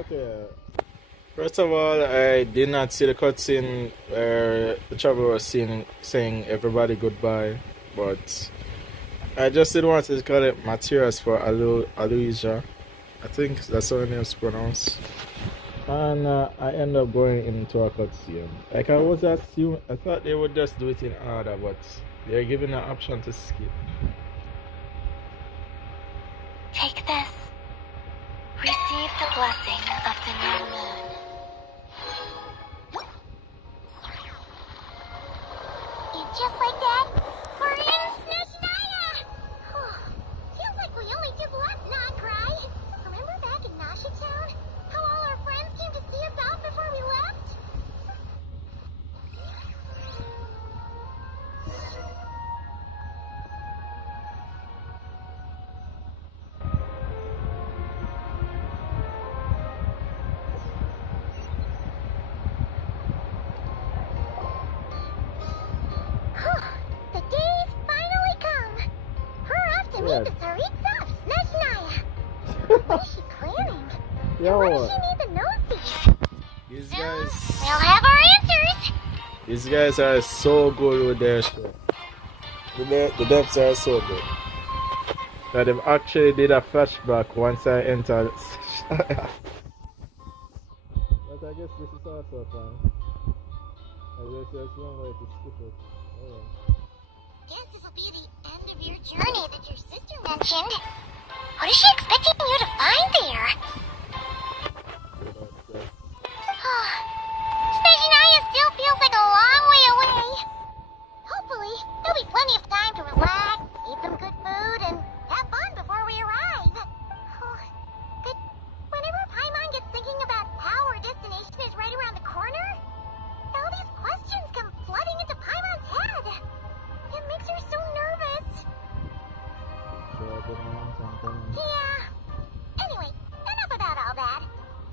Okay. First of all, I did not see the cutscene where the traveler was saying everybody goodbye, but I just did want to call it Matthias for Aloysia. I think that's how her name's pronounced. And I end up going into a cutscene. Like I thought they would just do it in order, but they're giving an option to skip. Take this. Receive the blessing of the new moon. And just like that, we're in Snezhnaya! Feels like we only just left Nagrai. Remember back in Nasha Town? How all our friends came to see us out before we left? The day's finally come. We're off to meet the Tsaritsa of Snezhnaya. What is she planning? Yo, Why does she need the nosy? these Soon, guys, we'll have our answers. these guys are so good with their shit. The devs are so good. That they've actually did a flashback once I entered. But I guess this is also fun. I guess there's one way to skip it. Oh. Guess this will be the end of your journey that your sister mentioned. What is she expecting you to find there? Snezhnaya still feels like a long way away. Hopefully, there'll be plenty of time to relax, eat some good food, and have fun before we arrive. But whenever Paimon gets thinking about how our destination is right around the corner, all these questions come flooding into Paimon's head. It makes her so nervous. Yeah. Anyway, enough about all that.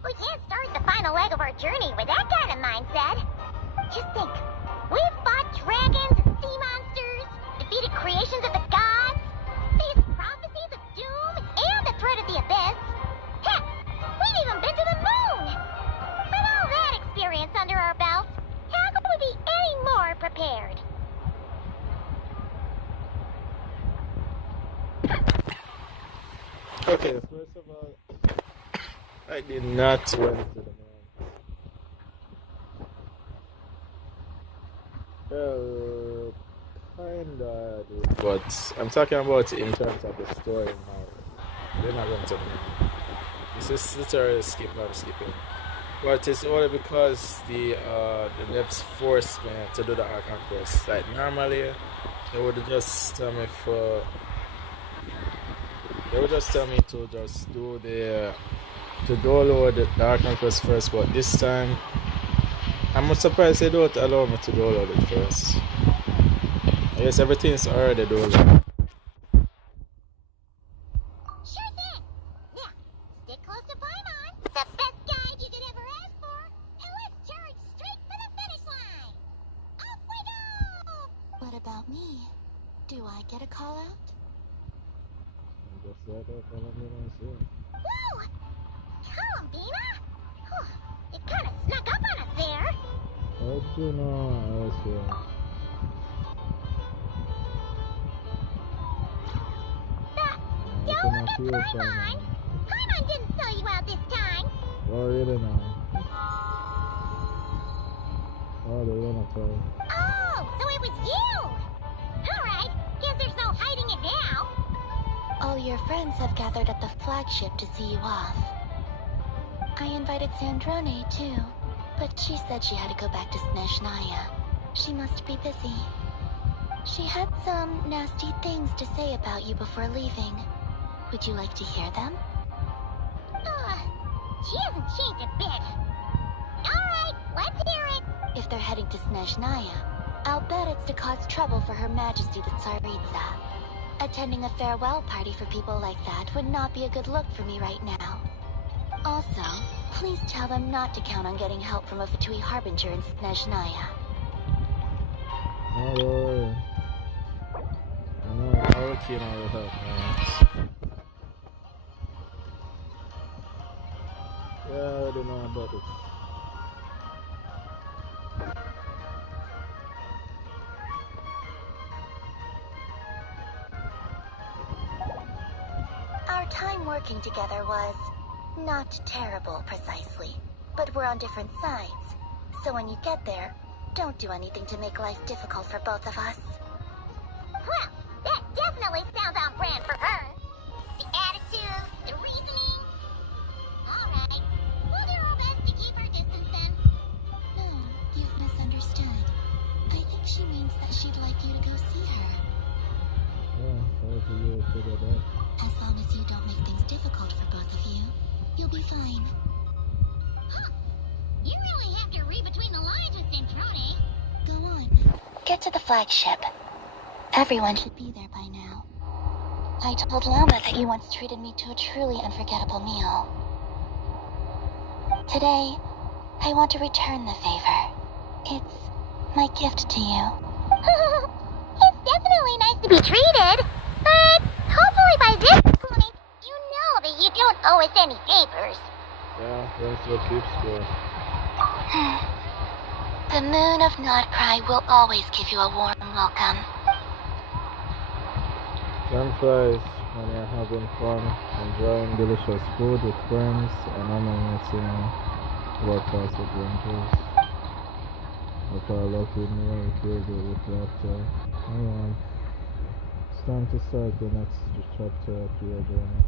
We can't start the final leg of our journey with that kind of mindset. Just think. We've fought dragons and sea monsters, defeated creations of the gods, faced prophecies of doom and the threat of the abyss. Heck, we've even been to the moon. With all that experience under our belts, how could we be any more prepared? Okay, first of all, I did not went to the moon. Well, kinda did, but I'm talking about in terms of the story and how they're not going to the moon. This is literally I'm skipping. But it's only because the devs forced me to do the Archon quest. Like normally, they would just tell me to just do to download the Archon quest first. But this time, I'm surprised they don't allow me to download it first. I guess everything's already downloaded. Sure thing. Now, stick close to Paimon, the best guide you could ever ask for, and let's charge straight for the finish line. Off we go! What about me? Do I get a call out? Just like I Whoa! Columbina? It kind of snuck up on us there. How do you know I was here? Don't look at Paimon! Paimon didn't sell you out this time. Oh, really now? Oh, they want to tell. Oh, so it was you! Alright, guess there's no hiding it now. All your friends have gathered at the flagship to see you off. I invited Sandrone too, but she said she had to go back to Snezhnaya. She must be busy. She had some nasty things to say about you before leaving. Would you like to hear them? She hasn't changed a bit. Alright, let's hear it. If they're heading to Snezhnaya, I'll bet it's to cause trouble for Her Majesty the Tsaritsa. Attending a farewell party for people like that would not be a good look for me right now. Also, please tell them not to count on getting help from a Fatui Harbinger in Snezhnaya. No worry. I know I'll keep on with help, man. Yeah, about this. Our time working together was not terrible precisely, but we're on different sides. So when you get there, don't do anything to make life difficult for both of us. Well, that definitely sounds on brand for her. The attitude, the reasoning. Alright, we'll do our best to keep our distance then. No, you've misunderstood. I think she means that she'd like you to go see her. Yeah, how do you figure that? As long as you don't make things difficult for both of you, you'll be fine. Huh. You really have to read between the lines with Snezhnaya. Go on. Get to the flagship. Everyone should be there by now. I told Lama that you once treated me to a truly unforgettable meal. Today, I want to return the favor. It's my gift to you. It's definitely nice to be treated, but hopefully by this point, you know that you don't owe us any favors. Yeah, that's what keeps score. The moon of Nodcry will always give you a warm welcome. Time flies when you're having fun, enjoying delicious food with friends, and reminiscing about past adventures. If I love you more, you feel good with laughter. Come on. It's time to start the next chapter of your journey.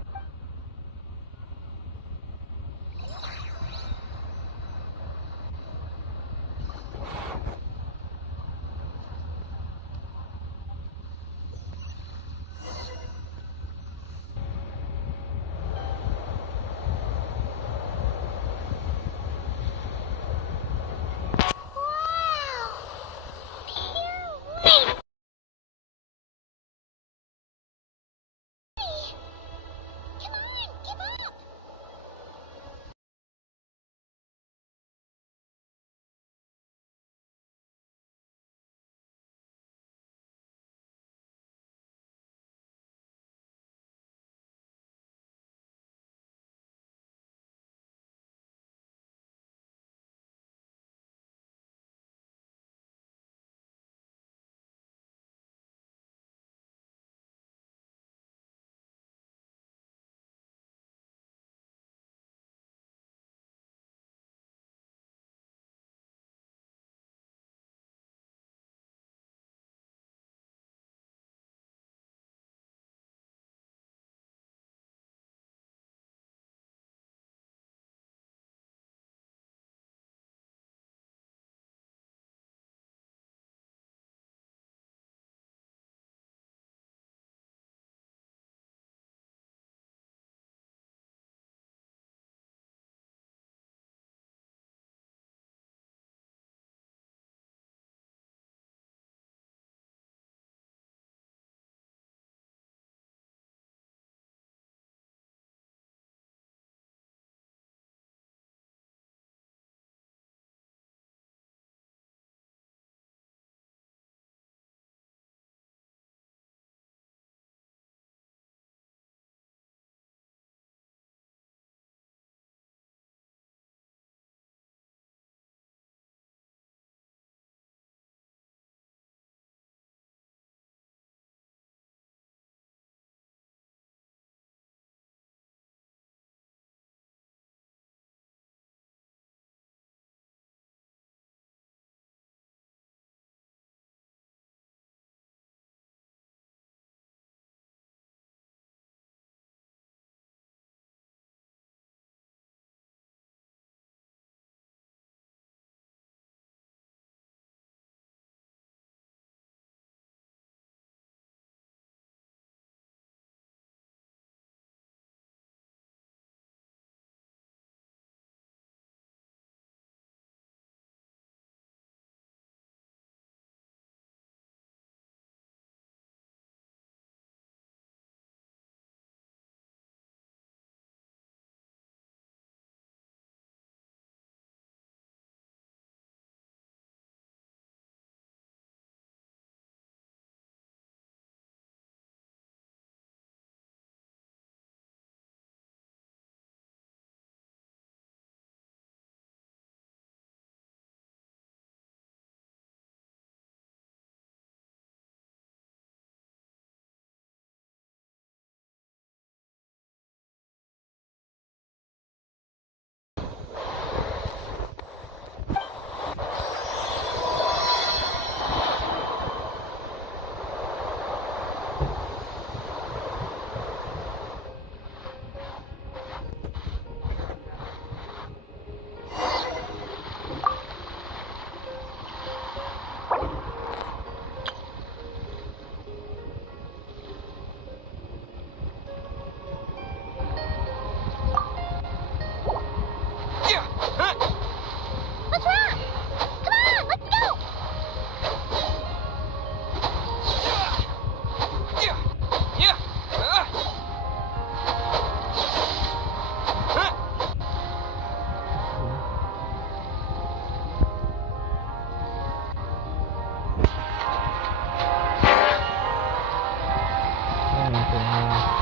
Look!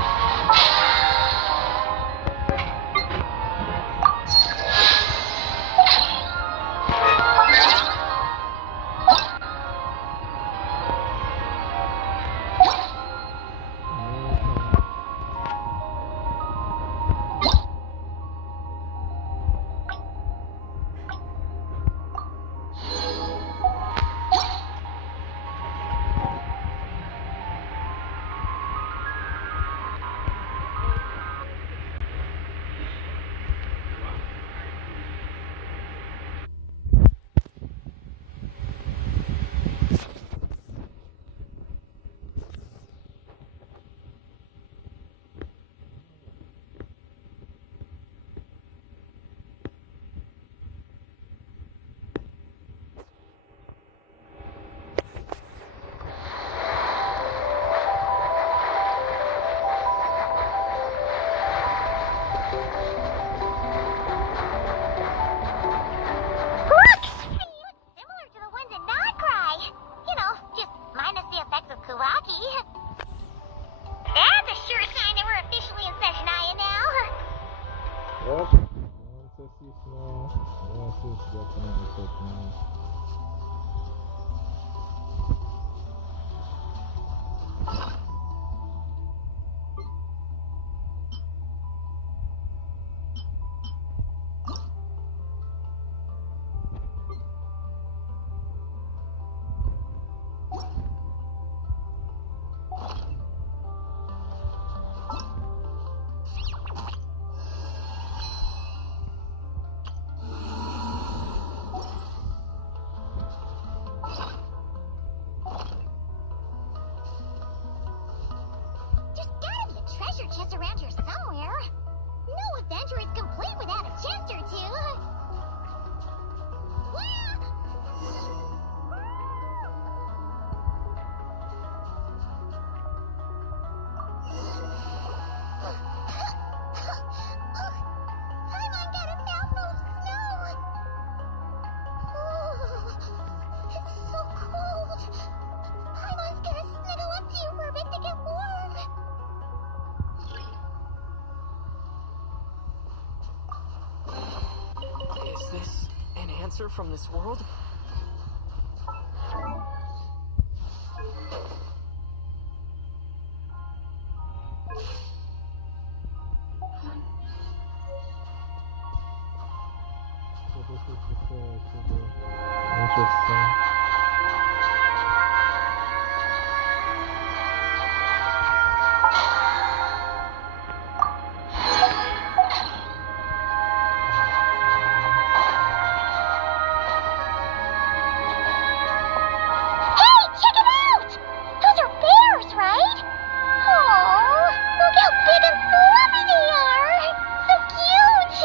Similar to the ones in Notcry. You know, just minus the effects of Kuraki. That's a sure sign that we're officially in Snezhnaya now. Yep. Emphasis now. Emphasis definitely set now. There's gotta be a treasure chest around here somewhere. No adventure is complete without a chest or two. Paimon got a mouthful of snow. It's so cold. Paimon's gonna snuggle up to you for a bit to get warm. Is this an answer from this world? So this is the first of the interesting. Hey, check it out! Those are bears, right? Oh, look how big and fluffy they are! So cute!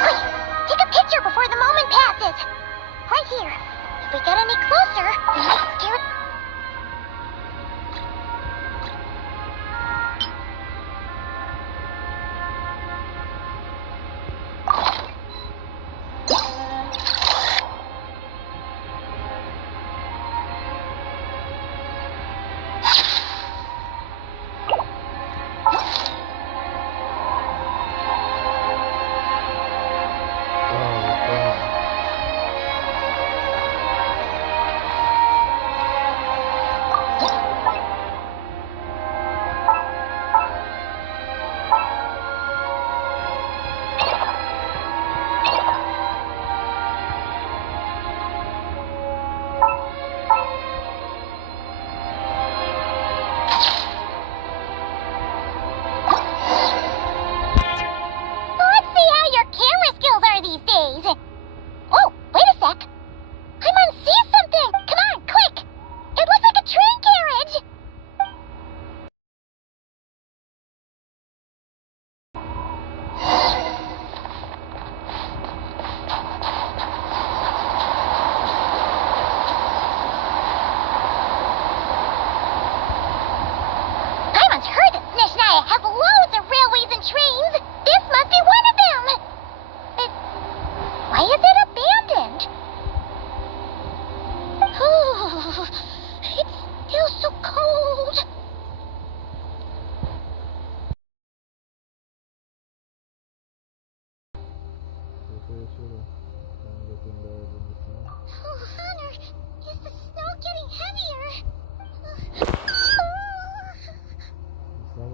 Quick, take a picture before the moment passes. Right here.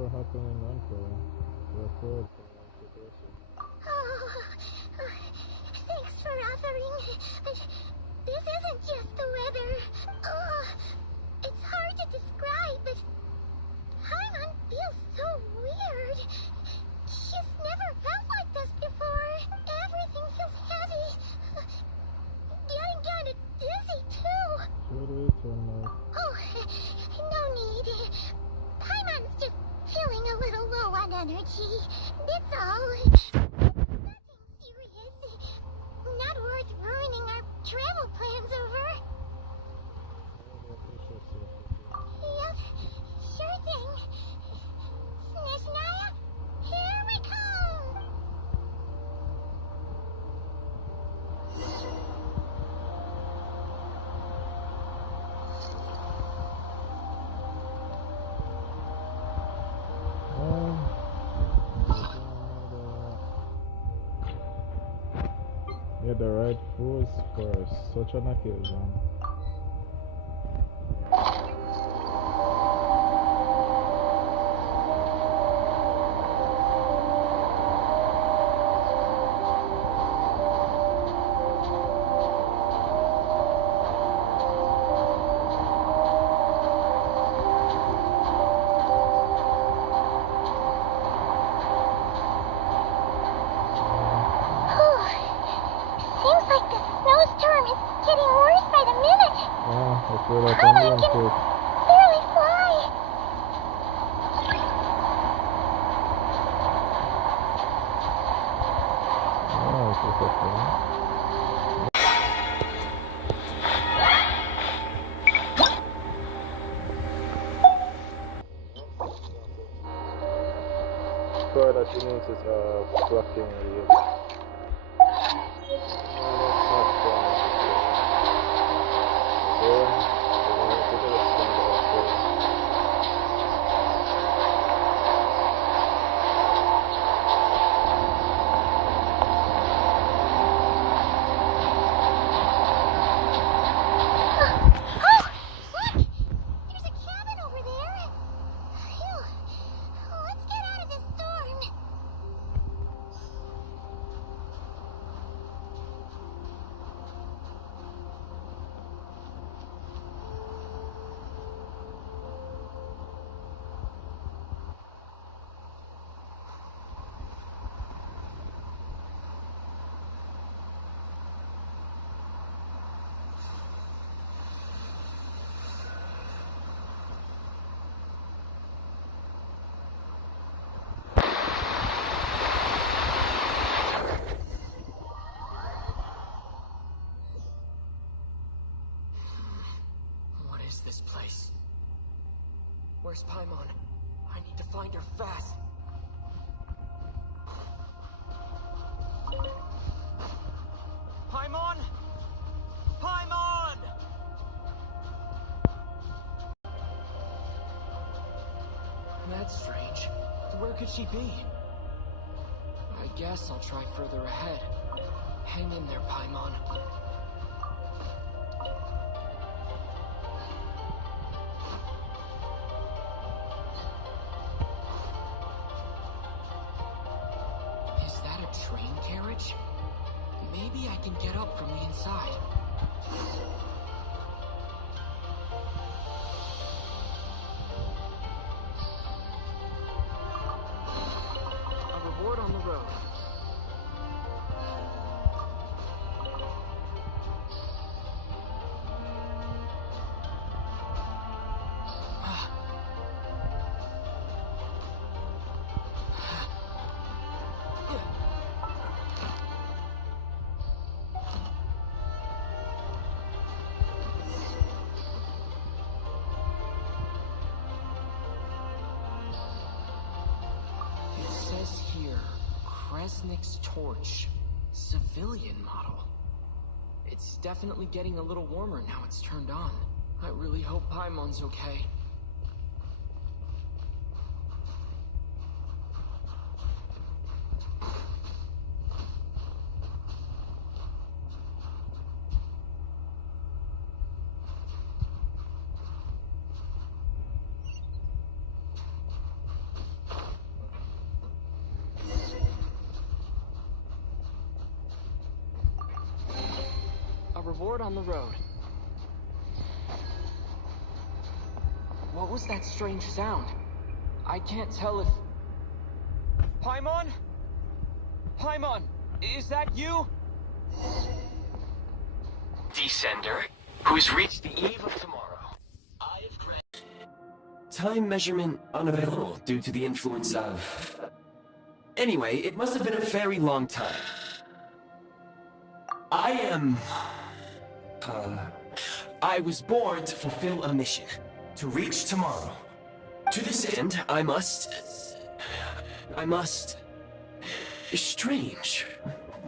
What happened in Vancouver? Record for one situation. Oh, thanks for offering. But this isn't just the weather. Oh, it's hard to describe, but Paimon feels so weird. She's never felt like this before. Everything feels heavy. Getting kind of dizzy, too. Should we turn off? Oh, no need. Paimon's just feeling a little low on energy. That's all. Nothing serious. Not worth ruining our travel plans over. Yep, sure thing. Snezhnaya, here we come! Get the right foods for such an occasion. Seems like the snowstorm is getting worse by the minute. Yeah, I feel like I'm Paimon going can to. barely fly. Yeah, it's okay. Sure that she needs is blocking the. Oh, look! There's a cabin over there. Phew. Let's get out of this storm. What is this place? Where's Paimon? I need to find her fast. Paimon! Paimon! That's strange. Where could she be? I guess I'll try further ahead. Hang in there, Paimon. Is that a train carriage? Maybe I can get up from the inside. A reward on the road. It says here, Kresnik's torch. Civilian model. It's definitely getting a little warmer now it's turned on. I really hope Paimon's okay. Report on the road. What was that strange sound? I can't tell if... Paimon? Paimon, is that you? Descender, who's reached the eve of tomorrow. I have granted... Time measurement unavailable due to the influence of... Anyway, it must have been a very long time. I was born to fulfill a mission. To reach tomorrow. To this end, I must... Strange.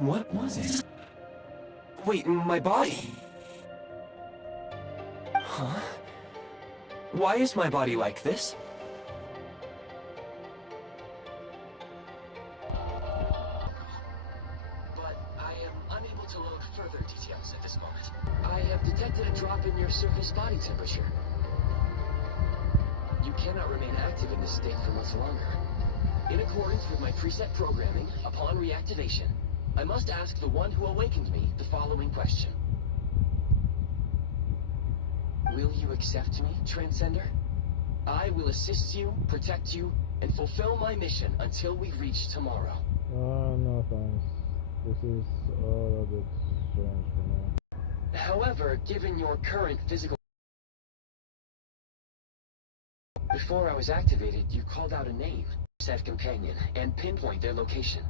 What was it? Wait, my body? Huh? Why is my body like this? But I am unable to load further details at this moment. I have detected a drop in your surface body temperature. You cannot remain active in this state for much longer. In accordance with my preset programming, upon reactivation, I must ask the one who awakened me the following question. Will you accept me, Transcender? I will assist you, protect you, and fulfill my mission until we reach tomorrow. No thanks. This is all a bit strange for me. However, given your current physical... Before I was activated, you called out a name, said companion, and pinpoint their location.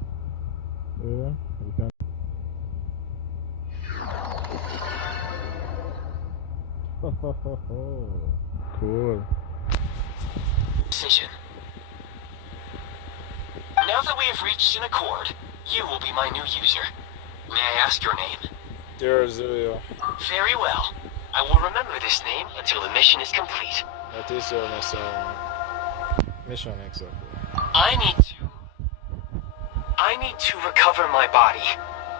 Yeah, you can. Cool. Decision. Now that we have reached an accord, you will be my new user. May I ask your name? There's Zuyo. Very well. I will remember this name until the mission is complete. That is your mission exactly. I need to recover my body,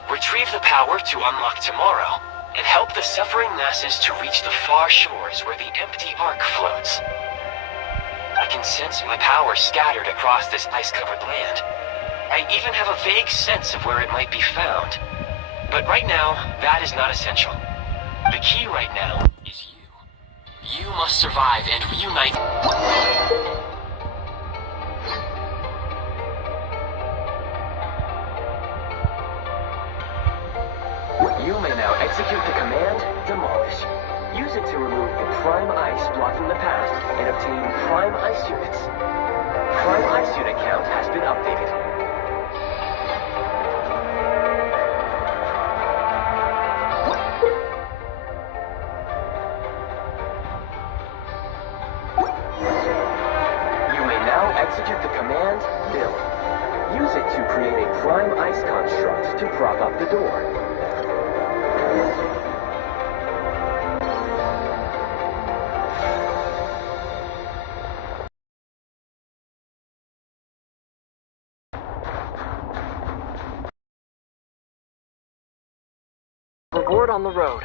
retrieve the power to unlock tomorrow, and help the suffering masses to reach the far shores where the empty ark floats. I can sense my power scattered across this ice-covered land. I even have a vague sense of where it might be found. But right now, that is not essential. The key right now is you. You must survive and reunite... You may now execute the command, Demolish. Use it to remove the prime ice blocking the path and obtain prime ice units. Prime ice unit count has been updated. You may now execute the command, Build. Use it to create a prime ice construct to prop up the door. Report on the road.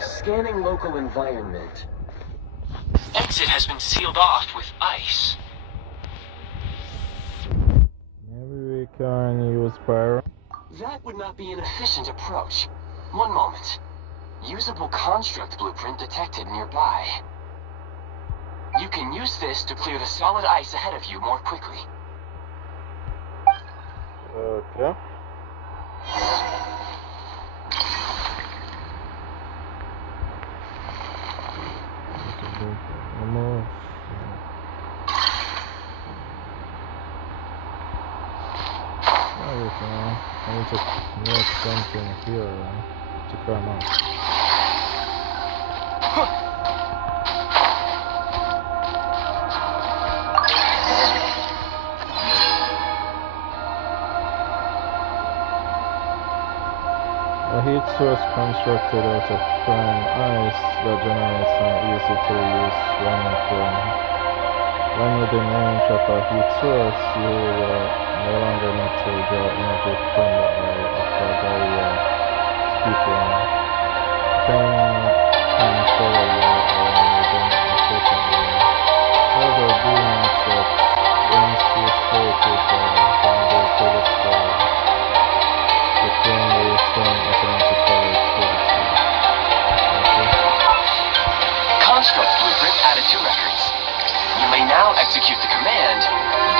Scanning local environment. Exit has been sealed off with ice. Maybe we can use pyro. That would not be an efficient approach. One moment. Usable construct blueprint detected nearby. You can use this to clear the solid ice ahead of you more quickly. Okay. Almost. Everything. I need to make something here to come out. A heat source constructed out of prime ice that generates an easy-to-use running When within range of a heat source, you will no longer need to draw energy from the eye of the barrier to keep warm. Fame can follow you around within a certain area. However, do note that once you stray too far from the pedestal, the flame will return automatically to its base. Construct blueprint added to records. You may now execute the command,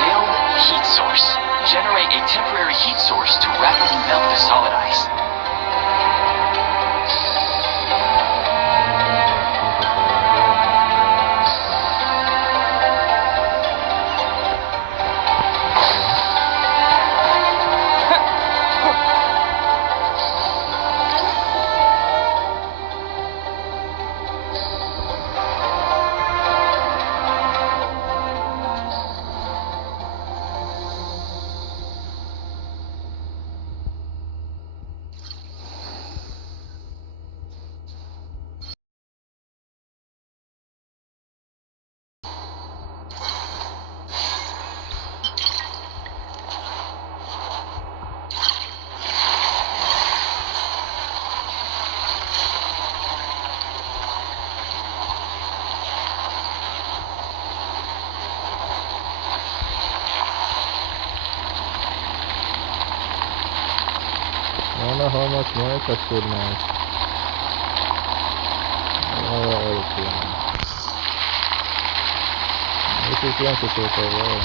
build heat source. Generate a temporary heat source to rapidly melt the solid ice. I don't know how much more I could put now. This is going to take a while.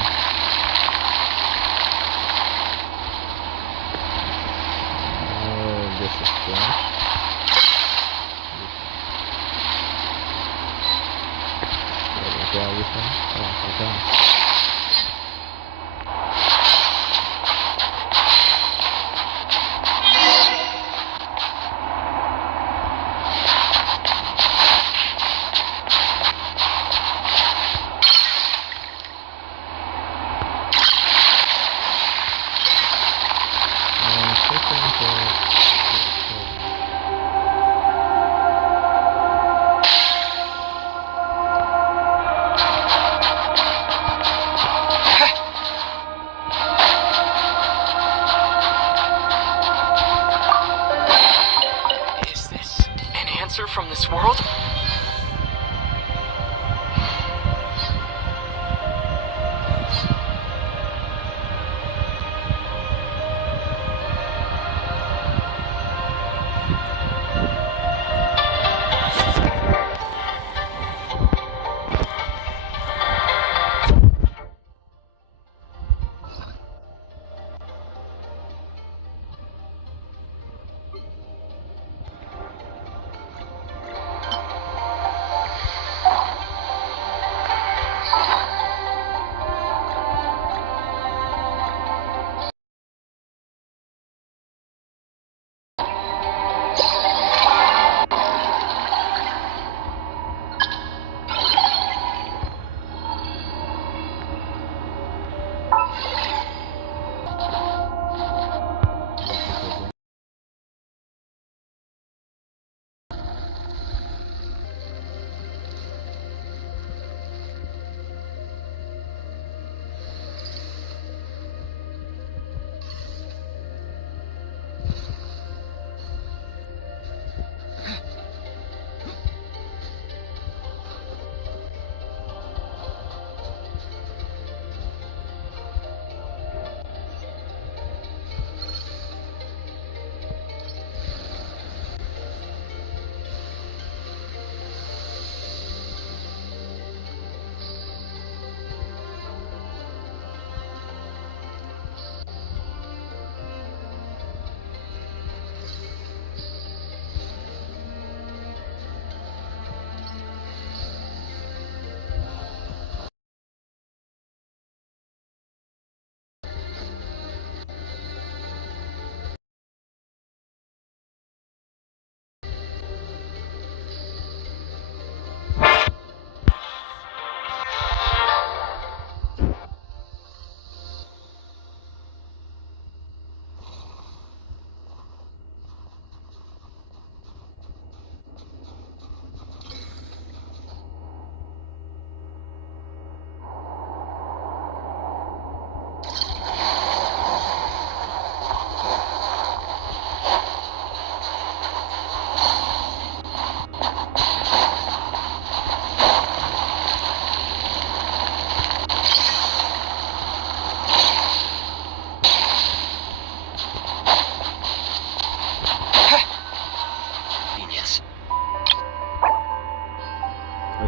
This is fun. Okay. Is this an answer from this world?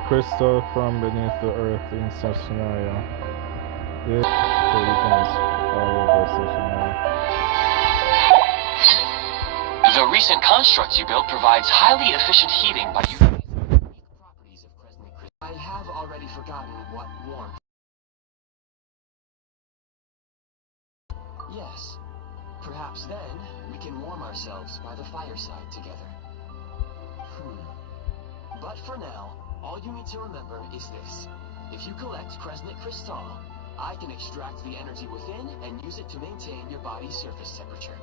crystal from beneath the earth in Snezhnaya. This regions all over Snezhnaya. The recent construct you built provides highly efficient heating by using the unique properties of Kresnik crystal. I have already forgotten what warmth. Yes. Perhaps then we can warm ourselves by the fireside together. But for now, all you need to remember is this. If you collect Kresnik crystal, I can extract the energy within and use it to maintain your body's surface temperature.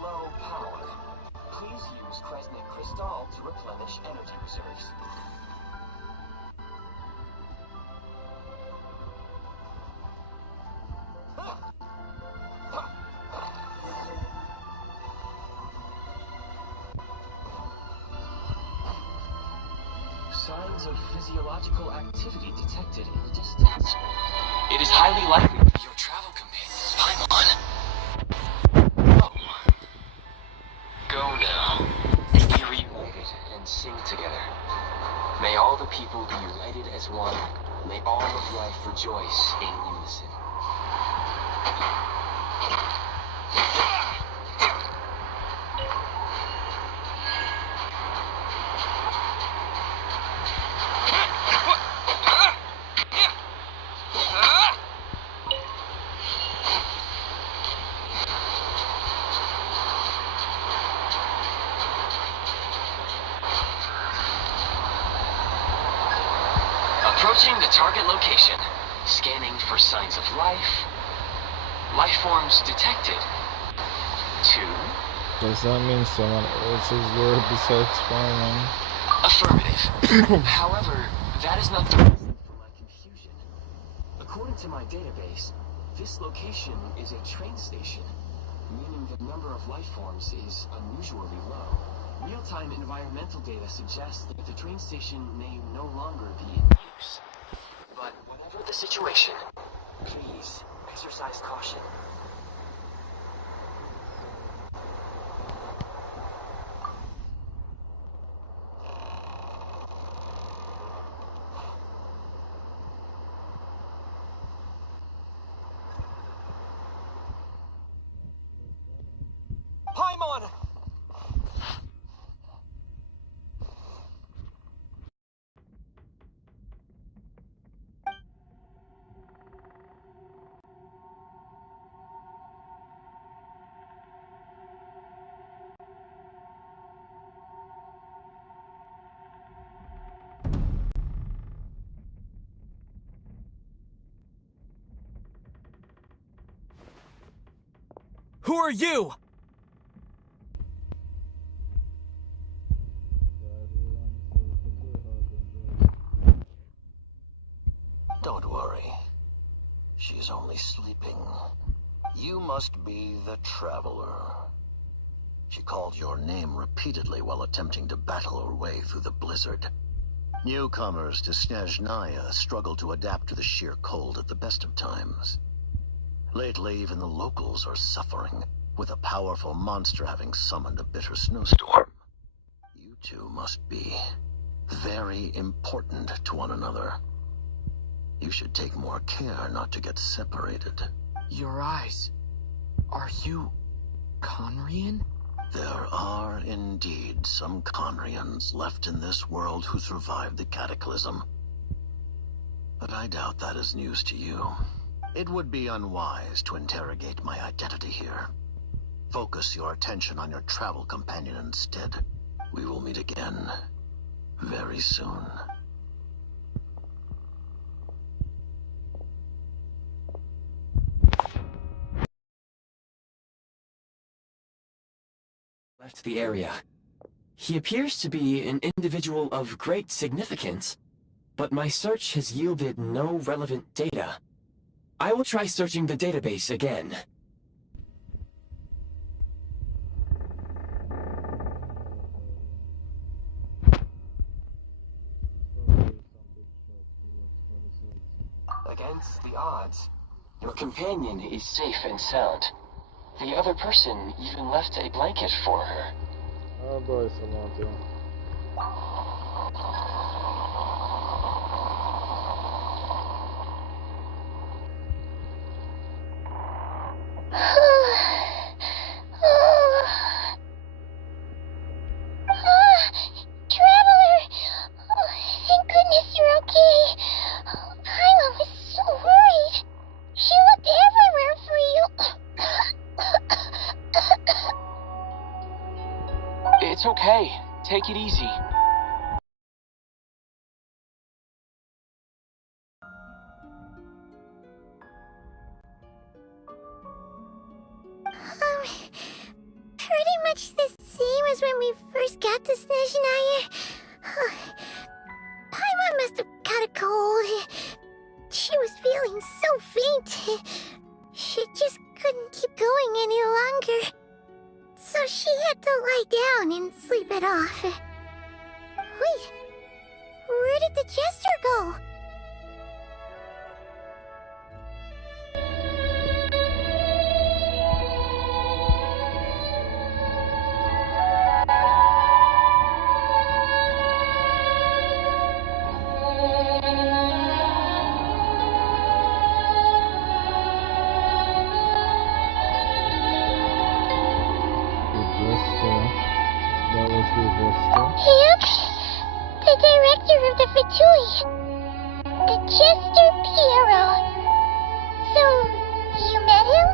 Low power. Please use Kresnik crystal to replenish energy reserves. Signs of physiological activity detected in the distance. It is highly likely that your travel companion, Paimon. Oh. Go now. Be reunited and sing together. May all the people be united as one. May all of life rejoice in unison. Approaching the target location. Scanning for signs of life. Life forms detected. 2. Does that mean someone else is there besides Paimon? Affirmative. However, that is not the reason for my confusion. According to my database, this location is a train station, meaning the number of life forms is unusually low. Real-time environmental data suggests that the train station may no longer be in use. But whatever the situation, please exercise caution. Paimon! Who are you? Don't worry. She's only sleeping. You must be the Traveler. She called your name repeatedly while attempting to battle her way through the blizzard. Newcomers to Snezhnaya struggle to adapt to the sheer cold at the best of times. Lately, even the locals are suffering, with a powerful monster having summoned a bitter snowstorm. You two must be very important to one another. You should take more care not to get separated. Your eyes. Are you Conrian? There are indeed some Conrians left in this world who survived the cataclysm. But I doubt that is news to you. It would be unwise to interrogate my identity here. Focus your attention on your travel companion instead. We will meet again very soon. Left the area. He appears to be an individual of great significance, but my search has yielded no relevant data. I will try searching the database again. Against the odds, Your companion is safe and sound. The other person even left a blanket for her. Oh boy, Samantha. Traveler! Oh, thank goodness you're okay. Paimon was so worried. She looked everywhere for you. It's okay. Take it easy. Pretty much the same as when we first got to Snezhnaya. Paimon must have got a cold. She was feeling so faint. She just couldn't keep going any longer. So she had to lie down and sleep it off. Wait, where did the jester go? That was the jester. Yep, the director of the Fatui. The Jester Piero. So, you met him?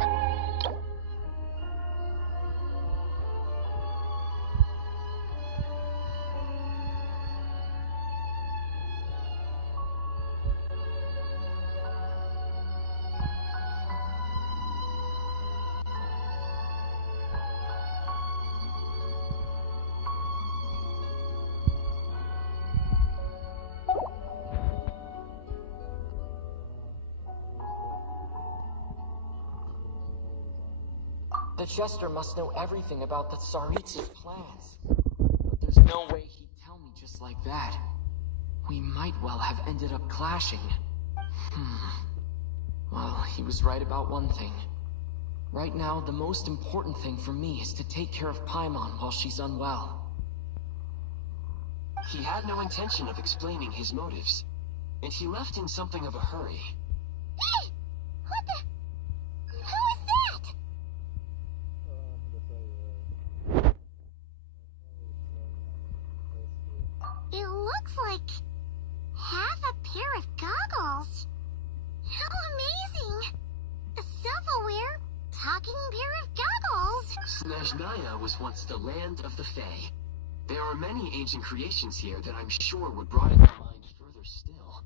The Jester must know everything about the Tsaritsa's plans. But there's no way he'd tell me just like that. We might well have ended up clashing. Well, he was right about one thing. Right now, the most important thing for me is to take care of Paimon while she's unwell. He had no intention of explaining his motives, and he left in something of a hurry. Hey! What the... Who is that? It looks like half a pair of goggles. How amazing! A self-aware, talking pair of goggles. Snezhnaya was once the land of the Fae. There are many ancient creations here that I'm sure would broaden your mind further still.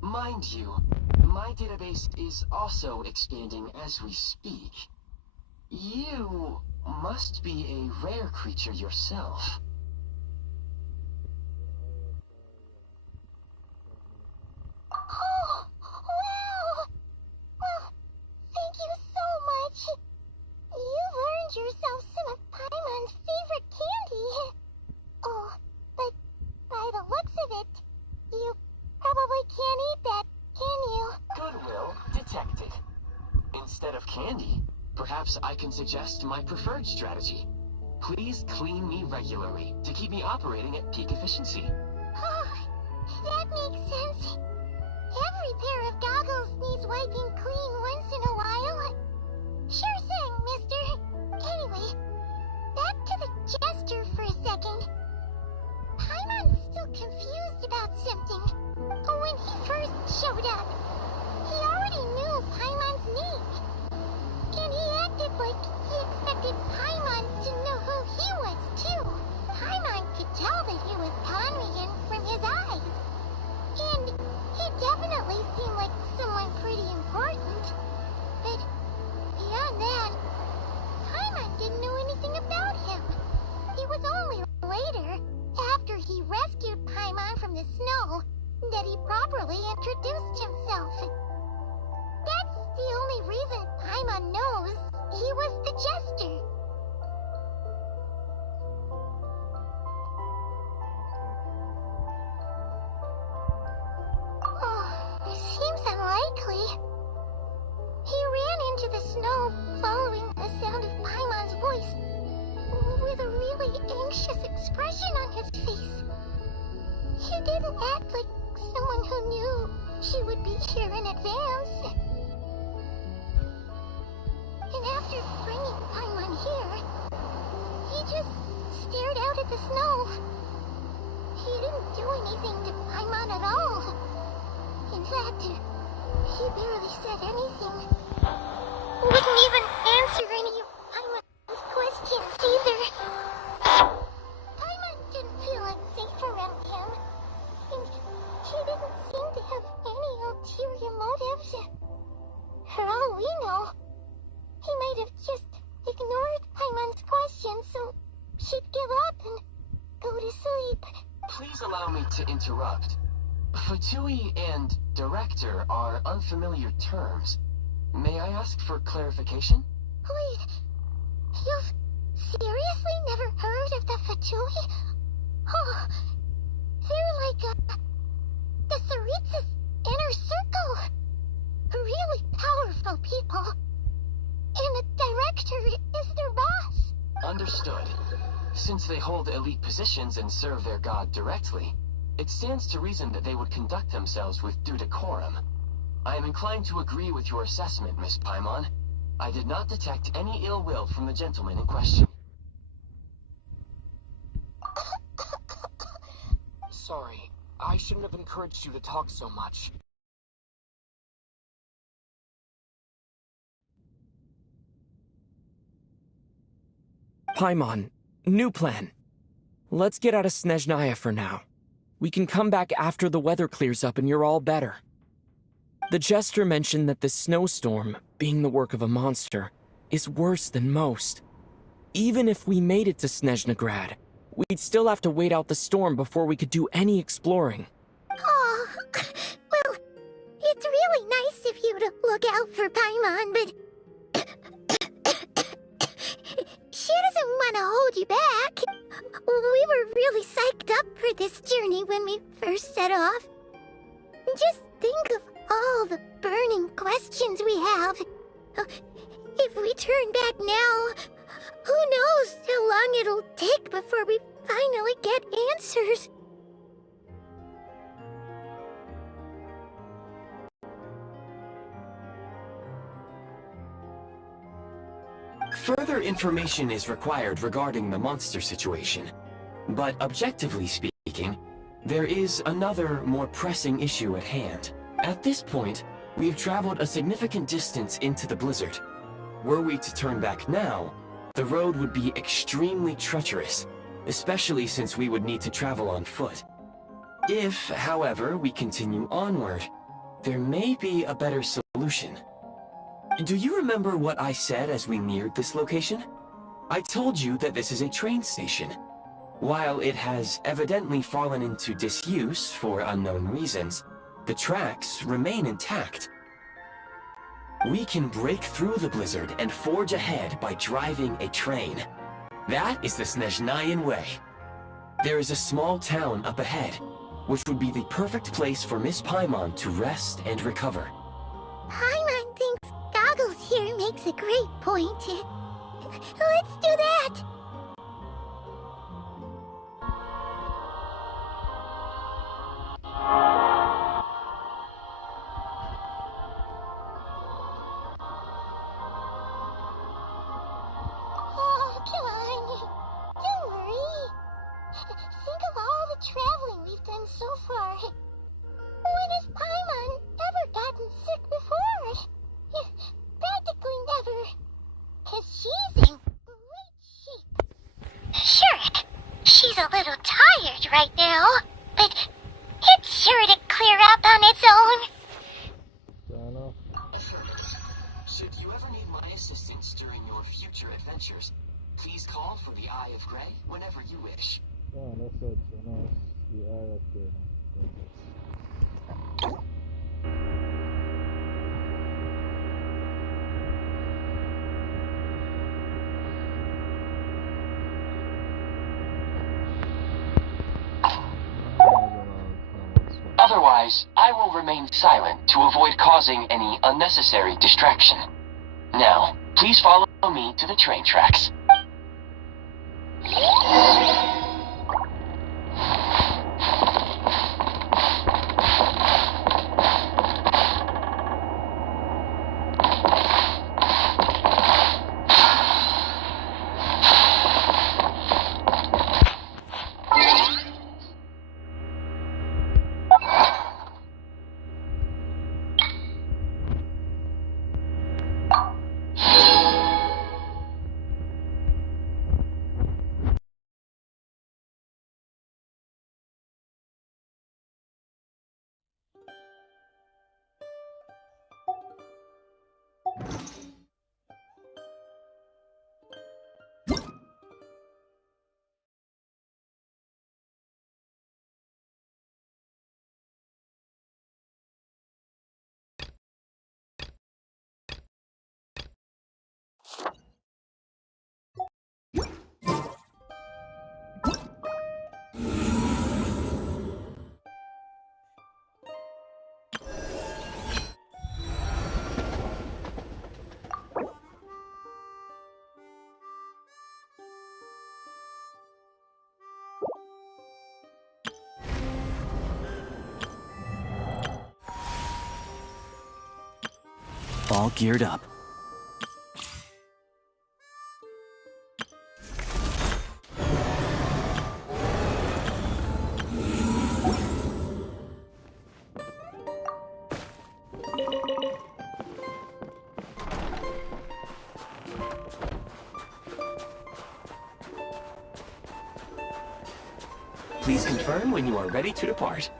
Mind you, my database is also expanding as we speak. You must be a rare creature yourself. Oh, wow! Well, thank you so much. You've earned yourself some of Paimon's favorite candy. Oh, but by the looks of it, you probably can't eat that, can you? Goodwill detected. Instead of candy, perhaps I can suggest my preferred strategy. Please clean me regularly to keep me operating at peak efficiency. Oh, that makes sense. Every pair of goggles needs wiping clean once in a while. Sure thing, mister. Anyway, back to the Jester for a second. Paimon's still confused about something. When he first showed up, he already knew Paimon's name. And he acted like he expected Paimon to know who he was, too. Paimon could tell that he was Conrian from his eyes. And he definitely seemed like someone pretty important. But beyond that, Paimon didn't know anything about him. It was only later, after he rescued Paimon from the snow, that he properly introduced himself. That's the only reason Paimon knows he was the Jester. Oh, it seems unlikely. snow, following the sound of Paimon's voice, with a really anxious expression on his face. He didn't act like someone who knew she would be here in advance. And after bringing Paimon here, he just stared out at the snow. He didn't do anything to Paimon at all. In fact, he barely said anything. Wouldn't even answer any of Paimon's questions either. Paimon didn't feel unsafe around him. And he didn't seem to have any ulterior motives. For all we know, he might have just ignored Paimon's questions so she'd give up and go to sleep. Please allow me to interrupt. Fatui and director are unfamiliar terms. May I ask for clarification? Wait, you've seriously never heard of the Fatui? Oh, they're like the Tsaritsa's inner circle. Really powerful people. And the director is their boss. Understood. Since they hold elite positions and serve their god directly, it stands to reason that they would conduct themselves with due decorum. I am inclined to agree with your assessment, Miss Paimon. I did not detect any ill will from the gentleman in question. Sorry, I shouldn't have encouraged you to talk so much. Paimon, new plan. Let's get out of Snezhnaya for now. We can come back after the weather clears up and you're all better. The Jester mentioned that this snowstorm, being the work of a monster, is worse than most. Even if we made it to Snezhnagrad, we'd still have to wait out the storm before we could do any exploring. Oh, well, it's really nice of you to look out for Paimon, but she doesn't want to hold you back. We were really psyched up for this journey when we first set off. Just think of all the burning questions we have. If we turn back now, who knows how long it'll take before we finally get answers. Further information is required regarding the monster situation, but objectively speaking, there is another, more pressing issue at hand. At this point, we have traveled a significant distance into the blizzard. Were we to turn back now, the road would be extremely treacherous, especially since we would need to travel on foot. If, however, we continue onward, there may be a better solution. Do you remember what I said as we neared this location? I told you that this is a train station. While it has evidently fallen into disuse for unknown reasons, the tracks remain intact. We can break through the blizzard and forge ahead by driving a train. That is the Snezhnayan way. There is a small town up ahead, which would be the perfect place for Miss Paimon to rest and recover. Paimon thinks Goggles here makes a great point. Let's do that! Oh, come on. Don't worry. Think of all the traveling we've done so far. When has Paimon ever gotten sick before? Practically never. 'Cause she's in great shape. Sure, she's a little tired right now, but it's sure to clear up on its own. Affirmative. Should you ever need my assistance during your future adventures, please call for the Eye of Grey whenever you wish. Oh, that's it. So now it's the eye of the... Otherwise, I will remain silent to avoid causing any unnecessary distraction. Now, please follow me to the train tracks. All geared up. Please confirm when you are ready to depart.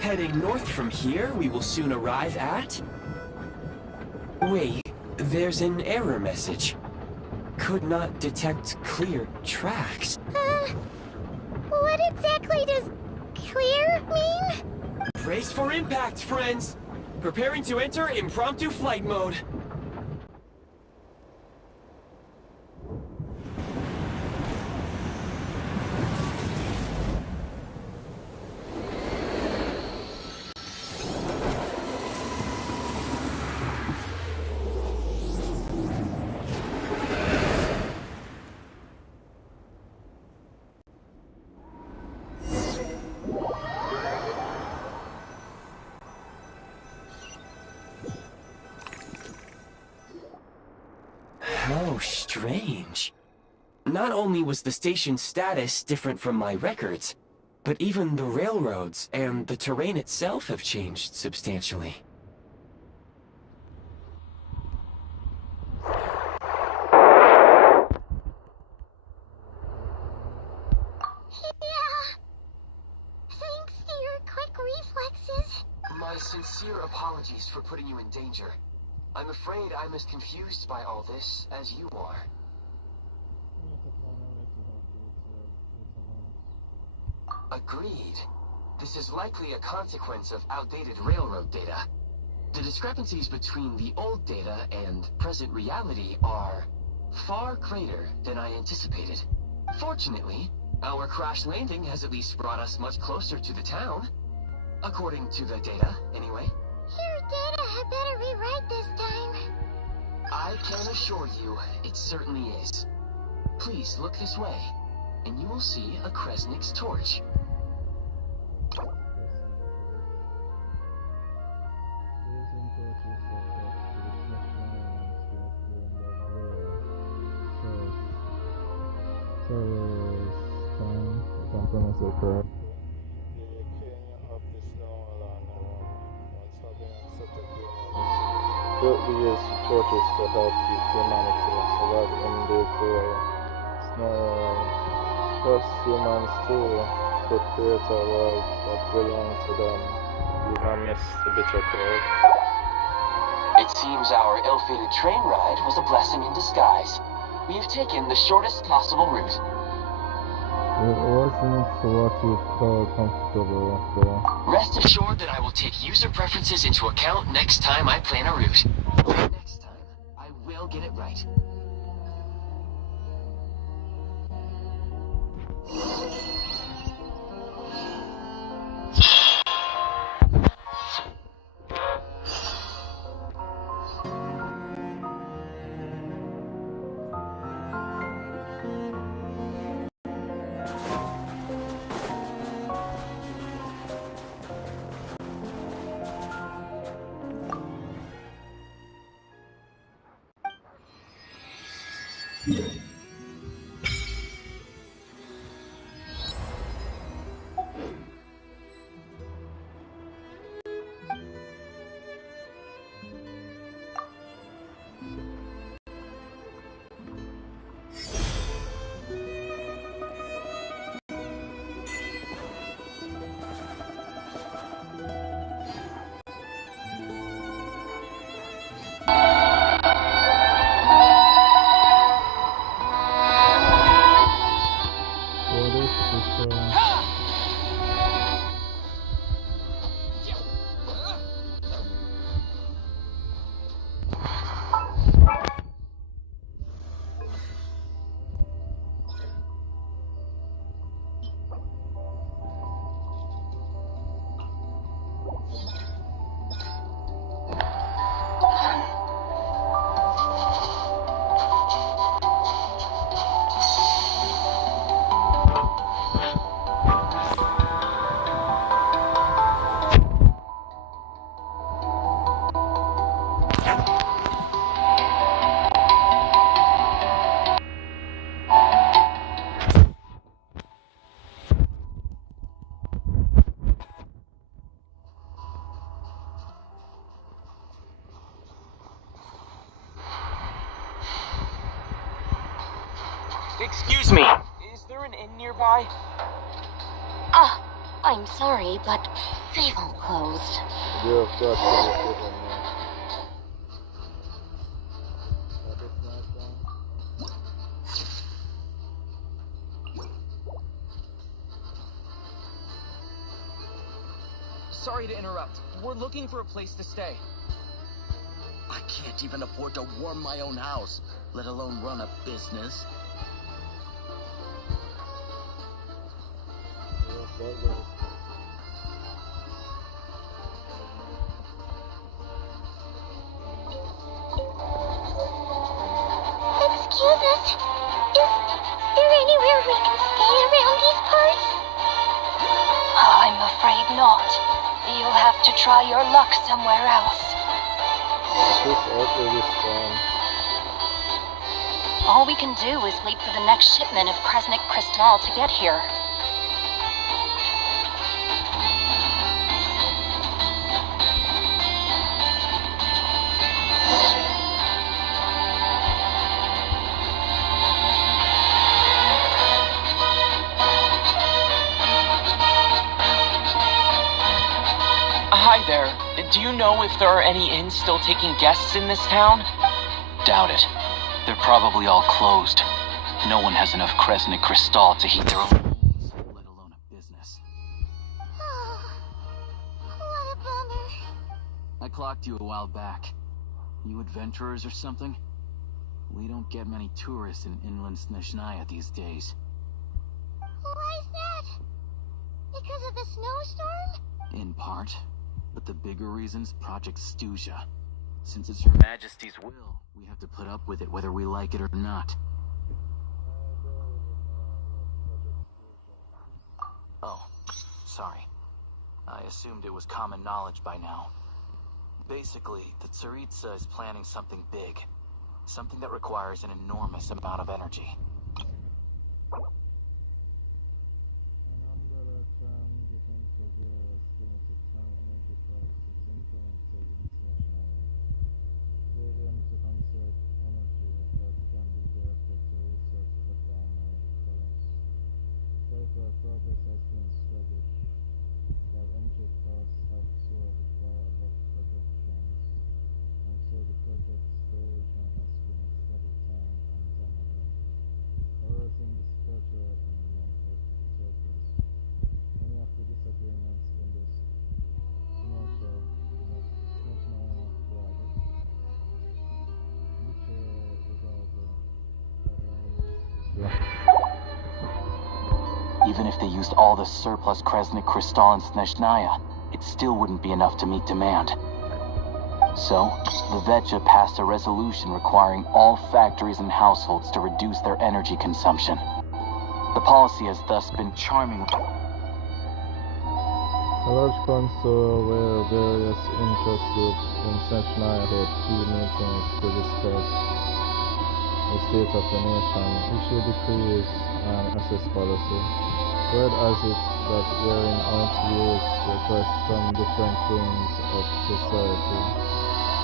Heading north from here, we will soon arrive at... Wait, there's an error message. Could not detect clear tracks. What exactly does clear mean? Brace for impact, friends! Preparing to enter impromptu flight mode. How strange. Not only was the station's status different from my records, but even the railroads and the terrain itself have changed substantially. Yeah. Thanks to your quick reflexes. My sincere apologies for putting you in danger. I'm afraid I'm as confused by all this as you are. Agreed. This is likely a consequence of outdated railroad data. The discrepancies between the old data and present reality are far greater than I anticipated. Fortunately, our crash landing has at least brought us much closer to the town. According to the data, anyway. Your data had better be right this time. I can assure you, it certainly is. Please look this way, and you will see a Kresnik's torch. Built these torches to help humanity survive in the cruel snow. Plus, humans too could create a world that belongs to them, even amidst the bitter cold. It seems our ill-fated train ride was a blessing in disguise. We've taken the shortest possible route. It wasn't what you call comfortable, though. Rest assured that I will take user preferences into account next time I plan a route. Next time, I will get it right. Excuse me. Is there an inn nearby? I'm sorry, but they've all closed. Yeah, of course, Sorry to interrupt. We're looking for a place to stay. I can't even afford to warm my own house, let alone run a business. Excuse us. Is there anywhere we can stay around these parts? I'm afraid not. You'll have to try your luck somewhere else. This outlet is fun. All we can do is wait for the next shipment of Kresnik Crystal to get here. Hi there. Do you know if there are any inns still taking guests in this town? Doubt it. They're probably all closed. No one has enough Kresnik Crystal to heat their own homes, let alone a business. Oh, what a bummer. I clocked you a while back. You adventurers or something? We don't get many tourists in inland Snezhnaya these days. Why is that? Because of the snowstorm? In part. But the bigger reason's Project Stuzha. Since it's Her Majesty's will, we have to put up with it whether we like it or not. Oh, sorry. I assumed it was common knowledge by now. Basically, the Tsaritsa is planning something big. Something that requires an enormous amount of energy. Progress has been sluggish, while energy costs have soared far above projections, and so the project's duration has been extended time and time again. they used all the surplus Kresnik crystal in Snezhnaya, it still wouldn't be enough to meet demand. So, the Vetja passed a resolution requiring all factories and households to reduce their energy consumption. The policy has thus been charming. A large council where various interest groups in Snezhnaya held key meetings to discuss the state of the nation, issue decrees, and assess policy. Word has it that hearing out views requests from different wings of society.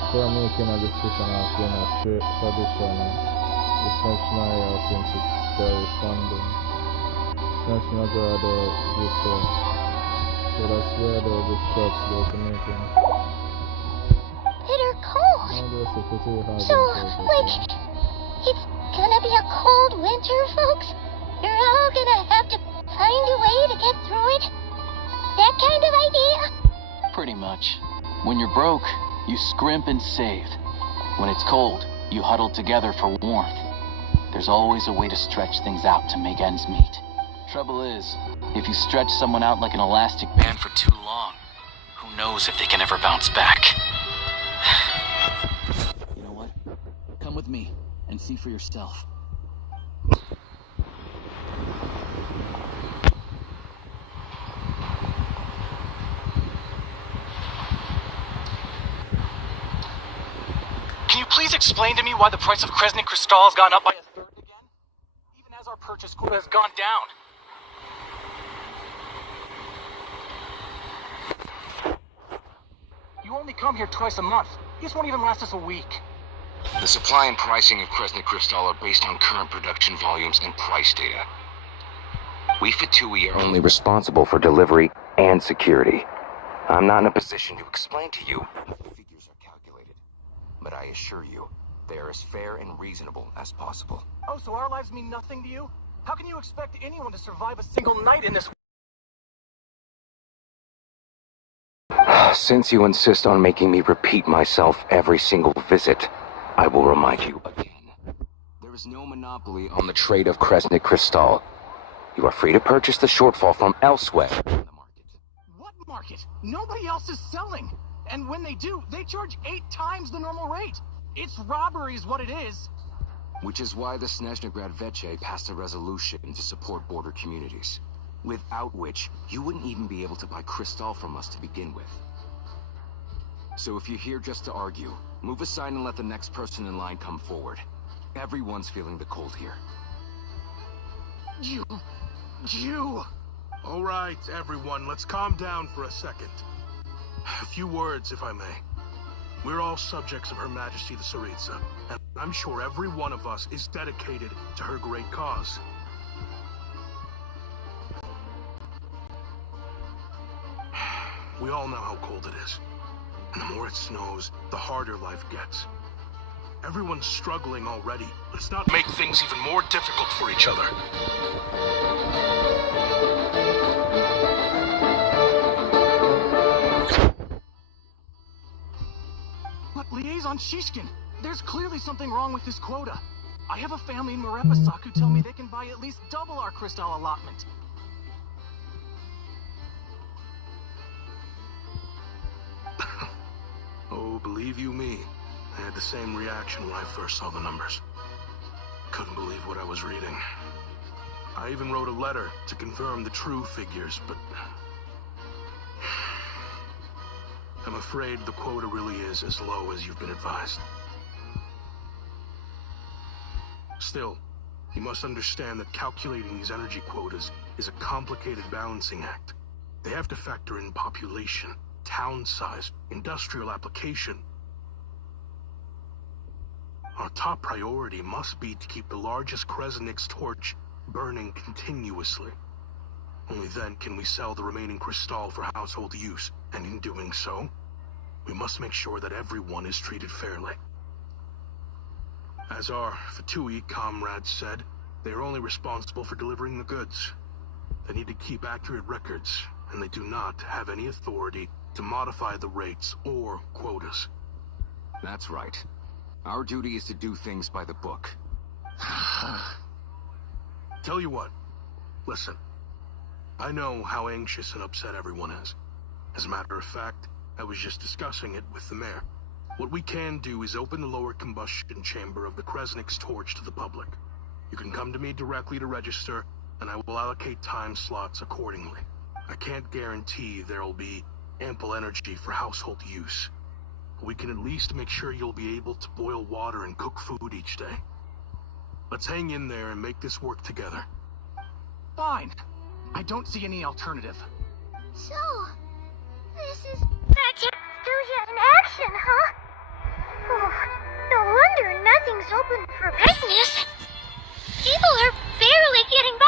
Before making a decision has been a tradition in Snezhnaya since its very founding. Snezhnaya future. So that's where the big shots go to meeting. Bitter cold. So, like, it's gonna be a cold winter, folks? You're all gonna have to find a way to get through it? That kind of idea? Pretty much. When you're broke, you scrimp and save. When it's cold, you huddle together for warmth. There's always a way to stretch things out to make ends meet. Trouble is, if you stretch someone out like an elastic band for too long, who knows if they can ever bounce back. You know what? Come with me and see for yourself. Can you please explain to me why the price of Kresnik crystal has gone up by a third again? Even as our purchase quota has gone down. You only come here twice a month. This won't even last us a week. The supply and pricing of Kresnik crystal are based on current production volumes and price data. We Fatui are only responsible for delivery and security. I'm not in a position to explain to you how the figures are calculated, but I assure you, they are as fair and reasonable as possible. Oh, so our lives mean nothing to you? How can you expect anyone to survive a single night in this? Since you insist on making me repeat myself every single visit, I will remind you again. There is no monopoly on the trade of Kresnik crystal. You are free to purchase the shortfall from elsewhere in the market. What market? Nobody else is selling. And when they do, they charge 8 times the normal rate. It's robbery is what it is. Which is why the Snezhnaya Veche passed a resolution to support border communities, without which you wouldn't even be able to buy crystal from us to begin with. So if you're here just to argue, move aside and let the next person in line come forward. Everyone's feeling the cold here. You... All right, everyone, let's calm down for a second. A few words, if I may. We're all subjects of Her Majesty the Tsaritsa, and I'm sure every one of us is dedicated to her great cause. We all know how cold it is. And the more it snows, the harder life gets. Everyone's struggling already. Let's not make things even more difficult for each other. But Liaison Shishkin, there's clearly something wrong with this quota. I have a family in Morepasak who tell me they can buy at least double our crystal allotment. Oh, believe you me, I had the same reaction when I first saw the numbers. Couldn't believe what I was reading. I even wrote a letter to confirm the true figures, but... I'm afraid the quota really is as low as you've been advised. Still, you must understand that calculating these energy quotas is a complicated balancing act. They have to factor in population, town size, industrial application. Our top priority must be to keep the largest Kresnik's torch burning continuously. Only then can we sell the remaining crystal for household use, and in doing so, we must make sure that everyone is treated fairly. As our Fatui comrades said, they are only responsible for delivering the goods. They need to keep accurate records, and they do not have any authority to modify the rates or quotas. That's right. Our duty is to do things by the book. Tell you what, listen. I know how anxious and upset everyone is. As a matter of fact, I was just discussing it with the mayor. What we can do is open the lower combustion chamber of the Kresnik's torch to the public. You can come to me directly to register, and I will allocate time slots accordingly. I can't guarantee there'll be ample energy for household use. We can at least make sure you'll be able to boil water and cook food each day. Let's hang in there and make this work together. Fine. I don't see any alternative. So, this is Snezhnaya in action, huh? Oh, no wonder nothing's open for business. People are barely getting by.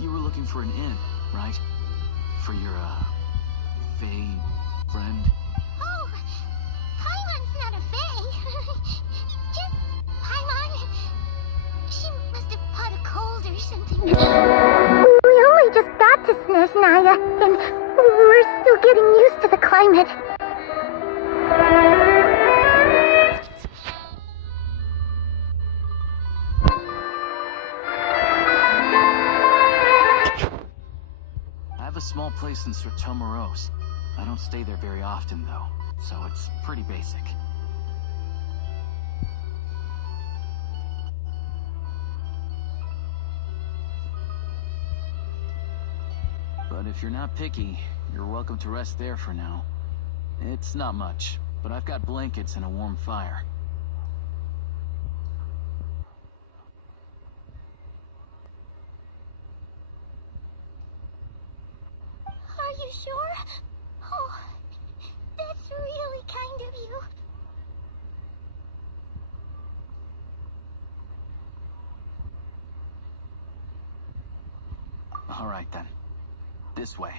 You were looking for an inn, right? For your, Fae friend? Oh, Paimon's not a fae. Just Paimon. She must have caught a cold or something. We only just got to Snezhnaya, and we're still getting used to the climate. I have a small place in Sertomoros. I don't stay there very often, though, so it's pretty basic. But if you're not picky, you're welcome to rest there for now. It's not much, but I've got blankets and a warm fire. Are you sure? Oh, that's really kind of you. All right, then. This way.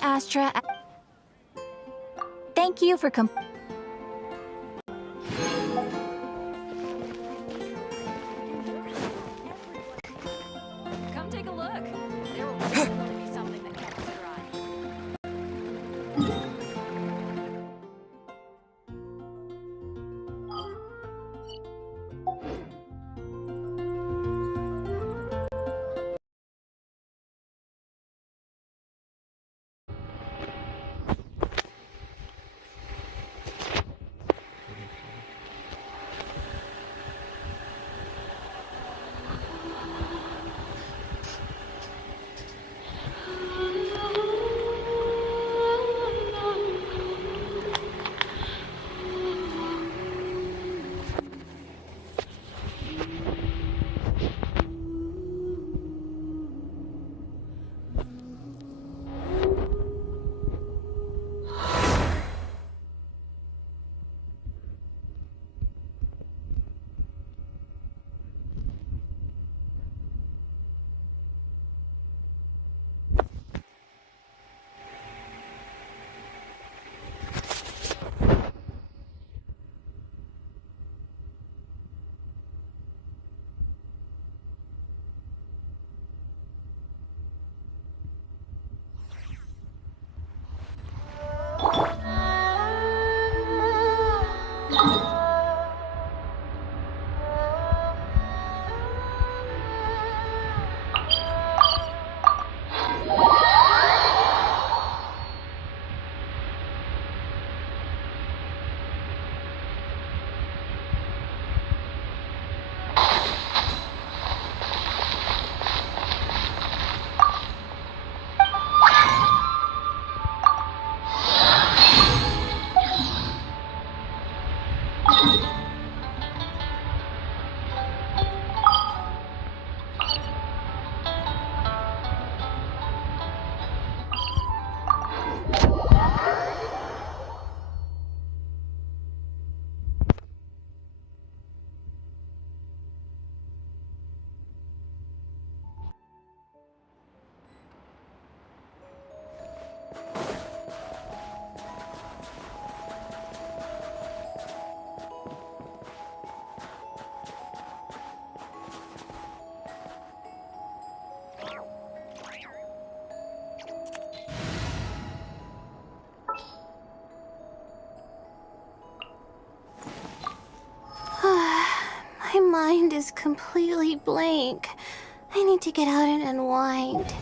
Astra. Thank you for Come take a look. There will definitely be something that catches your eye. My mind is completely blank. I need to get out and unwind.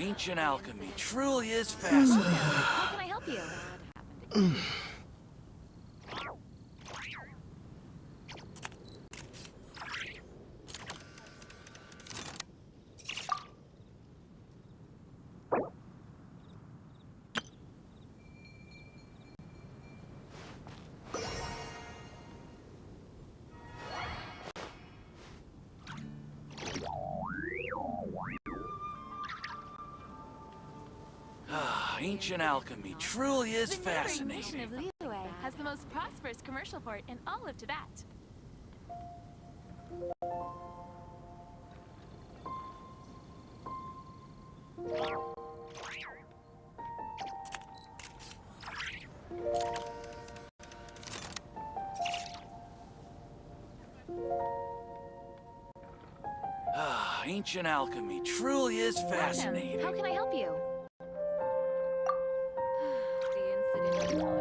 Ancient alchemy truly is fascinating. How can I help you? Ancient alchemy truly is The neighboring nation fascinating. of Liyue has the most prosperous commercial port in all of Tibet. Ancient alchemy truly is fascinating. How can I help you? The incident is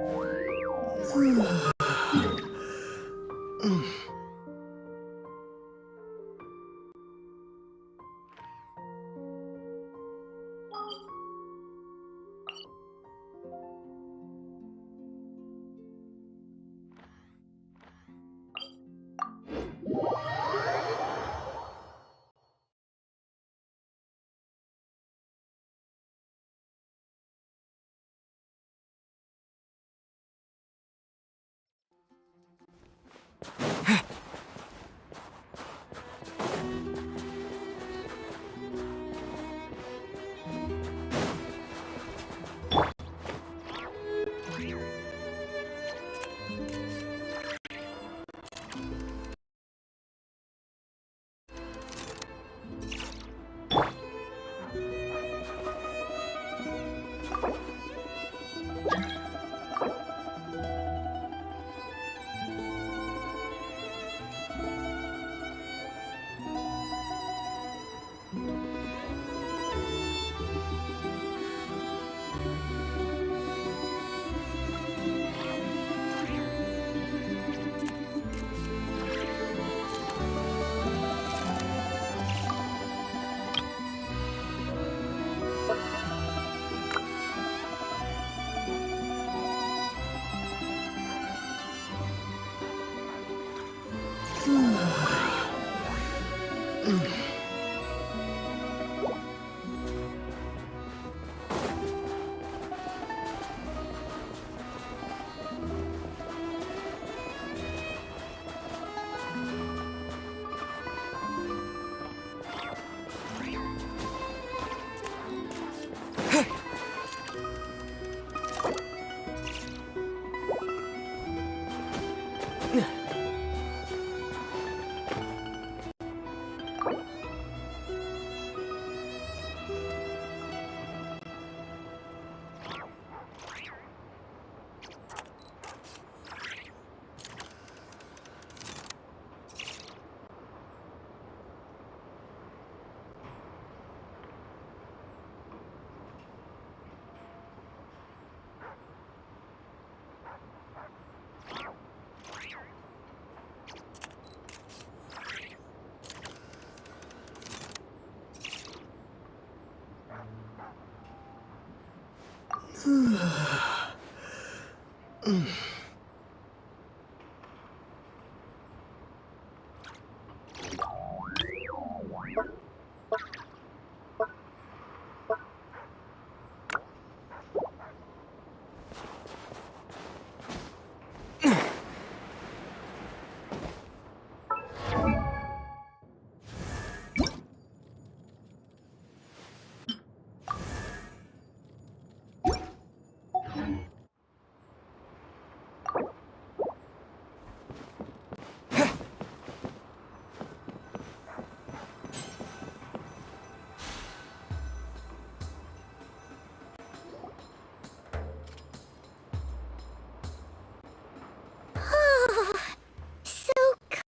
So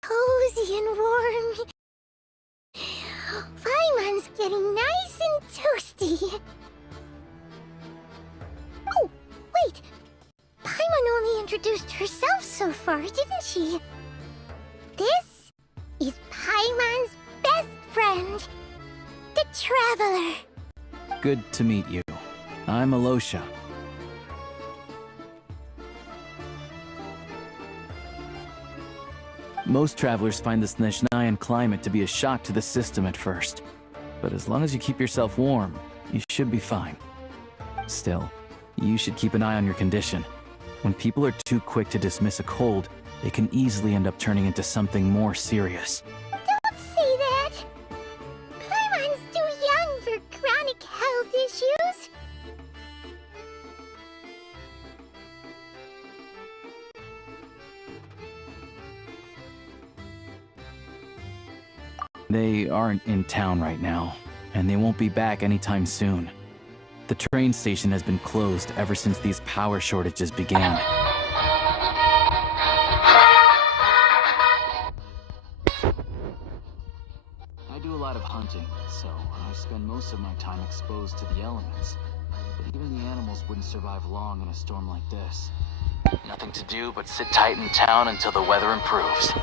cozy and warm. Paimon's getting nice and toasty. Oh, wait. Paimon only introduced herself so far, didn't she? This is Paimon's best friend, the Traveler. Good to meet you. I'm Alosha. Most travelers find the Snezhnayan climate to be a shock to the system at first. But as long as you keep yourself warm, you should be fine. Still, you should keep an eye on your condition. When people are too quick to dismiss a cold, it can easily end up turning into something more serious. Don't say that! Paimon's too young for chronic health issues. They aren't in town right now, and they won't be back anytime soon. The train station has been closed ever since these power shortages began. I do a lot of hunting, so I spend most of my time exposed to the elements. But even the animals wouldn't survive long in a storm like this. Nothing to do but sit tight in town until the weather improves.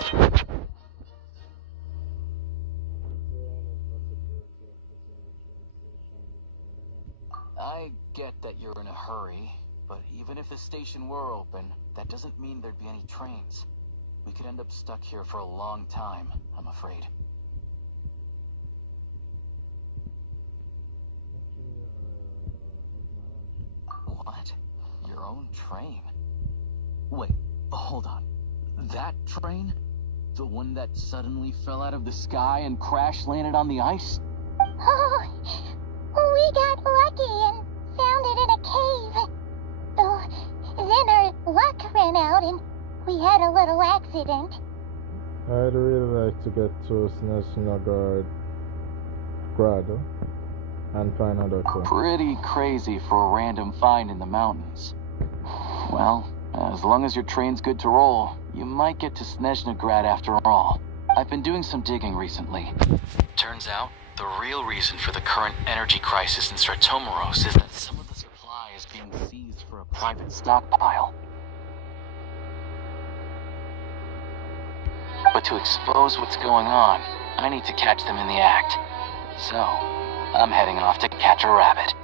I get that you're in a hurry, but even if the station were open, that doesn't mean there'd be any trains. We could end up stuck here for a long time, I'm afraid. What? Your own train? Wait, hold on. That train? The one that suddenly fell out of the sky and crash-landed on the ice? Oh, we got lucky and found it in a cave. Oh, then our luck ran out and we had a little accident. I'd really like to get to Snezhnaya Grad and find a doctor. Pretty crazy for a random find in the mountains. Well, as long as your train's good to roll, you might get to Snezhnaya after all. I've been doing some digging recently. Turns out, the real reason for the current energy crisis in Stratomaros is that some of the supply is being seized for a private stockpile. But to expose what's going on, I need to catch them in the act. So, I'm heading off to catch a rabbit.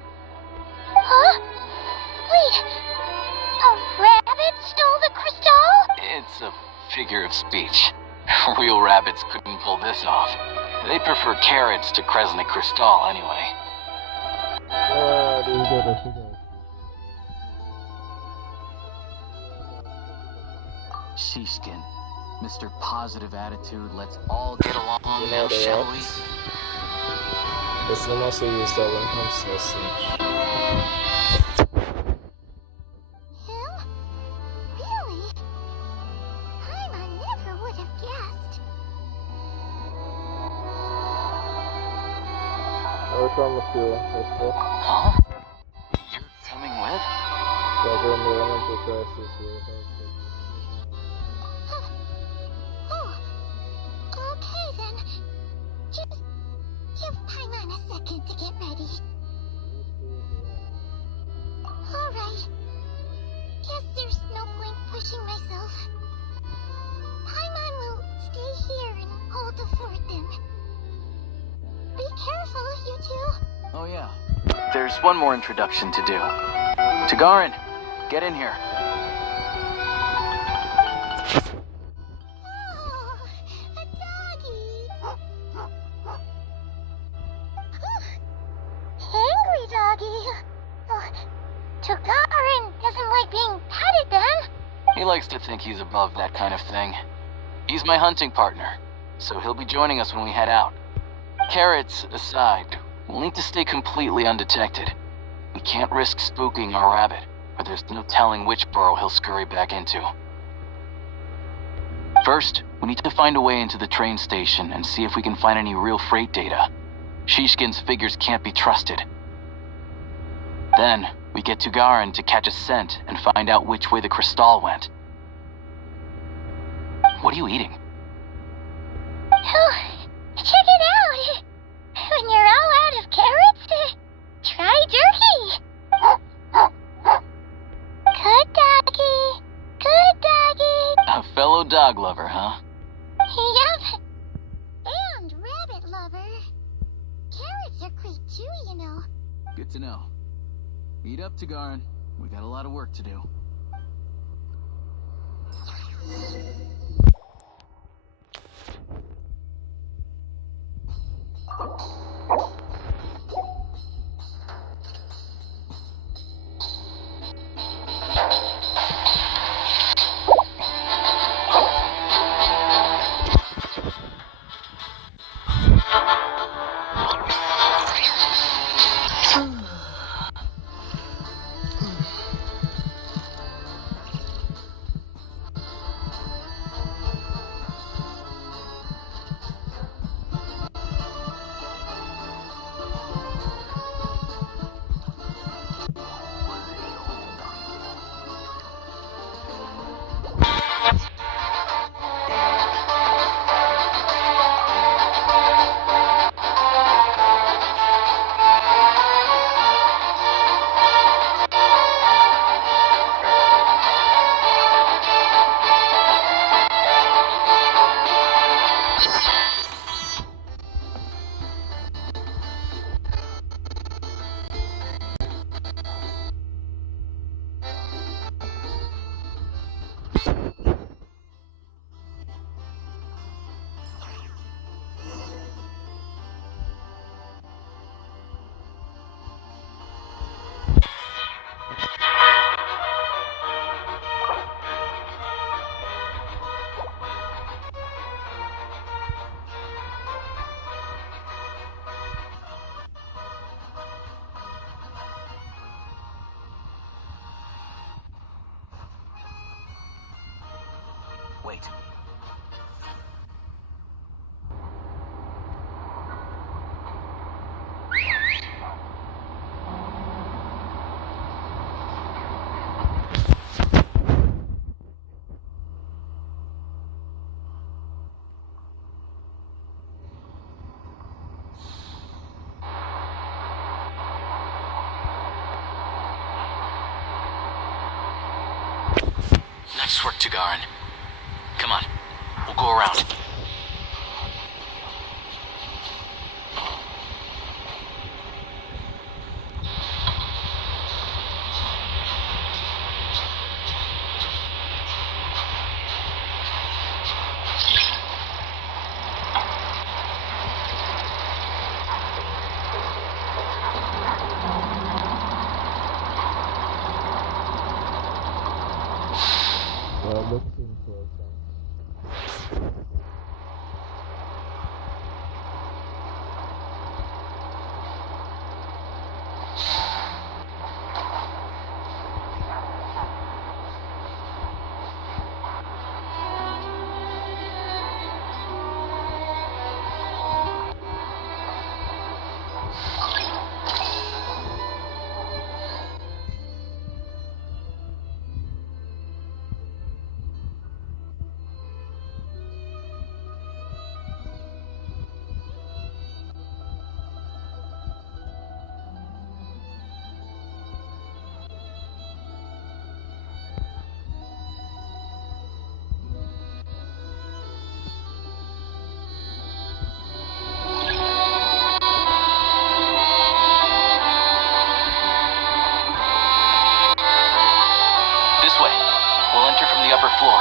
Huh? Wait, a rabbit stole the crystal? It's a figure of speech. Real rabbits couldn't pull this off. They prefer carrots to Kresnik Crystal anyway. Sheeshkin. Mr. Positive Attitude, let's all get along now, shall we? It's also used that when it comes to snitch. Him? Really? I never would have guessed. I'll come with you, Crystal. Huh? You're coming with? So I'll go in the elemental crisis here. Oh, okay then. Just give Paimon a second to get ready. Alright. Guess there's no point pushing myself. Paimon will stay here and hold the fort then. Be careful, you two. Oh yeah. There's one more introduction to do. Tagarin, get in here. Oh, a doggy. Angry doggy. Oh, Tagarin doesn't like being petted then. He likes to think he's above that kind of thing. He's my hunting partner, so he'll be joining us when we head out. Carrots aside, we'll need to stay completely undetected. We can't risk spooking our rabbit, or there's no telling which burrow he'll scurry back into. First, we need to find a way into the train station and see if we can find any real freight data. Sheeshkin's figures can't be trusted. Then, we get to Garin to catch a scent and find out which way the crystal went. What are you eating? Oh, check it out. When you're all out of carrots, try jerky. Good doggy. Good doggy. A fellow dog lover, huh? Yep. And rabbit lover. Carrots are great too, you know. Good to know. Eat up, Tagarin. We got a lot of work to do. Wait. Nice work, Tagarin. Come on, we'll go around. Looking for something. This way. We'll enter from the upper floor.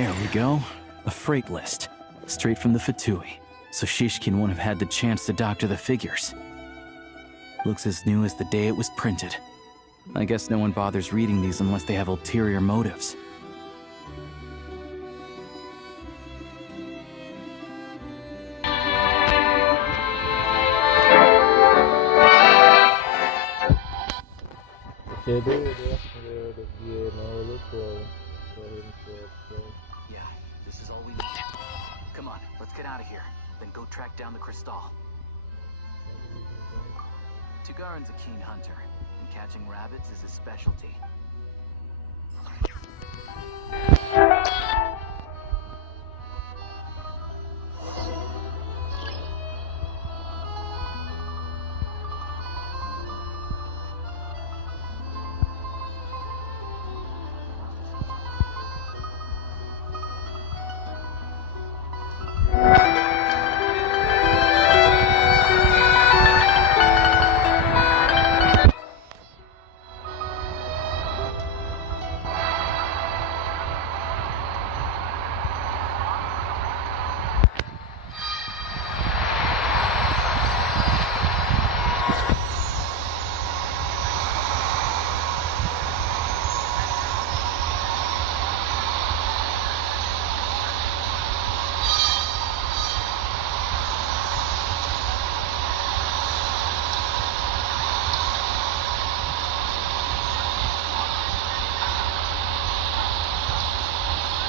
There we go. A freight list. Straight from the Fatui. So Shishkin won't have had the chance to doctor the figures. Looks as new as the day it was printed. I guess no one bothers reading these unless they have ulterior motives. Yeah, this is all we need. Come on, let's get out of here. Then go track down the crystal. Tugarin's a keen hunter, and catching rabbits is his specialty.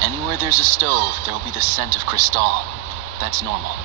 Anywhere there's a stove, there'll be the scent of crystal. That's normal.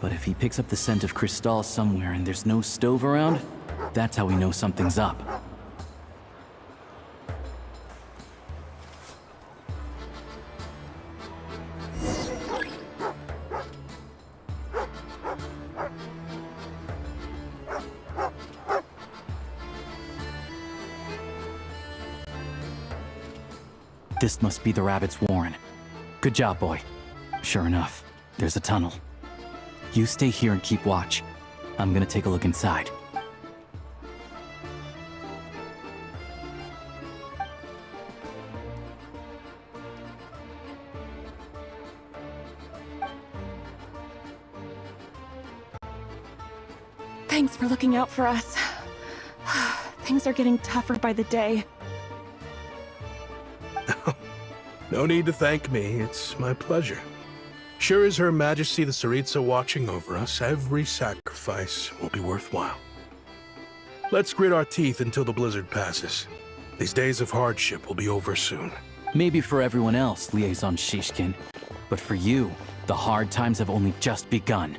But if he picks up the scent of crystal somewhere and there's no stove around, that's how we know something's up. This must be the rabbit's warren. Good job, boy. Sure enough, there's a tunnel. You stay here and keep watch. I'm gonna take a look inside. Thanks for looking out for us. Things are getting tougher by the day. No need to thank me. It's my pleasure. Sure as Her Majesty the Tsaritsa watching over us, every sacrifice will be worthwhile. Let's grit our teeth until the blizzard passes. These days of hardship will be over soon. Maybe for everyone else, Liaison Shishkin, but for you, the hard times have only just begun.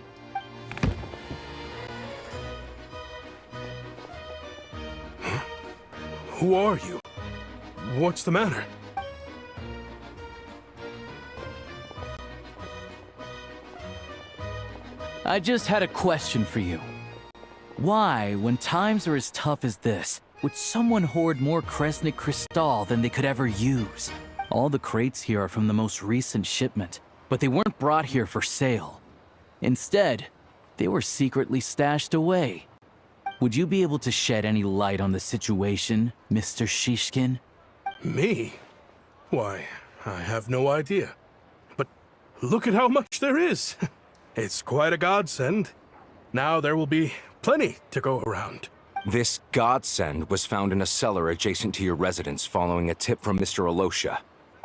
Huh? Who are you? What's the matter? I just had a question for you. Why, when times are as tough as this, would someone hoard more Kresnik crystal than they could ever use? All the crates here are from the most recent shipment, but they weren't brought here for sale. Instead, they were secretly stashed away. Would you be able to shed any light on the situation, Mr. Shishkin? Me? Why, I have no idea. But look at how much there is! It's quite a godsend. Now there will be plenty to go around. This godsend was found in a cellar adjacent to your residence following a tip from Mr. Alosha.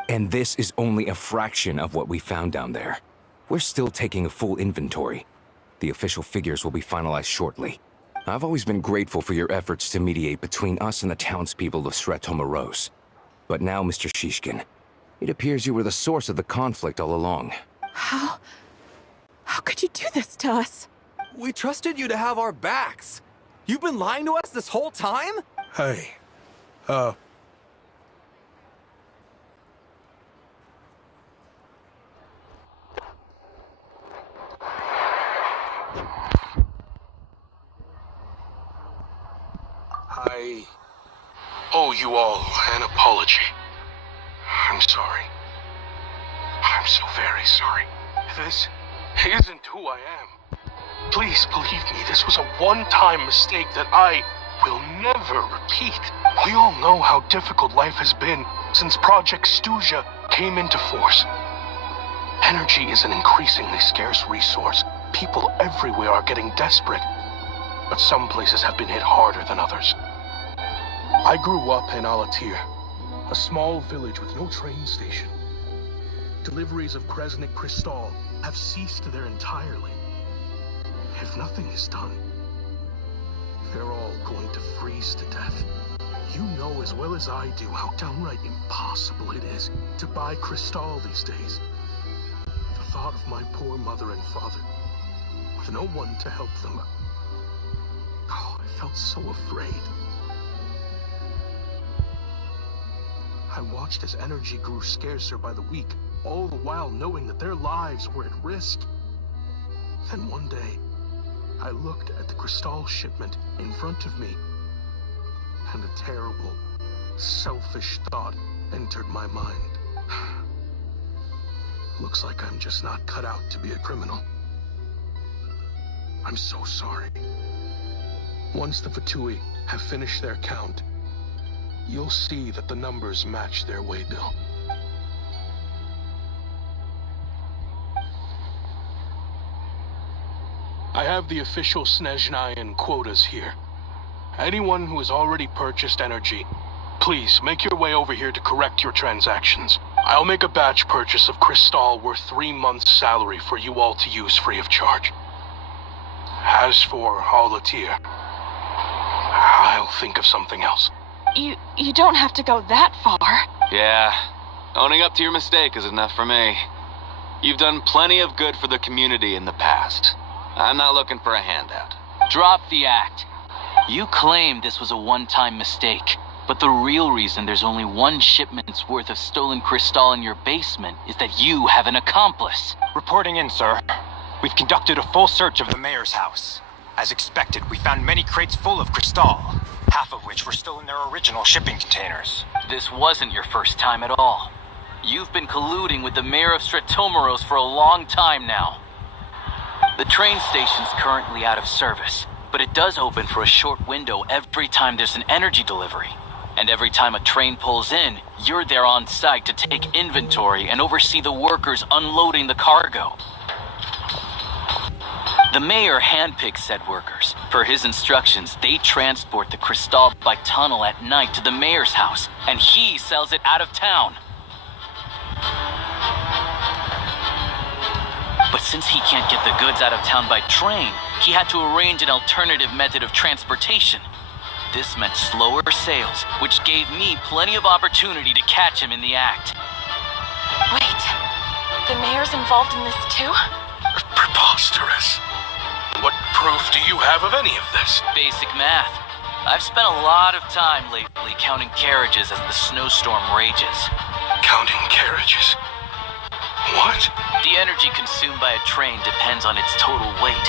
And this is only a fraction of what we found down there. We're still taking a full inventory. The official figures will be finalized shortly. I've always been grateful for your efforts to mediate between us and the townspeople of Sretomaros. But now, Mr. Shishkin, it appears you were the source of the conflict all along. How could you do this to us? We trusted you to have our backs. You've been lying to us this whole time? Hey, I owe you all an apology. I'm sorry. I'm so very sorry. This isn't who I am. Please believe me, this was a one-time mistake that I will never repeat. We all know how difficult life has been since Project Stuja came into force. Energy is an increasingly scarce resource. People everywhere are getting desperate, but some places have been hit harder than others. I grew up in Alatir, a small village with no train station. Deliveries of Kresnik Crystal have ceased there entirely. If nothing is done, they're all going to freeze to death. You know as well as I do how downright impossible it is to buy Crystal these days. The thought of my poor mother and father, with no one to help them, I felt so afraid. I watched as energy grew scarcer by the week, all the while knowing that their lives were at risk. Then one day, I looked at the Crystal shipment in front of me, and a terrible, selfish thought entered my mind. Looks like I'm just not cut out to be a criminal. I'm so sorry. Once the Fatui have finished their count, you'll see that the numbers match their waybill. I have the official Snezhnayan quotas here. Anyone who has already purchased energy, please make your way over here to correct your transactions. I'll make a batch purchase of Crystal worth 3 months' salary for you all to use free of charge. As for Alatir, I'll think of something else. You don't have to go that far. Yeah, owning up to your mistake is enough for me. You've done plenty of good for the community in the past. I'm not looking for a handout. Drop the act. You claim this was a one-time mistake, but the real reason there's only 1 shipment's worth of stolen Crystal in your basement is that you have an accomplice. Reporting in, sir. We've conducted a full search of the mayor's house. As expected, we found many crates full of Crystal, half of which were still in their original shipping containers. This wasn't your first time at all. You've been colluding with the mayor of Stratomeros for a long time now. The train station's currently out of service, but it does open for a short window every time there's an energy delivery. And every time a train pulls in, you're there on site to take inventory and oversee the workers unloading the cargo. The mayor handpicks said workers. Per his instructions, they transport the Crystal by tunnel at night to the mayor's house, and he sells it out of town. But since he can't get the goods out of town by train, he had to arrange an alternative method of transportation. This meant slower sales, which gave me plenty of opportunity to catch him in the act. Wait, the mayor's involved in this too? Preposterous. What proof do you have of any of this? Basic math. I've spent a lot of time lately counting carriages as the snowstorm rages. Counting carriages? What? The energy consumed by a train depends on its total weight.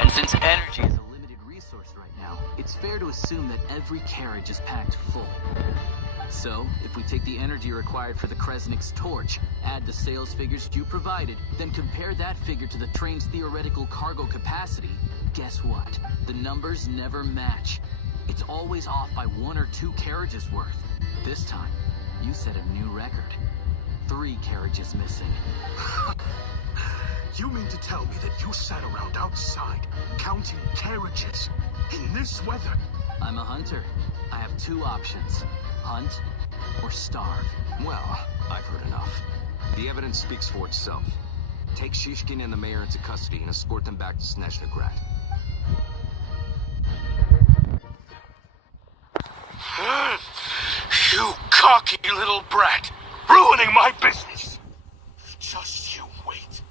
And since energy is a limited resource right now, it's fair to assume that every carriage is packed full. So, if we take the energy required for the Kresnik's torch, add the sales figures you provided, then compare that figure to the train's theoretical cargo capacity, guess what? The numbers never match. It's always off by 1 or 2 carriages worth. This time, you set a new record. 3 carriages missing. You mean to tell me that you sat around outside, counting carriages, in this weather? I'm a hunter. I have 2 options. Hunt or starve. Well, I've heard enough. The evidence speaks for itself. Take Shishkin and the mayor into custody and escort them back to Snezhnaya. You cocky little brat! Ruining my business! Just you wait.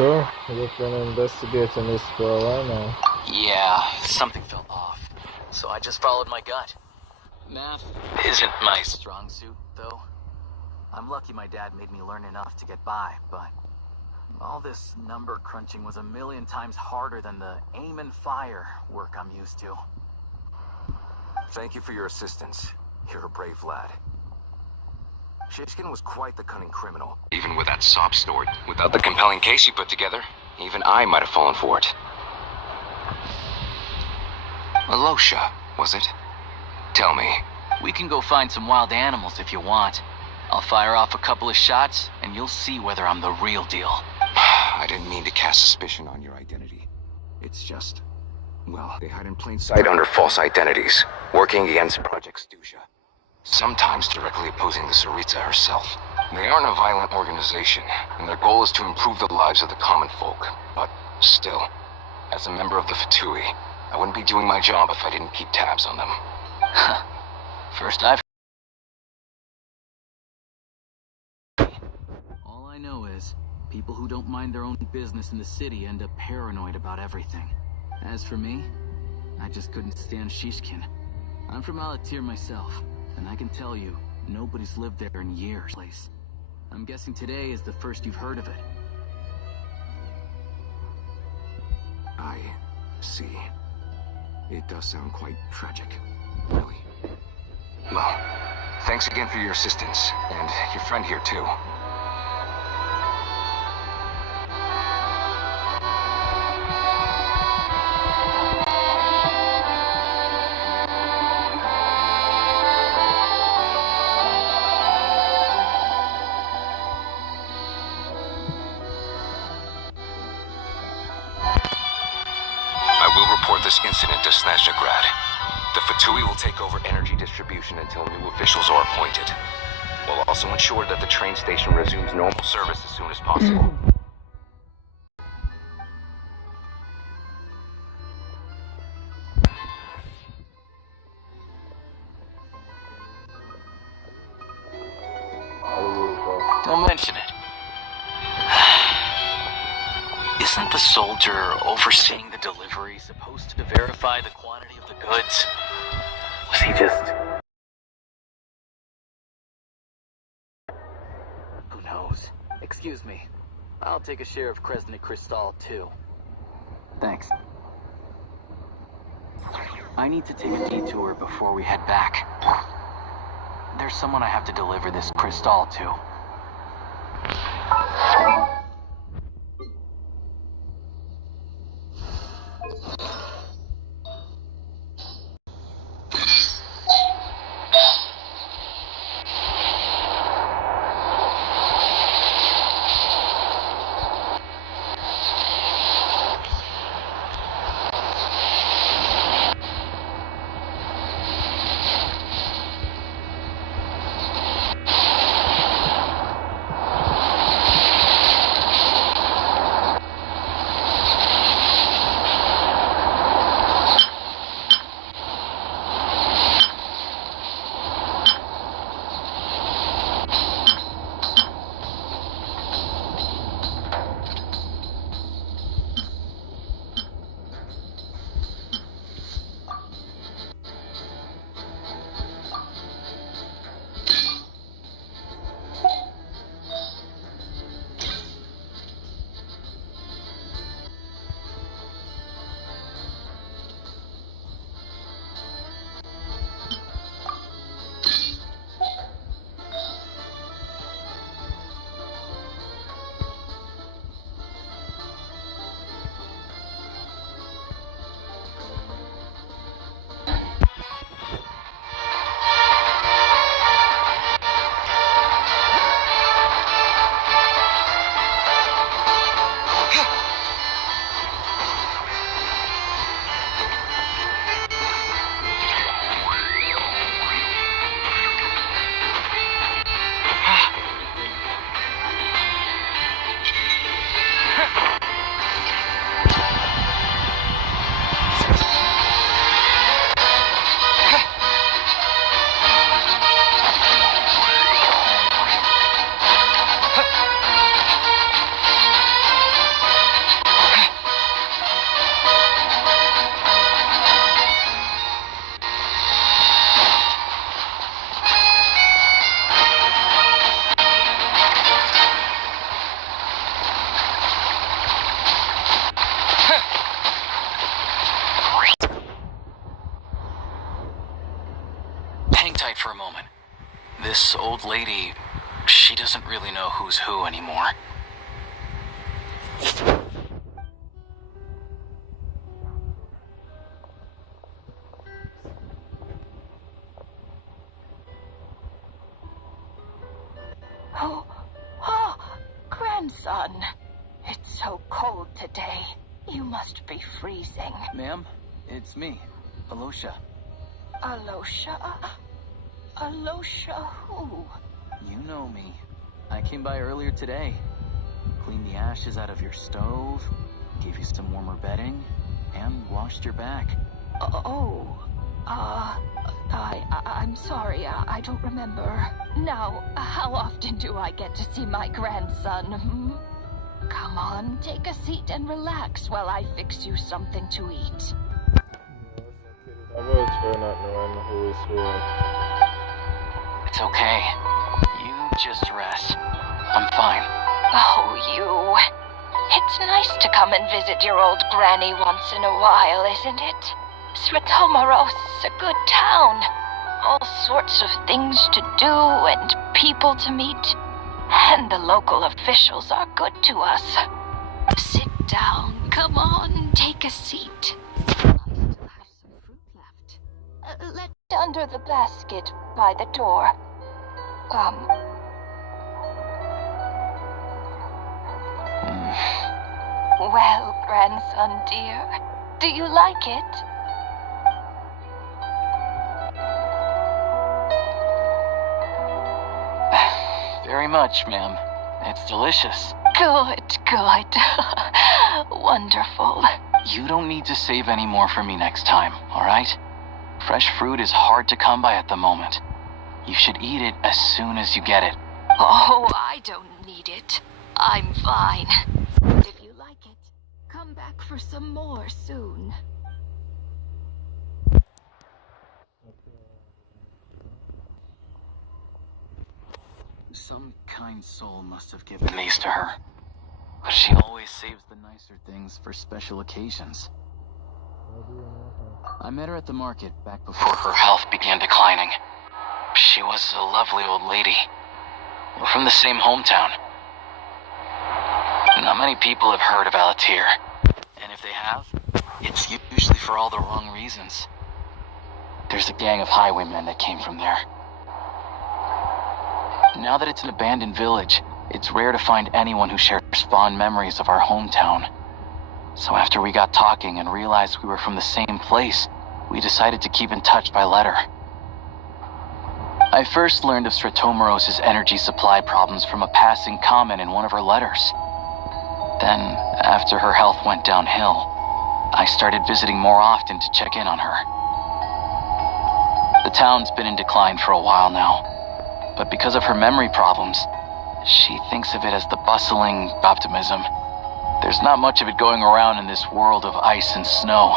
So, you've been investigating this for a while now. Yeah, something felt off. So I just followed my gut. Math isn't my strong suit, though. I'm lucky my dad made me learn enough to get by, but all this number crunching was a million times harder than the aim and fire work I'm used to. Thank you for your assistance. You're a brave lad. Shishkin was quite the cunning criminal. Even with that sob story, without the compelling case you put together, even I might have fallen for it. Alosha, was it? Tell me. We can go find some wild animals if you want. I'll fire off a couple of shots, and you'll see whether I'm the real deal. I didn't mean to cast suspicion on your identity. It's just... well, they hide in plain sight under false identities, working against Project Stusha. Sometimes directly opposing the Tsaritsa herself. They aren't a violent organization, and their goal is to improve the lives of the common folk. But still, as a member of the Fatui, I wouldn't be doing my job if I didn't keep tabs on them. First I've... All I know is, people who don't mind their own business in the city end up paranoid about everything. As for me, I just couldn't stand Shishkin. I'm from Alatir myself, and I can tell you, nobody's lived there in years. I'm guessing today is the first you've heard of it. I see. It does sound quite tragic, really. Well, thanks again for your assistance, and your friend here too. This incident to Snezhnaya. The Fatui will take over energy distribution until new officials are appointed. We'll also ensure that the train station resumes normal service as soon as possible. Don't mention it. Isn't the soldier overseeing the delivery supposed to verify the quantity of the goods? Was he just... Who knows? Excuse me. I'll take a share of Kresnik Crystal, too. Thanks. I need to take a detour before we head back. There's someone I have to deliver this crystal to. tight for a moment. This old lady, she doesn't really know who's who anymore. Oh, grandson. It's so cold today. You must be freezing. Ma'am, it's me, Alosha. Alosha? Alosha who? You know me. I came by earlier today. Cleaned the ashes out of your stove, gave you some warmer bedding, and washed your back. I'm sorry, I don't remember. Now, how often do I get to see my grandson? Come on, take a seat and relax while I fix you something to eat. About her not knowing who is who. It's okay. You just rest. I'm fine. Oh, you. It's nice to come and visit your old granny once in a while, isn't it? Svetomoros is a good town. All sorts of things to do and people to meet. And the local officials are good to us. Sit down. Come on, take a seat. I still have some fruit left. Let under the basket by the door. Well, grandson dear, do you like it? Very much, ma'am. It's delicious. Good. Wonderful. You don't need to save any more for me next time, alright? Fresh fruit is hard to come by at the moment. You should eat it as soon as you get it. Oh, I don't need it. I'm fine. If you like it, come back for some more soon. Some kind soul must have given these to her. But she always saves the nicer things for special occasions. I met her at the market back before her health began declining. She was a lovely old lady. We're from the same hometown. Not many people have heard of Alatir. And if they have, it's usually for all the wrong reasons. There's a gang of highwaymen that came from there. Now that it's an abandoned village, it's rare to find anyone who shares fond memories of our hometown. So after we got talking and realized we were from the same place, we decided to keep in touch by letter. I first learned of Svetomoros' energy supply problems from a passing comment in one of her letters. Then, after her health went downhill, I started visiting more often to check in on her. The town's been in decline for a while now, but because of her memory problems, she thinks of it as the bustling optimism. There's not much of it going around in this world of ice and snow.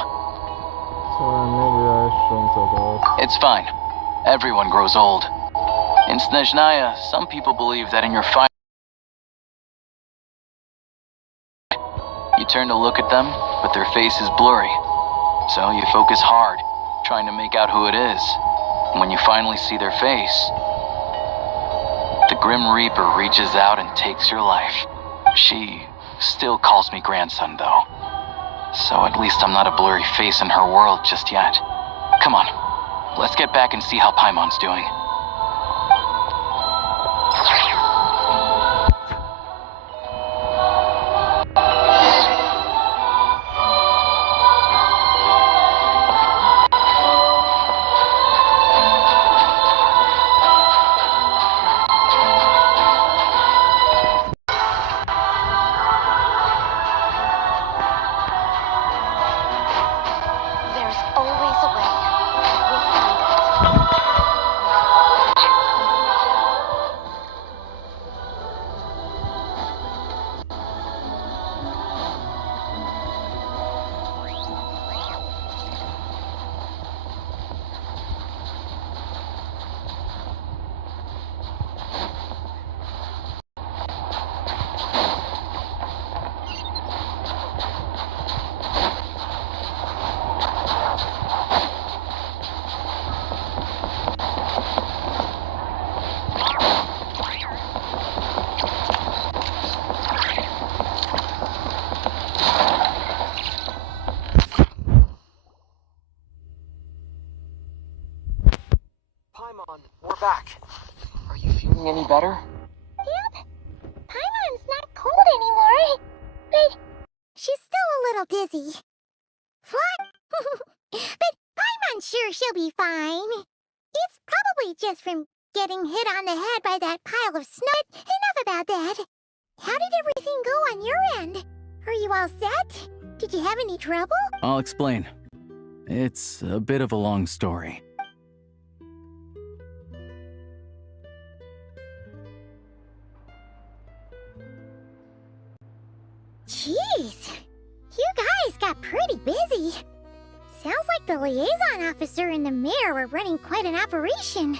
Sorry, maybe I shouldn't have asked. It's fine. Everyone grows old. In Snezhnaya, some people believe that in your final you turn to look at them, but their face is blurry. So you focus hard, trying to make out who it is. And when you finally see their face, the Grim Reaper reaches out and takes your life. She still calls me grandson, though. So at least I'm not a blurry face in her world just yet. Come on, let's get back and see how Paimon's doing. There's always a way. We'll find it. Paimon, we're back. Are you feeling any better? Yep. Paimon's not cold anymore. But she's still a little dizzy. Fly. But Paimon's sure she'll be fine. It's probably just from getting hit on the head by that pile of snow. Enough about that. How did everything go on your end? Are you all set? Did you have any trouble? I'll explain. It's a bit of a long story. Jeez, you guys got pretty busy. Sounds like the liaison officer and the mayor were running quite an operation.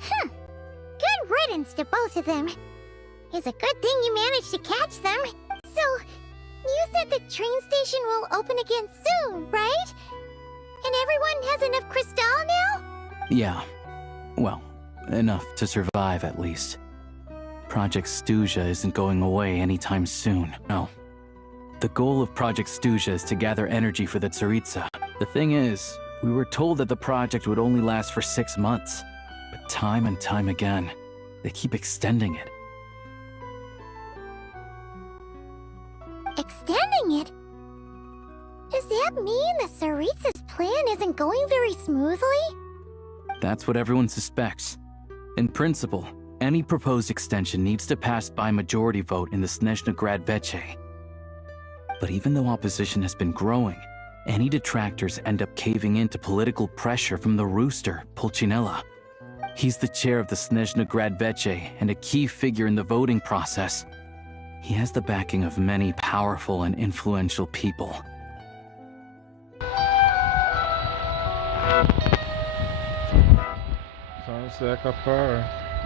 Good riddance to both of them. It's a good thing you managed to catch them. So, you said the train station will open again soon, right? And everyone has enough crystal now? Yeah. Well, enough to survive at least. Project Stuja isn't going away anytime soon, no. The goal of Project Stuja is to gather energy for the Tsaritsa. The thing is, we were told that the project would only last for 6 months. But time and time again, they keep extending it. Extending it? Does that mean the Tsaritsa's plan isn't going very smoothly? That's what everyone suspects. In principle, any proposed extension needs to pass by majority vote in the Snezhnaya. But even though opposition has been growing, any detractors end up caving in to political pressure from the rooster, Pulcinella. He's the chair of the Snezhnaya and a key figure in the voting process. He has the backing of many powerful and influential people. Sounds like a power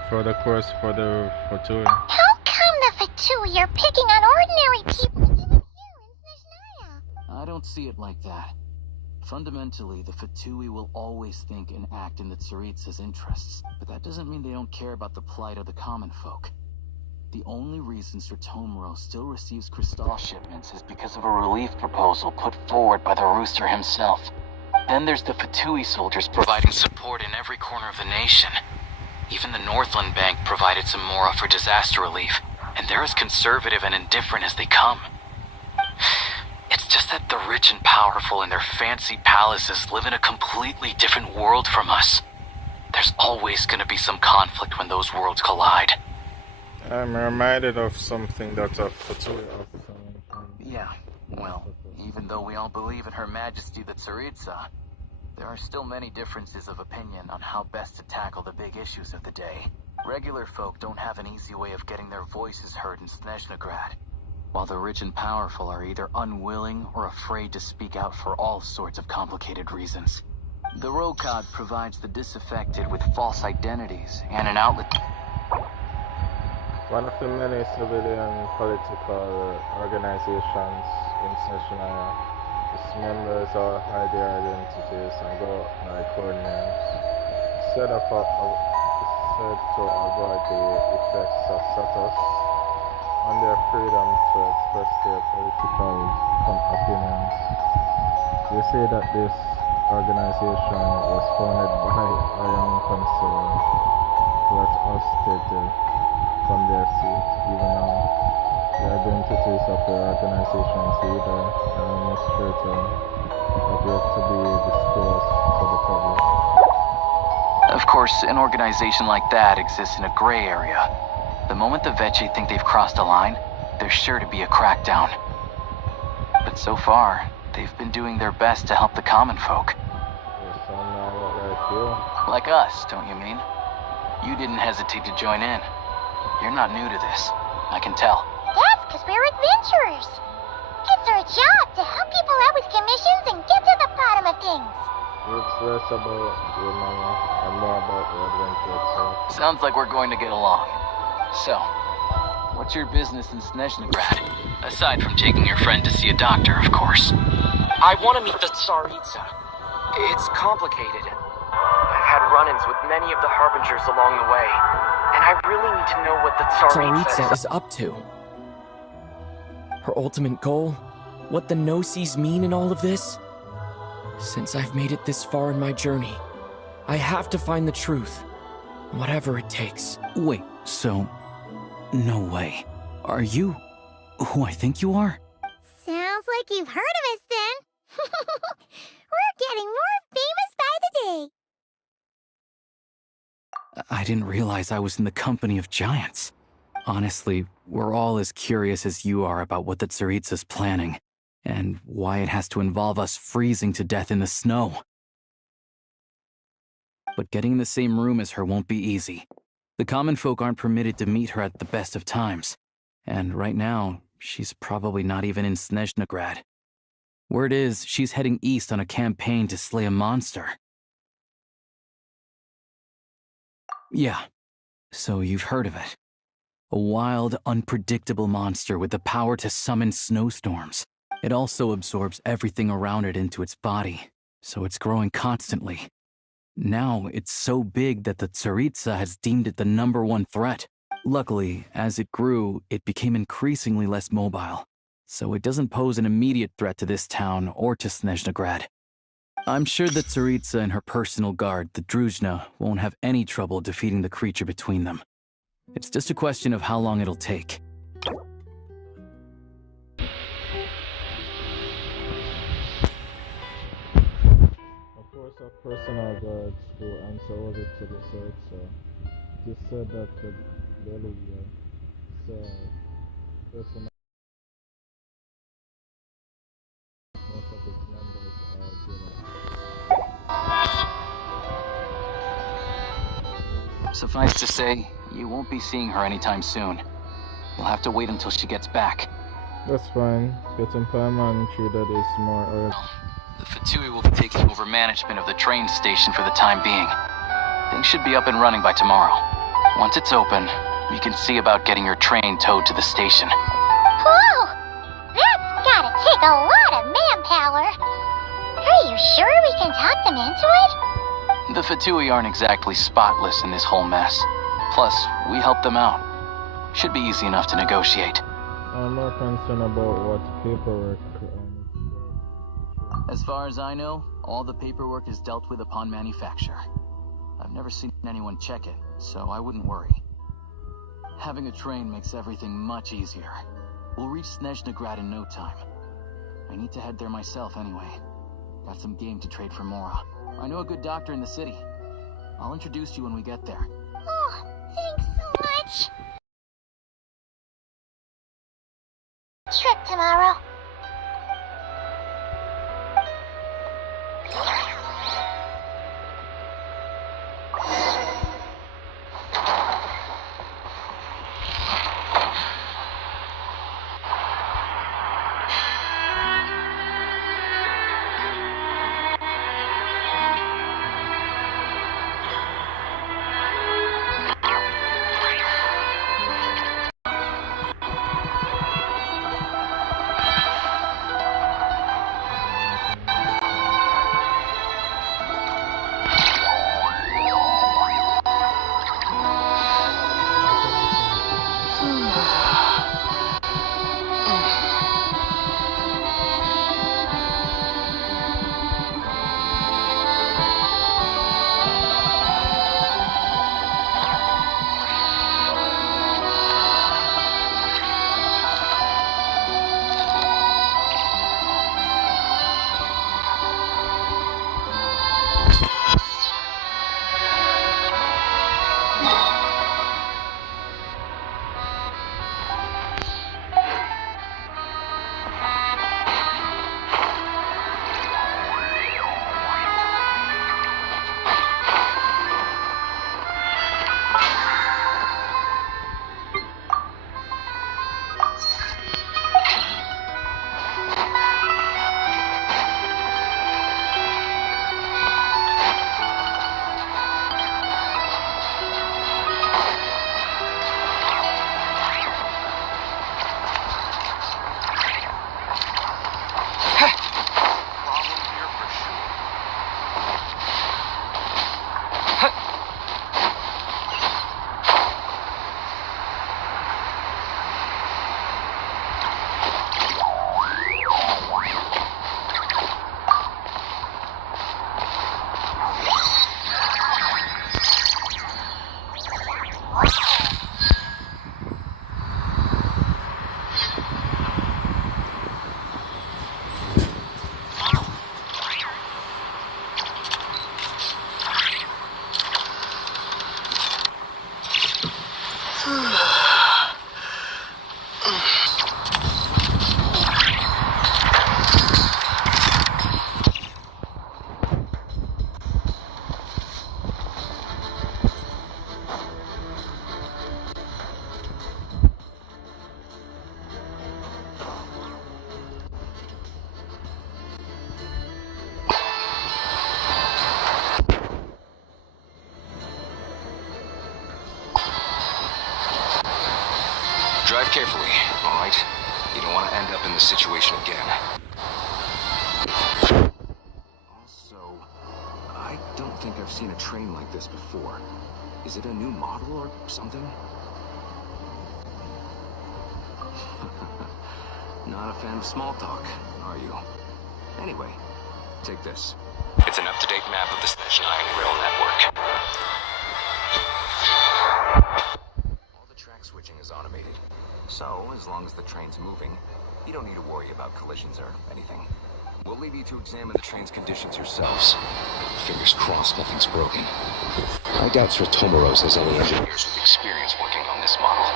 for the course for the Fatui. How come the Fatui are picking on ordinary people even here in Snezhnaya? I don't see it like that. Fundamentally, the Fatui will always think and act in the Tsaritsa's interests, but that doesn't mean they don't care about the plight of the common folk. The only reason Sir Tomro still receives crystal shipments is because of a relief proposal put forward by the Rooster himself. Then there's the Fatui soldiers providing support in every corner of the nation. Even the Northland Bank provided some mora for disaster relief, and they're as conservative and indifferent as they come. It's just that the rich and powerful in their fancy palaces live in a completely different world from us. There's always going to be some conflict when those worlds collide. I'm reminded of something that a Fatui Yeah, well, even though we all believe in Her Majesty the Tsaritsa, there are still many differences of opinion on how best to tackle the big issues of the day. Regular folk don't have an easy way of getting their voices heard in Snezhnaya, while the rich and powerful are either unwilling or afraid to speak out for all sorts of complicated reasons. The Rokad provides the disaffected with false identities and an outlet. One of the many civilian political organizations in Snezhnaya, its members all hide their identities and go by code names, said to avoid the effects of status on their freedom to express their political opinions. They say that this organization was founded by a young consul who was ousted from their seat. Even now, the identities of the organization's leader and administrator have yet to be disclosed to the public. Of course, an organization like that exists in a gray area. The moment the Veche think they've crossed a line, there's sure to be a crackdown. But so far, they've been doing their best to help the common folk. Like us, don't you mean? You didn't hesitate to join in. You're not new to this. I can tell. That's because we're adventurers. It's our job to help people out with commissions and get to the bottom of things. It's less about your money and more about the adventure itself. Sounds like we're going to get along. So, what's your business in Snezhnaya? Aside from taking your friend to see a doctor, of course. I want to meet the Tsaritsa. It's complicated. I've had run-ins with many of the Harbingers along the way, and I really need to know what the Tsaritsa is up to. Her ultimate goal? What the Gnosis mean in all of this? Since I've made it this far in my journey, I have to find the truth. Whatever it takes. Wait, so... No way. Are you who I think you are? Sounds like you've heard of us then. We're getting more famous by the day. I didn't realize I was in the company of giants. Honestly, we're all as curious as you are about what the Tsaritsa's planning, and why it has to involve us freezing to death in the snow. But getting in the same room as her won't be easy. The common folk aren't permitted to meet her at the best of times, and right now, she's probably not even in Snezhnagrad. Word is, she's heading east on a campaign to slay a monster. Yeah, so you've heard of it. A wild, unpredictable monster with the power to summon snowstorms. It also absorbs everything around it into its body, so it's growing constantly. Now, it's so big that the Tsaritsa has deemed it the #1 threat. Luckily, as it grew, it became increasingly less mobile, so it doesn't pose an immediate threat to this town or to Snezhnagrad. I'm sure that Tsaritsa and her personal guard, the Druzhna, won't have any trouble defeating the creature between them. It's just a question of how long it'll take. Of course, our personal guards who answer it to the search, so it is said that the Deluge personal most of its members are Jedi. Suffice to say, you won't be seeing her anytime soon. You'll have to wait until she gets back. That's fine. Getting Paimon treated is more urgent. The Fatui will be taking over management of the train station for the time being. Things should be up and running by tomorrow. Once it's open, we can see about getting your train towed to the station. Whoa! That's gotta take a lot of manpower. Are you sure we can talk them into it? The Fatui aren't exactly spotless in this whole mess. Plus, we help them out. Should be easy enough to negotiate. I'm more concerned about what paperwork. As far as I know, all the paperwork is dealt with upon manufacture. I've never seen anyone check it, so I wouldn't worry. Having a train makes everything much easier. We'll reach Snezhnagrad in no time. I need to head there myself anyway. Got some game to trade for Mora. I know a good doctor in the city. I'll introduce you when we get there. Oh, thanks so much. Trip tomorrow. Drive carefully, alright? You don't want to end up in this situation again. Also, I don't think I've seen a train like this before. Is it a new model or something? Not a fan of small talk, are you? Anyway, take this. It's an up-to-date map of the Snezhnaya rail network. All the track switching is automated. So, as long as the train's moving, you don't need to worry about collisions or anything. We'll leave you to examine the train's conditions yourselves. Fingers crossed nothing's broken. I doubt Sir Tomoros has any engineers with experience working on this model.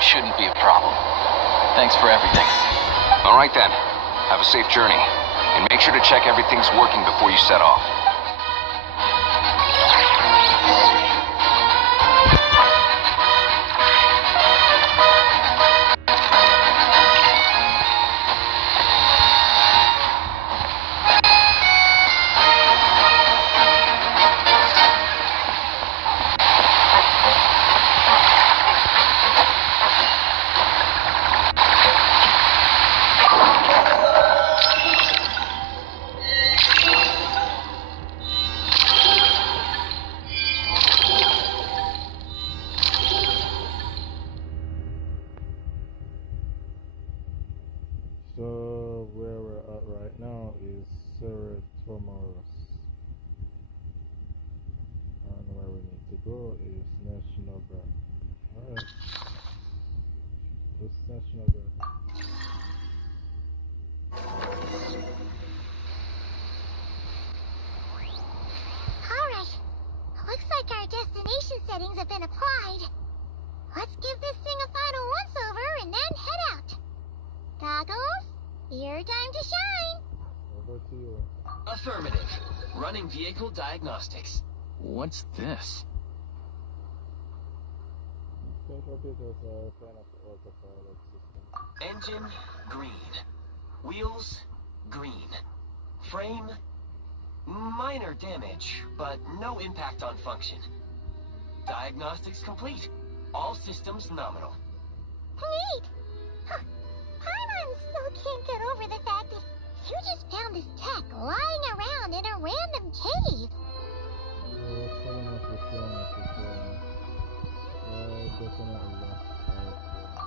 Shouldn't be a problem. Thanks for everything. Alright then. Have a safe journey. And make sure to check everything's working before you set off. So where we're at right now is Sir Tomoros. And where we need to go is Snezhnaya. Alright. Just Snezhnaya. Alright. Looks like our destination settings have been applied. Let's give this thing a final once-over and then head out. Goggles, your time to shine. Over to you. Affirmative. Running vehicle diagnostics. What's this? Think of it as a kind of autopilot system. Engine, green. Wheels, green. Frame, minor damage, but no impact on function. Diagnostics complete. All systems nominal. Wait! Paimon still can't get over the fact that you just found this tech lying around in a random cave.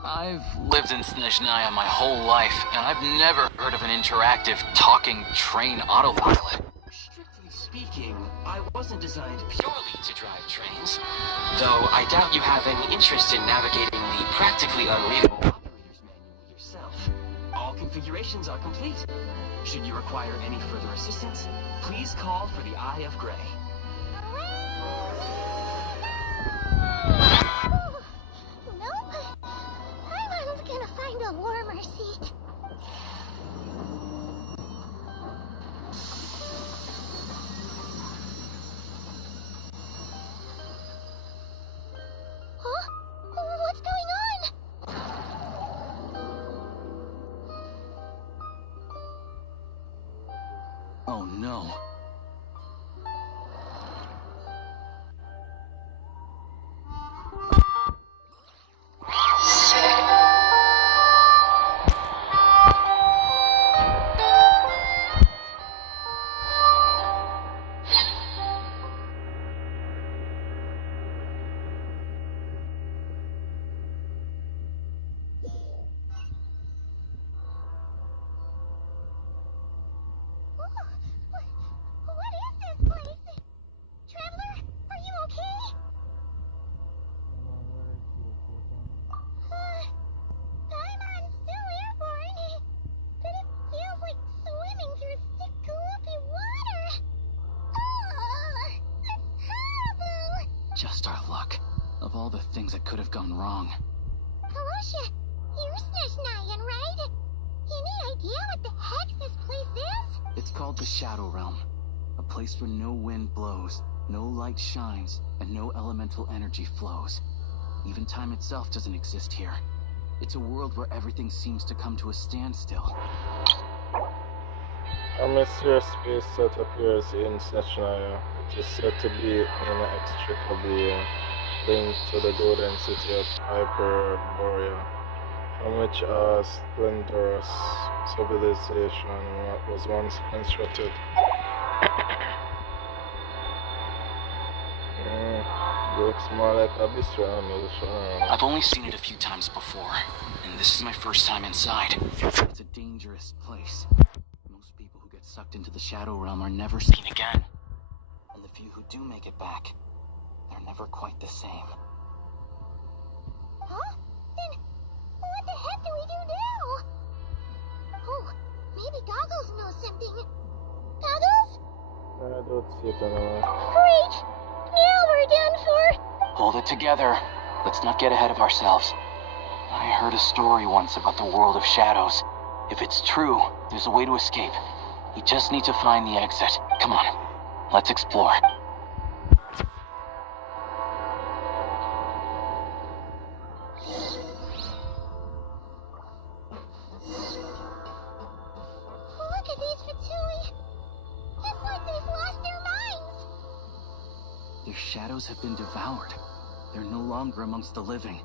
I've lived in Snezhnaya my whole life, and I've never heard of an interactive, talking train autopilot. Strictly speaking, I wasn't designed purely to drive trains. Though I doubt you have any interest in navigating the practically unreadable operator's manual yourself. All configurations are complete. Should you require any further assistance, please call for the Eye of Grey. Nope. Paimon's gonna find a warmer seat. Huh? What's going on? Oh no. What is this place? Traveler, are you okay? Paimon's still airborne, but it feels like swimming through thick, gloopy water. It's horrible. Just our luck. Of all the things that could have gone wrong. Alosha, you're Snezhnayan, right? Any idea what the heck this place is? It's called the Shadow Realm. A place where no wind blows, no light shines, and no elemental energy flows. Even time itself doesn't exist here. It's a world where everything seems to come to a standstill. A mysterious space that appears in Snezhnaya, which is said to be inextricably linked to the golden city of Hyperborea, from which a splendorous civilization was once constructed. Looks more like a bistro. I've only seen it a few times before, and this is my first time inside. It's a dangerous place. Most people who get sucked into the Shadow Realm are never seen again. And the few who do make it back, they're never quite the same. Huh? Then what the heck do we do now? Oh, maybe Goggles knows something. Goggles? I don't see it anymore. Great! Now we're done for! Hold it together. Let's not get ahead of ourselves. I heard a story once about the world of shadows. If it's true, there's a way to escape. We just need to find the exit. Come on, let's explore. Look at these Fatui! It's like they've lost their minds! Their shadows have been devoured. They're no longer amongst the living.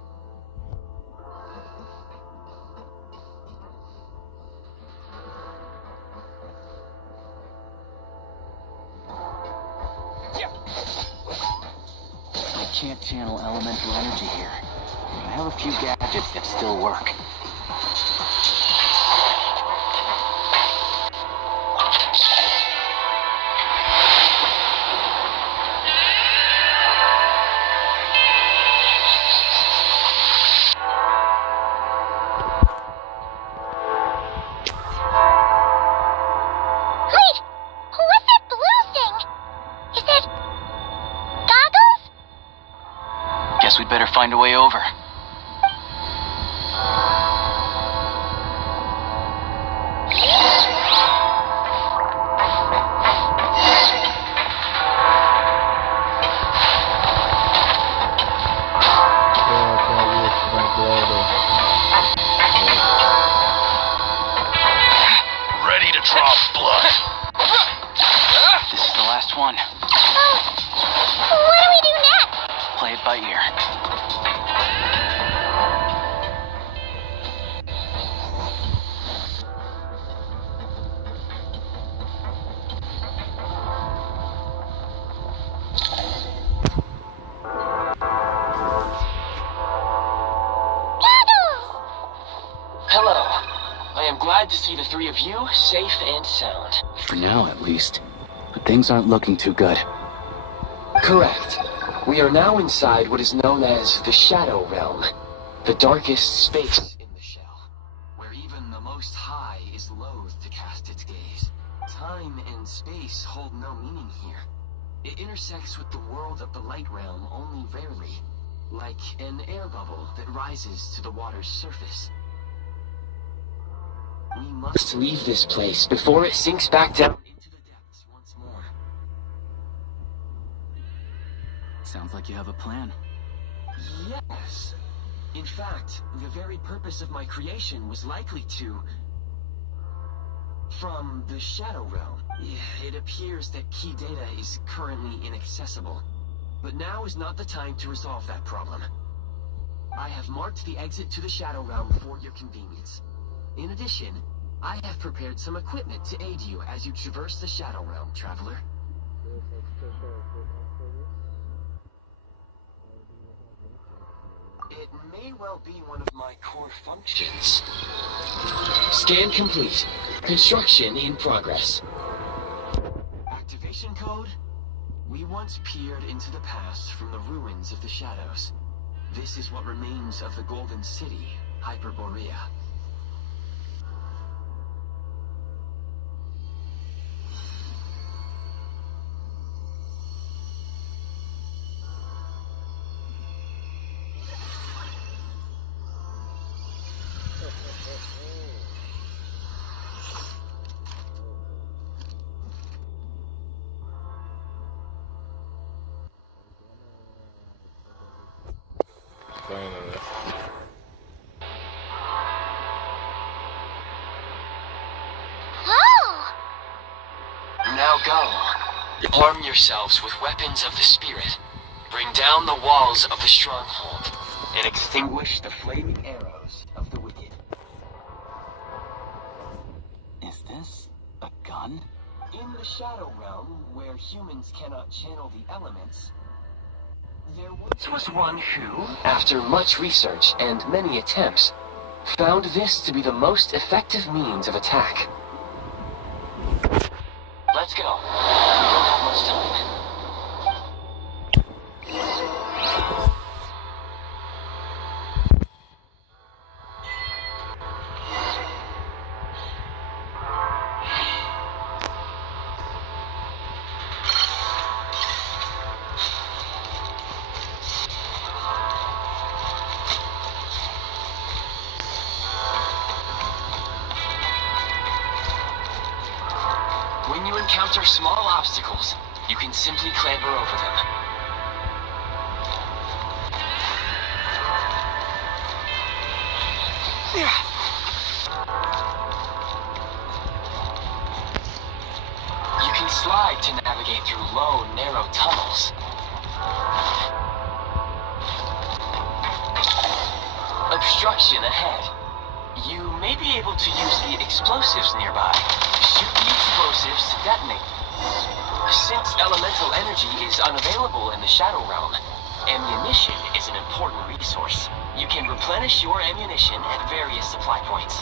I can't channel elemental energy here. I have a few gadgets that still work. Wait! What's that blue thing? Is that... Goggles? Guess we'd better find a way over. Ready to draw blood. This is the last one. What do we do next? Play it by ear. Hello. I am glad to see the three of you safe and sound. For now, at least. But things aren't looking too good. Correct. We are now inside what is known as the Shadow Realm, the darkest space in the shell, where even the Most High is loath to cast its gaze. Time and space hold no meaning here. It intersects with the world of the Light Realm only rarely, like an air bubble that rises to the water's surface. We must leave this place before it sinks back down into the depths once more. Sounds like you have a plan. Yes. In fact, the very purpose of my creation was likely to... From the Shadow Realm. It appears that key data is currently inaccessible. But now is not the time to resolve that problem. I have marked the exit to the Shadow Realm for your convenience. In addition, I have prepared some equipment to aid you as you traverse the Shadow Realm, traveler. It may well be one of my core functions. Scan complete. Construction in progress. Activation code? We once peered into the past from the ruins of the shadows. This is what remains of the Golden City, Hyperborea. Finally. Oh! Now go. Arm yourselves with weapons of the spirit. Bring down the walls of the stronghold and extinguish the flaming arrows of the wicked. Is this a gun? In the Shadow Realm, where humans cannot channel the elements, there once was one who, after much research and many attempts, found this to be the most effective means of attack. Let's go. We don't have much time. When you encounter small obstacles, you can simply clamber over them. You can slide to navigate through low, narrow tunnels. Obstruction ahead. You may be able to use the explosives nearby. Shoot the explosives to detonate. Since elemental energy is unavailable in the Shadow Realm, ammunition is an important resource. You can replenish your ammunition at various supply points.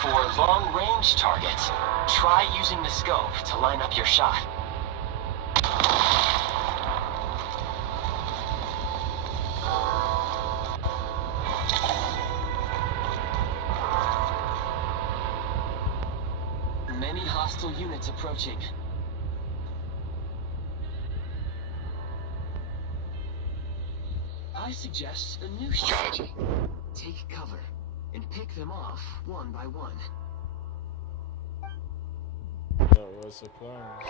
For long-range targets, try using the scope to line up your shot. Many hostile units approaching. I suggest a new strategy. Take cover and pick them off one by one. That was the plan.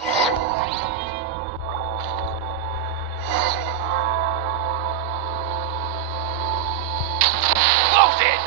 Close it!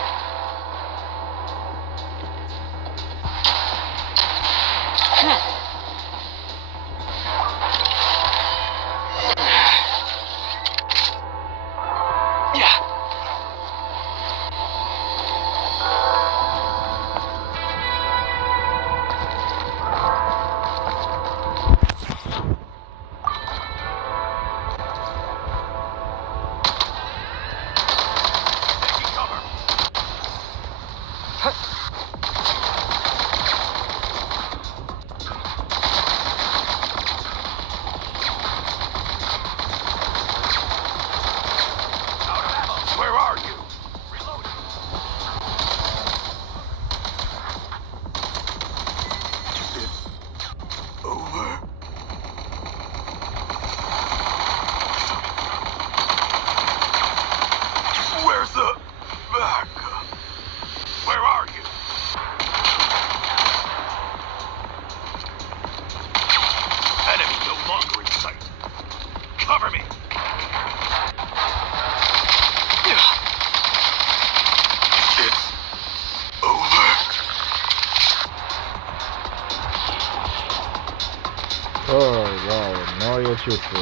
Oh wow, now you're truthful.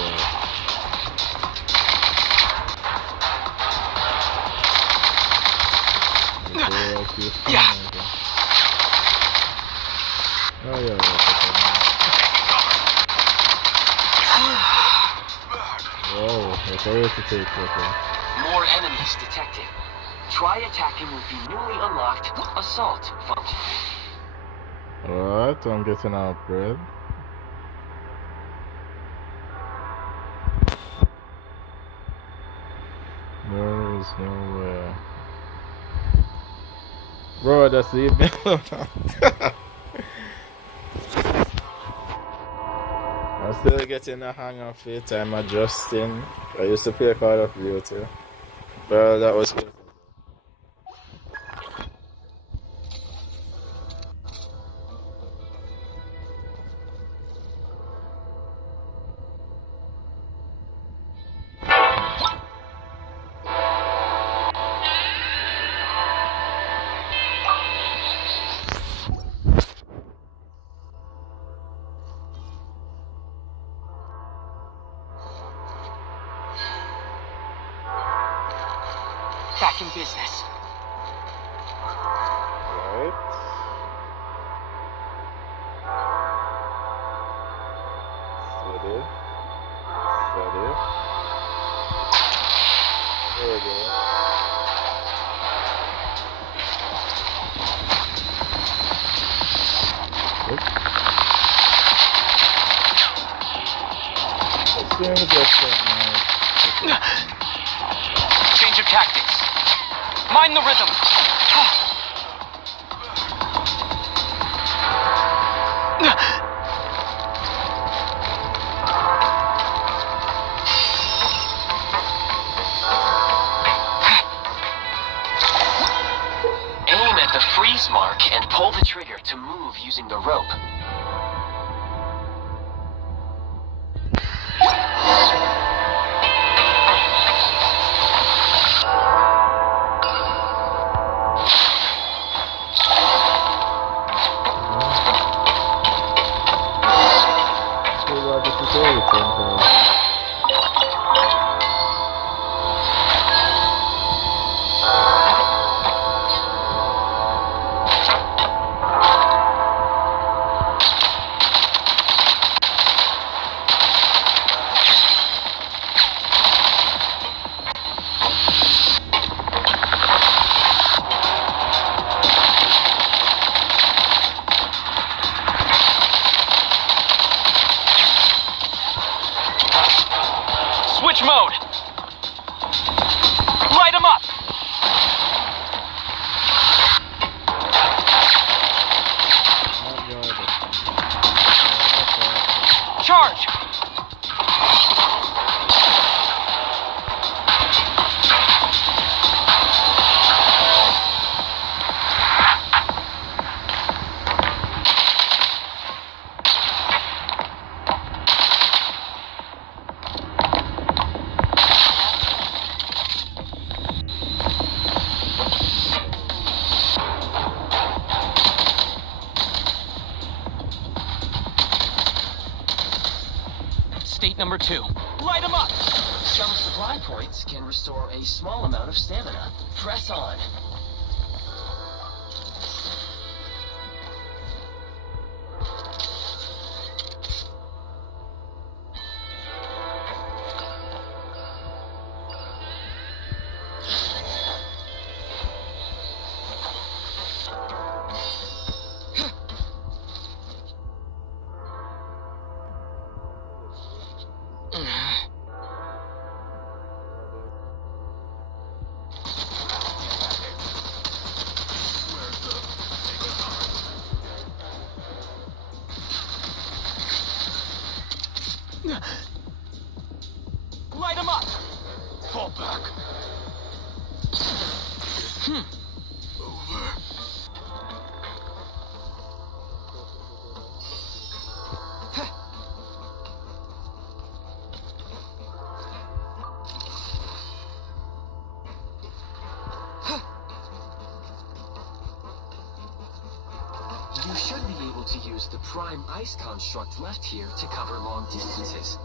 Yeah. Oh yeah. Whoa, it's a way to take it. More enemies detected. Try attacking with the newly unlocked assault function. Alright, I'm getting an upgrade. There is nowhere. Bro, just leave me alone. I'm still getting the hang of it. I'm adjusting. I used to play Call of Duty. Well, that was good. back in business. Right. Steady. Steady. There we go. Seems like Change of tactics. Mind the rhythm. Aim at the freeze mark and pull the trigger to move using the rope. Switch mode. Light 'em up. Charge. State number 2. Light 'em up! Some supply points can restore a small amount of stamina. Press on. Light 'em up! Fall back. Hmm. Over. You should be able to use the prime ice construct left here to cover long distances.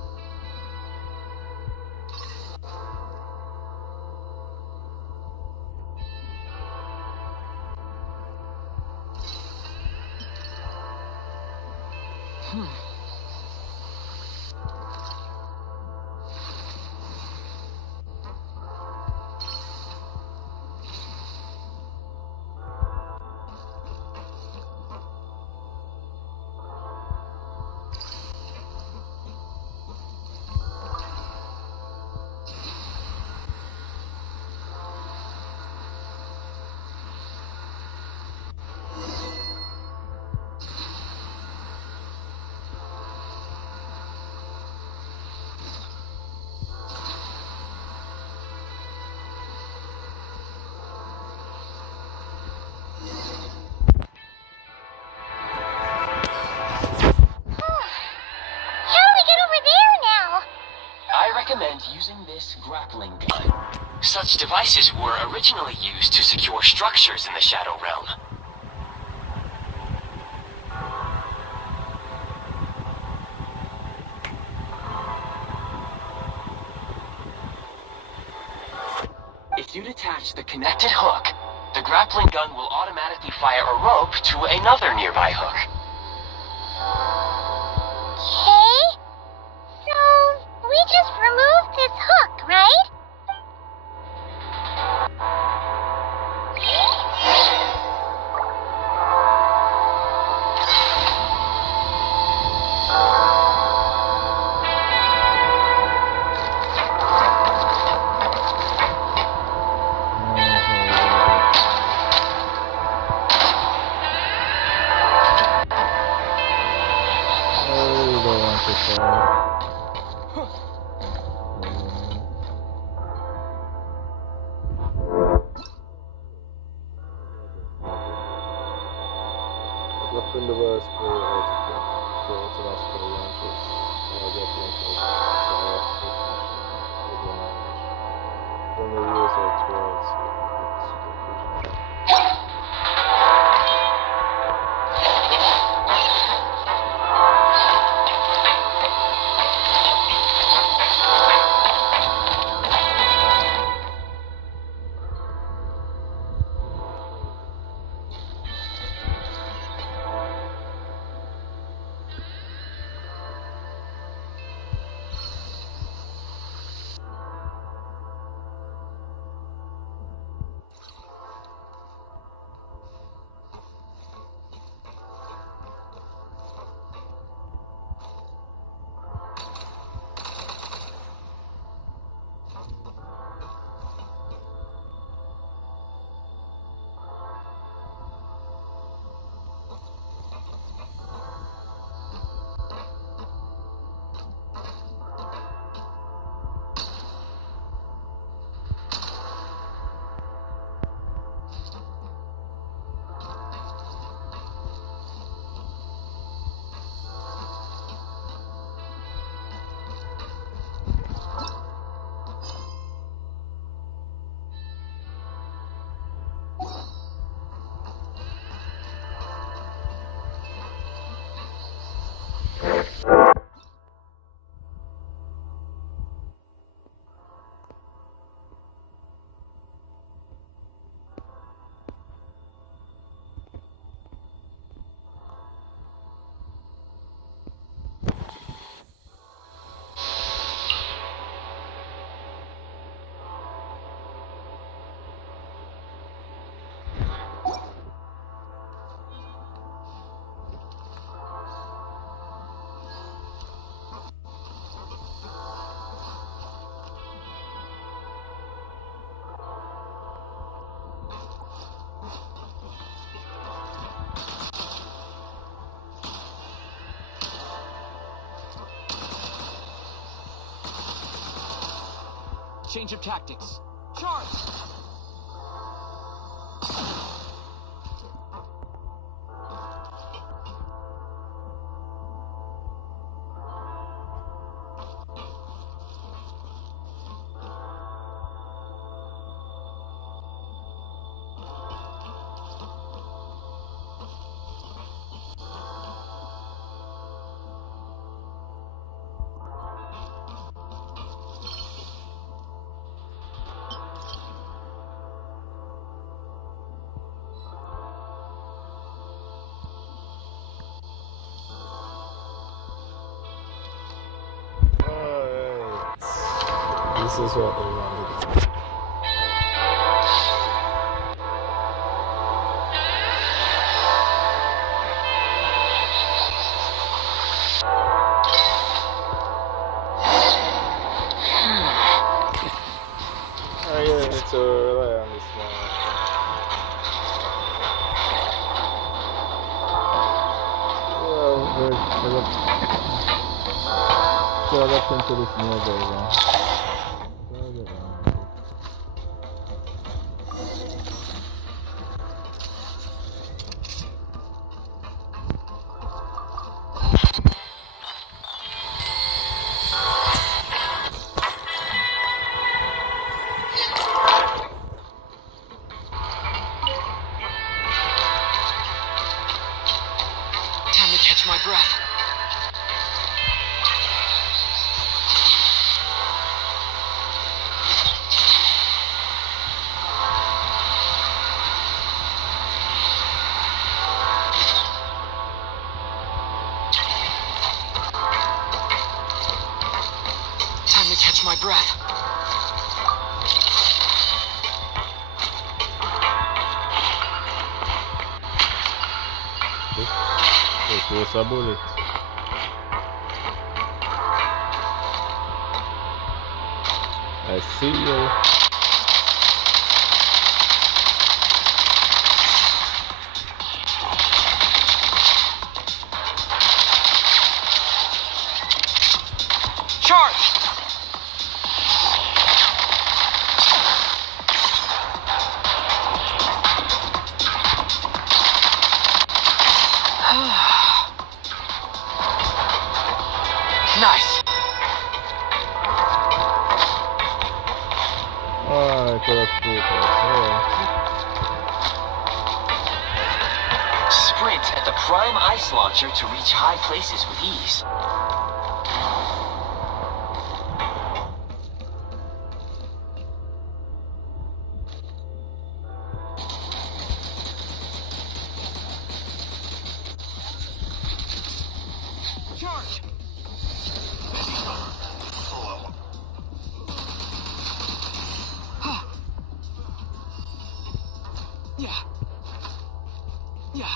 recommend using this grappling gun. Such devices were originally used to secure structures in the Shadow Realm. If If you detach the connected hook, the grappling gun will automatically fire a rope to another nearby hook. Okay. So, we just removed this hook, right? Change of tactics. Charge! This is what they wanted. I really need to rely on this now. Well, into this new version. Catch my breath. Time to catch my breath. This was a bullet. I see you. Charge! Nice. Oh, I could have shoot Sprint at the prime ice launcher to reach high places with ease. Charge! Yeah.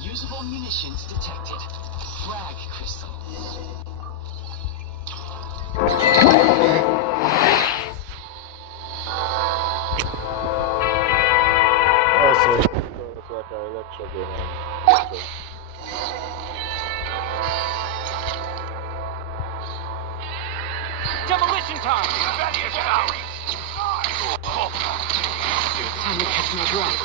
Usable munitions detected. Frag crystal. Also, it's like an electro game. Demolition time! Time to catch my breath.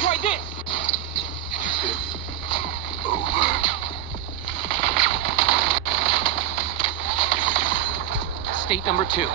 Try this! State number 2.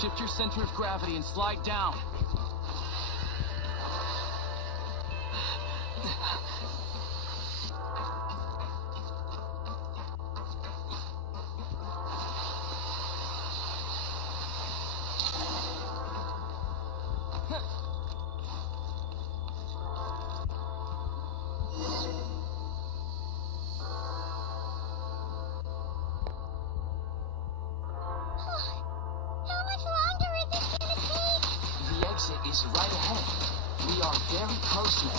Shift your center of gravity and slide down. Is right ahead. We are very close now.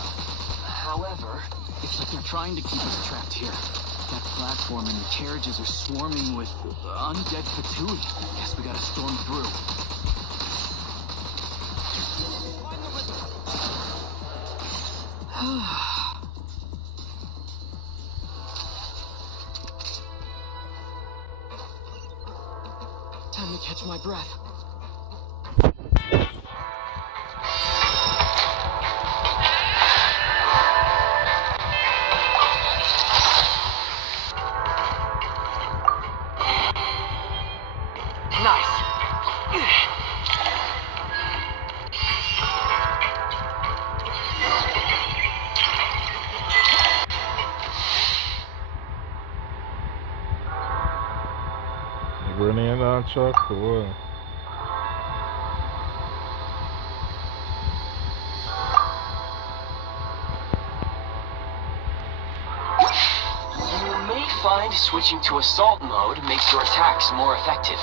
However, it's like they're trying to keep us trapped here. That platform and the carriages are swarming with undead Fatui. Guess we gotta storm through. Time to catch my breath. Grenade launcher, cool. You may find switching to assault mode makes your attacks more effective.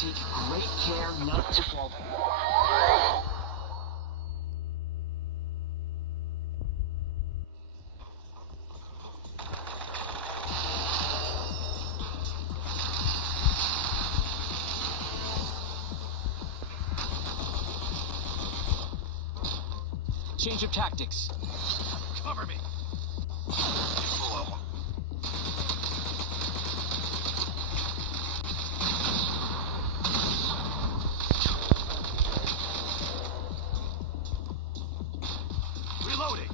Take great care not to fall. Change of tactics. Cover me. Reloading.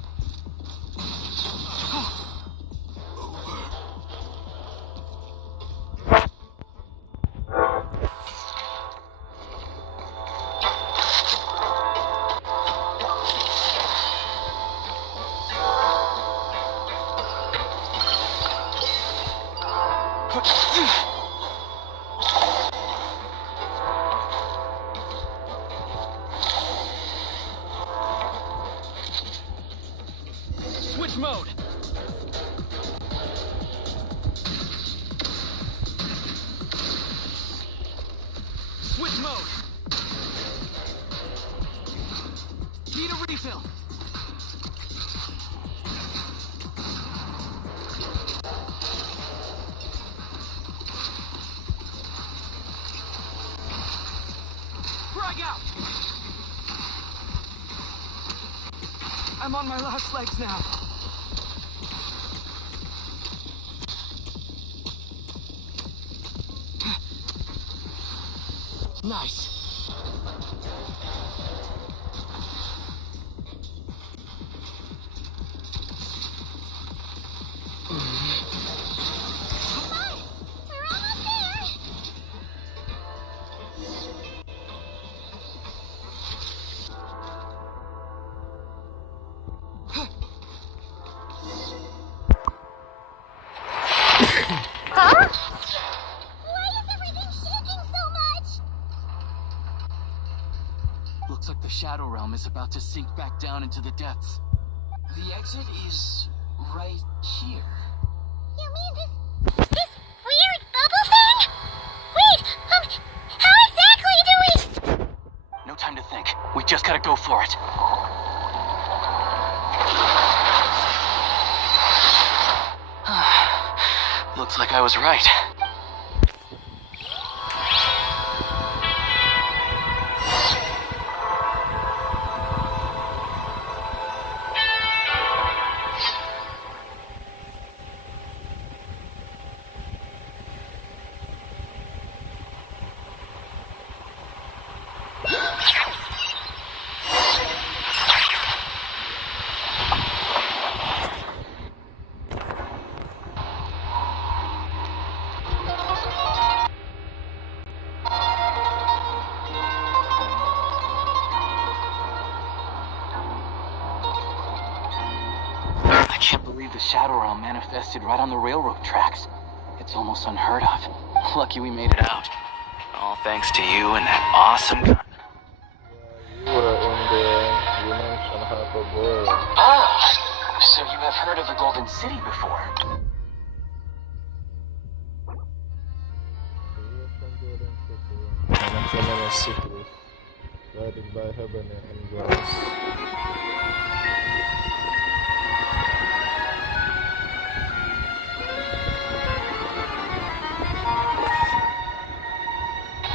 Switch mode. Switch mode. Need a refill. Frag out. I'm on my last legs now. Nice. Huh? Why is everything shaking so much? Looks like the Shadow Realm is about to sink back down into the depths. The exit is right here. You mean this weird bubble thing? Wait, how exactly do we... No time to think. We just gotta go for it. Looks like I was right. I can't believe the Shadow Realm manifested right on the railroad tracks. It's almost unheard of. Lucky we made it out. All thanks to you and that awesome gun. You were in there. You mentioned half a boy. Ah, so you have heard of the Golden City before? And a feminine city, guided by heaven and grace.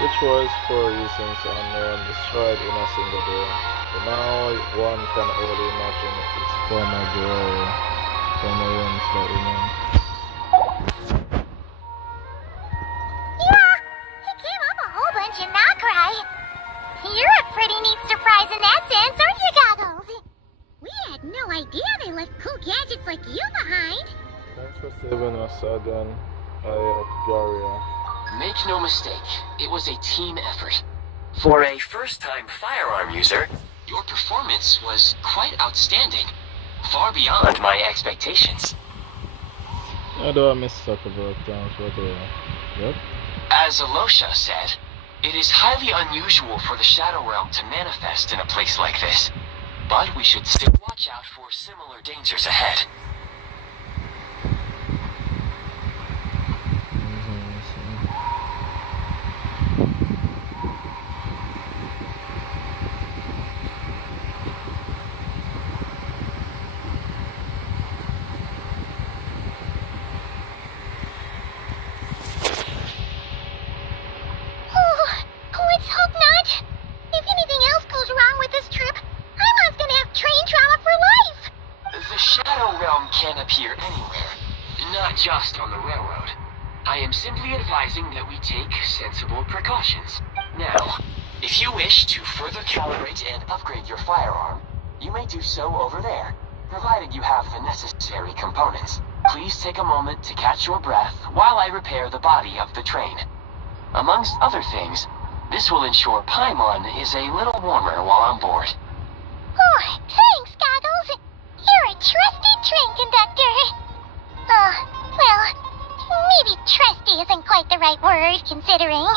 Which was for reasons unknown destroyed in a single day. But now one can only imagine its former glory from the ruins that remain. Yeah, he came up a whole bunch in that cry. You're a pretty neat surprise in that sense, aren't you, Goggles? We had no idea they left cool gadgets like you behind. Thanks for saving us again, Eye of Garia. Make no mistake, it was a team effort. For a first-time firearm user, your performance was quite outstanding. Far beyond my expectations. Although I missed talk about things, but yep. As Alosha said, it is highly unusual for the Shadow Realm to manifest in a place like this. But we should still watch out for similar dangers ahead. I am simply advising that we take sensible precautions. Now, if you wish to further calibrate and upgrade your firearm, you may do so over there, provided you have the necessary components. Please take a moment to catch your breath while I repair the body of the train. Amongst other things, this will ensure Paimon is a little warmer while on board. Oh, thanks, Goggles. You're a trusty train conductor. Well, maybe trusty isn't quite the right word, considering.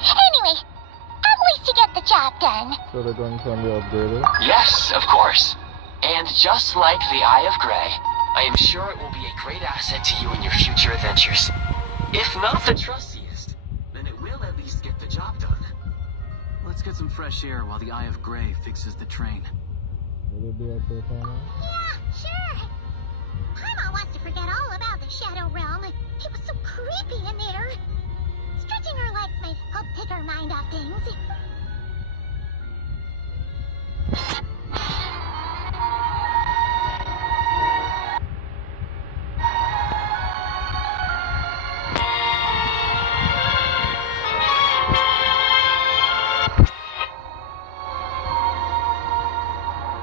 Anyway, at least you get the job done. So the gun can be upgraded? Yes, of course. And just like the Eye of Grey, I am sure it will be a great asset to you in your future adventures. If not the trustiest, then it will at least get the job done. Let's get some fresh air while the Eye of Grey fixes the train. Will it be okay, Paimon? Yeah, sure. Paimon wants to forget all about the Shadow Realm. It was so creepy in there. Stretching her legs might help take her mind off things.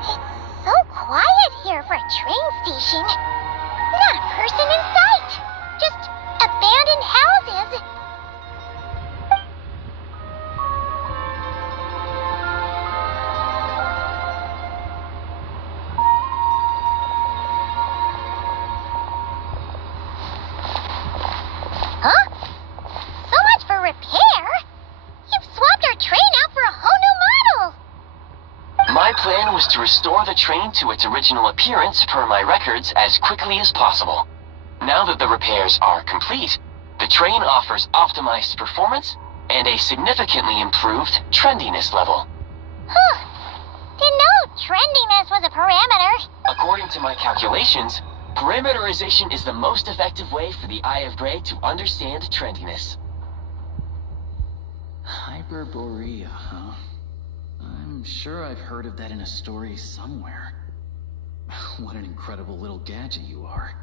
It's so quiet here for a train station. Not a person in sight. Just abandoned houses. Huh? So much for repair. You've swapped our train out for a whole new model. My plan was to restore the train to its original appearance per my records as quickly as possible. Now that the repairs are complete, the train offers optimized performance and a significantly improved trendiness level. Huh. Didn't know trendiness was a parameter. According to my calculations, parameterization is the most effective way for the Eye of Grey to understand trendiness. Hyperborea, huh? I'm sure I've heard of that in a story somewhere. What an incredible little gadget you are.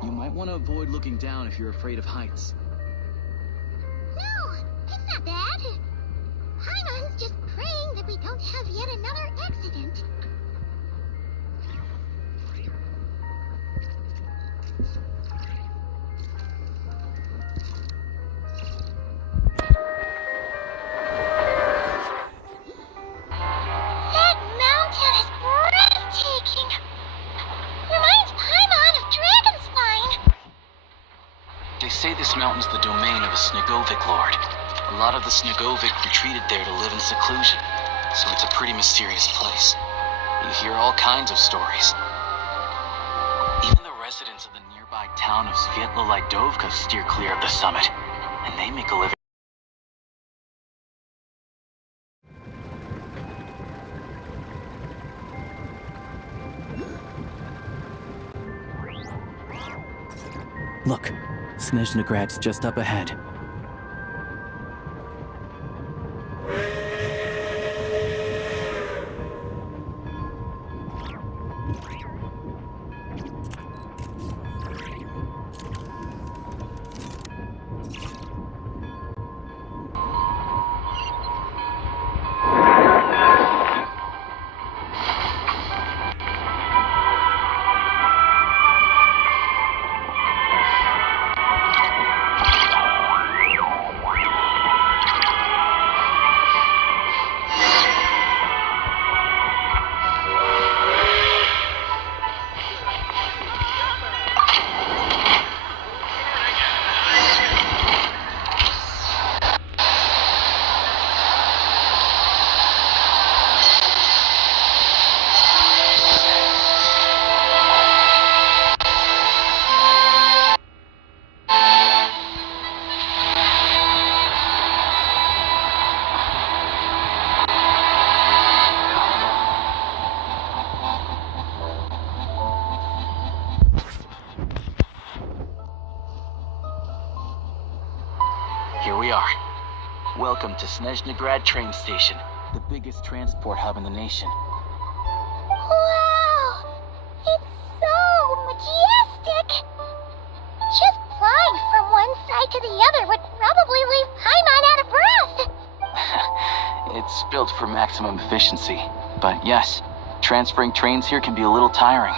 You might want to avoid looking down if you're afraid of heights. No, it's not that. Paimon's just praying that we don't have yet another accident. That mountain is breathtaking. Reminds Paimon of Dragonspine. They say this mountain's the domain of a Snegovic lord. A lot of the Snegovic retreated there to live in seclusion, so it's a pretty mysterious place. You hear all kinds of stories. Even the residents of the nearby town of Svietlo-Lidovka steer clear of the summit, and they make a living. Look, Snezhnagrad's just up ahead. Here we are. Welcome to Snezhnagrad train station, the biggest transport hub in the nation. Wow! It's so majestic! Just flying from one side to the other would probably leave Paimon out of breath! It's built for maximum efficiency, but yes, transferring trains here can be a little tiring.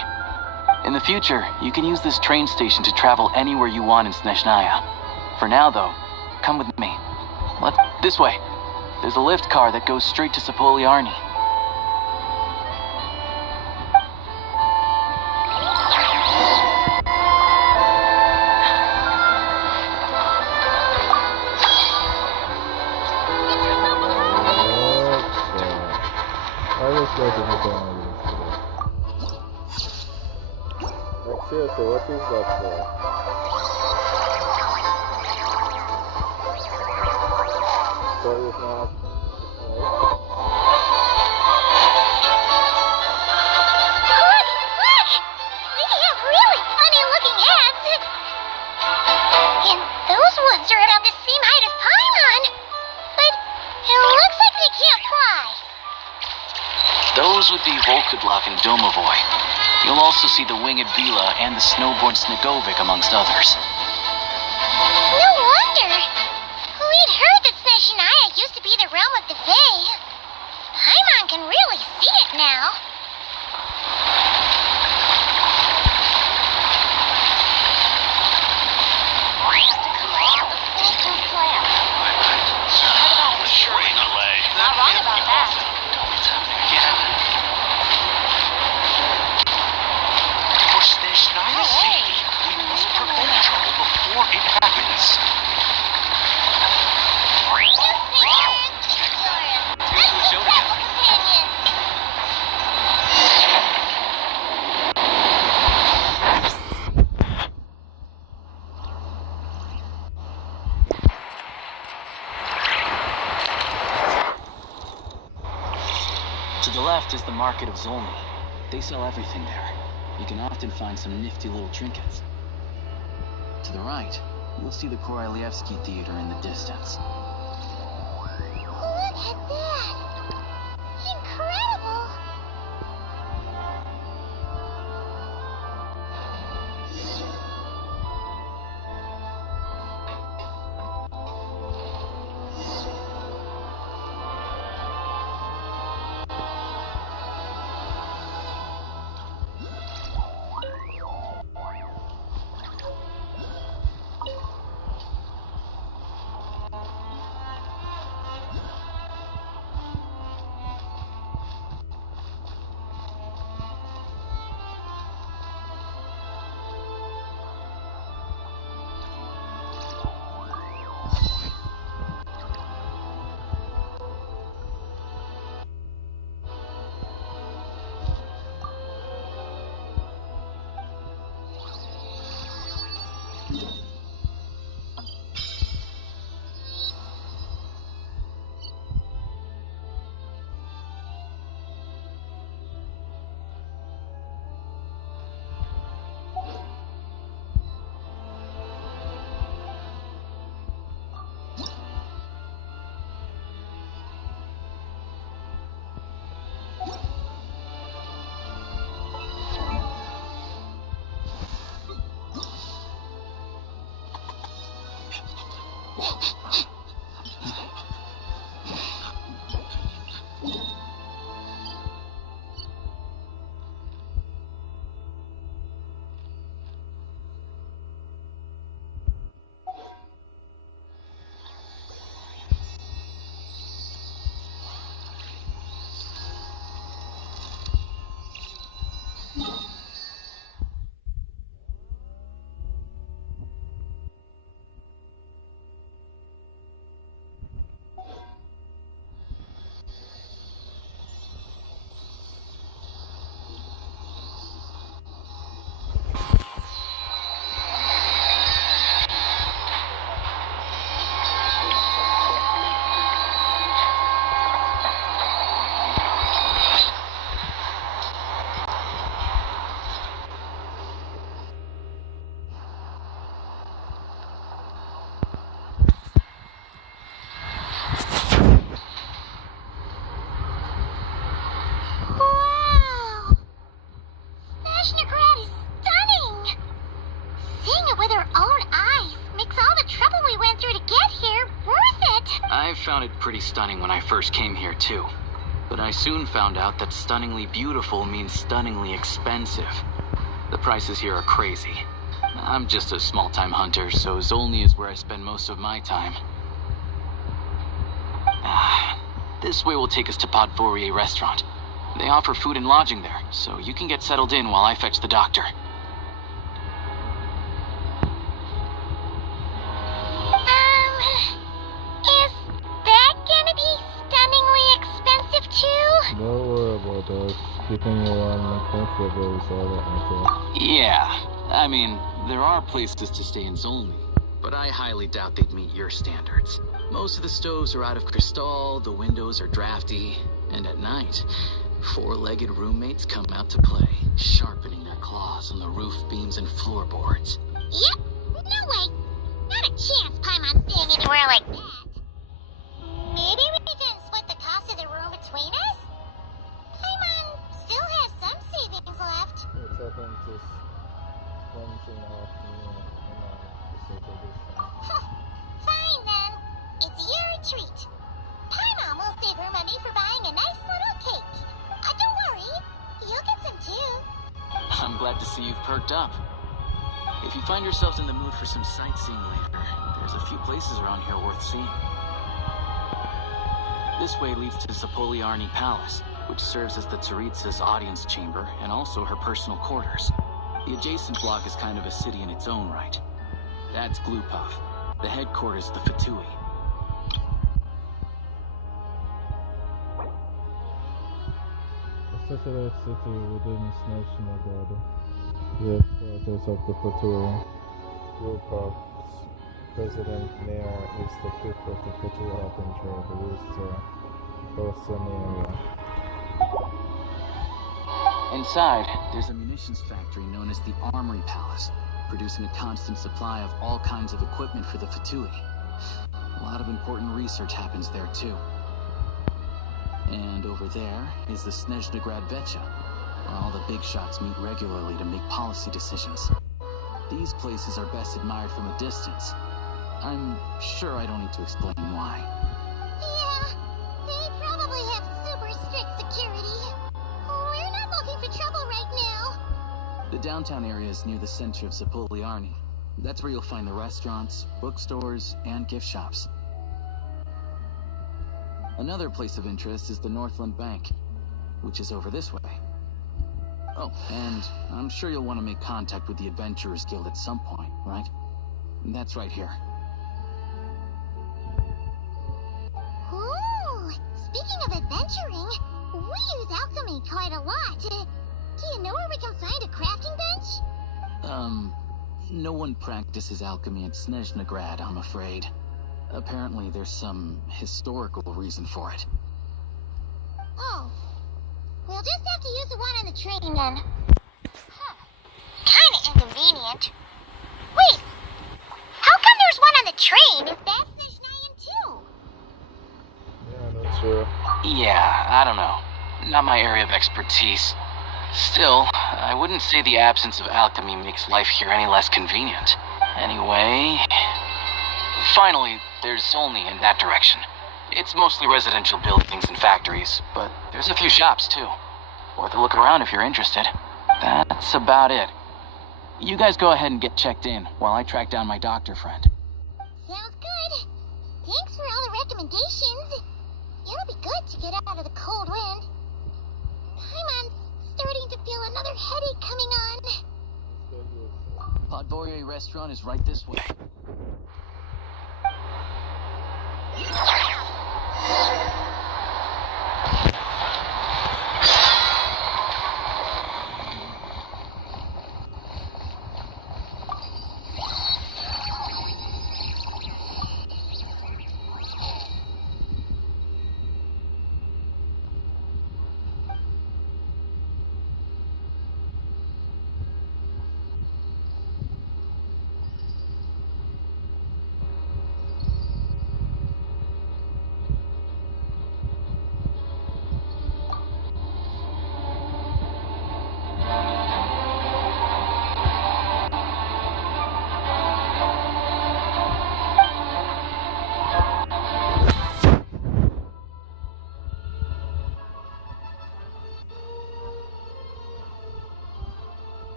In the future, you can use this train station to travel anywhere you want in Snezhnaya. For now, though, come with me. This way. There's a lift car that goes straight to Sapoliarny. Seriously, what is that for? So it's not. Look! Look! They have really funny-looking heads! And those ones are about the same height as Paimon! But it looks like they can't fly! Those would be Volkudlak and Domovoy. You'll also see the winged Vila and the snowborn Snegovic, amongst others. No wonder! We'd heard that Snezhnaya used to be the realm of the Fae. Paimon can really see it now. Train delay. Not wrong about that. It's happening again. For Snezhnaya's safety, we must prevent trouble before it happens. To the left is the market of Zolny. They sell everything there. You can often find some nifty little trinkets. To the right, you'll see the Korolyevsky Theater in the distance. Look at that! Incredible! Wow! Snezhnaya is stunning! Seeing it with our own eyes makes all the trouble we went through to get here worth it! I found it pretty stunning when I first came here too. But I soon found out that stunningly beautiful means stunningly expensive. The prices here are crazy. I'm just a small-time hunter, so Zolny is where I spend most of my time. This way will take us to Podvorier restaurant. They offer food and lodging there, so you can get settled in while I fetch the doctor. Is that gonna be stunningly expensive too? Don't worry about us. Keeping you warm and comfortable is all that matters. Yeah, I mean, there are places to stay in Zolny, but I highly doubt they'd meet your standards. Most of the stoves are out of crystal, the windows are drafty, and at night, four-legged roommates come out to play, sharpening their claws on the roof beams and floorboards. Yep, no way. Not a chance Paimon's staying anywhere like that. Maybe we can split the cost of the room between us? Paimon still has some savings left. What's happened to sponging off the social distance? Fine then. It's your treat. Paimon will save her money for buying a nice little cake. Don't worry, you'll get some too. I'm glad to see you've perked up. If you find yourselves in the mood for some sightseeing later, there's a few places around here worth seeing. This way leads to Zapoliarny Palace, which serves as the Tsaritsa's audience chamber and also her personal quarters. The adjacent block is kind of a city in its own right. That's Glupov, the headquarters of the Fatui. A satellite city within Snezhnaya. The headquarters of the Fatui. Glupov's president mayor is the fifth of the Fatui Harbinger, who is the Boston area. Inside, there's a munitions factory known as the Armory Palace, producing a constant supply of all kinds of equipment for the Fatui. A lot of important research happens there too. And over there is the Snezhnaya Vecha, where all the big shots meet regularly to make policy decisions. These places are best admired from a distance. I'm sure I don't need to explain why. Yeah, they probably have super strict security. We're not looking for trouble right now. The downtown area is near the center of Zapoliarny. That's where you'll find the restaurants, bookstores, and gift shops. Another place of interest is the Northland Bank, which is over this way. Oh, and I'm sure you'll want to make contact with the Adventurers Guild at some point, right? That's right here. Ooh, speaking of adventuring, we use alchemy quite a lot. Do you know where we can find a crafting bench? No one practices alchemy at Snezhnaya, I'm afraid. Apparently there's some historical reason for it. Oh, we'll just have to use the one on the train then. Huh. Kinda inconvenient. Wait, how come there's one on the train if that's Snezhnayan too? Yeah, not sure. Yeah, I don't know. Not my area of expertise. Still, I wouldn't say the absence of alchemy makes life here any less convenient. Anyway... Finally, there's only in that direction. It's mostly residential buildings and factories, but there's a few shops too. Worth a look around if you're interested. That's about it. You guys go ahead and get checked in while I track down my doctor friend. Sounds good. Thanks for all the recommendations. It'll be good to get out of the cold wind. Paimon's starting to feel another headache coming on. Podvorye restaurant is right this way.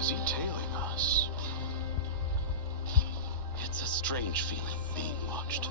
Is he tailing us? It's a strange feeling being watched.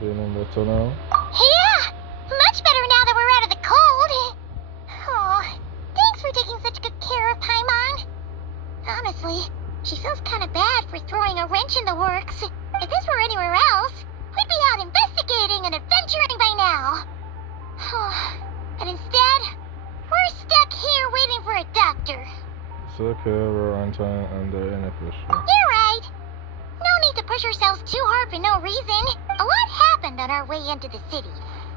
Feeling better now? Yeah! Much better now that we're out of the cold. Oh, thanks for taking such good care of Paimon. Honestly, she feels kind of bad for throwing a wrench in the works. If this were anywhere else, we'd be out investigating and adventuring by now. But instead, we're stuck here waiting for a doctor. It's okay, we're on time under any pressure. You're right. No need to push ourselves too hard for no reason. A lot happened on our way into the city.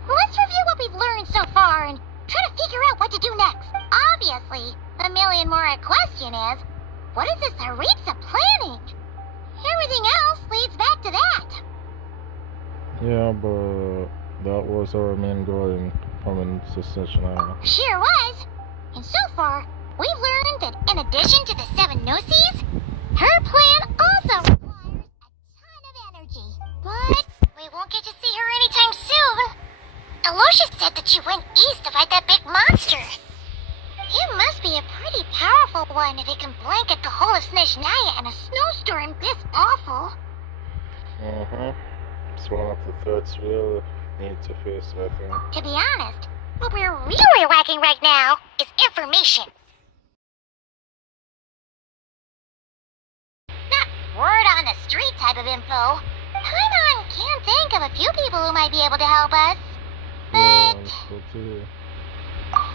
Let's review what we've learned so far and try to figure out what to do next. Obviously, the million more question is, what is this Tsaritsa planning? Everything else leads back to that. Yeah, but that was our main goal in coming to Snezhnaya. Sure was. And so far, we've learned that in addition to the 7 Gnosis, her plan also requires a ton of energy. But we won't get to see her anytime soon. Alosha said that she went east to fight that big monster. It must be a pretty powerful one if it can blanket the whole of Snezhnaya in a snowstorm this awful. It's one of the threats we'll need to face, I think. To be honest, what we're really lacking right now is information. Not word on the street type of info. Paimon can think of a few people who might be able to help us. But...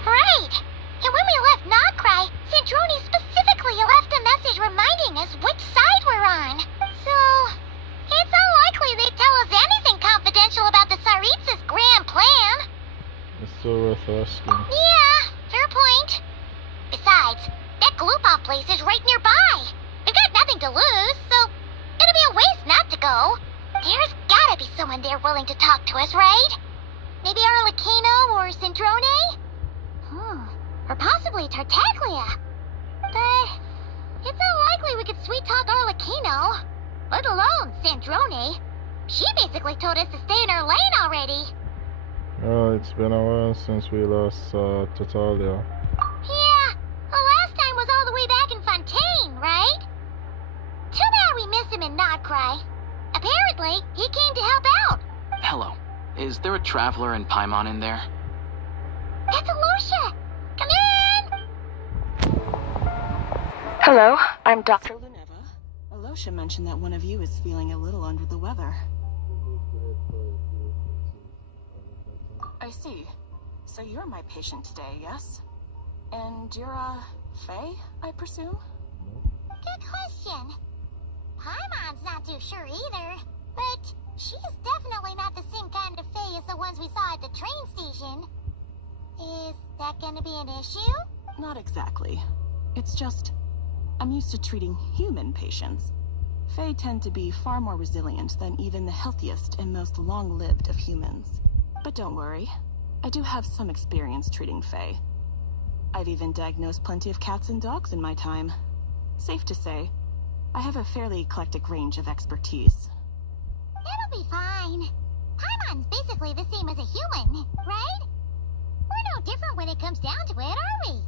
Right! And when we left Nocry, Sandrone specifically left a message reminding us which side we're on. So, it's unlikely they'd tell us anything confidential about the Tsaritsa's grand plan. It's still worth asking. Yeah, fair point. Besides, that Glupov place is right nearby. We've got nothing to lose, so it'll be a waste not to go. There's gotta be someone there willing to talk to us, right? Maybe Arlecchino or Sandrone? Or possibly Tartaglia. But it's unlikely we could sweet-talk Arlecchino, let alone Sandrone. She basically told us to stay in her lane already. Well, it's been a while since we last saw Tatalia. Yeah, the last time was all the way back in Fontaine, right? Too bad we missed him in Nocry. Apparently, he came to help out. Hello. Is there a traveler in Paimon in there? That's Alosha! Come in! Hello, I'm Dr. Luneva. Alosha mentioned that one of you is feeling a little under the weather. I see. So you're my patient today, yes? And you're, Faye, I presume? Good question. Paimon's not too sure either, but she's definitely not the same kind of Faye as the ones we saw at the train station. Is that gonna be an issue? Not exactly. It's just, I'm used to treating human patients. Fae tend to be far more resilient than even the healthiest and most long-lived of humans. But don't worry, I do have some experience treating Fae. I've even diagnosed plenty of cats and dogs in my time. Safe to say, I have a fairly eclectic range of expertise. That'll be fine. Paimon's basically the same as a human, right? We're no different when it comes down to it, are we?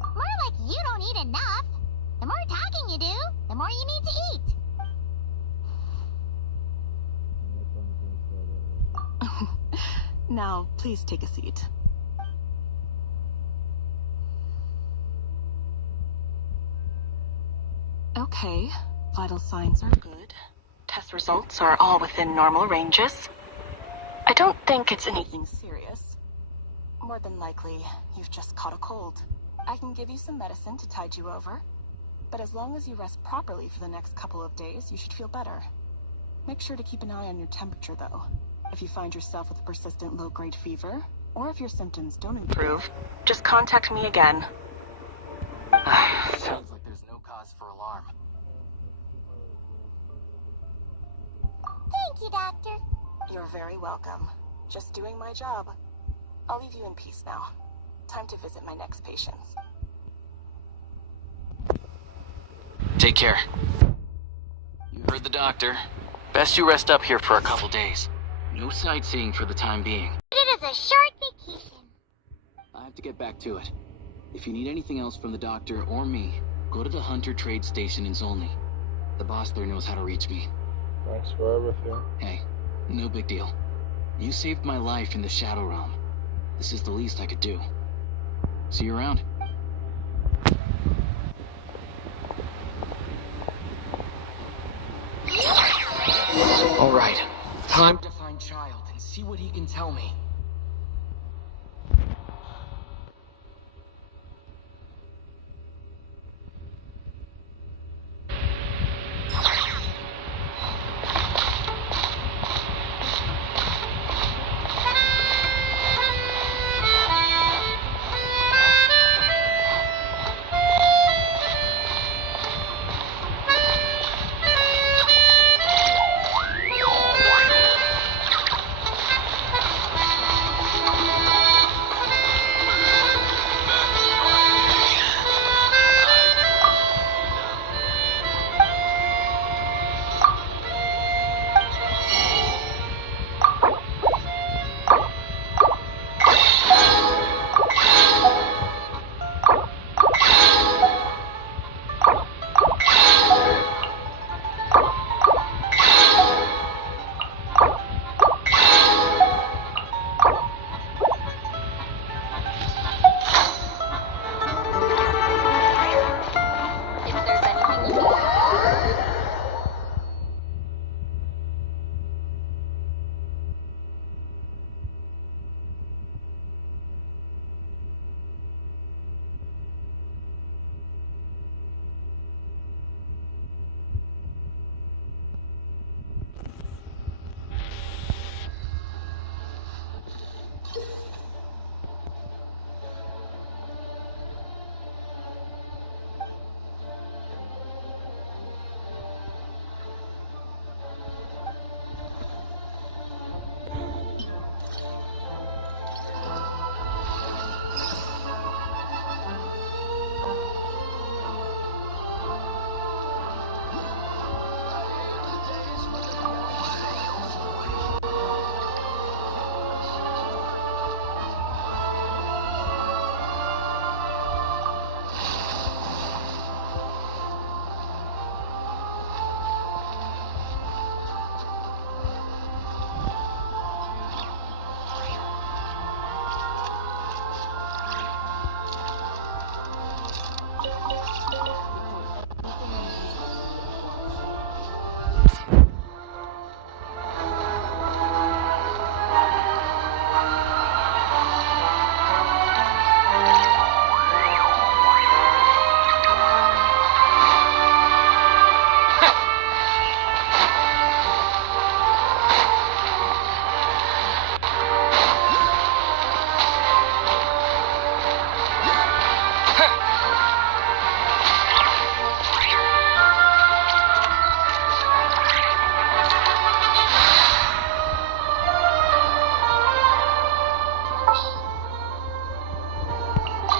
More like you don't eat enough. The more talking you do, the more you need to eat. Now, please take a seat. Okay, vital signs are good. Test results are all within normal ranges. I don't think it's anything serious. More than likely, you've just caught a cold. I can give you some medicine to tide you over. But as long as you rest properly for the next couple of days, you should feel better. Make sure to keep an eye on your temperature, though. If you find yourself with persistent low-grade fever, or if your symptoms don't improve, just contact me again. Sounds like there's no cause for alarm. Thank you, Doctor. You're very welcome. Just doing my job. I'll leave you in peace now. Time to visit my next patients. Take care. You heard the doctor. Best you rest up here for a couple days. No sightseeing for the time being. It is a short vacation. I have to get back to it. If you need anything else from the doctor or me, go to the Hunter Trade Station in Zolny. The boss there knows how to reach me. Thanks for everything. Hey, no big deal. You saved my life in the Shadow Realm. This is the least I could do. See you around. All right, time to find Child and see what he can tell me.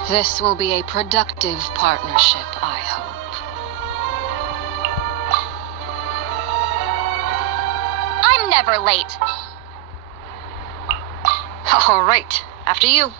This will be a productive partnership, I hope. I'm never late. All right, after you.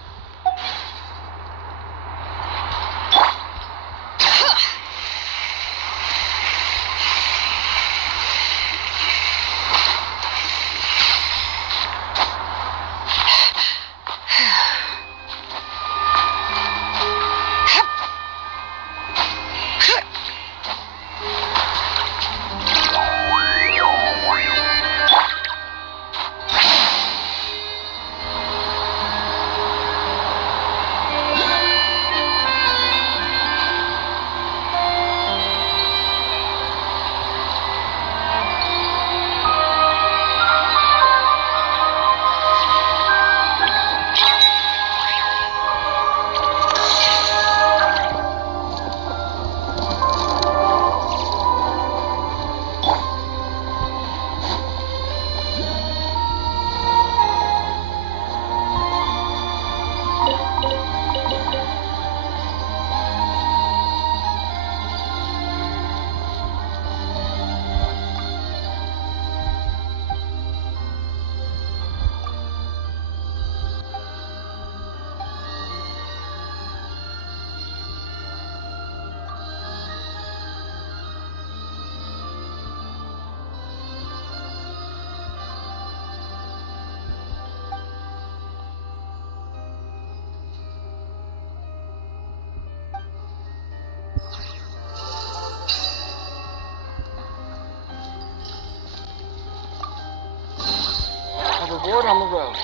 Report on the road.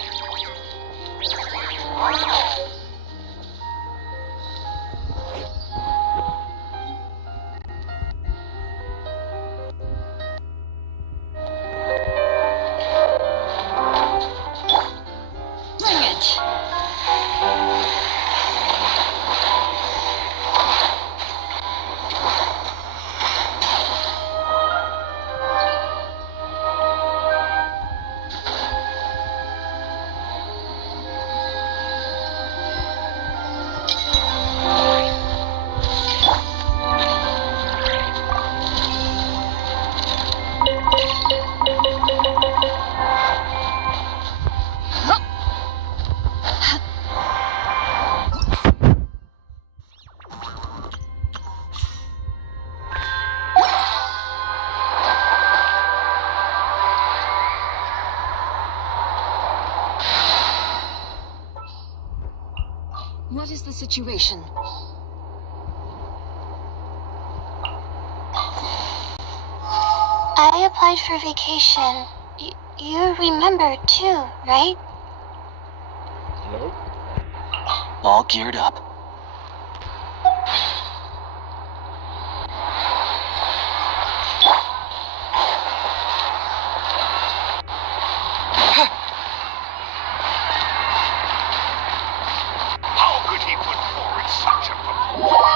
Bring it. What is the situation? I applied for vacation. You remember too, right? Nope. All geared up. How could he put forward such a proposal?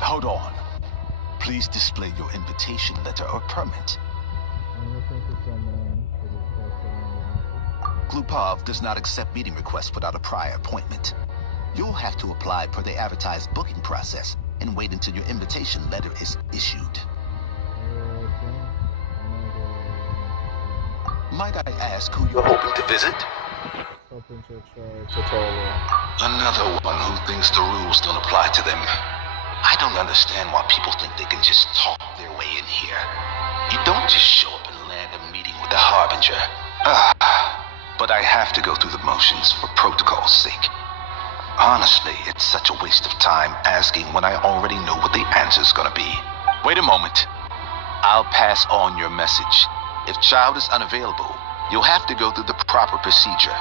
Hold on. Please display your invitation letter or permit. Glupov does not accept meeting requests without a prior appointment. You'll have to apply per the advertised booking process and wait until your invitation letter is issued. Might I ask who you're hoping to visit? Another one who thinks the rules don't apply to them. I don't understand why people think they can just talk their way in here. You don't just show up and land a meeting with the Harbinger. But I have to go through the motions for protocol's sake. Honestly, it's such a waste of time asking when I already know what the answer's gonna be. Wait a moment. I'll pass on your message. If Child is unavailable, you'll have to go through the proper procedure.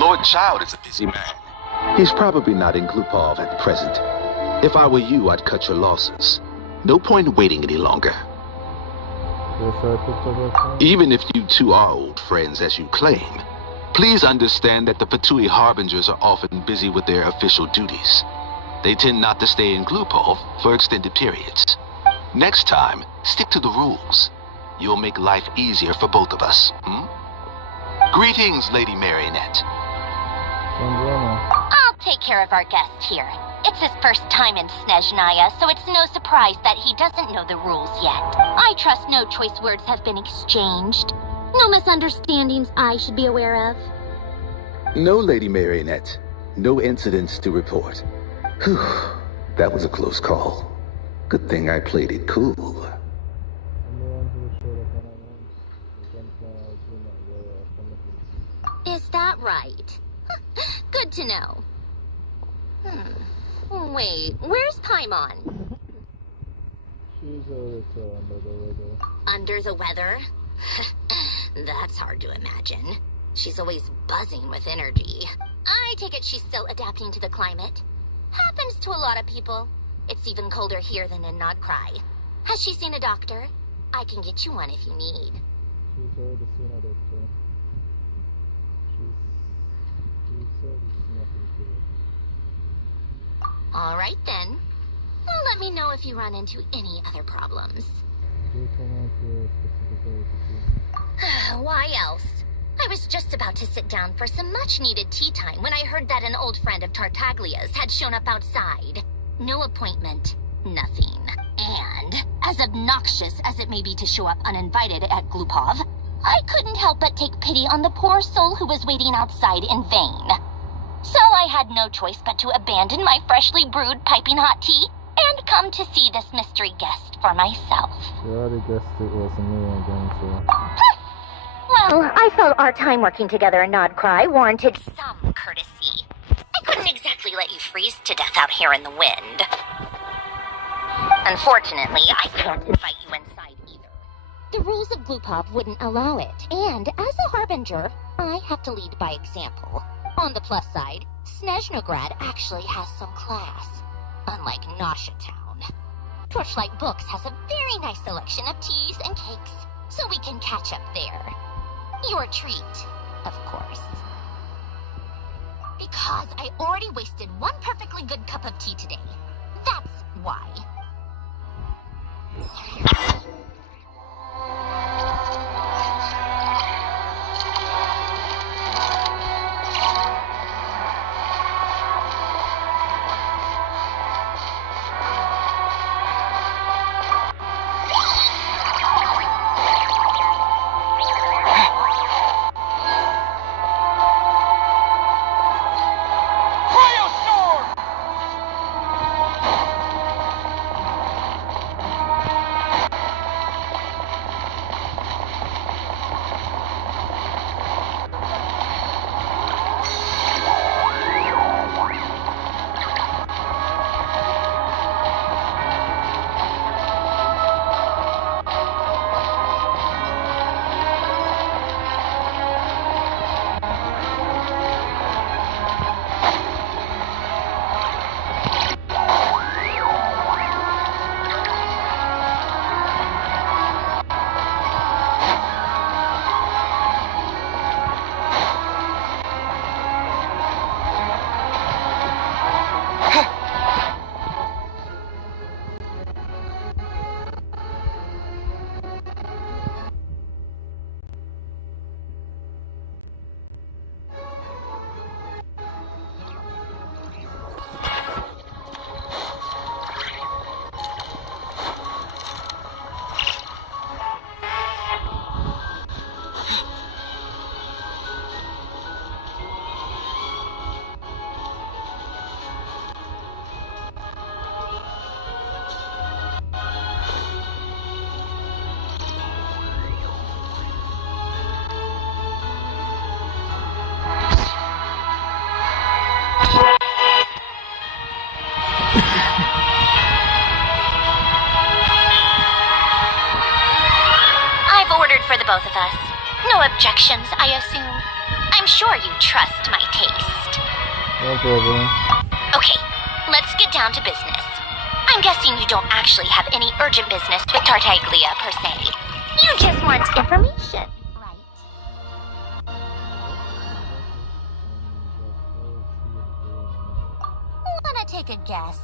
Lord Child is a busy man. He's probably not in Glupov at present. If I were you, I'd cut your losses. No point in waiting any longer. Even if you two are old friends as you claim, please understand that the Fatui Harbingers are often busy with their official duties. They tend not to stay in Glupov for extended periods. Next time, stick to the rules. You'll make life easier for both of us, Greetings, Lady Marionette. I'll take care of our guest here. It's his first time in Snezhnaya, so it's no surprise that he doesn't know the rules yet. I trust no choice words have been exchanged. No misunderstandings I should be aware of. No, Lady Marionette. No incidents to report. Whew. That was a close call. Good thing I played it cool. Is that right? Good to know. Wait, where's Paimon? She's a little under the weather. Under the weather? That's hard to imagine. She's always buzzing with energy. I take it she's still adapting to the climate. Happens to a lot of people. It's even colder here than in Nodcry. Has she seen a doctor? I can get you one if you need. She's already seen a doctor. She said it's nothing to it. All right then. Well, let me know if you run into any other problems. Why else? I was just about to sit down for some much-needed tea time when I heard that an old friend of Tartaglia's had shown up outside. No appointment, nothing. And, as obnoxious as it may be to show up uninvited at Glupov, I couldn't help but take pity on the poor soul who was waiting outside in vain. So I had no choice but to abandon my freshly brewed piping hot tea and come to see this mystery guest for myself. She already guessed it wasn't me again, so... Well, I felt our time working together in Nodcry warranted some courtesy. I couldn't exactly let you freeze to death out here in the wind. Unfortunately, I can't invite you inside either. The rules of Glupov wouldn't allow it, and as a harbinger, I have to lead by example. On the plus side, Snezhnograd actually has some class, unlike Nosha Town. Torchlight Books has a very nice selection of teas and cakes, so we can catch up there. Your treat, of course. Because I already wasted one perfectly good cup of tea today. That's why. For the both of us. No objections, I assume. I'm sure you trust my taste. No problem. Okay, let's get down to business. I'm guessing you don't actually have any urgent business with Tartaglia, per se. You just want information, right? Wanna take a guess.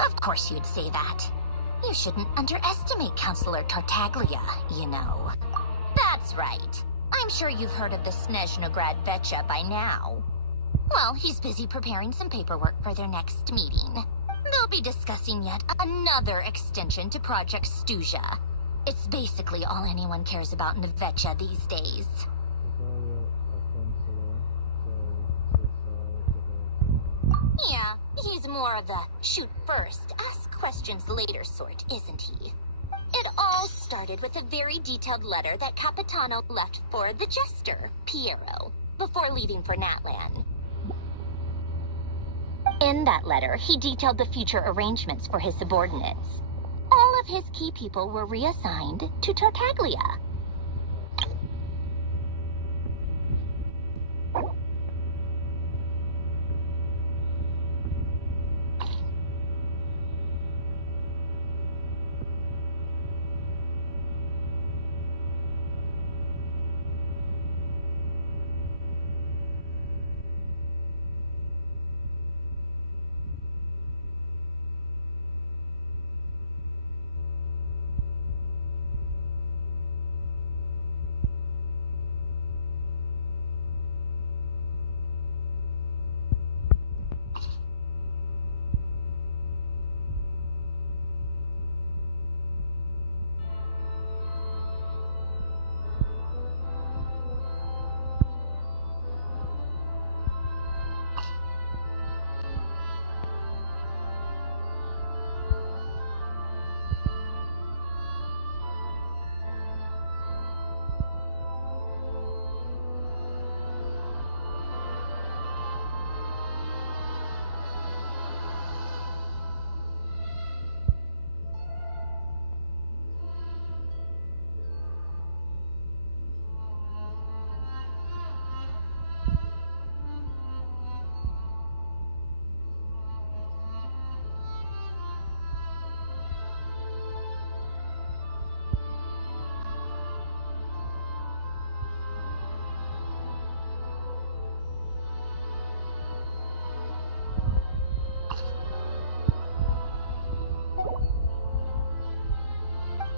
Of course you'd say that. You shouldn't underestimate Counselor Tartaglia, you know. That's right. I'm sure you've heard of the Snezhnaya by now. Well, he's busy preparing some paperwork for their next meeting. They'll be discussing yet another extension to Project Stuzha. It's basically all anyone cares about in Vecha these days. Yeah, he's more of the shoot first, ask questions later sort, isn't he? It all started with a very detailed letter that Capitano left for the jester, Piero, before leaving for Natlan. In that letter, he detailed the future arrangements for his subordinates. All of his key people were reassigned to Tartaglia.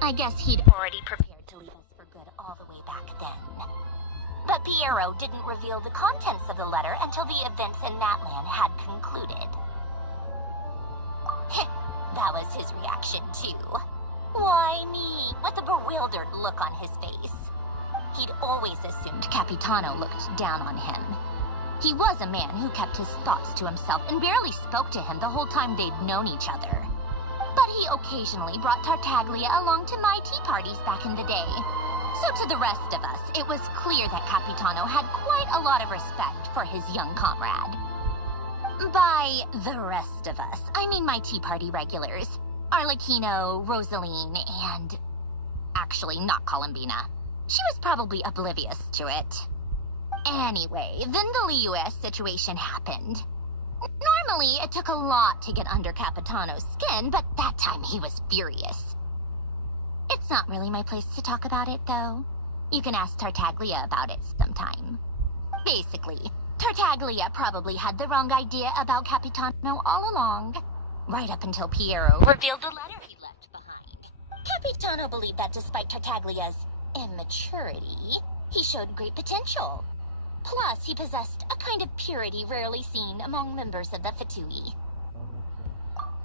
I guess he'd already prepared to leave us for good all the way back then. But Piero didn't reveal the contents of the letter until the events in Natlan had concluded. That was his reaction, too. Why me? With a bewildered look on his face. He'd always assumed Capitano looked down on him. He was a man who kept his thoughts to himself and barely spoke to him the whole time they'd known each other. But he occasionally brought Tartaglia along to my tea parties back in the day. So to the rest of us, it was clear that Capitano had quite a lot of respect for his young comrade. By the rest of us, I mean my tea party regulars. Arlecchino, Rosaline, and... actually, not Columbina. She was probably oblivious to it. Anyway, then the Liu-S situation happened. Normally, it took a lot to get under Capitano's skin, but that time he was furious. It's not really my place to talk about it, though. You can ask Tartaglia about it sometime. Basically, Tartaglia probably had the wrong idea about Capitano all along, right up until Piero revealed the letter he left behind. Capitano believed that despite Tartaglia's immaturity, he showed great potential. Plus, he possessed a kind of purity rarely seen among members of the Fatui.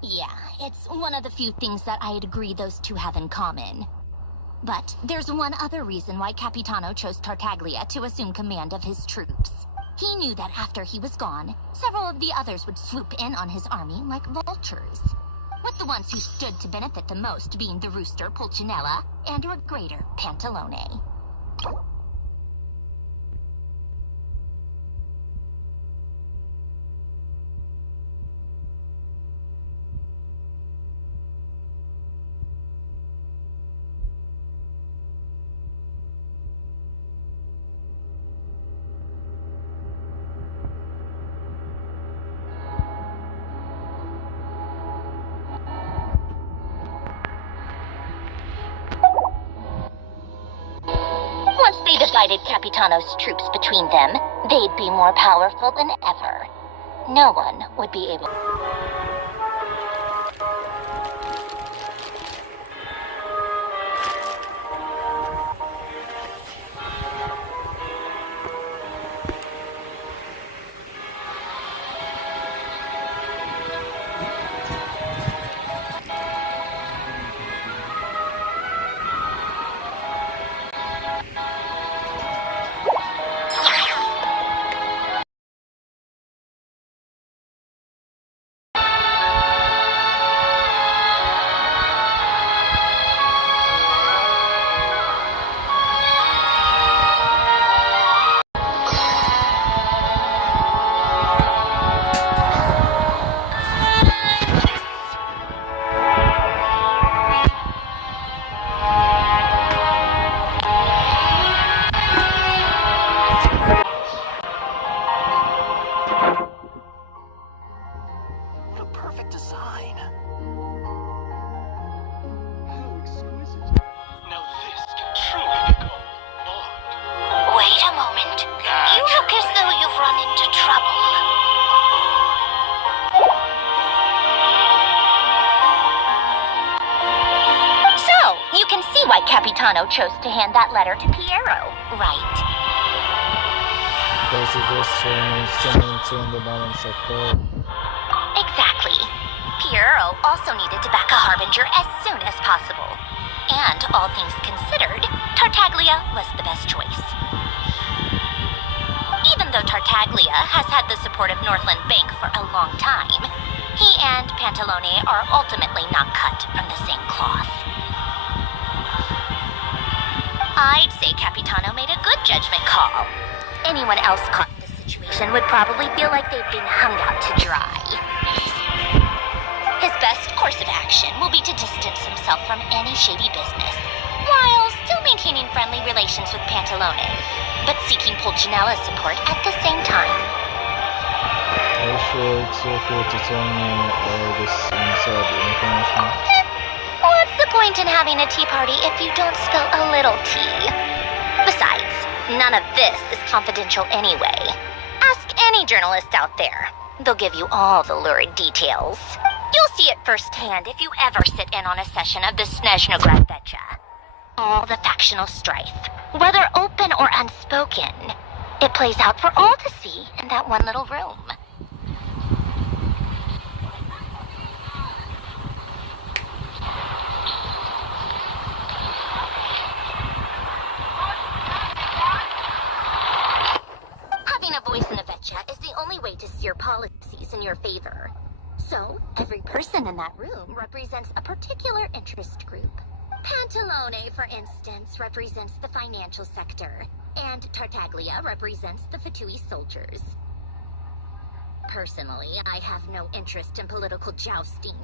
Yeah, it's one of the few things that I'd agree those two have in common. But there's one other reason why Capitano chose Tartaglia to assume command of his troops. He knew that after he was gone, several of the others would swoop in on his army like vultures. With the ones who stood to benefit the most being the rooster Pulcinella and Regrator Pantalone. Once they divided Capitano's troops between them, they'd be more powerful than ever. No one would be able... Wait a moment. You look as though you've run into trouble. So, you can see why Capitano chose to hand that letter to Piero, right? Because it just needs to maintain the balance of power. Exactly. Piero also needed to back a Harbinger as soon as possible. And, all things considered, Tartaglia was the best choice. Even though Tartaglia has had the support of Northland Bank for a long time, he and Pantalone are ultimately not cut from the same cloth. I'd say Capitano made a good judgment call. Anyone else caught in this situation would probably feel like they'd been hung out to dry. His best course of action will be to distance himself from any shady business, while still maintaining friendly relations with Pantalone, but seeking Pulcinella's support at the same time. Are you sure it's okay to tell me all this inside information? What's the point in having a tea party if you don't spill a little tea? Besides, none of this is confidential anyway. Ask any journalist out there. They'll give you all the lurid details. You'll see it firsthand if you ever sit in on a session of the Snezhnaya. All the factional strife, whether open or unspoken, it plays out for all to see in that one little room. Having a voice in a Vetcha is the only way to steer policies in your favor. So, every person in that room represents a particular interest group. Pantalone, for instance, represents the financial sector, and Tartaglia represents the Fatui soldiers. Personally, I have no interest in political jousting,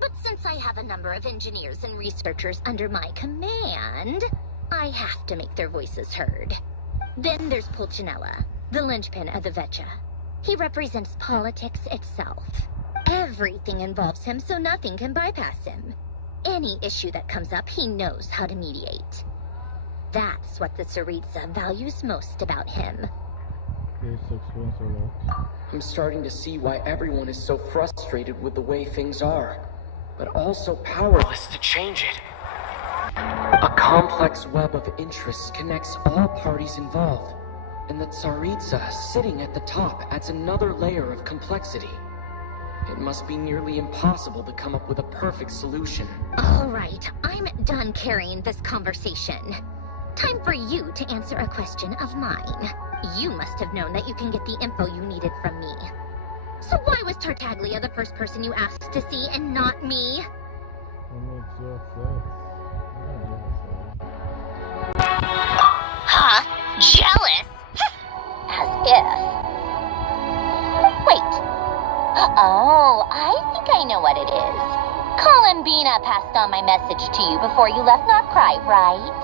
but since I have a number of engineers and researchers under my command, I have to make their voices heard. Then there's Pulcinella, the linchpin of the Vetcha. He represents politics itself. Everything involves him, so nothing can bypass him. Any issue that comes up, he knows how to mediate. That's what the Tsaritsa values most about him. I'm starting to see why everyone is so frustrated with the way things are, but also powerless to change it. A complex web of interests connects all parties involved, and the Tsaritsa sitting at the top adds another layer of complexity. It must be nearly impossible to come up with a perfect solution. All right, I'm done carrying this conversation. Time for you to answer a question of mine. You must have known that you can get the info you needed from me. So why was Tartaglia the first person you asked to see and not me? Huh? Jealous? As if. Wait. Oh, I think I know what it is. Columbina passed on my message to you before you left Notcry, right?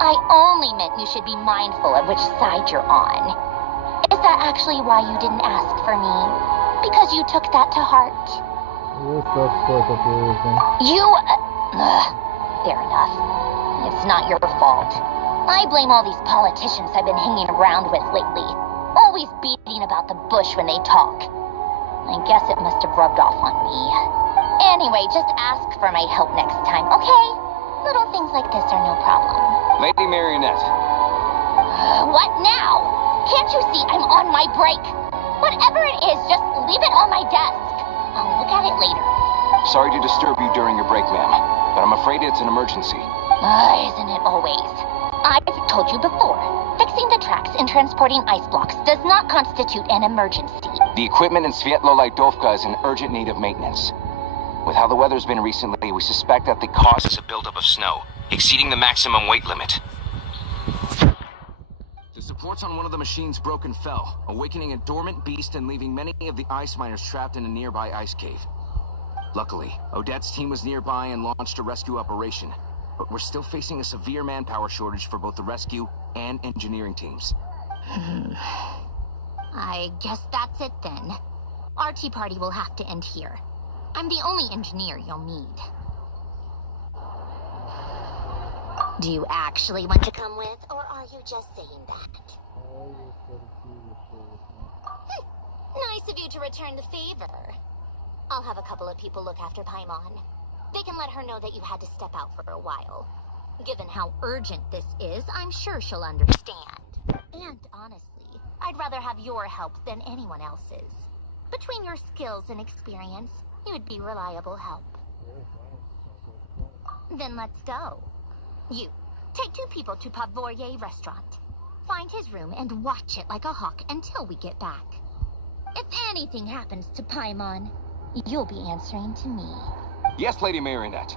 I only meant you should be mindful of which side you're on. Is that actually why you didn't ask for me? Because you took that to heart? Yes, that's part of the reason. You... fair enough. It's not your fault. I blame all these politicians I've been hanging around with lately. Always beating about the bush when they talk. I guess it must have rubbed off on me. Anyway, just ask for my help next time, okay? Little things like this are no problem. Lady Marionette. What now? Can't you see I'm on my break? Whatever it is, just leave it on my desk. I'll look at it later. Sorry to disturb you during your break, ma'am, but I'm afraid it's an emergency. Isn't it always? I've told you before. Fixing the tracks and transporting ice blocks does not constitute an emergency. The equipment in Svietlolaidovka is in urgent need of maintenance. With how the weather's been recently, we suspect that the cause is a buildup of snow, exceeding the maximum weight limit. The supports on one of the machines broke and fell, awakening a dormant beast and leaving many of the ice miners trapped in a nearby ice cave. Luckily, Odette's team was nearby and launched a rescue operation, but we're still facing a severe manpower shortage for both the rescue and engineering teams. I guess that's it then. Our tea party will have to end here. I'm the only engineer you'll need. Do you actually want to come with, or are you just saying that? Nice of you to return the favor. I'll have a couple of people look after Paimon. They can let her know that you had to step out for a while. Given how urgent this is, I'm sure she'll understand. And honestly, I'd rather have your help than anyone else's. Between your skills and experience, you would be reliable help. Then let's go. You, take 2 people to Pavorier restaurant. Find his room and watch it like a hawk until we get back. If anything happens to Paimon, you'll be answering to me. Yes, Lady Marionette.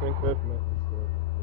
think I've met this girl before.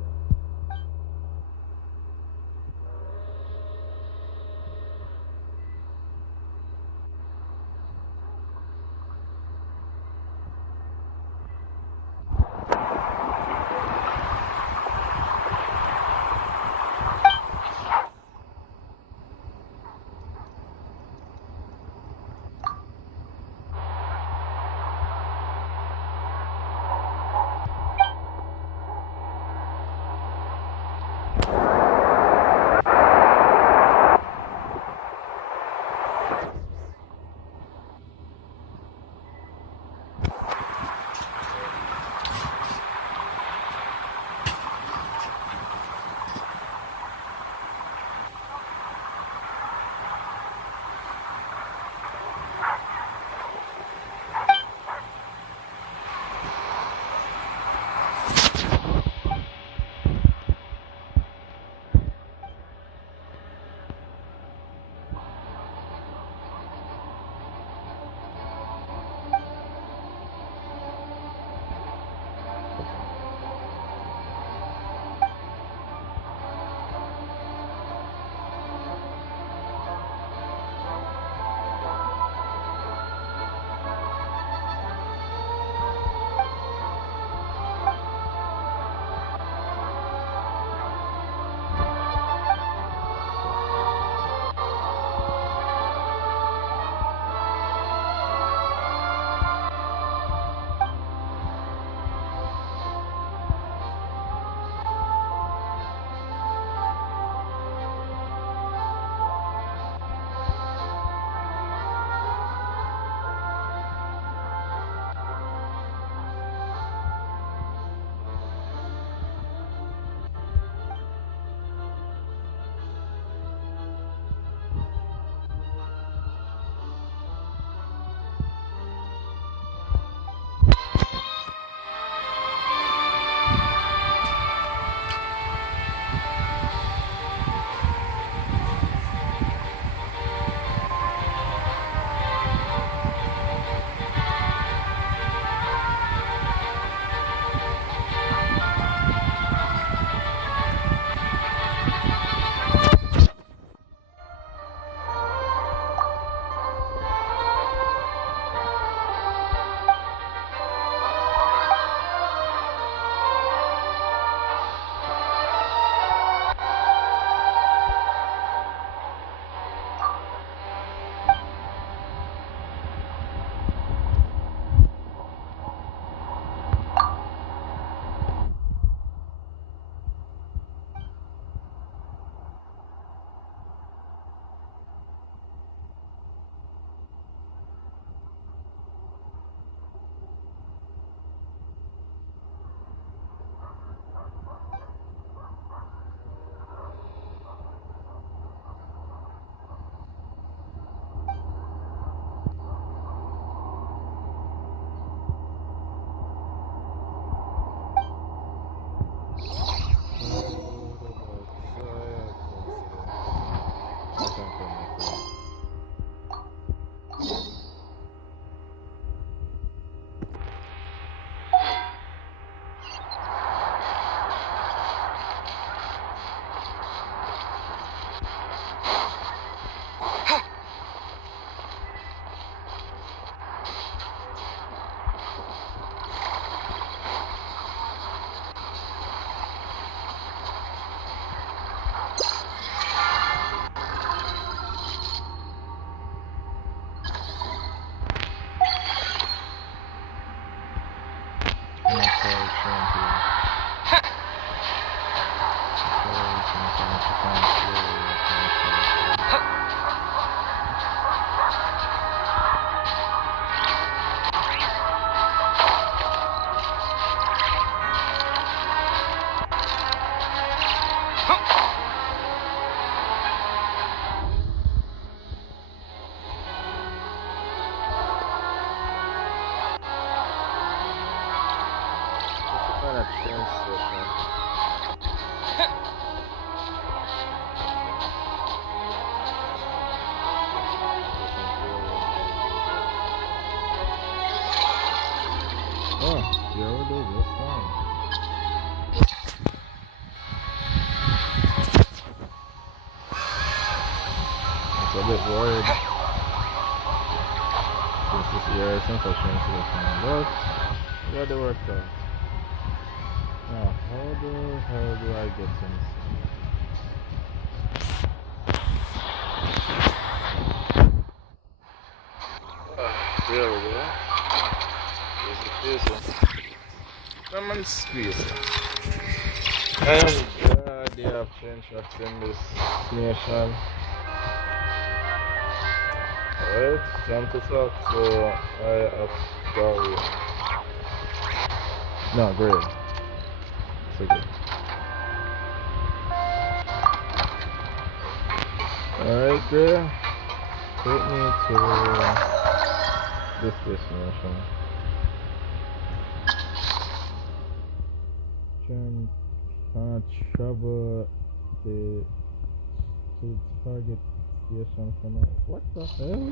bit worried. Since this year, since I changed to the phone, but I got the work done. Now, how the hell do I get things? There we go. Easy peasy. Lemon squeeze. I am glad they have chain shots in this nation. Alright, time to talk to Eye of Story. No, great. It's okay. Alright, there. Take me to this destination. Can't travel to target station for now. What the hell?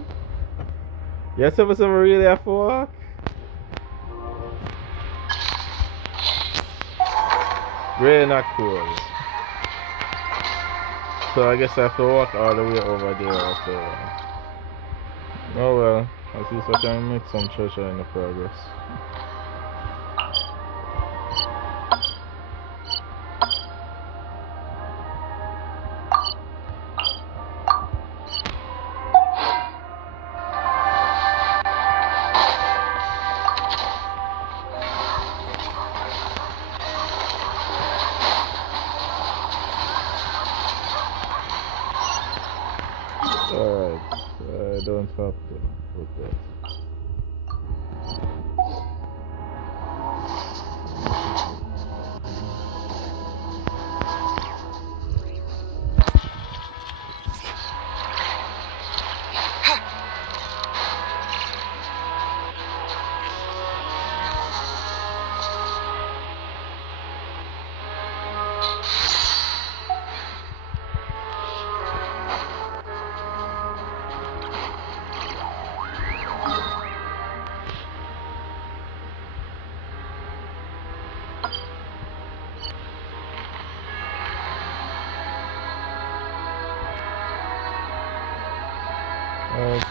Yes, it was a really have to walk? Really not cool. So I guess I have to walk all the way over there after. Oh well, at least I can make some treasure in the progress. Alright, I don't have to put that.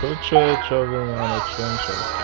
So try traveling on a train track.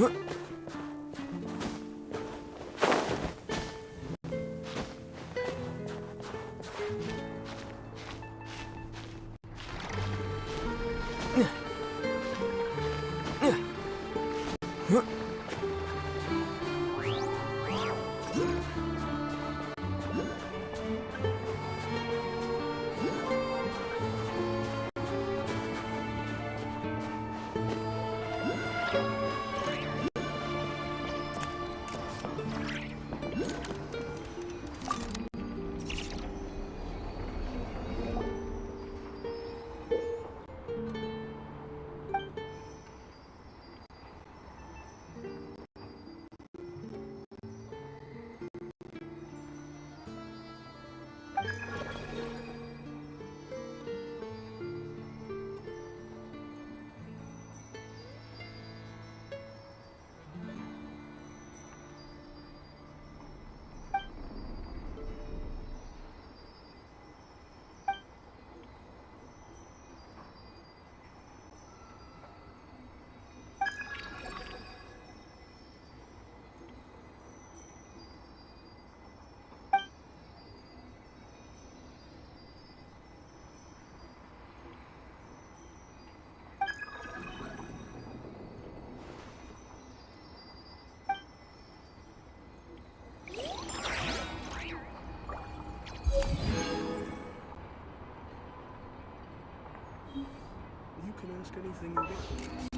You can ask anything you want.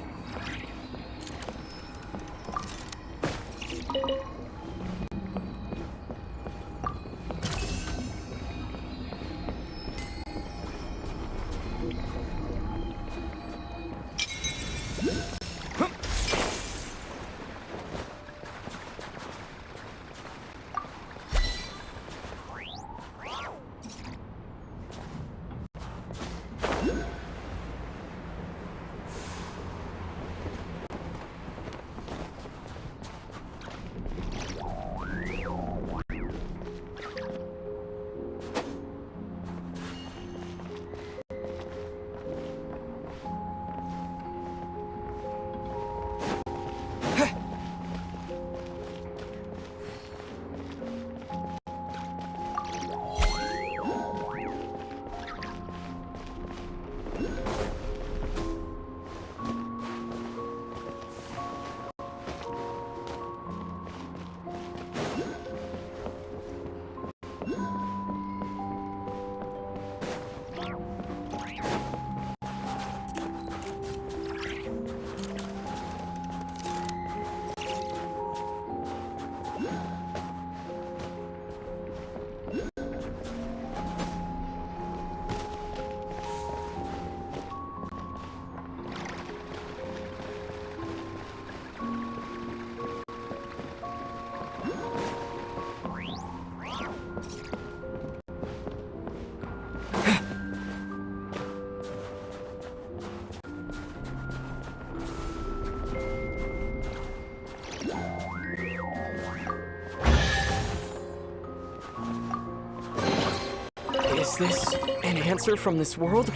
Is this an answer from this world?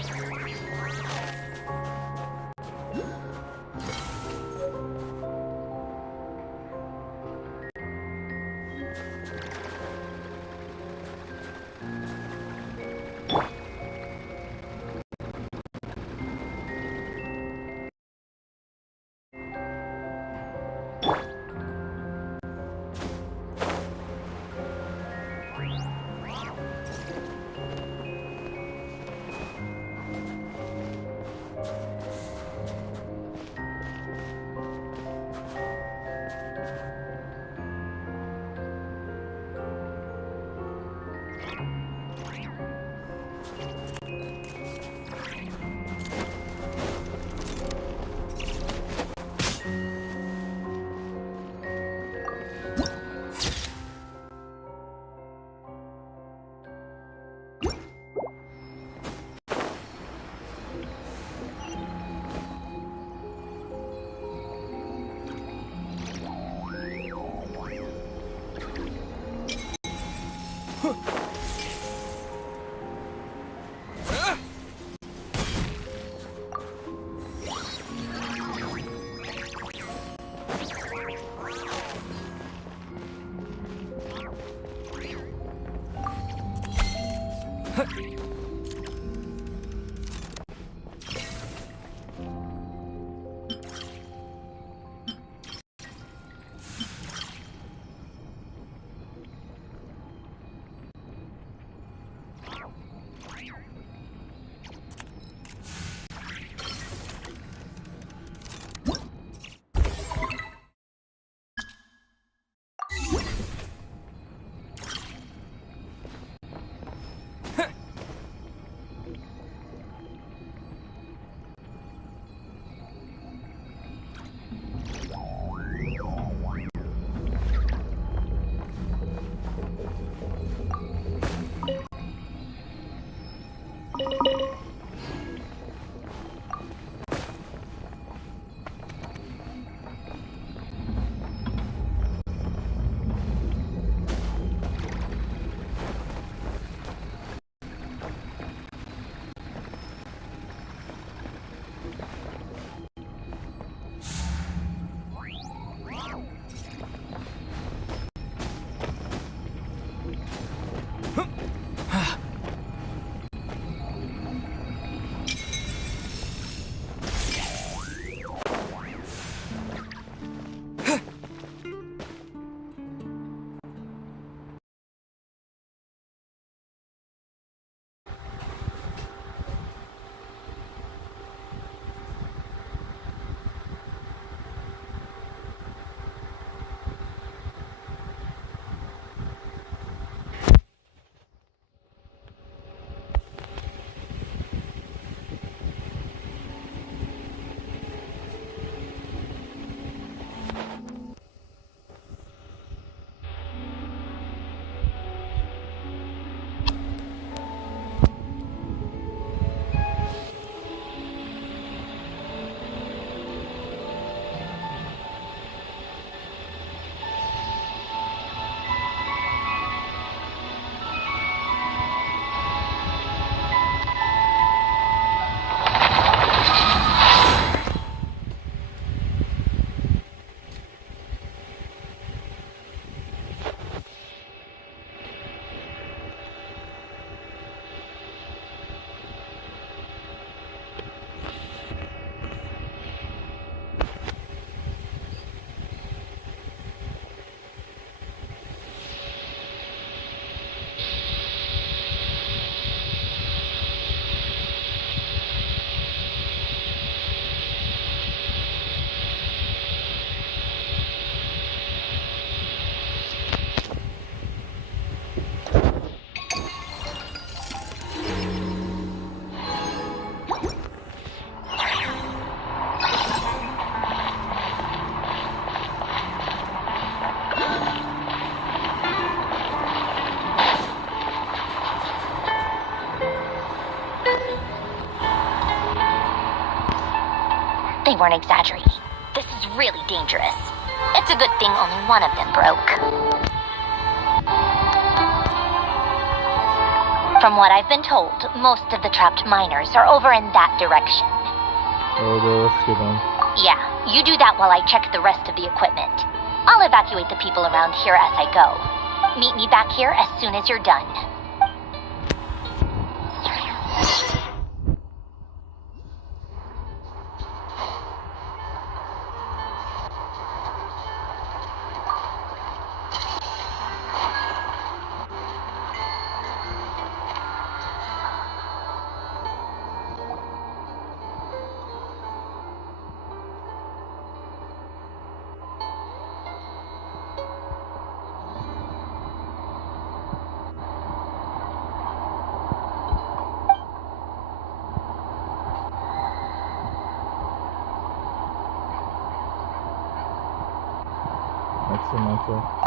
They weren't exaggerating. This is really dangerous. It's a good thing only one of them broke. From what I've been told, most of the trapped miners are over in that direction. Oh, the rest of them. Yeah, you do that while I check the rest of the equipment. I'll evacuate the people around here as I go. Meet me back here as soon as you're done. That's the matter.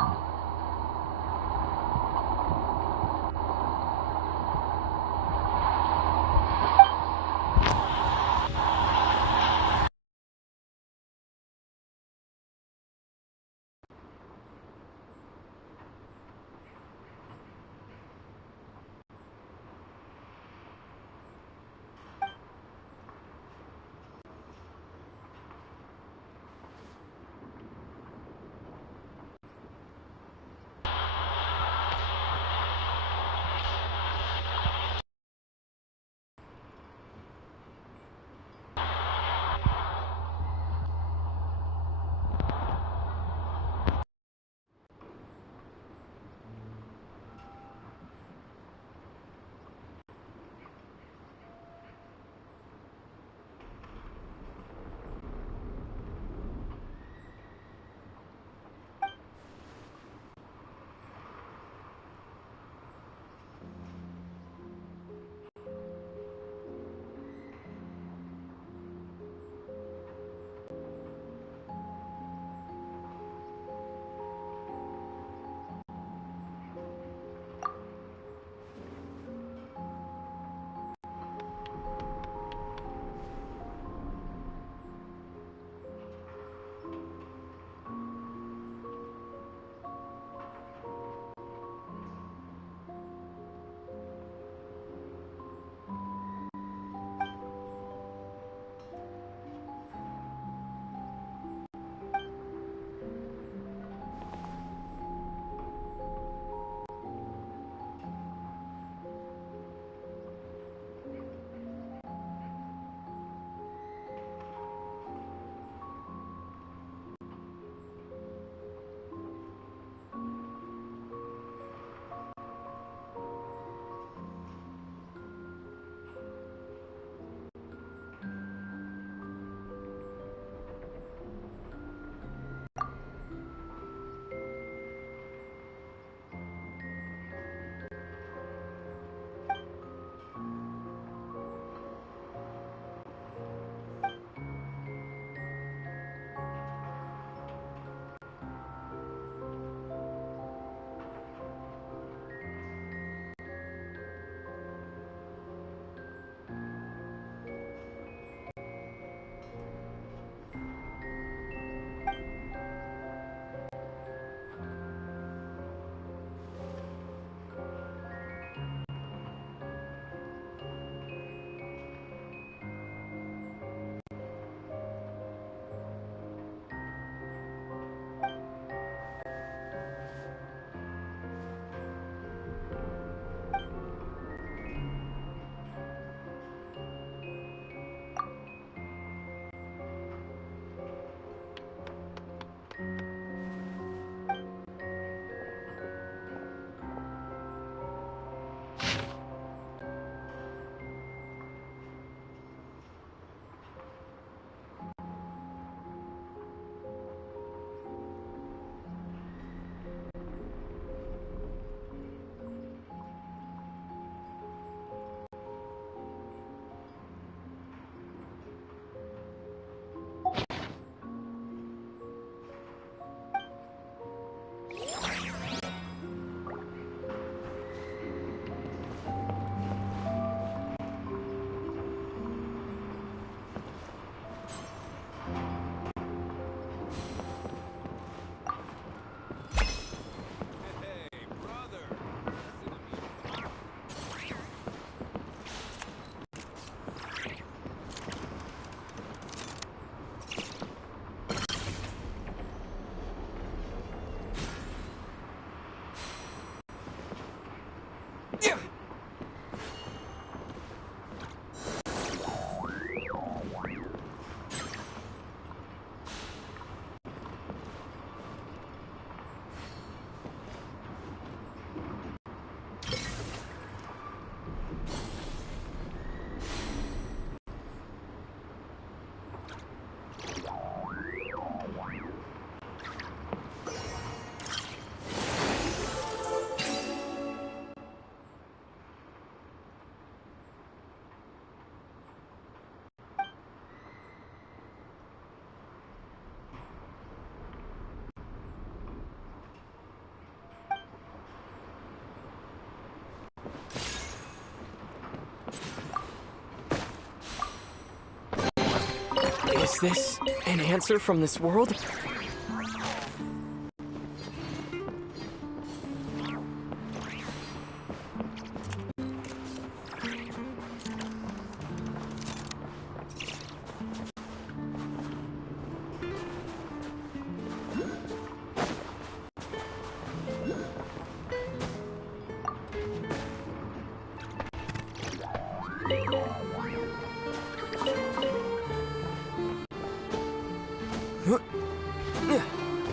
this an answer from this world?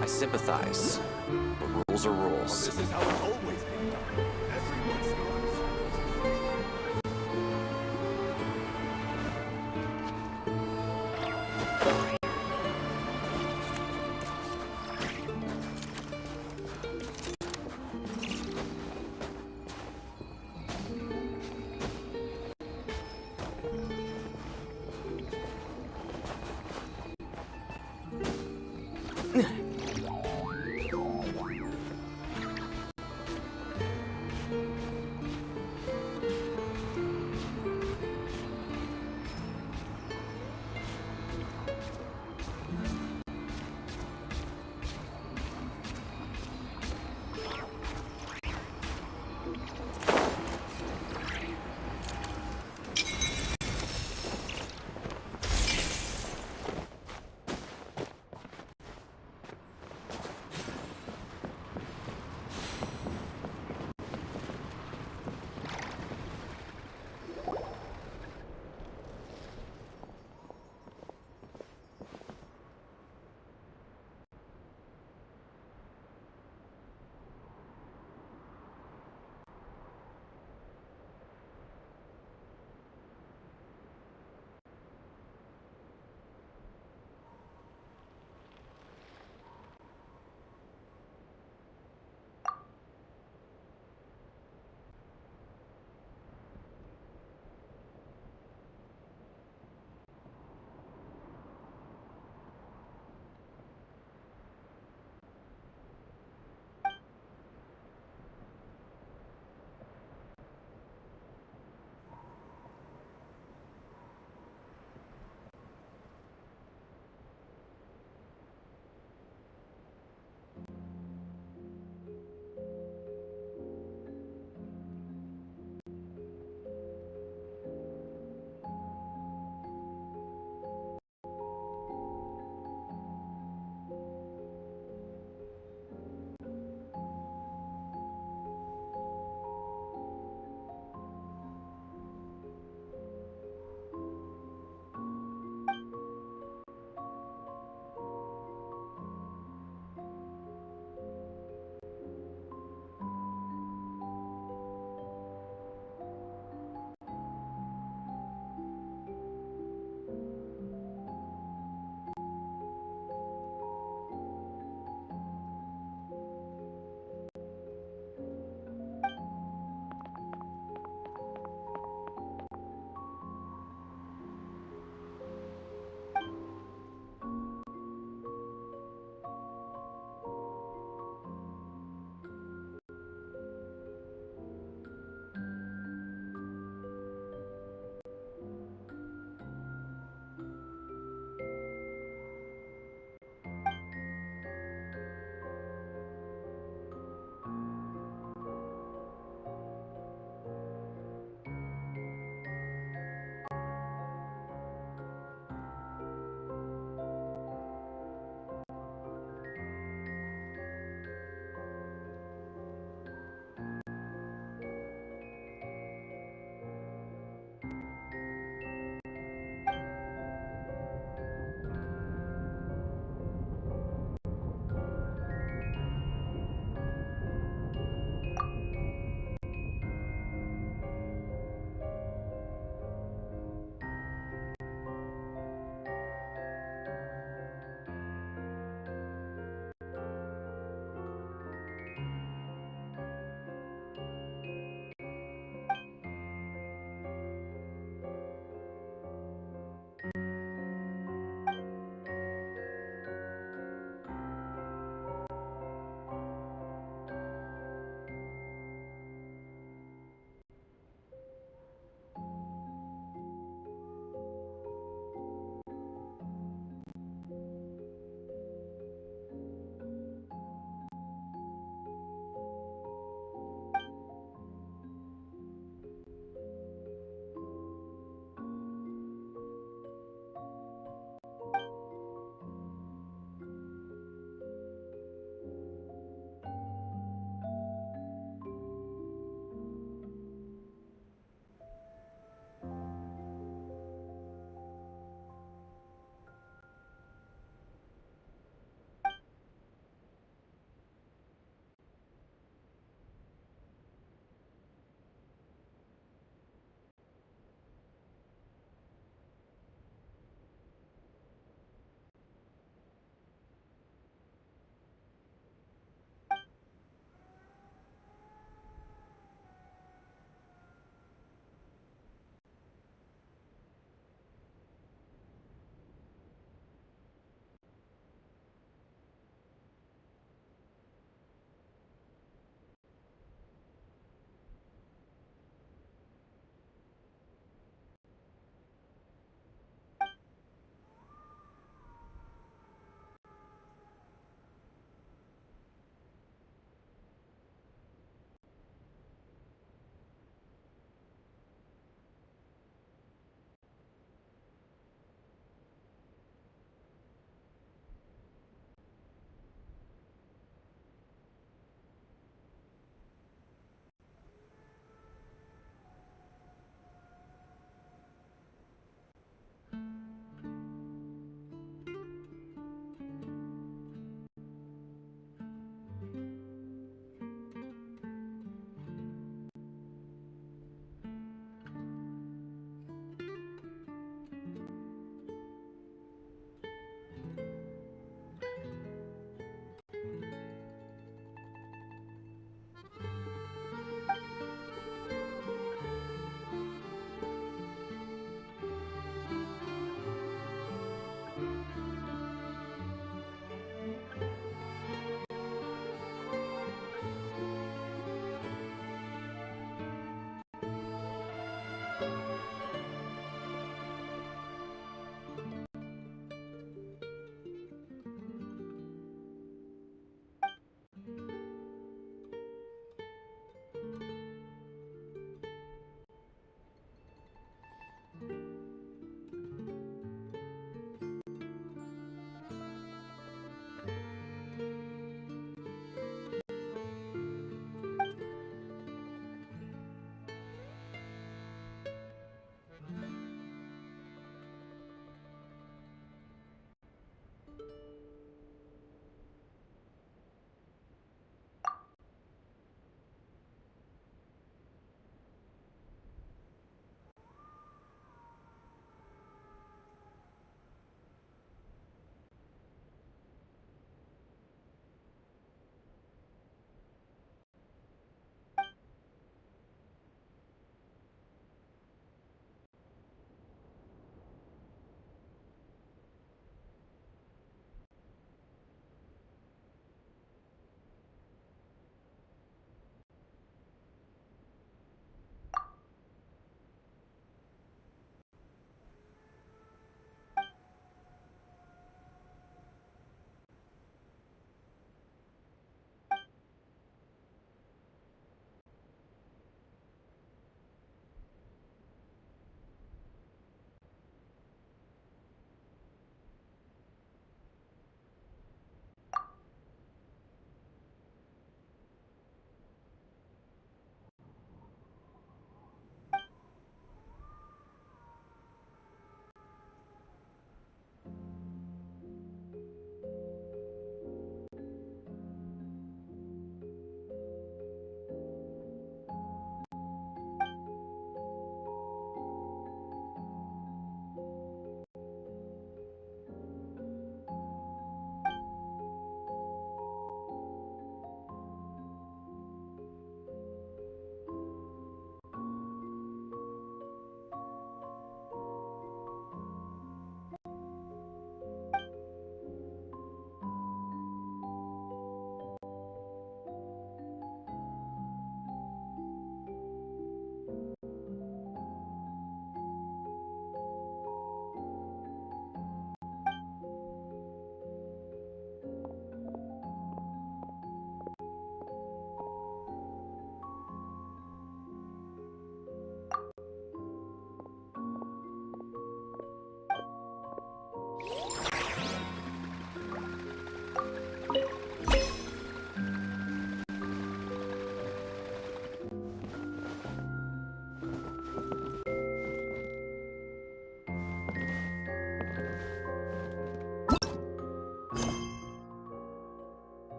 I sympathize. But rules are rules. This is how it's always been done. Everyone starts.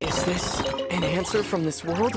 Is this an answer from this world?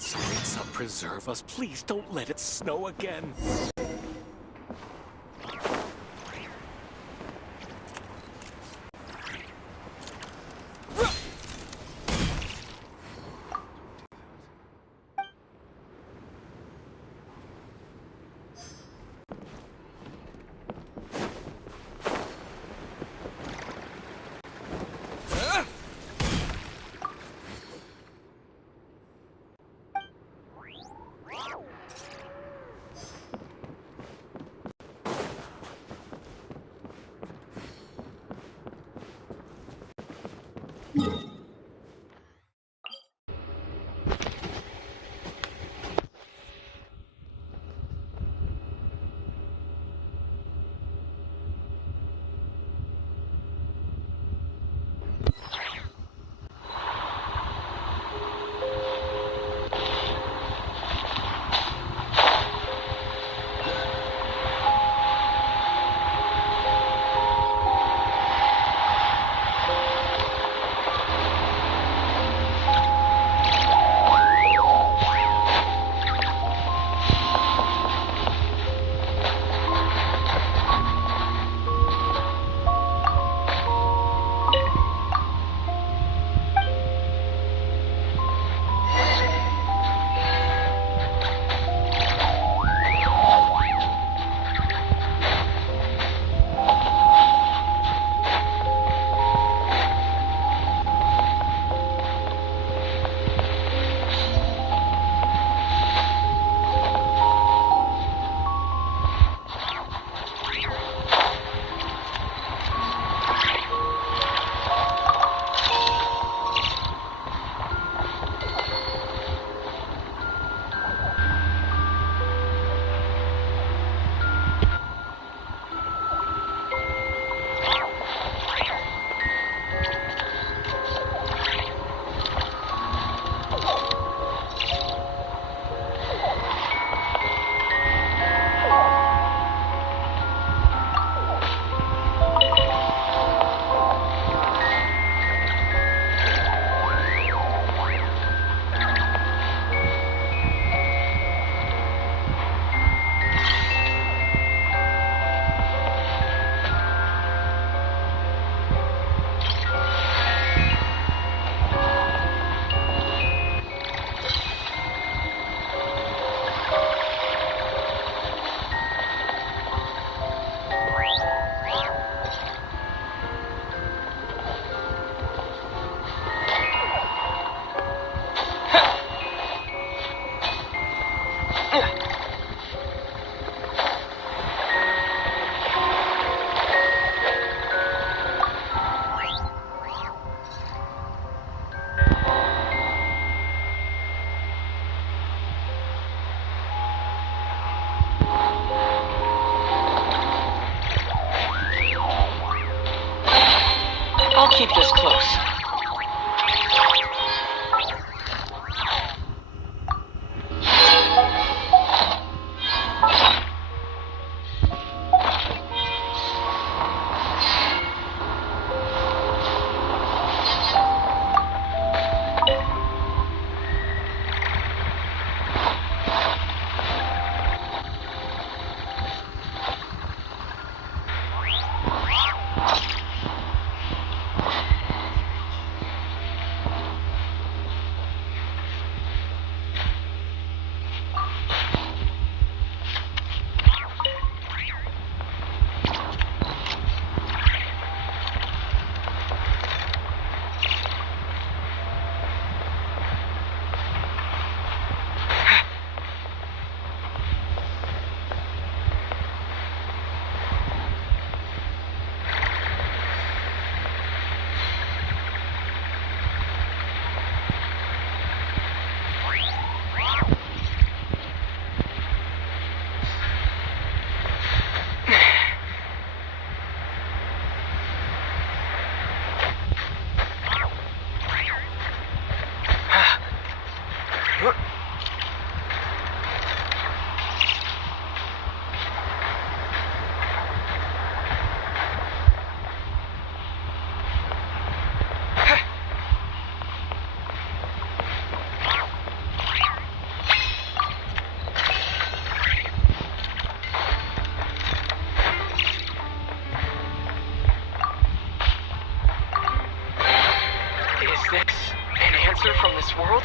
Tsaritsa, preserve us. Please don't let it snow again. I'll keep this close. From this world?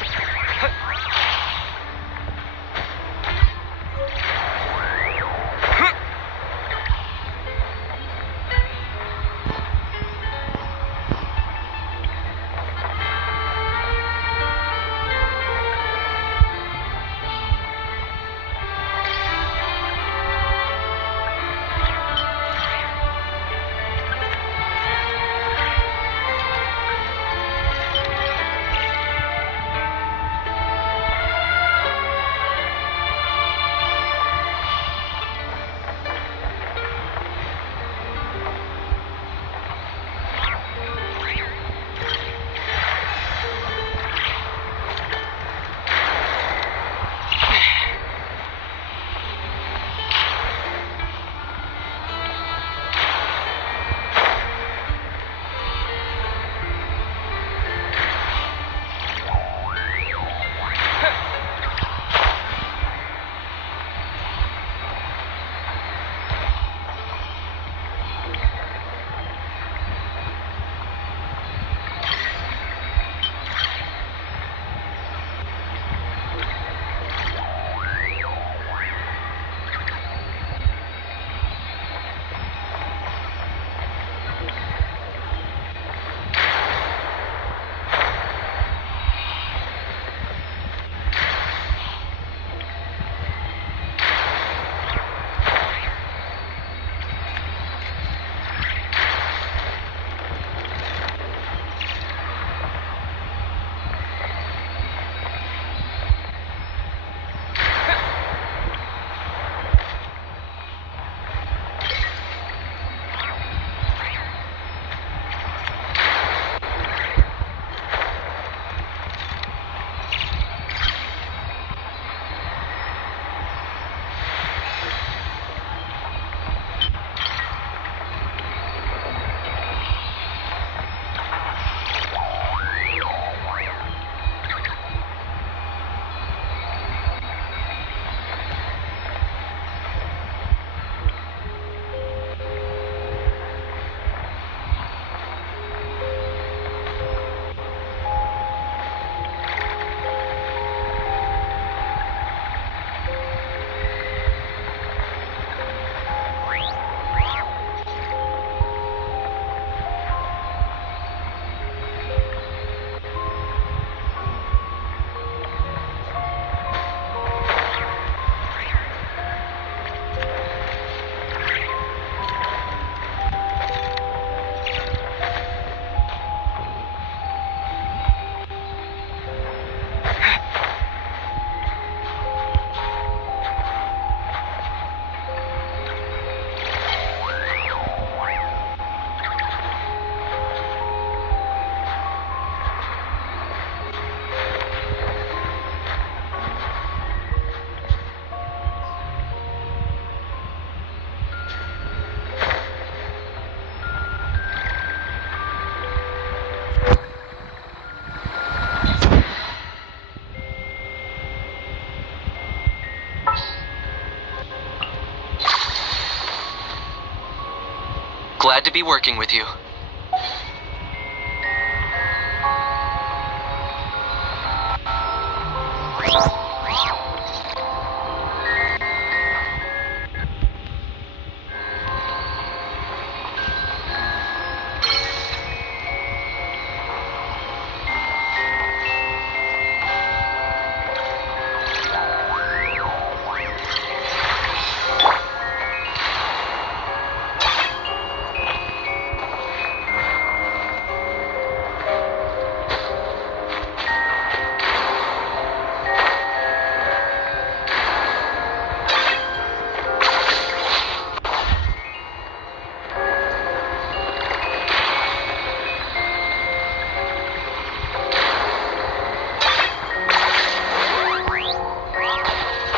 to be working with you.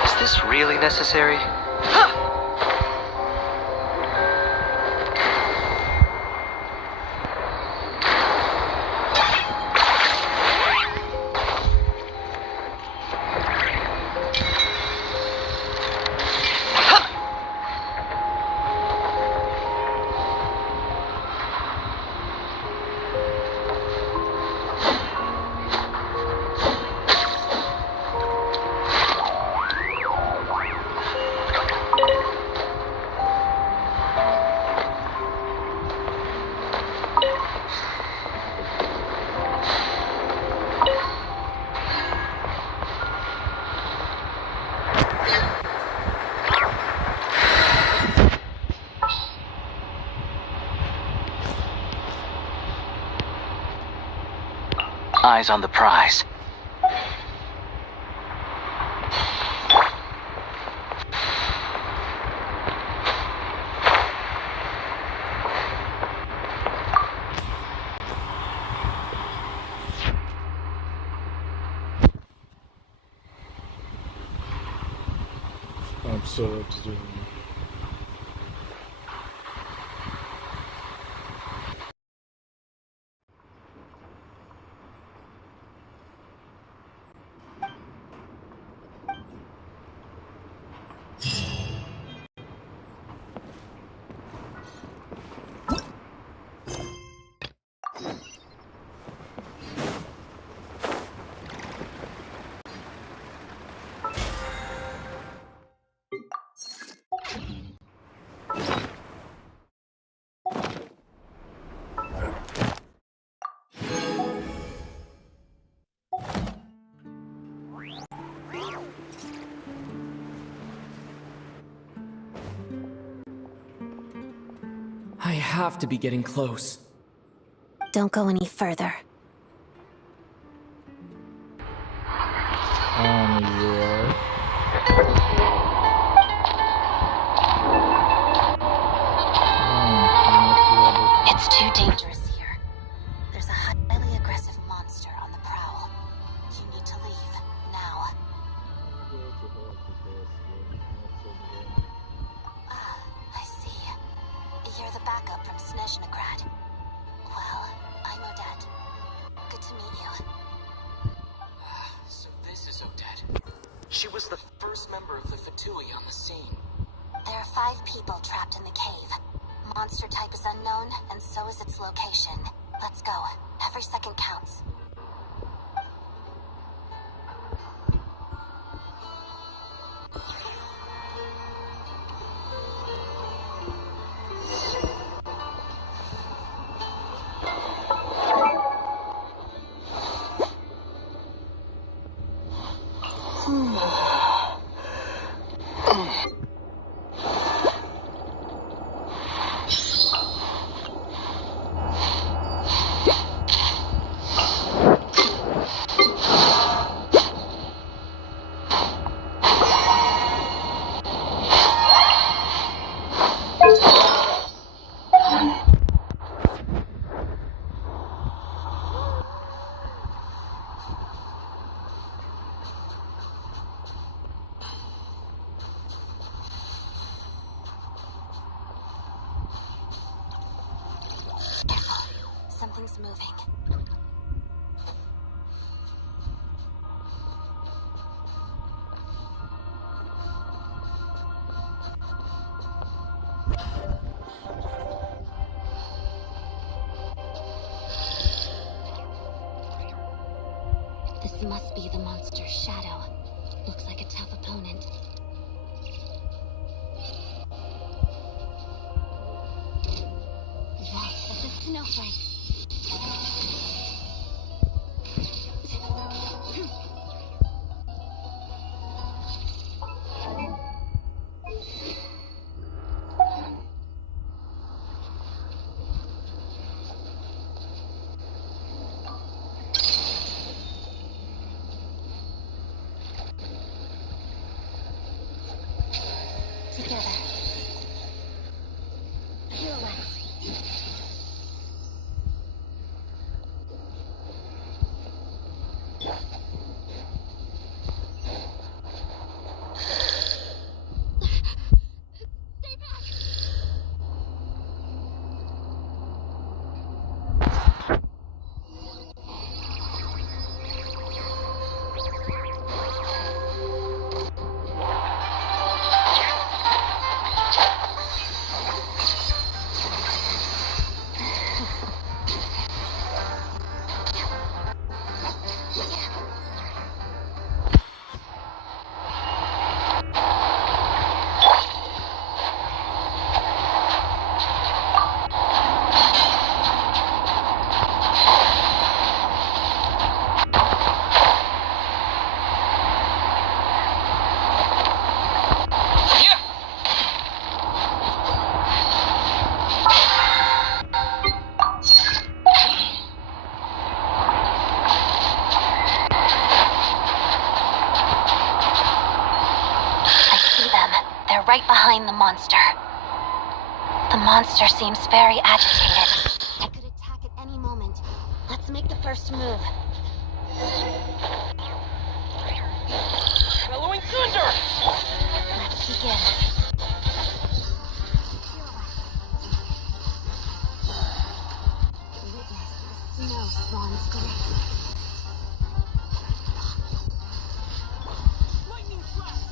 Is this really necessary? Eyes on the prize. I'm sorry to do. I have to be getting close. Don't go any further. Yeah. It's too dangerous here. There's a highly aggressive monster on the prowl. You need to leave now. Ah, I see. You're the backup from Snezhnaya. Well, I'm Odette. Good to meet you. So this is Odette. She was the first member of the Fatui on the scene. There are 5 people trapped in the cave. Monster type is unknown, and so is its location. Let's go. Every second counts. Something's moving. This must be the monster's shadow. Looks like a tough opponent. Wrath of the snowflakes. Together. Heal us. Stay back! Right behind the monster. The monster seems very agitated. I could attack at any moment. Let's make the first move. Bellowing thunder! Let's begin. Witness the snow swan's grace. Lightning flash!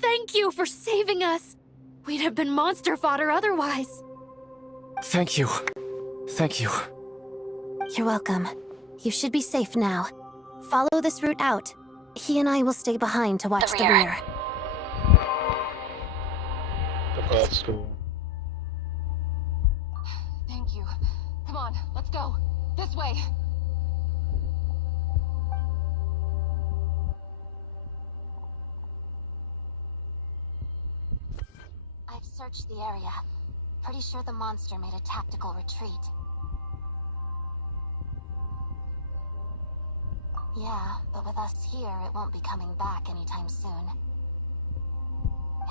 Thank you for saving us. We'd have been monster fodder otherwise. Thank you. Thank you. You're welcome. You should be safe now. Follow this route out. He and I will stay behind to watch the rear. That's cool. Thank you. Come on, let's go. This way. I've searched the area. Pretty sure the monster made a tactical retreat. Yeah, but with us here, it won't be coming back anytime soon.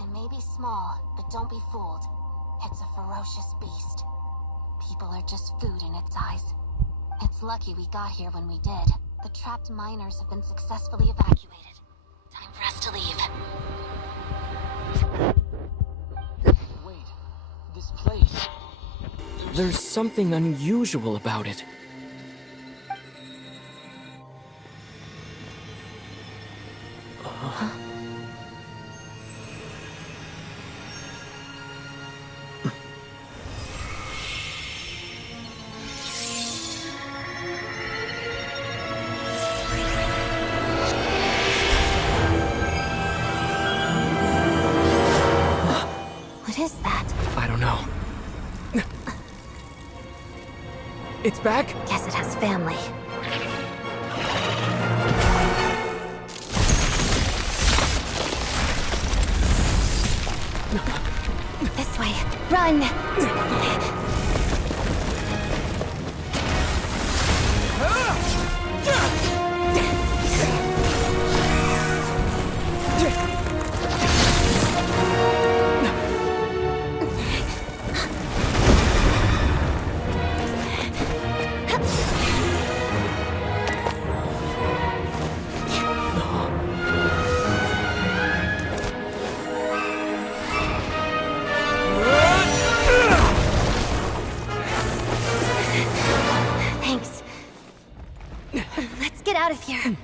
It may be small, but don't be fooled. It's a ferocious beast. People are just food in its eyes. It's lucky we got here when we did. The trapped miners have been successfully evacuated. Time for us to leave. Wait, this place... There's something unusual about it. It's back? Guess it has family. This way. Run! Thanks. Let's get out of here.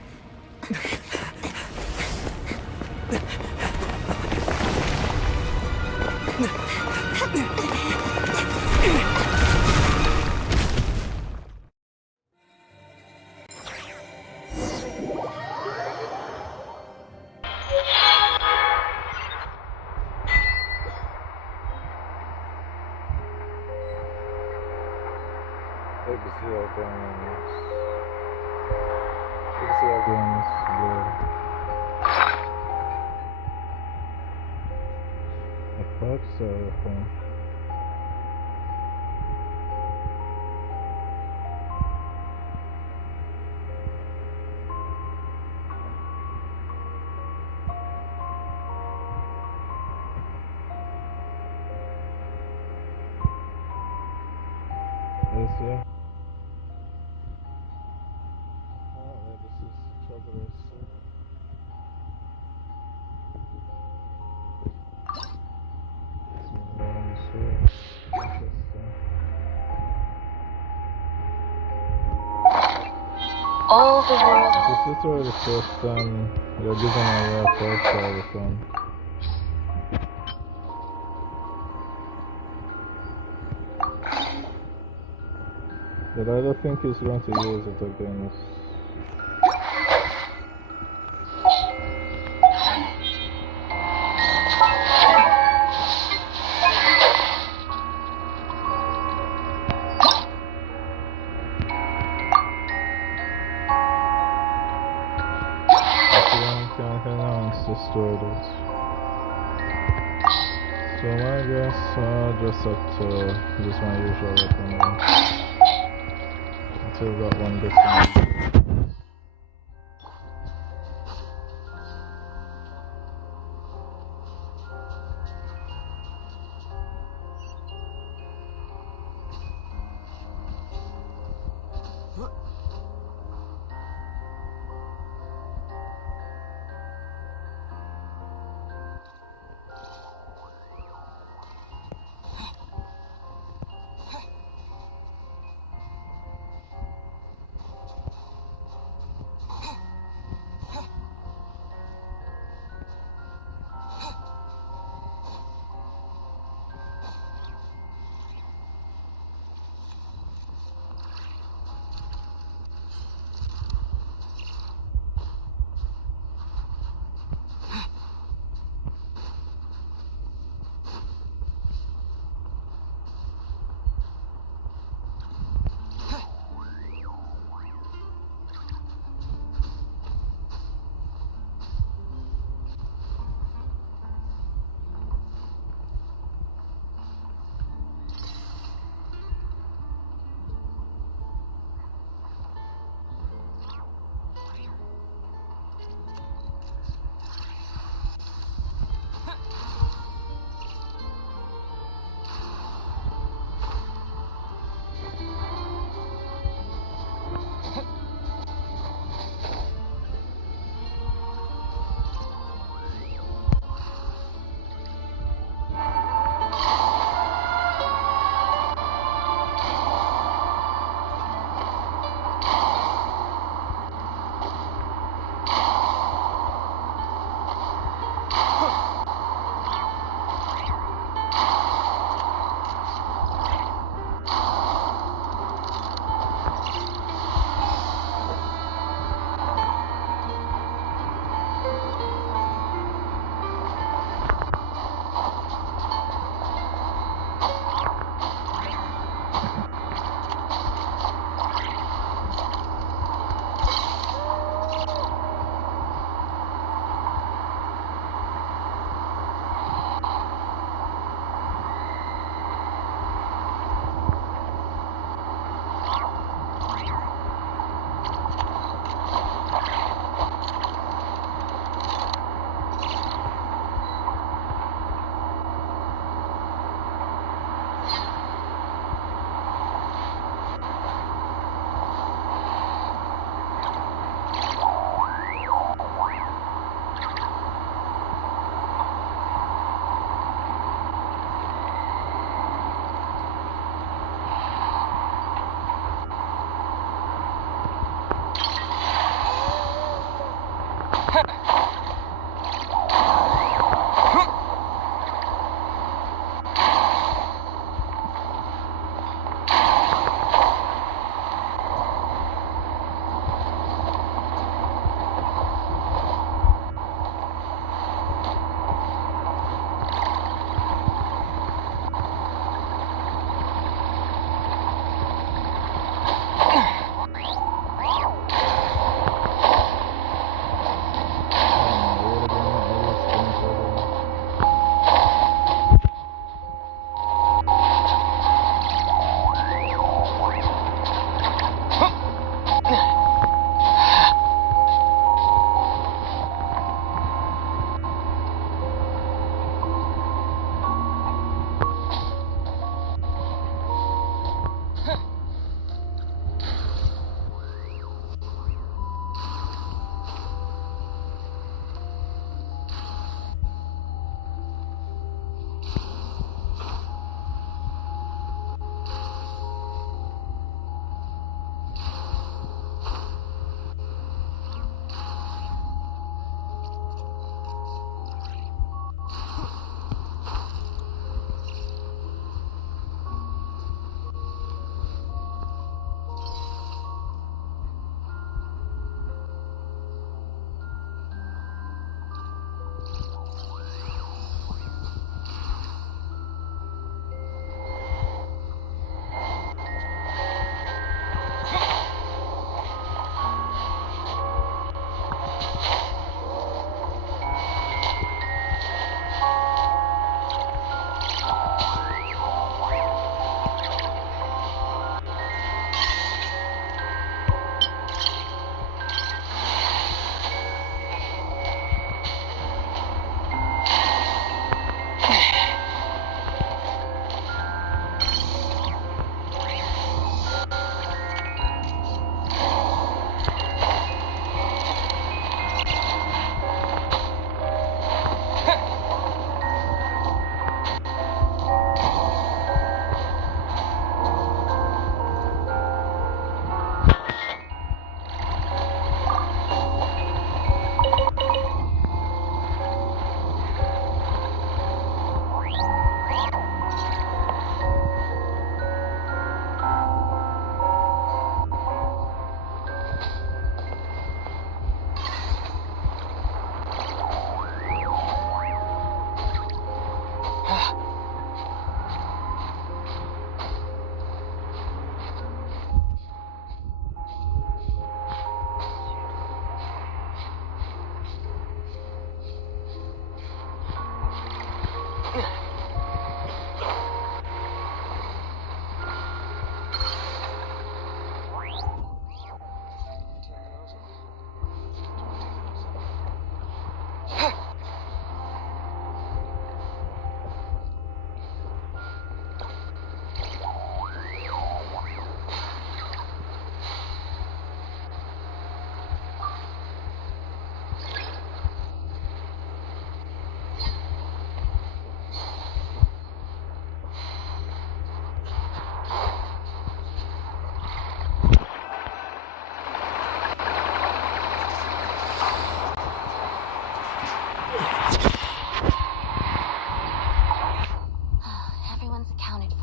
All the world. This is really the first time you're giving away a first everything. But I don't think he's going to use it again. Destroyed it. So I guess I just have to use my usual weapon until that one gets finished.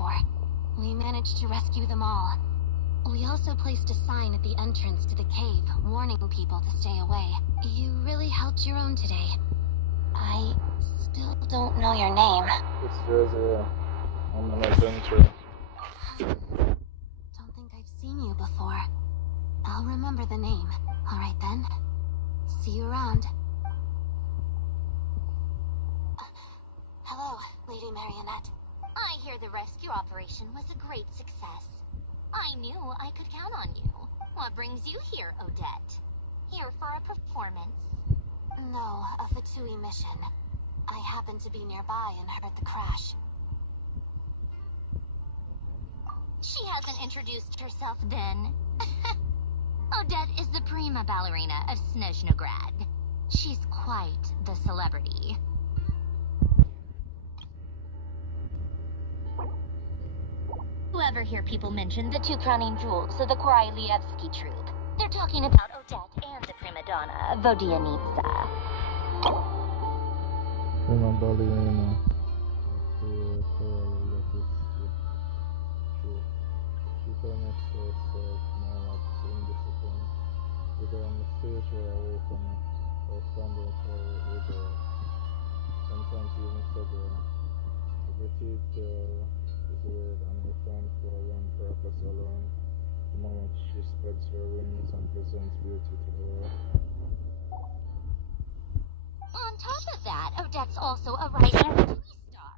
for. We managed to rescue them all. We also placed a sign at the entrance to the cave, warning people to stay away. You really held your own today. I still don't know your name. It's Jersey. I'm an adventurer. Don't think I've seen you before. I'll remember the name. Alright then. See you around. Hello, Lady Marionette. I hear the rescue operation was a great success. I knew I could count on you. What brings you here, Odette? Here for a performance? No, a Fatui mission. I happened to be nearby and heard the crash. She hasn't introduced herself then. Odette is the prima ballerina of Snezhnaya. She's quite the celebrity. Whoever hear people mention the two crowning jewels of the Korolievsky troupe? They're talking about Odette and the prima donna, Vodianitsa. Prima ballerina. She permits herself more acts indiscipline. Either on the stage or away from it, or standing with her, sometimes even several. The teacher is weird and refined for one purpose alone. The moment she spreads her wings and presents beauty to the world. On top of that, Odette's also a rising movie star.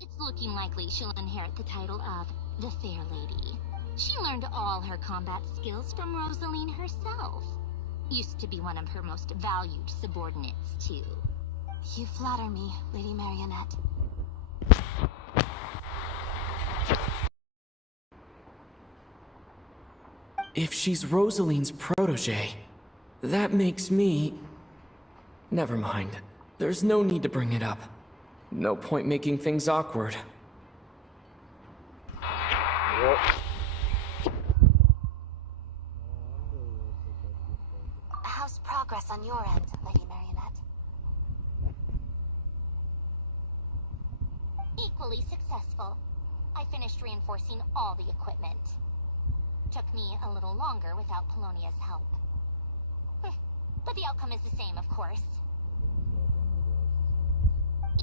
It's looking likely she'll inherit the title of the Fair Lady. She learned all her combat skills from Rosaline herself. Used to be one of her most valued subordinates, too. You flatter me, Lady Marionette. If she's Rosaline's protege, that makes me... Never mind. There's no need to bring it up. No point making things awkward. Yep. How's progress on your end, Lady Marionette? Equally successful. I finished reinforcing all the equipment. Took me a little longer without Polonia's help. But the outcome is the same, of course.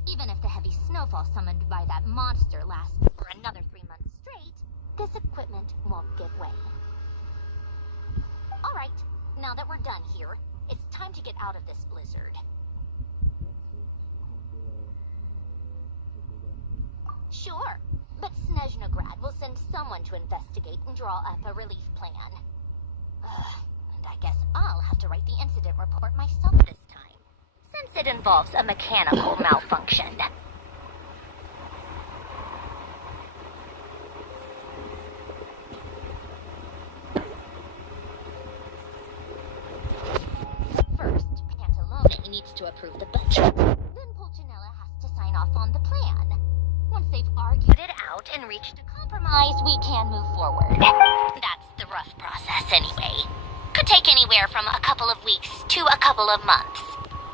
Even if the heavy snowfall summoned by that monster lasts for another 3 months straight, this equipment won't give way. Alright, now that we're done here, it's time to get out of this blizzard. Sure, but Snezhnaya will send someone to investigate and draw up a relief plan. And I guess I'll have to write the incident report myself this time, since it involves a mechanical malfunction. First, Pantalone needs to approve the budget. Then Pulcinella has to sign off on the plan. Once they've argued it out and reached a compromise, we can move forward. That's the rough process anyway. Could take anywhere from a couple of weeks to a couple of months,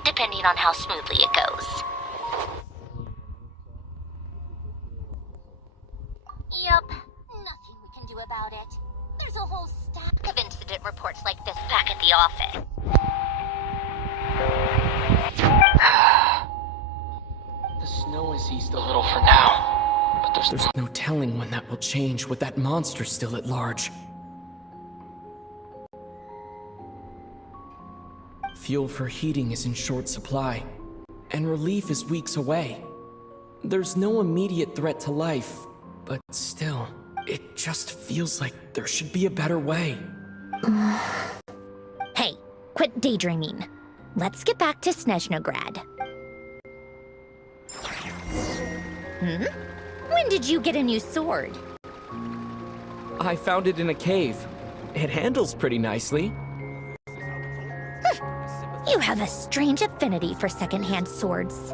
depending on how smoothly it goes. Yup, nothing we can do about it. There's a whole stack of incident reports like this back at the office. The snow has eased a little for now, but There's no telling when that will change with that monster still at large. Fuel for heating is in short supply, and relief is weeks away. There's no immediate threat to life, but still, it just feels like there should be a better way. Hey, quit daydreaming. Let's get back to Snezhnaya. When did you get a new sword? I found it in a cave. It handles pretty nicely. You have a strange affinity for secondhand swords.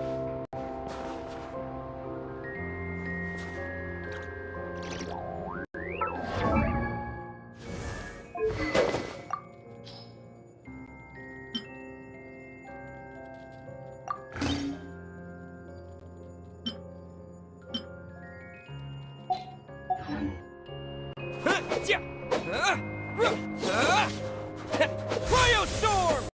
Cryostorm!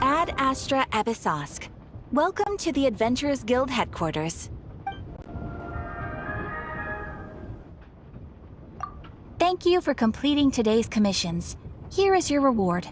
Ad Astra Abyssosque. Welcome to the Adventurers Guild headquarters. Thank you for completing today's commissions. Here is your reward.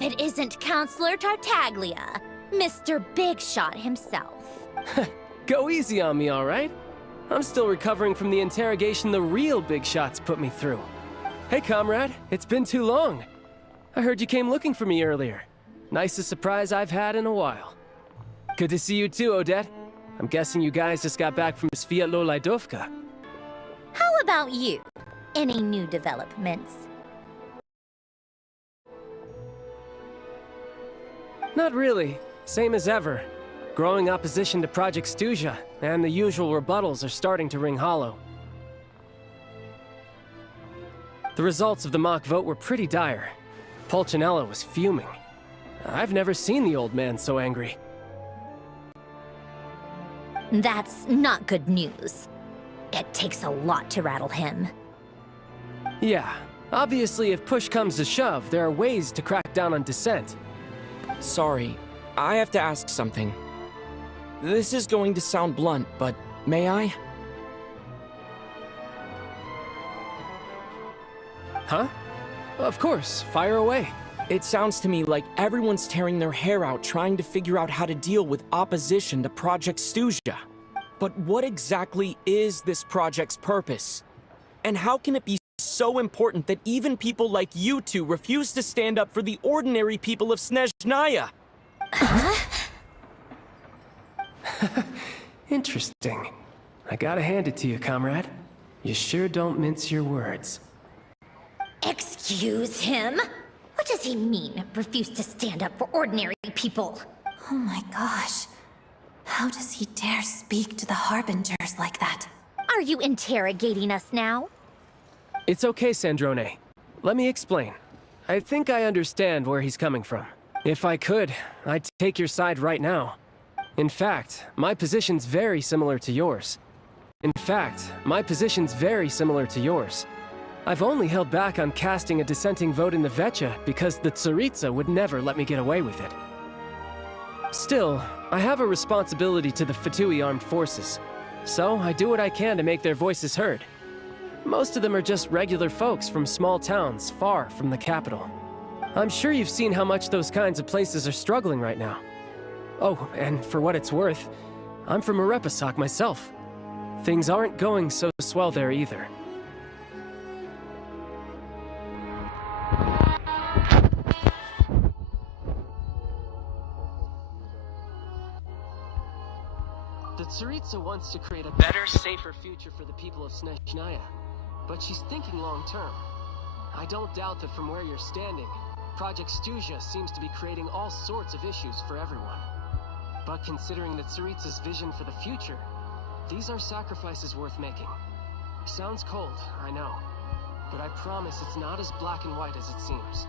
If it isn't Counselor Tartaglia, Mr. Big Shot himself. Go easy on me, all right? I'm still recovering from the interrogation the real Big Shots put me through. Hey, comrade, it's been too long. I heard you came looking for me earlier. Nicest surprise I've had in a while. Good to see you too, Odette. I'm guessing you guys just got back from Sviatlo-Laidovka. How about you? Any new developments? Not really. Same as ever. Growing opposition to Project Stuzha, and the usual rebuttals are starting to ring hollow. The results of the mock vote were pretty dire. Pulcinella was fuming. I've never seen the old man so angry. That's not good news. It takes a lot to rattle him. Yeah, obviously if push comes to shove, there are ways to crack down on dissent. Sorry, I have to ask something. This is going to sound blunt, but may I? Huh? Of course, fire away. It sounds to me like everyone's tearing their hair out trying to figure out how to deal with opposition to Project Stuzha. But what exactly is this project's purpose? And how can it be so important that even people like you two refuse to stand up for the ordinary people of Snezhnaya? Interesting. I gotta hand it to you, comrade. You sure don't mince your words. Excuse him? What does he mean, refuse to stand up for ordinary people? Oh my gosh. How does he dare speak to the Harbingers like that? Are you interrogating us now? It's okay, Sandrone. Let me explain. I think I understand where he's coming from. If I could, I'd take your side right now. In fact, my position's very similar to yours. I've only held back on casting a dissenting vote in the Vecha because the Tsaritsa would never let me get away with it. Still, I have a responsibility to the Fatui armed forces, so I do what I can to make their voices heard. Most of them are just regular folks from small towns far from the capital. I'm sure you've seen how much those kinds of places are struggling right now. Oh, and for what it's worth, I'm from Arepasak myself. Things aren't going so swell there either. The Tsaritsa wants to create a better, safer future for the people of Snezhnaya, but she's thinking long-term. I don't doubt that from where you're standing, Project Stuzha seems to be creating all sorts of issues for everyone. But considering the Tsaritsa's vision for the future, these are sacrifices worth making. Sounds cold, I know, but I promise it's not as black and white as it seems.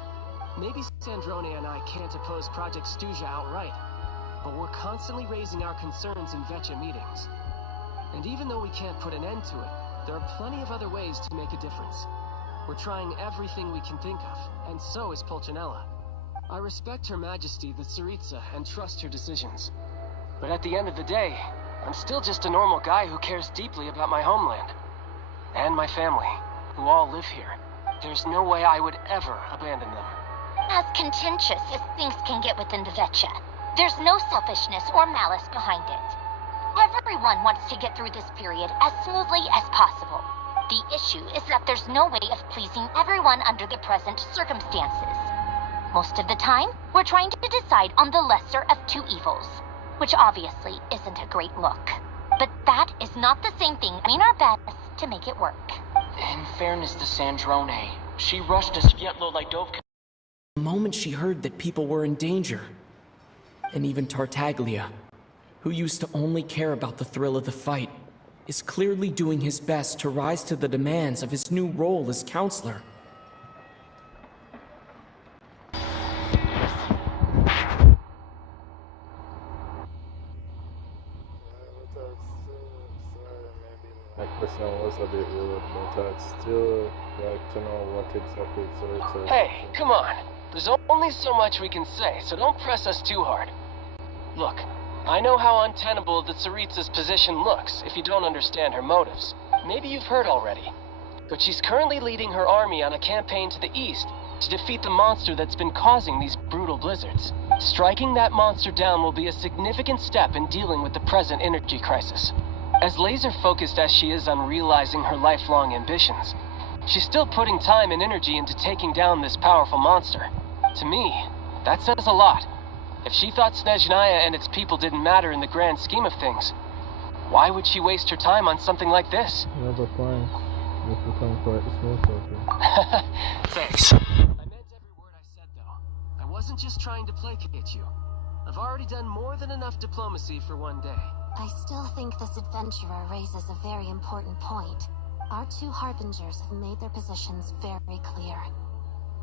Maybe Sandrone and I can't oppose Project Stuzha outright, but we're constantly raising our concerns in Vecha meetings. And even though we can't put an end to it, there are plenty of other ways to make a difference. We're trying everything we can think of, and so is Pulcinella. I respect Her Majesty the Tsaritsa and trust her decisions. But at the end of the day, I'm still just a normal guy who cares deeply about my homeland. And my family, who all live here. There's no way I would ever abandon them. As contentious as things can get within the Vecha, there's no selfishness or malice behind it. Everyone wants to get through this period as smoothly as possible. The issue is that there's no way of pleasing everyone under the present circumstances. Most of the time, we're trying to decide on the lesser of two evils, which obviously isn't a great look. But that is not the same thing. Doing our best to make it work. In fairness to Sandrone, she rushed to Sviatlo-Laidovka the moment she heard that people were in danger. And even Tartaglia, who used to only care about the thrill of the fight, is clearly doing his best to rise to the demands of his new role as counselor. My question was a bit weird, but I'd still like to know what exactly Tsaritsa is. Hey, come on. There's only so much we can say, so don't press us too hard. Look, I know how untenable the Tsaritsa's position looks if you don't understand her motives. Maybe you've heard already. But she's currently leading her army on a campaign to the east, to defeat the monster that's been causing these brutal blizzards. Striking that monster down will be a significant step in dealing with the present energy crisis. As laser-focused as she is on realizing her lifelong ambitions, she's still putting time and energy into taking down this powerful monster. To me, that says a lot. If she thought Snezhnaya and its people didn't matter in the grand scheme of things, why would she waste her time on something like this? Never fine. Just become quite a small circle. Thanks. I meant every word I said, though. I wasn't just trying to placate you. I've already done more than enough diplomacy for one day. I still think this adventurer raises a very important point. Our two harbingers have made their positions very clear.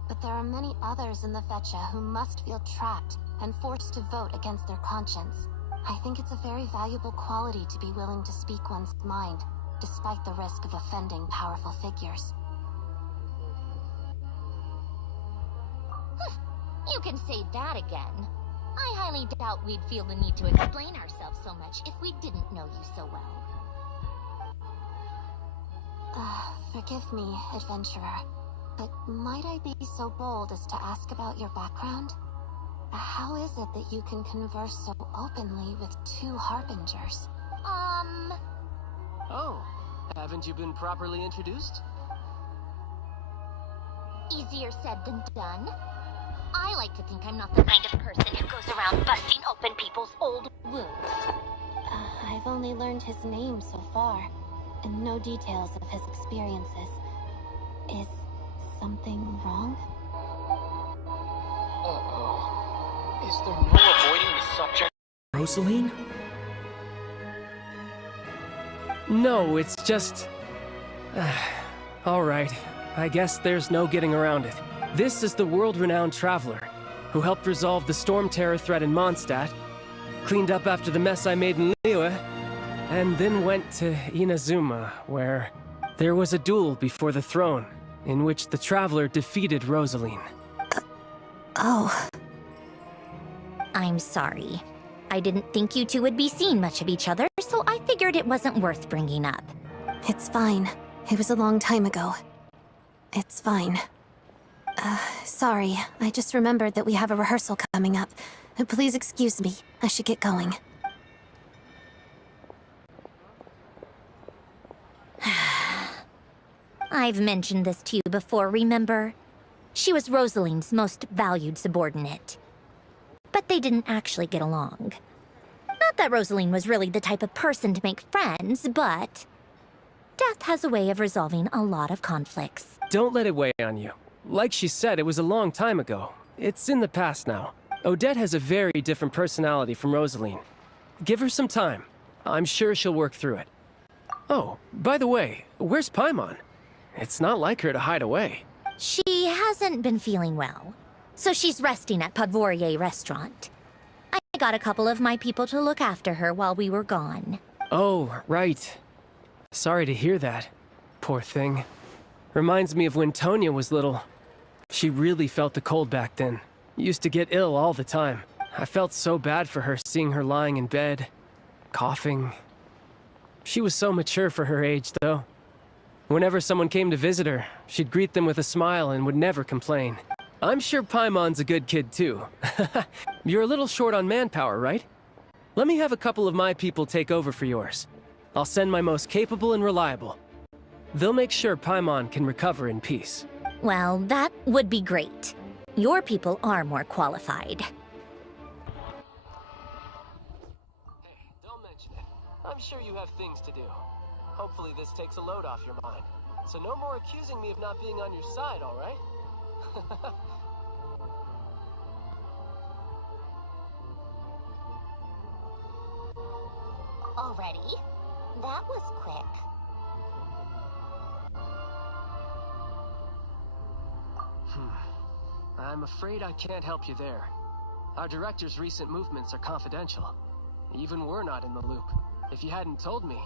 But there are many others in the Vecha who must feel trapped and forced to vote against their conscience. I think it's a very valuable quality to be willing to speak one's mind, despite the risk of offending powerful figures. You can say that again. I highly doubt we'd feel the need to explain ourselves so much if we didn't know you so well. Forgive me, adventurer, but might I be so bold as to ask about your background? How is it that you can converse so openly with two harbingers? Oh, haven't you been properly introduced? Easier said than done. I like to think I'm not the kind of person who goes around busting open people's old wounds. I've only learned his name so far, and no details of his experiences. Is something wrong? Uh-oh. Is there no avoiding the subject? Rosaline? No, it's just... Alright, I guess there's no getting around it. This is the world-renowned traveler, who helped resolve the storm terror threat in Mondstadt, cleaned up after the mess I made in Liyue, and then went to Inazuma, where there was a duel before the throne, in which the traveler defeated Rosaline. Oh. I'm sorry. I didn't think you two would be seeing much of each other, so I figured it wasn't worth bringing up. It's fine. It was a long time ago. It's fine. Sorry. I just remembered that we have a rehearsal coming up. Please excuse me. I should get going. I've mentioned this to you before, remember? She was Rosaline's most valued subordinate. But they didn't actually get along. Not that Rosaline was really the type of person to make friends, but... death has a way of resolving a lot of conflicts. Don't let it weigh on you. Like she said, it was a long time ago. It's in the past now. Odette has a very different personality from Rosaline. Give her some time. I'm sure she'll work through it. Oh, by the way, where's Paimon? It's not like her to hide away. She hasn't been feeling well, so she's resting at Podvorier Restaurant. I got a couple of my people to look after her while we were gone. Oh, right. Sorry to hear that. Poor thing. Reminds me of when Tonya was little. She really felt the cold back then. Used to get ill all the time. I felt so bad for her seeing her lying in bed, coughing. She was so mature for her age, though. Whenever someone came to visit her, she'd greet them with a smile and would never complain. I'm sure Paimon's a good kid, too. You're a little short on manpower, right? Let me have a couple of my people take over for yours. I'll send my most capable and reliable. They'll make sure Paimon can recover in peace. Well, that would be great. Your people are more qualified. Hey, don't mention it. I'm sure you have things to do. Hopefully this takes a load off your mind. So no more accusing me of not being on your side, all right? Already? That was quick. I'm afraid I can't help you there. Our director's recent movements are confidential. Even we're not in the loop. If you hadn't told me,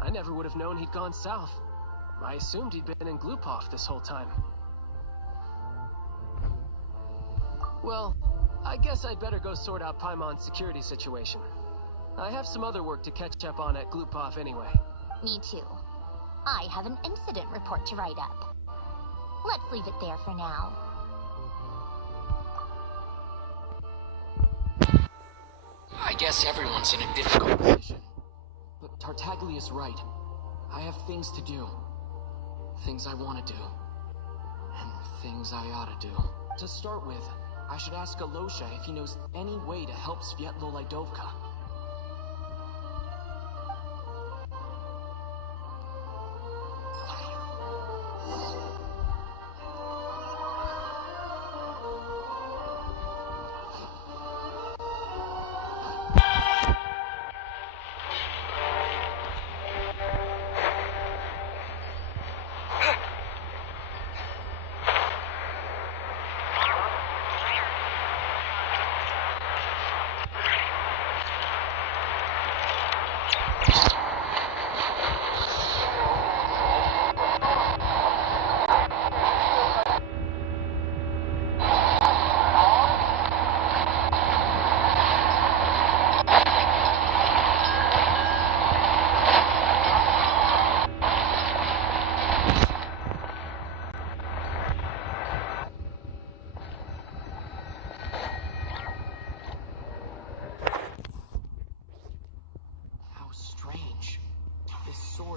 I never would have known he'd gone south. I assumed he'd been in Glupov this whole time. Well, I guess I'd better go sort out Paimon's security situation. I have some other work to catch up on at Glupov anyway. Me too. I have an incident report to write up. Let's leave it there for now. I guess everyone's in a difficult position. But Tartaglia's right. I have things to do. Things I want to do. And things I ought to do. To start with, I should ask Alosha if he knows any way to help Svietlo Lydovka.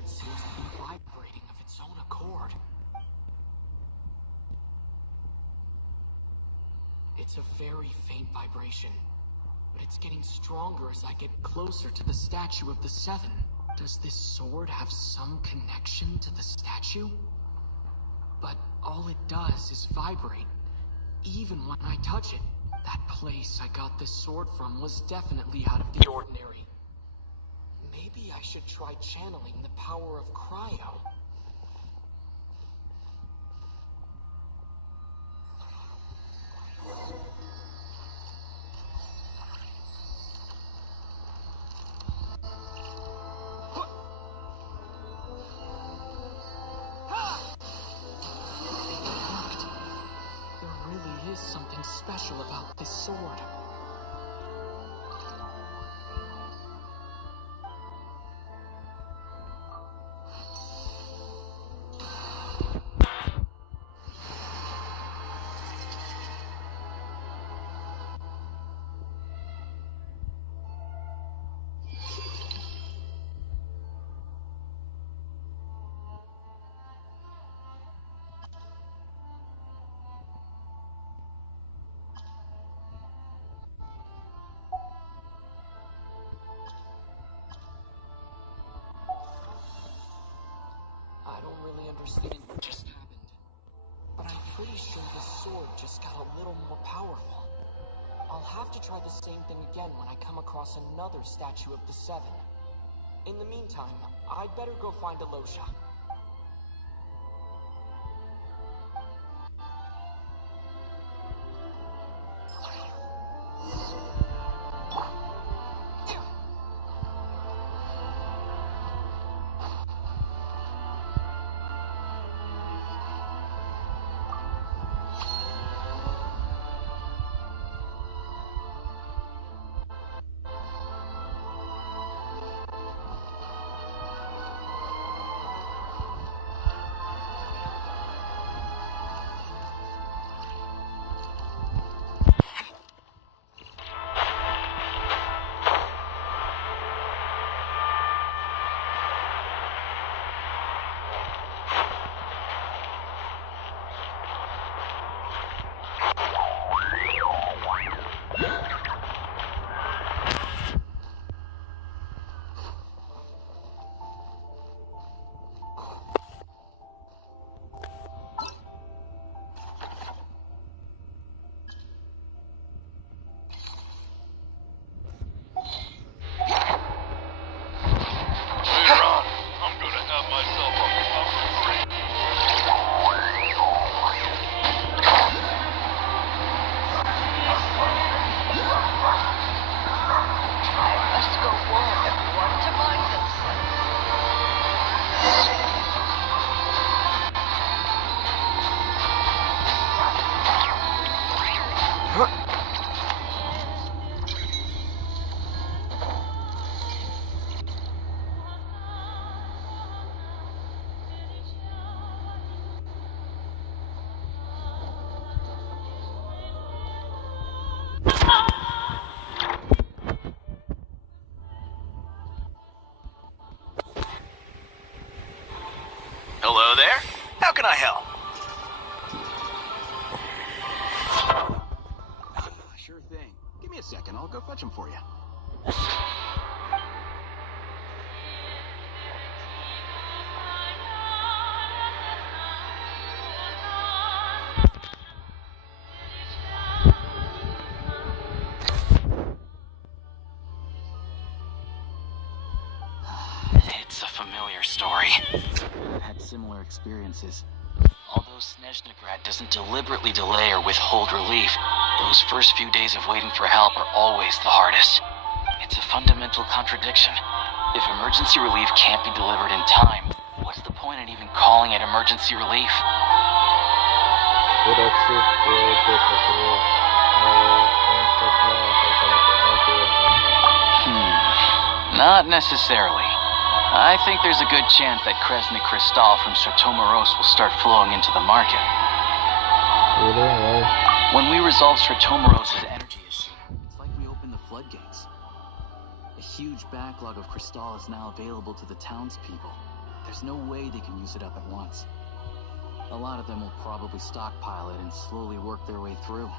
Seems to be vibrating of its own accord. It's a very faint vibration, but it's getting stronger as I get closer to the statue of the Seven. Does this sword have some connection to the statue? But all it does is vibrate, even when I touch it. That place I got this sword from was definitely out of the ordinary. Maybe I should try channeling the power of cryo. There really is something special about this sword. I don't really understand what just happened, but I'm pretty sure this sword just got a little more powerful. I'll have to try the same thing again when I come across another statue of the Seven. In the meantime, I'd better go find Alosha. I help? Sure thing. Give me a second, I'll go fetch him for you. It's a familiar story. I've had similar experiences. Although Snezhnaya doesn't deliberately delay or withhold relief, those first few days of waiting for help are always the hardest. It's a fundamental contradiction. If emergency relief can't be delivered in time, what's the point in even calling it emergency relief? So that's it. Not necessarily. I think there's a good chance that Kresnik Crystal from Stratomoros will start flowing into the market. When we resolve Stratomoros' energy issue, it's like we open the floodgates. A huge backlog of Crystal is now available to the townspeople. There's no way they can use it up at once. A lot of them will probably stockpile it and slowly work their way through.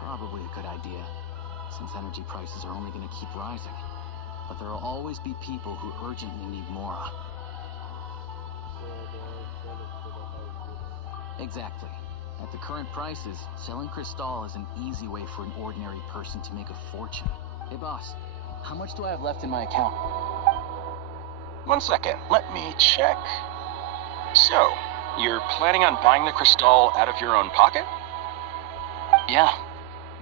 Probably a good idea, since energy prices are only going to keep rising. But there will always be people who urgently need Mora. Exactly. At the current prices, selling Crystal is an easy way for an ordinary person to make a fortune. Hey boss, how much do I have left in my account? 1 second, let me check. So, you're planning on buying the Crystal out of your own pocket? Yeah.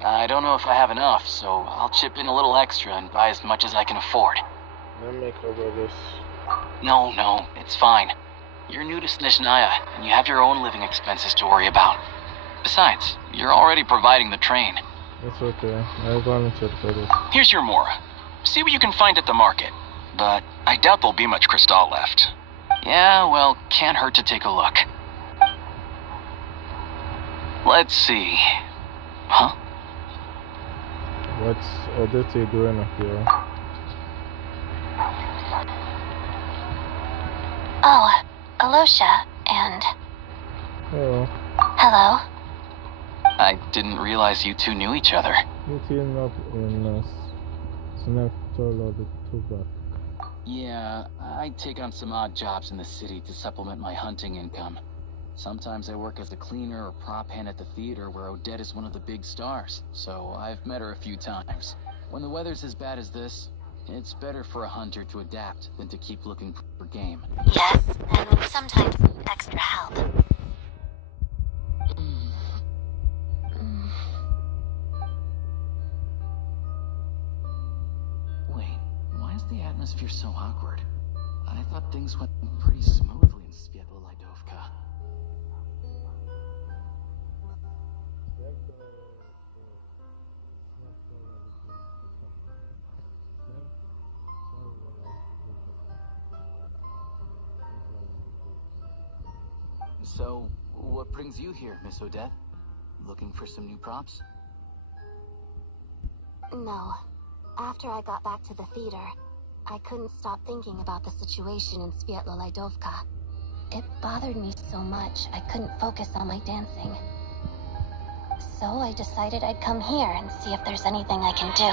I don't know if I have enough, so I'll chip in a little extra and buy as much as I can afford. Let me cover this. No, it's fine. You're new to Snezhnaya, and you have your own living expenses to worry about. Besides, you're already providing the train. It's okay. I volunteered for this. Here's your Mora. See what you can find at the market. But I doubt there'll be much Crystal left. Yeah, well, can't hurt to take a look. Let's see. Huh? What's Odette doing up here? Oh, Alosha, and... Hello. Hello? I didn't realize you two knew each other. You team up in Snezhnaya. Yeah, I take on some odd jobs in the city to supplement my hunting income. Sometimes I work as a cleaner or prop hand at the theater where Odette is one of the big stars, so I've met her a few times. When the weather's as bad as this, it's better for a hunter to adapt than to keep looking for game. Yes, and sometimes need extra help. Wait, why is the atmosphere so awkward? I thought things went pretty smoothly in Svietlolaidovka. So, what brings you here, Miss Odette? Looking for some new props? No. After I got back to the theater, I couldn't stop thinking about the situation in Svietlolaidovka. It bothered me so much, I couldn't focus on my dancing. So I decided I'd come here and see if there's anything I can do.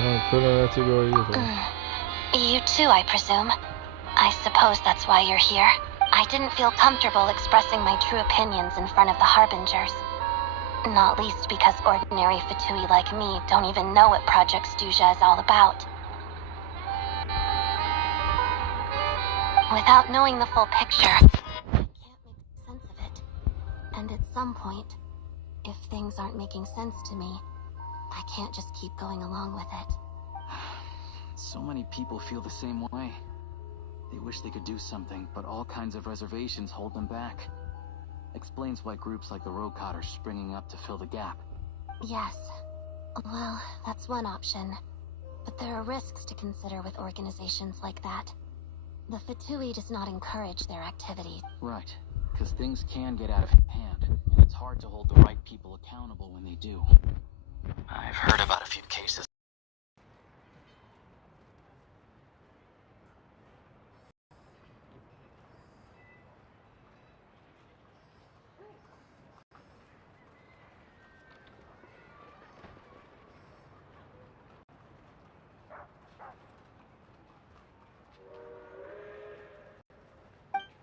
No, couldn't let you go either. You too, I presume. I suppose that's why you're here. I didn't feel comfortable expressing my true opinions in front of the Harbingers. Not least because ordinary Fatui like me don't even know what Project Stuja is all about. Without knowing the full picture, I can't make sense of it. And at some point, if things aren't making sense to me, I can't just keep going along with it. So many people feel the same way. They wish they could do something, but all kinds of reservations hold them back. Explains why groups like the Rokot are springing up to fill the gap. Yes. Well, that's one option. But there are risks to consider with organizations like that. The Fatui does not encourage their activity. Right, because things can get out of hand, and it's hard to hold the right people accountable when they do. I've heard about a few cases.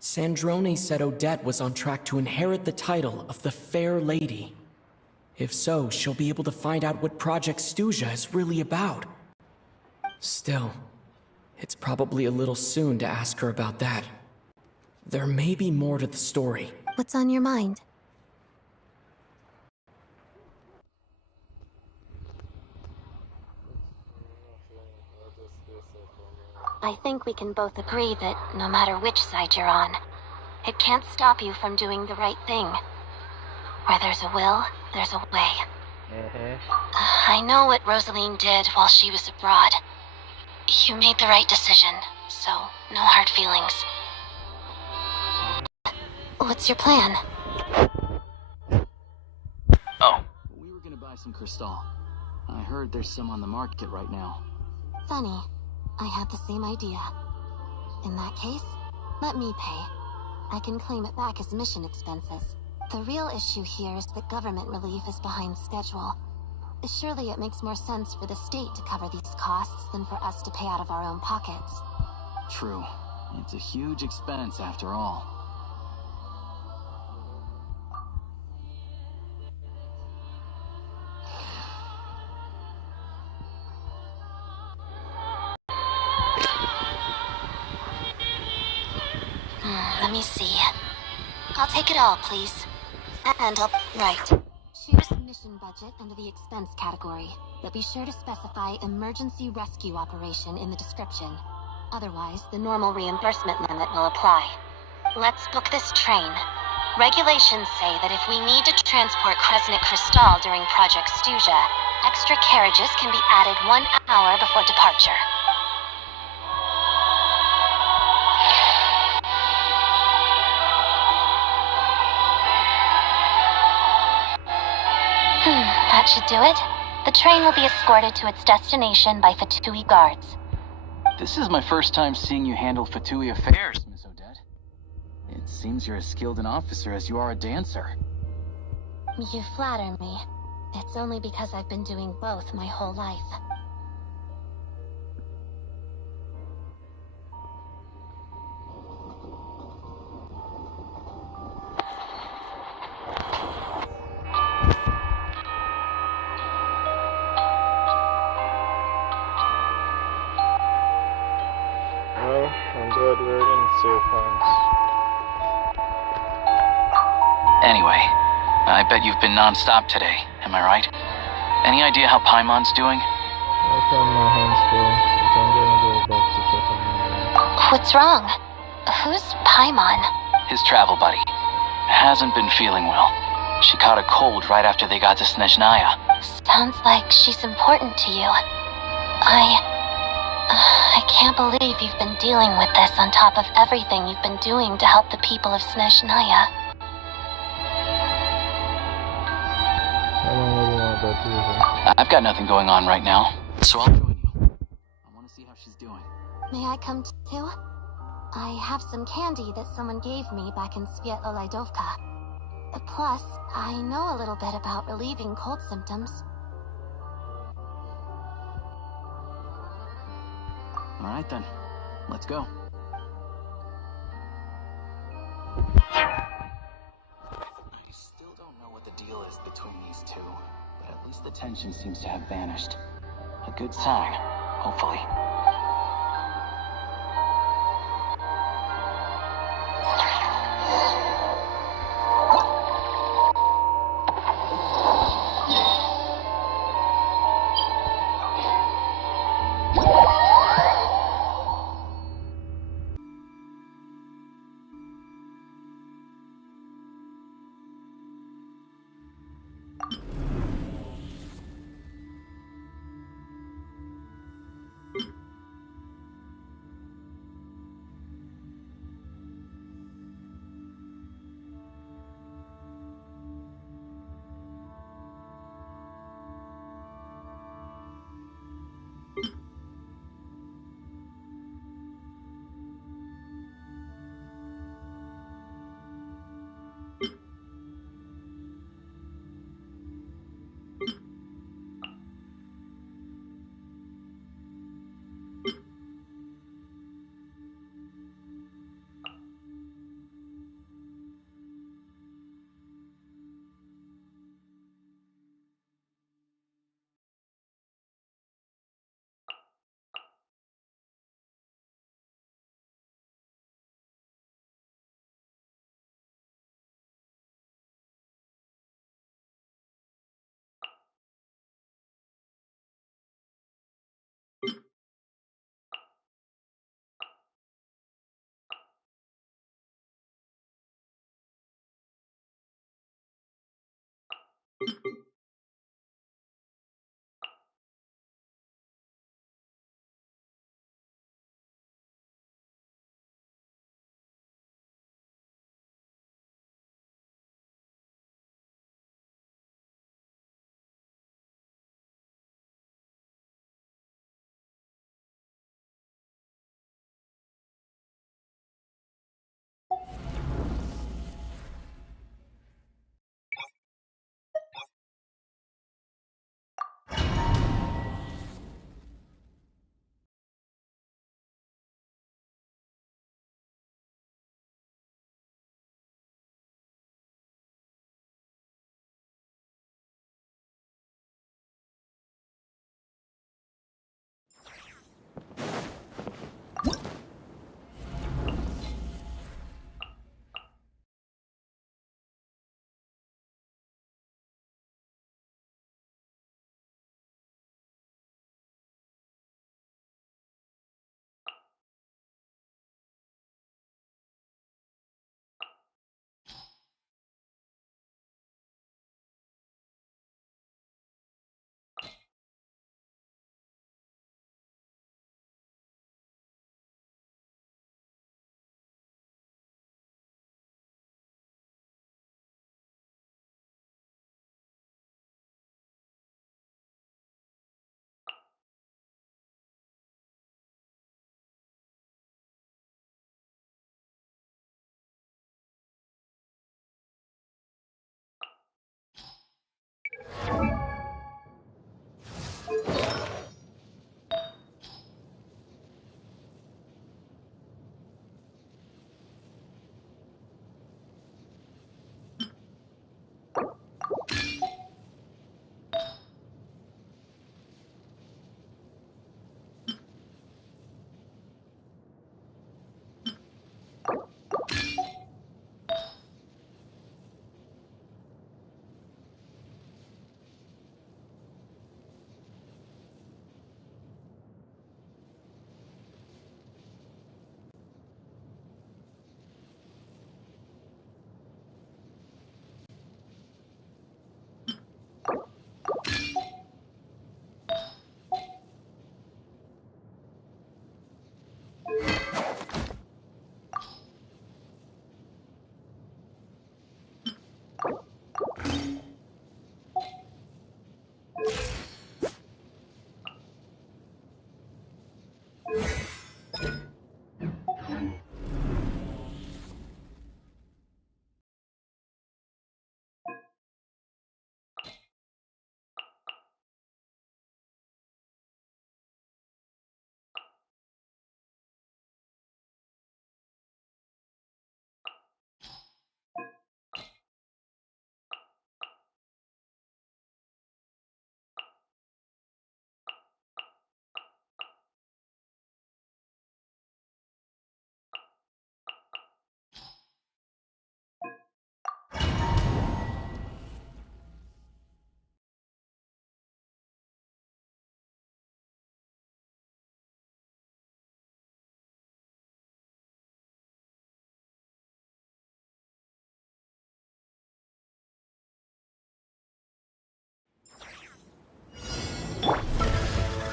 Sandrone said Odette was on track to inherit the title of the Fair Lady. If so, she'll be able to find out what Project Stuja is really about. Still, it's probably a little soon to ask her about that. There may be more to the story. What's on your mind? I think we can both agree that no matter which side you're on, it can't stop you from doing the right thing. Where there's a will, there's a way. I know what Rosaline did while she was abroad. You made the right decision, so no hard feelings. What's your plan? Oh. We were gonna buy some crystal. I heard there's some on the market right now. Funny. I had the same idea. In that case, let me pay. I can claim it back as mission expenses. The real issue here is that government relief is behind schedule. Surely it makes more sense for the state to cover these costs than for us to pay out of our own pockets. True. It's a huge expense after all. Let me see. I'll take it all, please. And right. Choose mission budget under the expense category, but be sure to specify emergency rescue operation in the description. Otherwise, the normal reimbursement limit will apply. Let's book this train. Regulations say that if we need to transport Kresnik Crystal during Project Stuja, extra carriages can be added 1 hour before departure. That should do it. The train will be escorted to its destination by Fatui guards. This is my first time seeing you handle Fatui affairs, Miss Odette. It seems you're as skilled an officer as you are a dancer. You flatter me. It's only because I've been doing both my whole life. Well, I'm glad we're in safe hands. Anyway, I bet you've been non-stop today, am I right? Any idea how Paimon's doing? I found my hands full, but I'm gonna go back to check on my What's wrong? Who's Paimon? His travel buddy. Hasn't been feeling well. She caught a cold right after they got to Snezhnaya. Sounds like she's important to you. I can't believe you've been dealing with this on top of everything you've been doing to help the people of Snezhnaya. How long will you want that to be? I've got nothing going on right now, so I'll join you. I want to see how she's doing. May I come too? I have some candy that someone gave me back in Svietlolaidovka. Plus, I know a little bit about relieving cold symptoms. Alright then, let's go. I still don't know what the deal is between these two, but at least the tension seems to have vanished. A good sign, hopefully.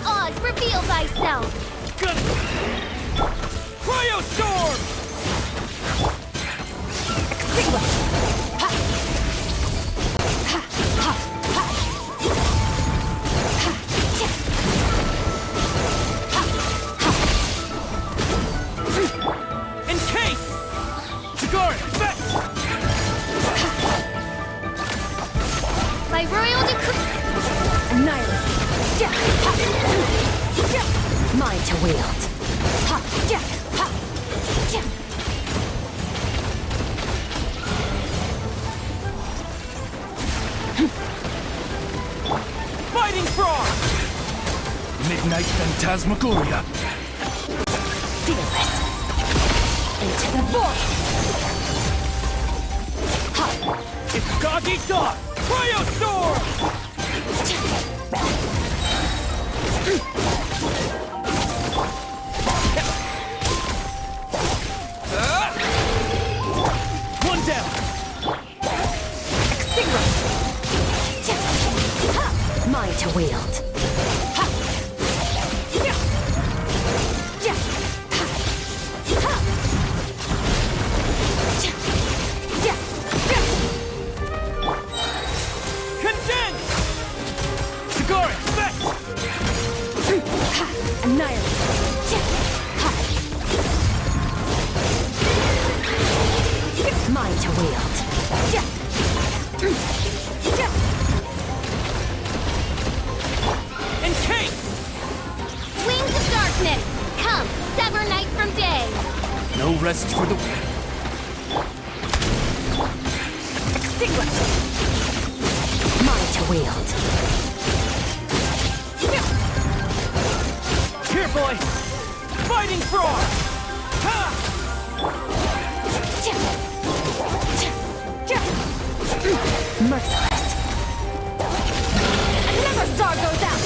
Oz, reveal thyself! Cryostorm! Encase! Sigard, fetch! By royal decree... Annihilate! Mine to wield. Fighting frog! Midnight Phantasmagoria. Fearless. Into the void! It's Doggy Dog! Cryostorm! One down! Extinguish! Annihilate. Mine to wield. Encase! Wings of darkness! Come, sever night from day! No rest for the... Extinguish! Mine to wield. Here, boy! Fighting frog! Merciless. Never star goes out!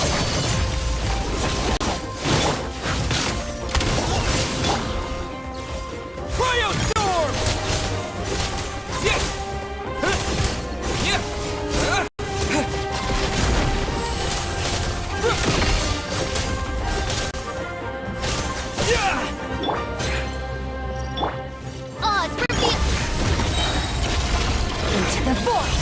Cryo storm! Oz, reveal! Into the void.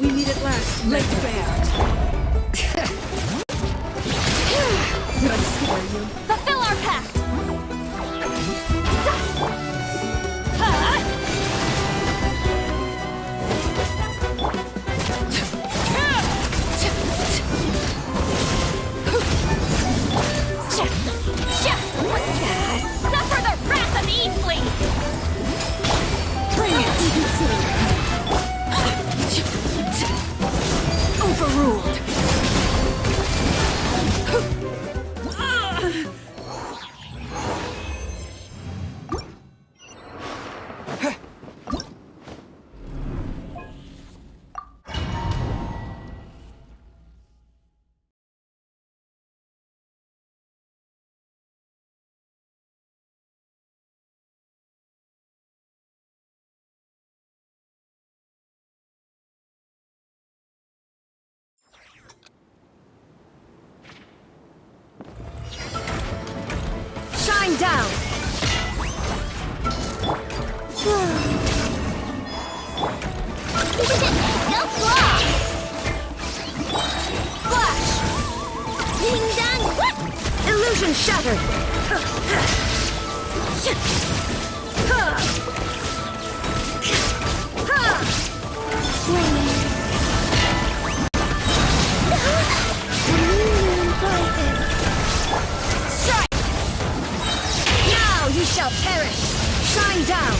We meet at last, Lake Bear. Did I scare you? Fulfill our pact! Suffer the wrath of Easley! Bring it! Overruled! Shine down! Go fly! Flash! Ding dong! What? Illusion shattered! Strike! Now you shall perish! Shine down!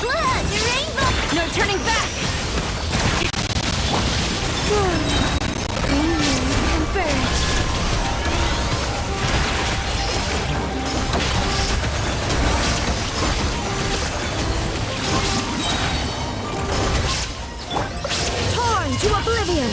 Blood, rainbow! No turning back! Converge! Torn to oblivion!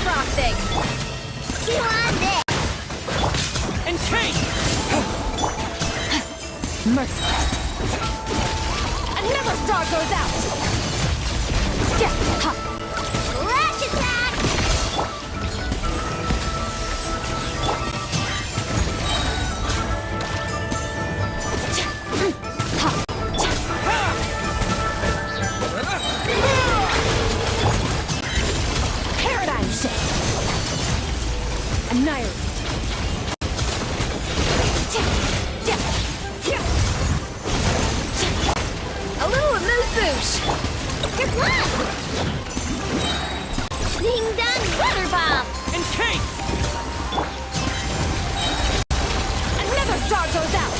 Frosting! You on this! And Kate! Merciless! Another star goes out! Flash attack! Paradigm shift! Annihilate! A little amuse-bouche! Good luck! Ding dong weather bomb! And Kate! Another star goes out!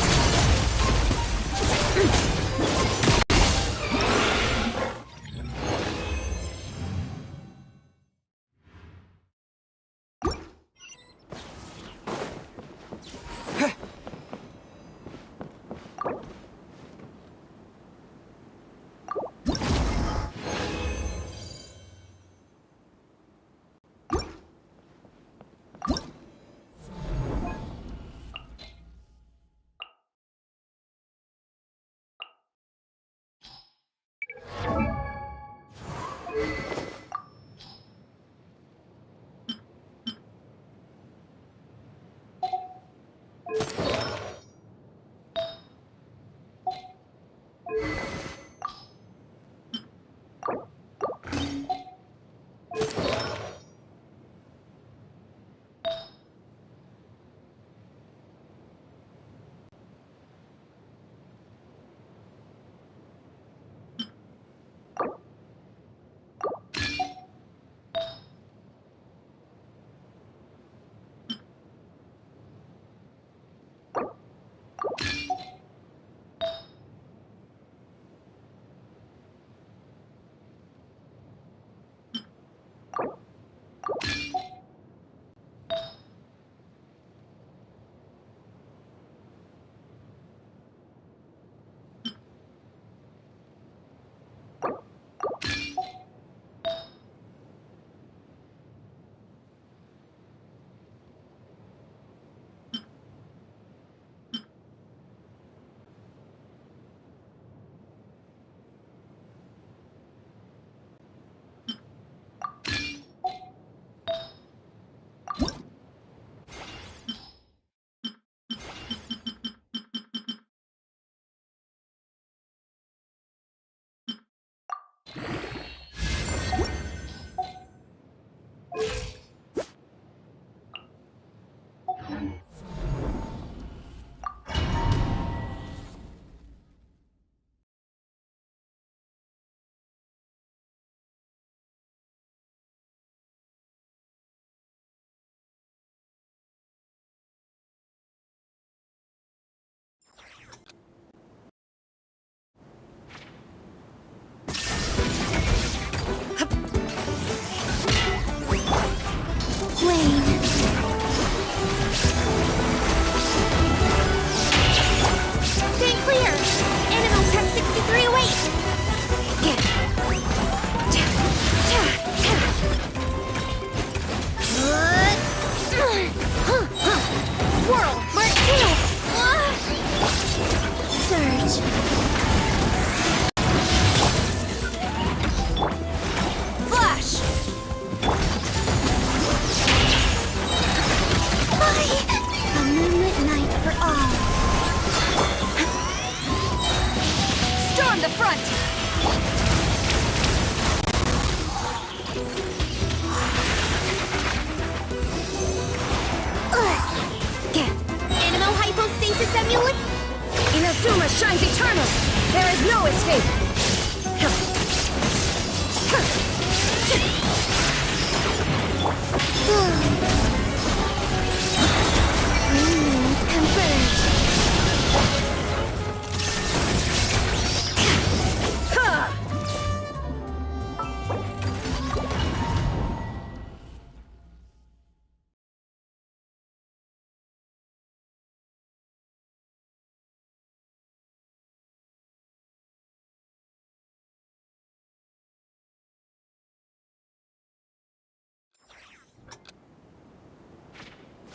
Stay clear! Animal Tech 63 await! Swirl! Mark 2! Surge! Flash! A moonlit night for all. Storm the front! Animal hypostasis amulet? Inazuma shines eternal! There is no escape! Converge!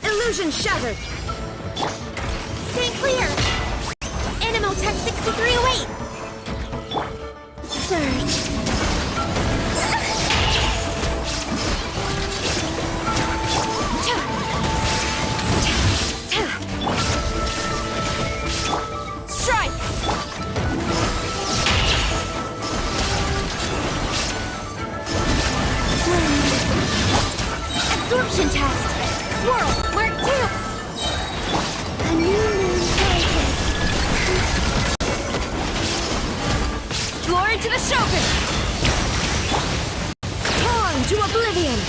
Illusion shattered! Stay clear! Animal Tech 63 await! Surge! Strike! Absorption test! Swirl! Mark 2! A new moon rises. Floor into the Shogun! Torn to oblivion!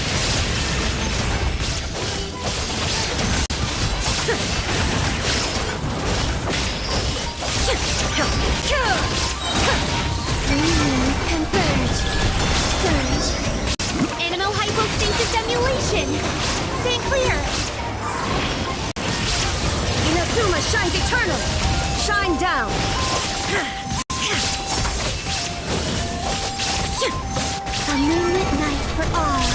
Three moons converge. Surge. Animal hypostasis emulation! Stay clear! Inazuma shines eternal! Shine down! A moonlit night for all.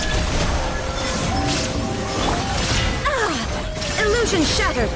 Illusion shattered!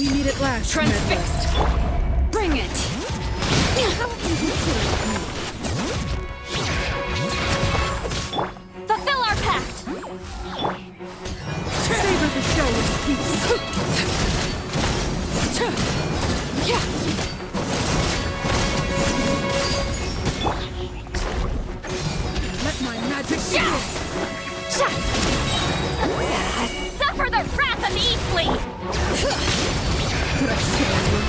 We meet at last. Transfixed! Bring it! Fulfill our pact! Savor the show in peace. Let my magic begin. Suffer the wrath of Eastleigh! Did I scare you?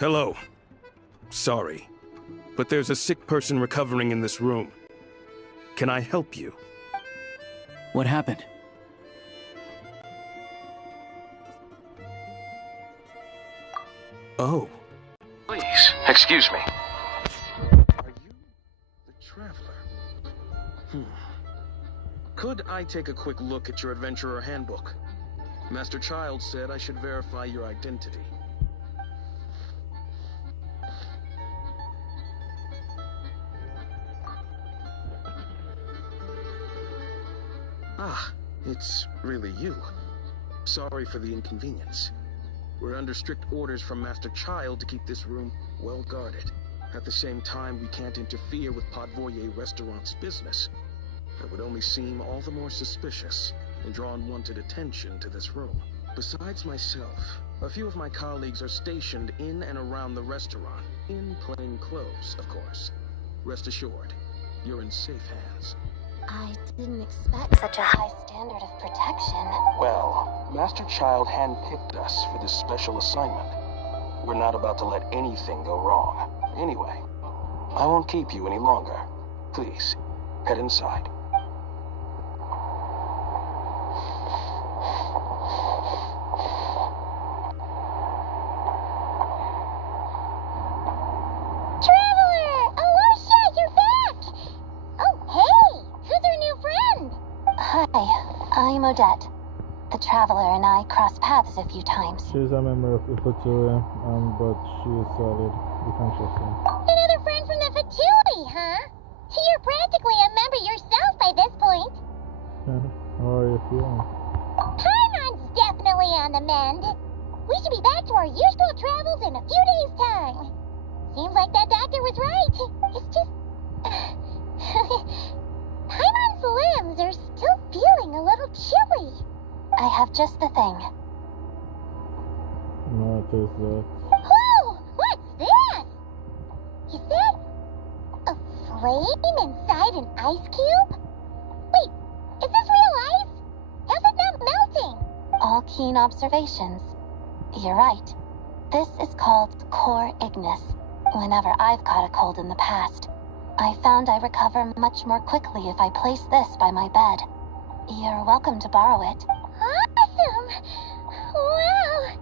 Hello. Sorry, but there's a sick person recovering in this room. Can I help you? What happened? Oh. Please, excuse me. Could I take a quick look at your adventurer handbook? Master Child said I should verify your identity. Ah, it's really you. Sorry for the inconvenience. We're under strict orders from Master Child to keep this room well guarded. At the same time, we can't interfere with Podvoye Restaurant's business. That would only seem all the more suspicious and draw unwanted attention to this room. Besides myself, a few of my colleagues are stationed in and around the restaurant, in plain clothes, of course. Rest assured, you're in safe hands. I didn't expect such a high standard of protection. Well, Master Child handpicked us for this special assignment. We're not about to let anything go wrong. Anyway, I won't keep you any longer. Please, head inside. Traveler! Alicia, you're back! Oh, hey! Who's our new friend? Hi, I'm Odette. The Traveler and I crossed paths a few times. She's a member of the Fatui, but she is solid. Be conscious. Another friend from the Fatui, huh? You're practically a member yourself by this point. How are you feeling? Paimon's definitely on the mend. We should be back to our usual travels in a few days' time. Seems like that doctor was right. It's just... Paimon's limbs are still feeling a little chilly. I have just the thing. No, it is that. Whoa! What's this? Is that a flame inside an ice cube? Wait, is this real ice? How's it not melting? All keen observations. You're right. This is called core ignis. Whenever I've caught a cold in the past, I found I recover much more quickly if I place this by my bed. You're welcome to borrow it. Awesome! Wow!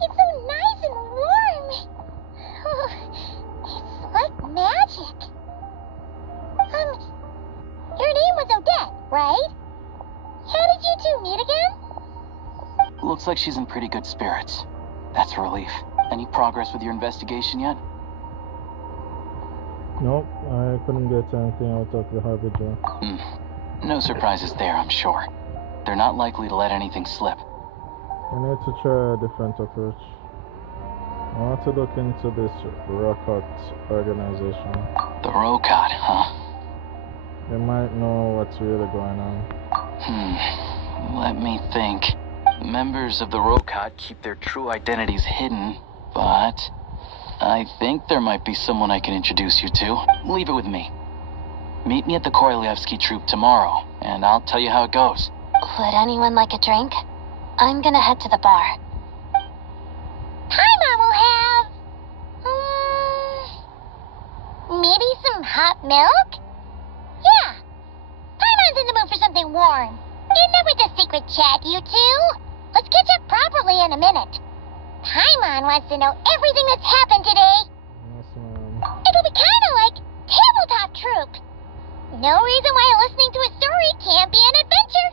It's so nice and warm! Oh, it's like magic. Your name was Odette, right? How did you two meet again? Looks like she's in pretty good spirits. That's a relief. Any progress with your investigation yet? Nope, I couldn't get anything out of the Harbinger. No surprises there, I'm sure. They're not likely to let anything slip. I need to try a different approach. I want to look into this Rocket organization. The Rokat, huh? They might know what's really going on. Let me think. Members of the Rokat keep their true identities hidden, but I think there might be someone I can introduce you to. Leave it with me. Meet me at the Korolyevsky troop tomorrow, and I'll tell you how it goes. Would anyone like a drink? I'm gonna head to the bar. Paimon will have... maybe some hot milk? Yeah. Paimon's in the mood for something warm. Enough with the secret chat, you two. Let's catch up properly in a minute. Paimon wants to know everything that's happened today. Awesome. It'll be kinda like tabletop troop. No reason why listening to a story can't be an adventure.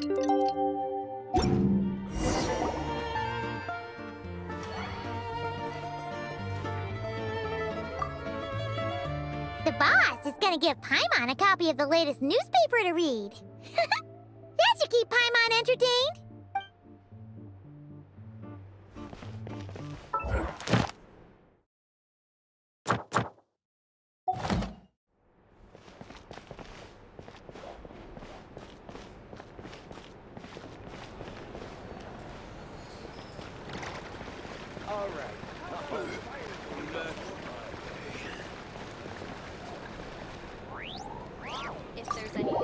The boss is gonna give Paimon a copy of the latest newspaper to read. That should keep Paimon entertained. If there's anything.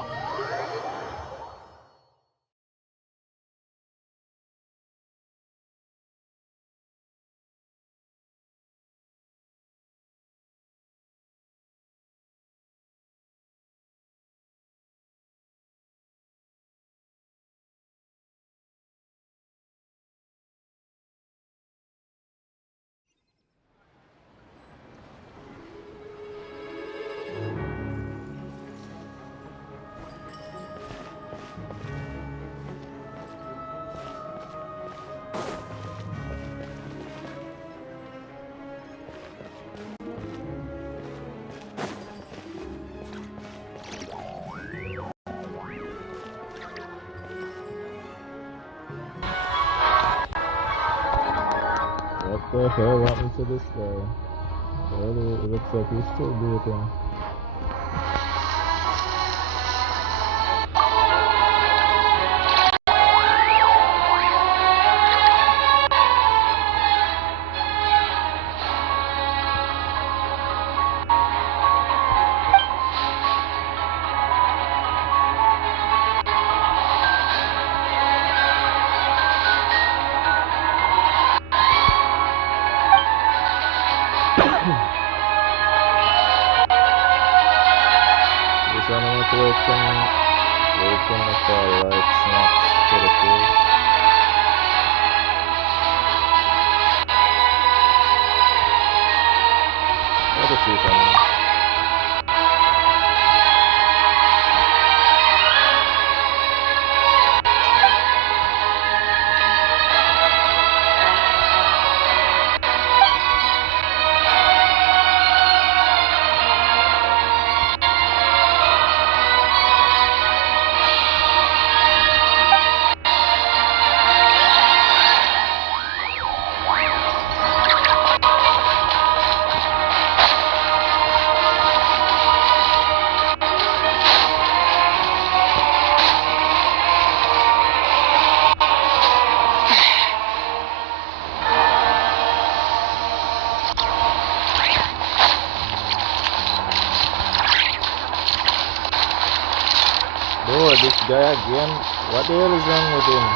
What the hell happened to this guy? Well, it looks like he's still breathing. This animal to waiting for a light snaps to the face. I'll just see something. Bro, this guy again. What the hell is wrong with him?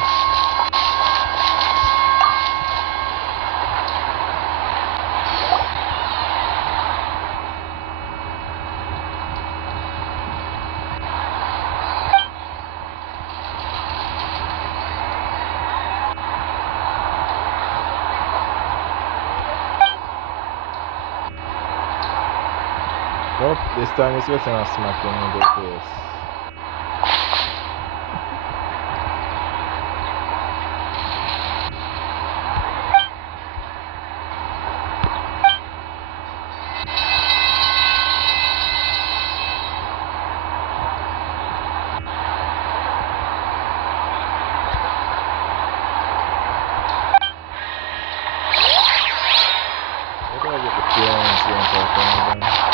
Oh, this time he's getting a smacking in the face. Where do I get the feelings when talking about?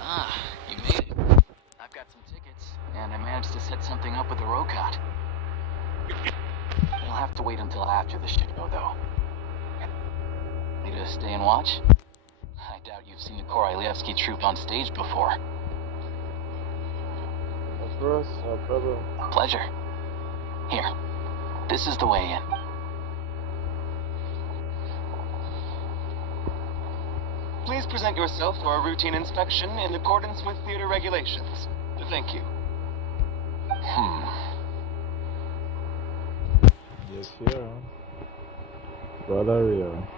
Ah, you made it. I've got some tickets, and I managed to set something up with the Rokot. You'll have to wait until after the show, though. Need to stay and watch? I doubt you've seen the Korolyevsky troupe on stage before. Of course, no problem. Pleasure. Here, this is the way in. Please present yourself for a routine inspection in accordance with theater regulations. Thank you. Yes, here. Valeria.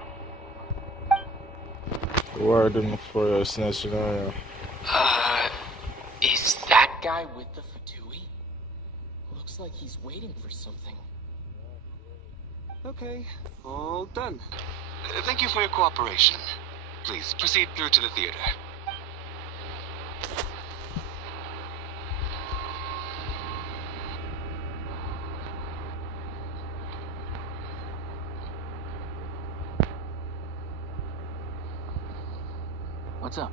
Warden for Snezhnaya. Is that guy with the Fatui? Looks like he's waiting for something. Okay, all done. Thank you for your cooperation. Please proceed through to the theater. What's up?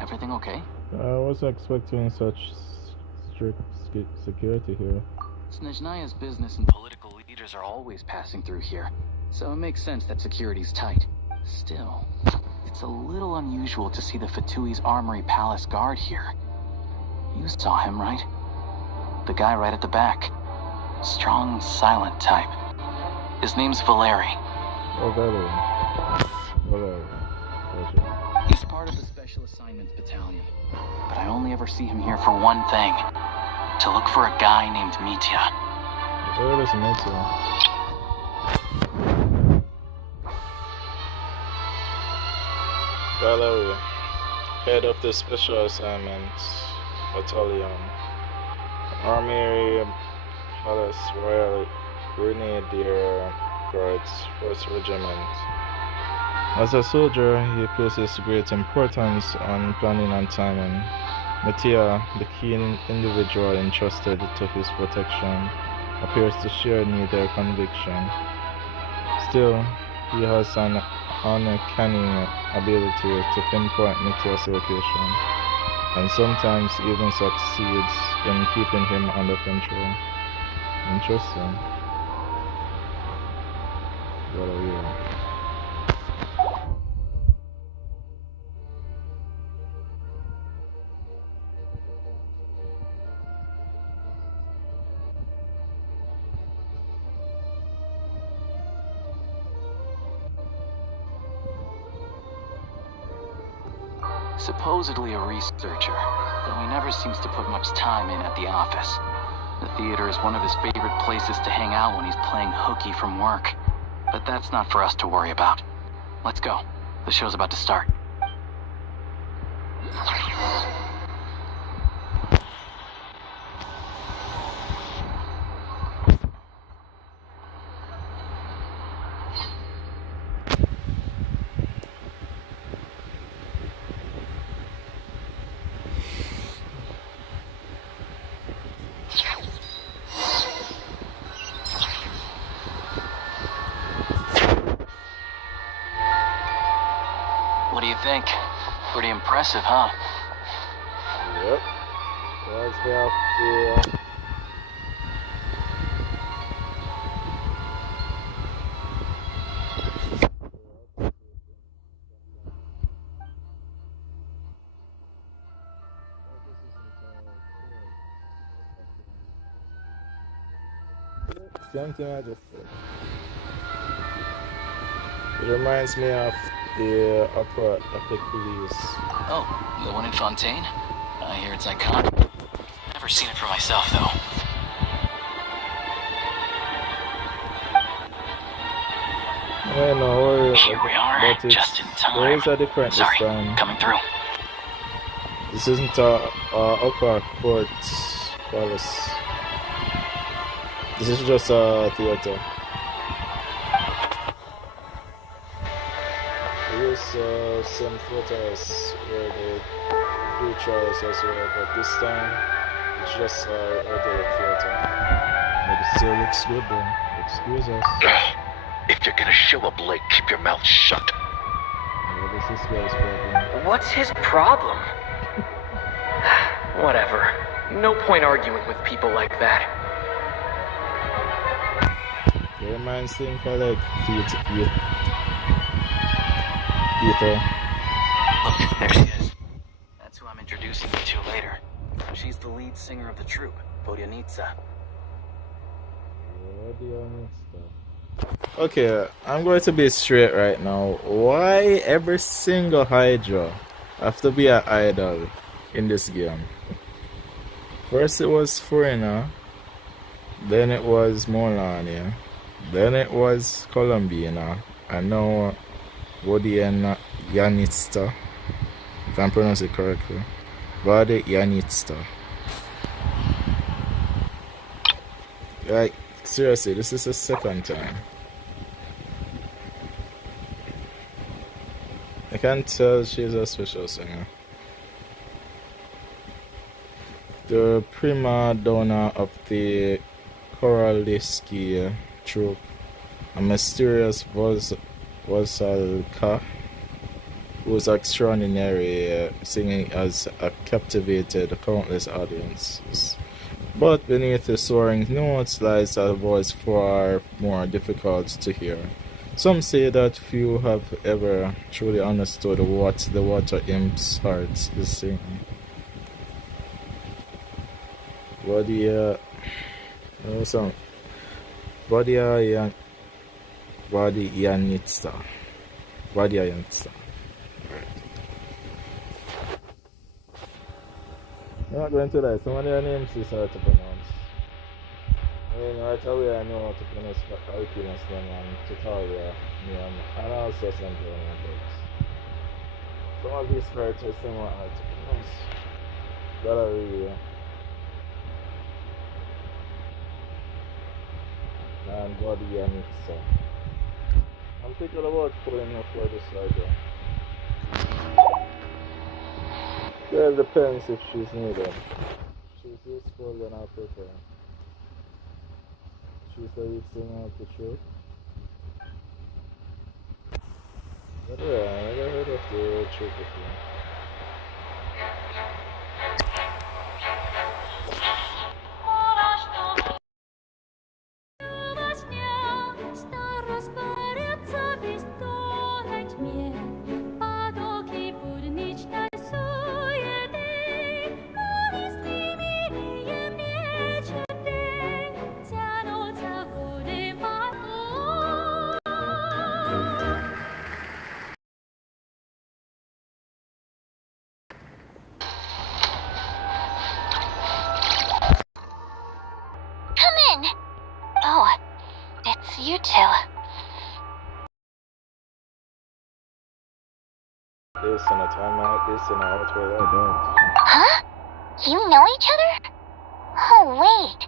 Everything okay? I wasn't expecting such strict security here. Snezhnaya's business and political leaders are always passing through here, so it makes sense that security's tight. Still, it's a little unusual to see the Fatui's Armory Palace guard here. You saw him, right? The guy right at the back. Strong, silent type. His name's Valeri. Oh, Valeri. He's part of the Special Assignments Battalion. But I only ever see him here for one thing. To look for a guy named Mitya. Where is Mitya? Valeria, head of the Special Assignments Battalion, Army Palace Royal Grenadier Guards 1st Regiment. As a soldier, he places great importance on planning and timing. Mitya, the key individual entrusted to his protection, appears to share neither conviction. Still, he has an uncanny ability to pinpoint Mitya's location, and sometimes even succeeds in keeping him under control. Interesting. What are you? Supposedly a researcher, though he never seems to put much time in at the office. The theater is one of his favorite places to hang out when he's playing hooky from work. But that's not for us to worry about. Let's go. The show's about to start. What do you think? Pretty impressive, huh? Yep. Reminds me of the... Same thing I just said. It reminds me of the opera Epic Police. Oh, the one in Fontaine? I hear it's iconic. Never seen it for myself, though. Yeah, no worries. Here we are, just in time. There is a difference Sorry, this time. coming through. This isn't a upper court palace. This is just a theater. We use some photos where they do trials as well, but this time it's just a regular theater. But it still looks good though. Excuse us. If you're gonna show up late, keep your mouth shut. What is this guy's problem? What's his problem? Whatever. No point arguing with people like that. Your mind's thing for like theater. Look, there she is. That's who I'm introducing you to later. She's the lead singer of the troupe, Vodyanitsa. Okay, I'm going to be straight right now. Why every single Hydra have to be an idol in this game? First it was Furina, then it was Molania, then it was Columbina, and now Vodyanitsa, if I'm pronouncing it correctly. Vodyanitsa. Like, seriously, this is the second time. I can tell she's a special singer. The prima donna of the Koraliski troupe, a mysterious Vosalka, whose extraordinary singing has captivated countless audiences. But beneath the soaring notes lies a voice far more difficult to hear. Some say that few have ever truly understood what the water imp's heart is singing. Vodyanitsa. I'm not going to lie, some of their names is hard to pronounce. I mean, right away I know how to pronounce Alpinus and Tatalia and also some books. Some of these characters seem hard to pronounce. Galleria and Vodyanitsa. I'm thinking about pulling her for this idea. Yeah, it depends if she's needed. If she's useful, then I'll prefer. She's the lead singer of the troupe. But yeah, I never heard of the troupe before. You two. This and a time out, this and out where I don't. Huh? You know each other? Oh, wait.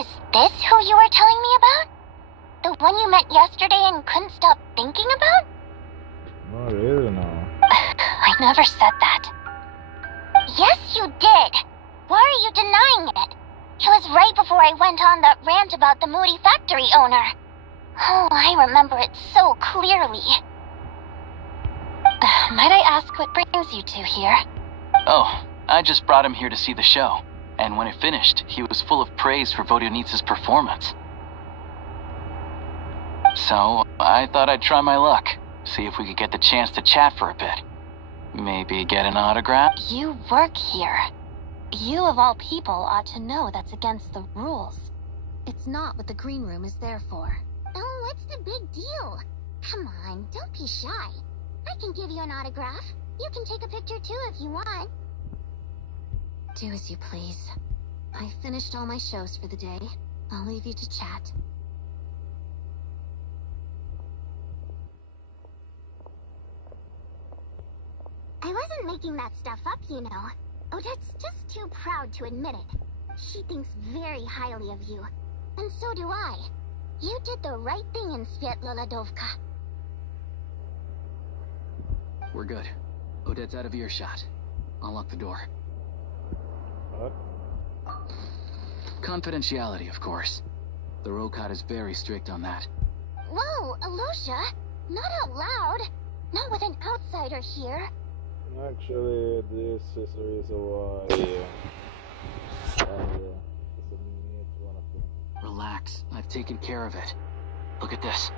Is this who you were telling me about? The one you met yesterday and couldn't stop thinking about? Not really, no. I never said that. Yes, you did. Why are you denying it? It was right before I went on that rant about the moody factory owner. Oh, I remember it so clearly. Might I ask what brings you two here? Oh, I just brought him here to see the show. And when it finished, he was full of praise for Vodyanitsa's performance. So, I thought I'd try my luck. See if we could get the chance to chat for a bit. Maybe get an autograph? You work here. You of all people ought to know that's against the rules. It's not what the green room is there for. Oh, what's the big deal? Come on, don't be shy. I can give you an autograph. You can take a picture too if you want. Do as you please. I finished all my shows for the day. I'll leave you to chat. I wasn't making that stuff up, you know. Odette's just too proud to admit it. She thinks very highly of you. And so do I. You did the right thing in Svietloladovka. We're good. Odette's out of earshot. I'll lock the door. What? Confidentiality, of course. The Rokot is very strict on that. Whoa, Alosha! Not out loud! Not with an outsider here! Actually, this is the reason why it's a mate one of them. Relax. I've taken care of it. Look at this.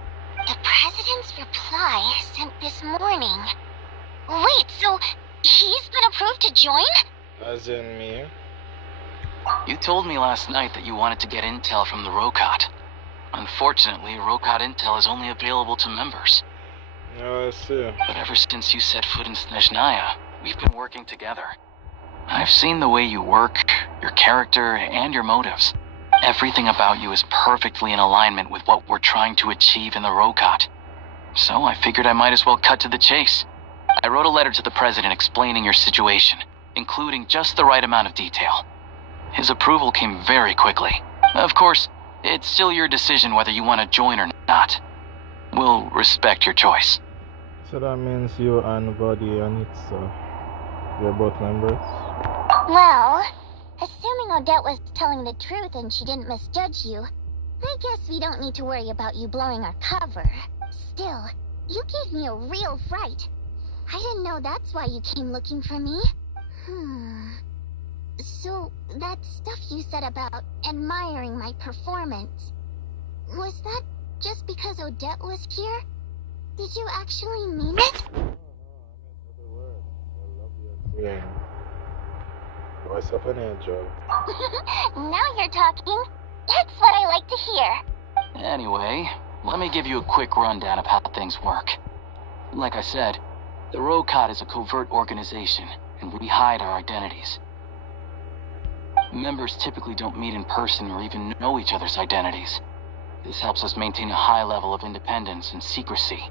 The President's reply sent this morning. Wait, so he's been approved to join? As in me? You told me last night that you wanted to get intel from the Rokot. Unfortunately, Rokot intel is only available to members. Oh, I see. But ever since you set foot in Snezhnaya, we've been working together. I've seen the way you work, your character, and your motives. Everything about you is perfectly in alignment with what we're trying to achieve in the Rokot. So I figured I might as well cut to the chase. I wrote a letter to the President explaining your situation, including just the right amount of detail. His approval came very quickly. Of course, it's still your decision whether you want to join or not. We'll respect your choice. So that means you and Buddy and Itza, you're both members? Well, assuming Odette was telling the truth and she didn't misjudge you, I guess we don't need to worry about you blowing our cover. Still, you gave me a real fright. I didn't know that's why you came looking for me. So, that stuff you said about admiring my performance, was that just because Odette was here? Did you actually mean it? Yeah. Voice of an angel. Now you're talking. That's what I like to hear. Anyway, let me give you a quick rundown of how things work. Like I said, the Rokot is a covert organization, and we hide our identities. Members typically don't meet in person or even know each other's identities. This helps us maintain a high level of independence and secrecy.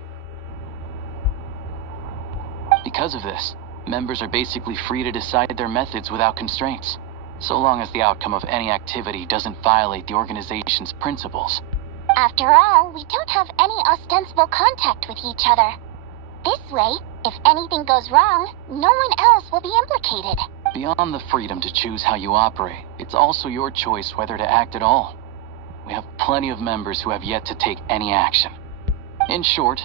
Because of this, members are basically free to decide their methods without constraints, so long as the outcome of any activity doesn't violate the organization's principles. After all, we don't have any ostensible contact with each other. This way, if anything goes wrong, no one else will be implicated. Beyond the freedom to choose how you operate, it's also your choice whether to act at all. We have plenty of members who have yet to take any action. In short,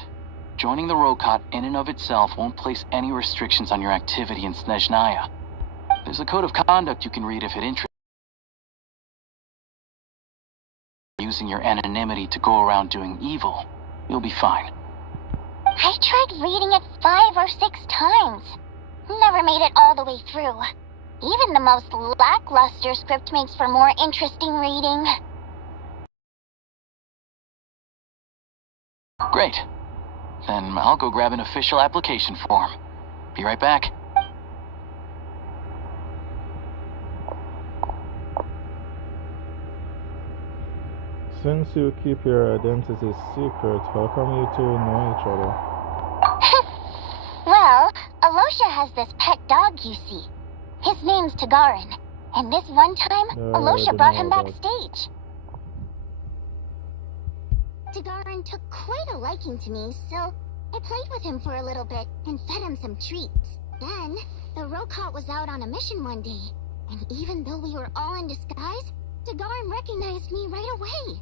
joining the Rokot in and of itself won't place any restrictions on your activity in Snezhnaya. There's a code of conduct you can read if it interests you. Using your anonymity to go around doing evil, you'll be fine. I tried reading it 5 or 6 times. Never made it all the way through. Even the most lackluster script makes for more interesting reading. Great. Then I'll go grab an official application form. Be right back. Since you keep your identity secret, how come you two know each other? Well, Alosha has this pet dog, you see. His name's Tagarin. And this one time, Alosha brought him backstage. Tagarin took quite a liking to me, so I played with him for a little bit and fed him some treats. Then, the Rokot was out on a mission one day, and even though we were all in disguise, Tagarin recognized me right away.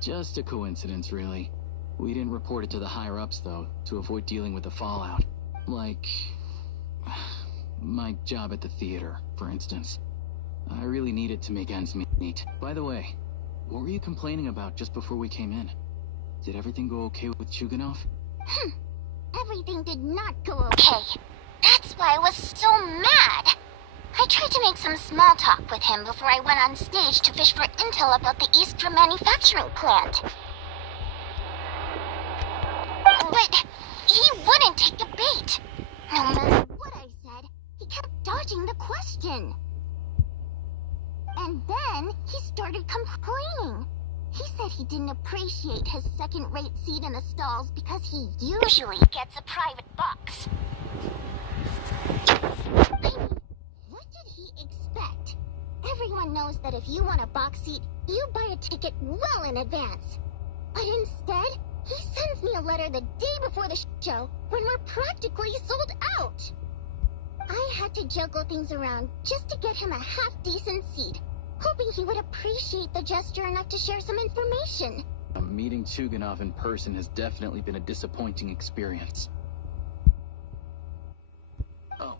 Just a coincidence, really. We didn't report it to the higher-ups, though, to avoid dealing with the fallout. Like my job at the theater, for instance. I really needed to make ends meet. By the way, what were you complaining about just before we came in? Did everything go okay with Chuganov? Everything did not go okay. That's why I was so mad. I tried to make some small talk with him before I went on stage to fish for intel about the Istra manufacturing plant. But he wouldn't take the bait. No matter what I said, he kept dodging the question. And then he started complaining. He said he didn't appreciate his second-rate seat in the stalls because he usually gets a private box. I mean, what did he expect? Everyone knows that if you want a box seat, you buy a ticket well in advance. But instead, he sends me a letter the day before the show when we're practically sold out. I had to juggle things around just to get him a half-decent seat, hoping he would appreciate the gesture enough to share some information. Meeting Chuganov in person has definitely been a disappointing experience. Oh,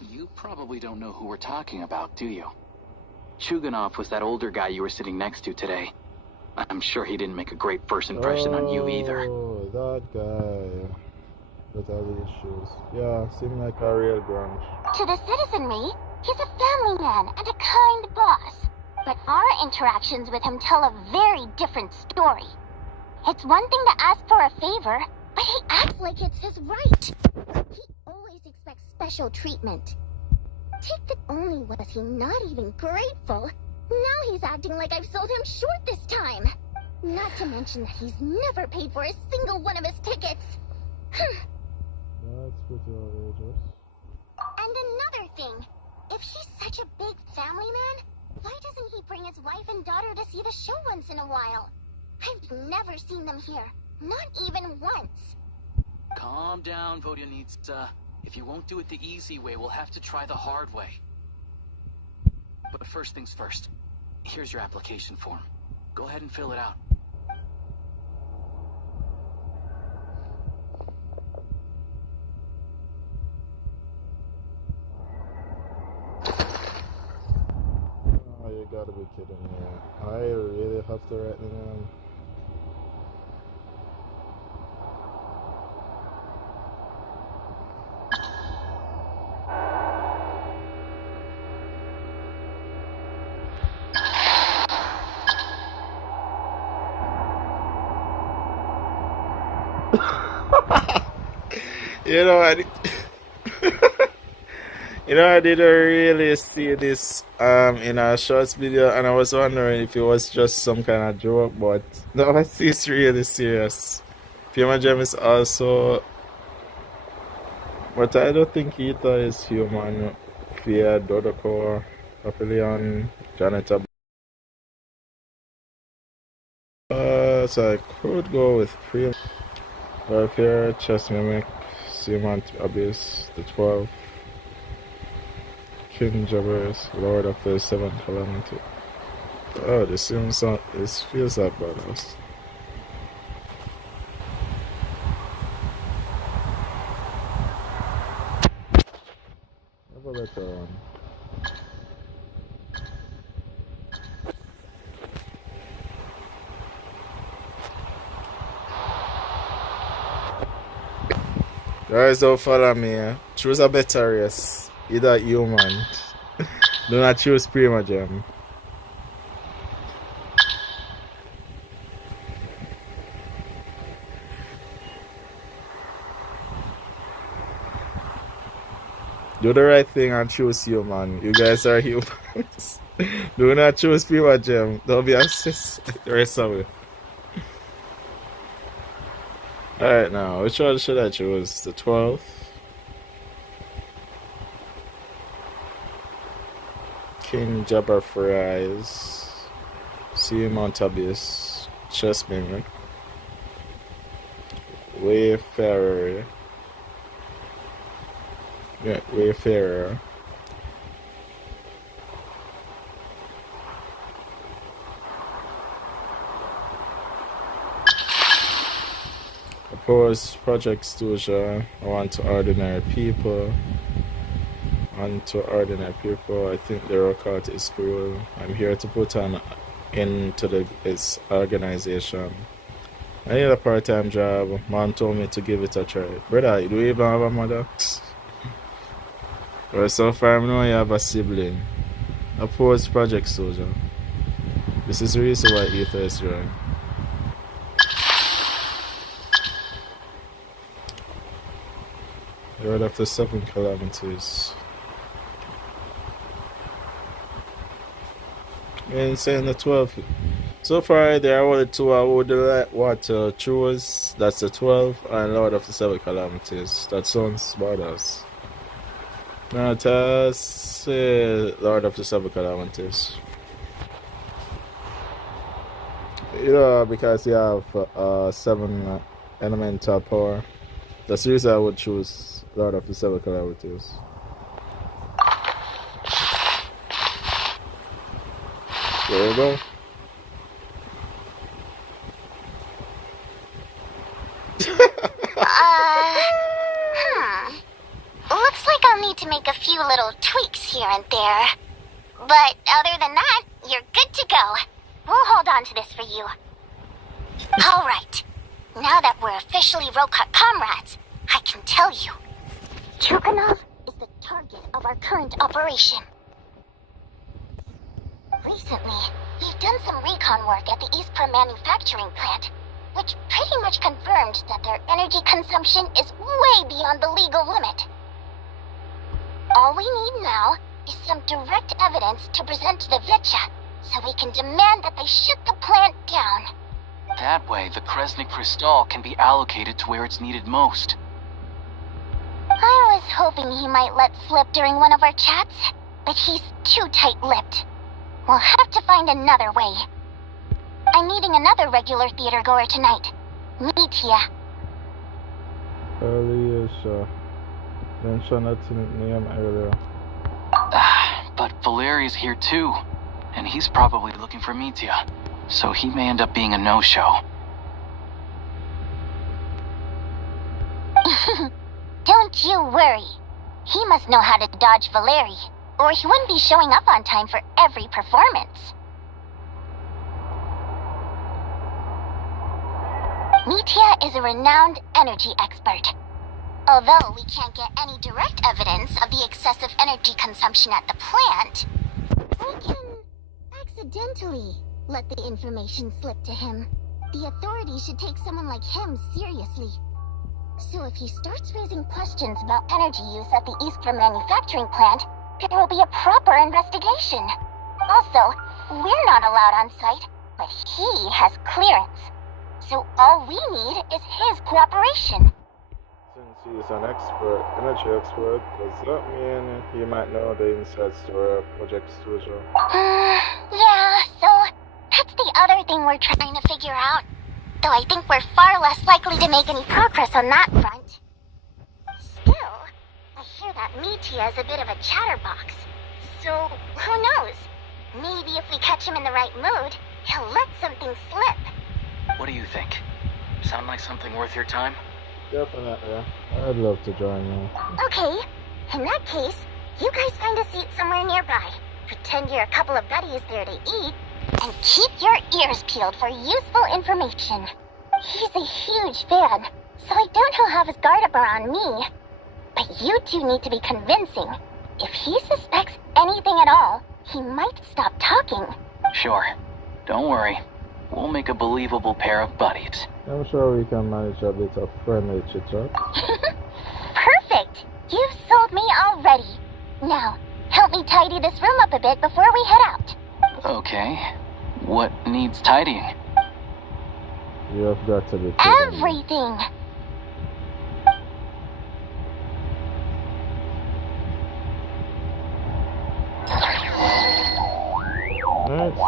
you probably don't know who we're talking about, do you? Chuganov was that older guy you were sitting next to today. I'm sure he didn't make a great first impression on you either. Oh, that guy. With all the issues. Yeah, seemed like a real grunge. To the citizenry, he's a family man and a kind boss. But our interactions with him tell a very different story. It's one thing to ask for a favor, but he acts like it's his right. He always expects special treatment. Take that only was he not even grateful. Now he's acting like I've sold him short this time. Not to mention that he's never paid for a single one of his tickets. That's pretty outrageous. And another thing, if he's such a big family man, why doesn't he bring his wife and daughter to see the show once in a while? I've never seen them here, not even once. Calm down, Vodyanitsa. If you won't do it the easy way, we'll have to try the hard way. But first things first, here's your application form. Go ahead and fill it out. Oh, you gotta be kidding me. I really have to write the name. You know, I didn't really see this in a short video, and I was wondering if it was just some kind of joke, but no, I see it's really serious. Puma Gem is also, but I don't think Ita is human. Fear, Dodoko, Papillion, Janitor. So I could go with Prima. Warfare, Chess Mimic, Seamant Abyss, the 12. King Jabbers, Lord of the 7 Calamity. Oh, this feels like badass. Have a better one. Guys, don't follow me. Choose a better race. Either human. Do not choose Prima Gem. Do the right thing and choose human. You guys are humans. Do not choose Prima Gem. Don't be obsessed the rest of it. Alright, now, which one should I choose? The 12th? King Jabber Fries, Sea Mount Abyss, Chess Mimic, Wayfarer, Wayfarer, Oppose Project Stuja. I want to ordinary people. To ordinary people. I think the workout is cool. I'm here to put an end to this organization. I need a part-time job. Mom told me to give it a try. Brother, do you even have a mother? Well, so far I know you have a sibling. Oppose Project Soldier. This is the reason why Ether is drawing. Lord of the 7 Calamities. And saying the 12. So far, there are only two I would like what to choose. That's the 12 and Lord of the 7 Calamities. That sounds badass. Now, to say Lord of the 7 Calamities. You know, because you have 7 elemental power. The series I would choose Lord of the Seven Calamities. There you go. Looks like I'll need to make a few little tweaks here and there. But other than that, you're good to go. We'll hold on to this for you. Alright. Now that we're officially Rokut comrades, I can tell you. Chukhanov is the target of our current operation. Recently, we've done some recon work at the Eastpro manufacturing plant, which pretty much confirmed that their energy consumption is way beyond the legal limit. All we need now is some direct evidence to present to the Vetcha, so we can demand that they shut the plant down. That way, the Kresnik Crystal can be allocated to where it's needed most. I was hoping he might let slip during one of our chats, but he's too tight-lipped. We'll have to find another way. I'm meeting another regular theater goer tonight, Mitya. Earlier, mentioned that name earlier. But Valeri's here too, and he's probably looking for Mitya, so he may end up being a no-show. Don't you worry. He must know how to dodge Valeri, or he wouldn't be showing up on time for every performance. Mitya is a renowned energy expert. Although we can't get any direct evidence of the excessive energy consumption at the plant, we can accidentally let the information slip to him. The authorities should take someone like him seriously. So if he starts raising questions about energy use at the Eastpro manufacturing plant, there will be a proper investigation. Also, we're not allowed on site, but he has clearance. So all we need is his cooperation. Since he's an energy expert, does that mean he might know the inside story of Project Studio? Yeah, so that's the other thing we're trying to figure out. Though I think we're far less likely to make any progress on that front. Still, I hear that Mitya is a bit of a chatterbox. So, who knows? Maybe if we catch him in the right mood, he'll let something slip. What do you think? Sound like something worth your time? Definitely. I'd love to join you. Okay, in that case, you guys find a seat somewhere nearby. Pretend you're a couple of buddies there to eat, and keep your ears peeled for useful information. He's a huge fan, so I doubt he'll have his guard up around me. But you two need to be convincing. If he suspects anything at all, he might stop talking. Sure. Don't worry. We'll make a believable pair of buddies. I'm sure we can manage a bit of friendly chit-chat. Perfect! You've sold me already. Now, help me tidy this room up a bit before we head out. Okay. What needs tidying? You have got to be everything! That's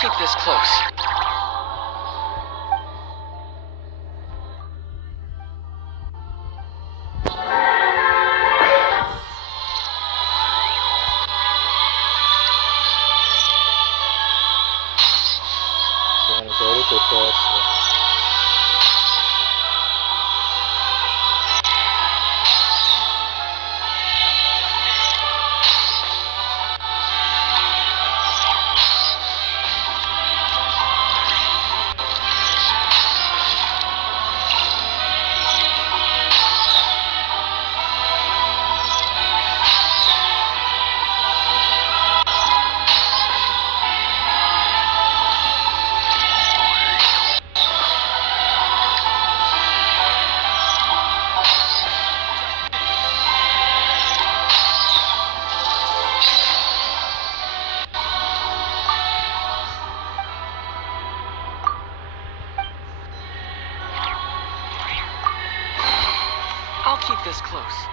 keep this close. It's a little fast. I'll keep this close.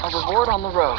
A reward on the road.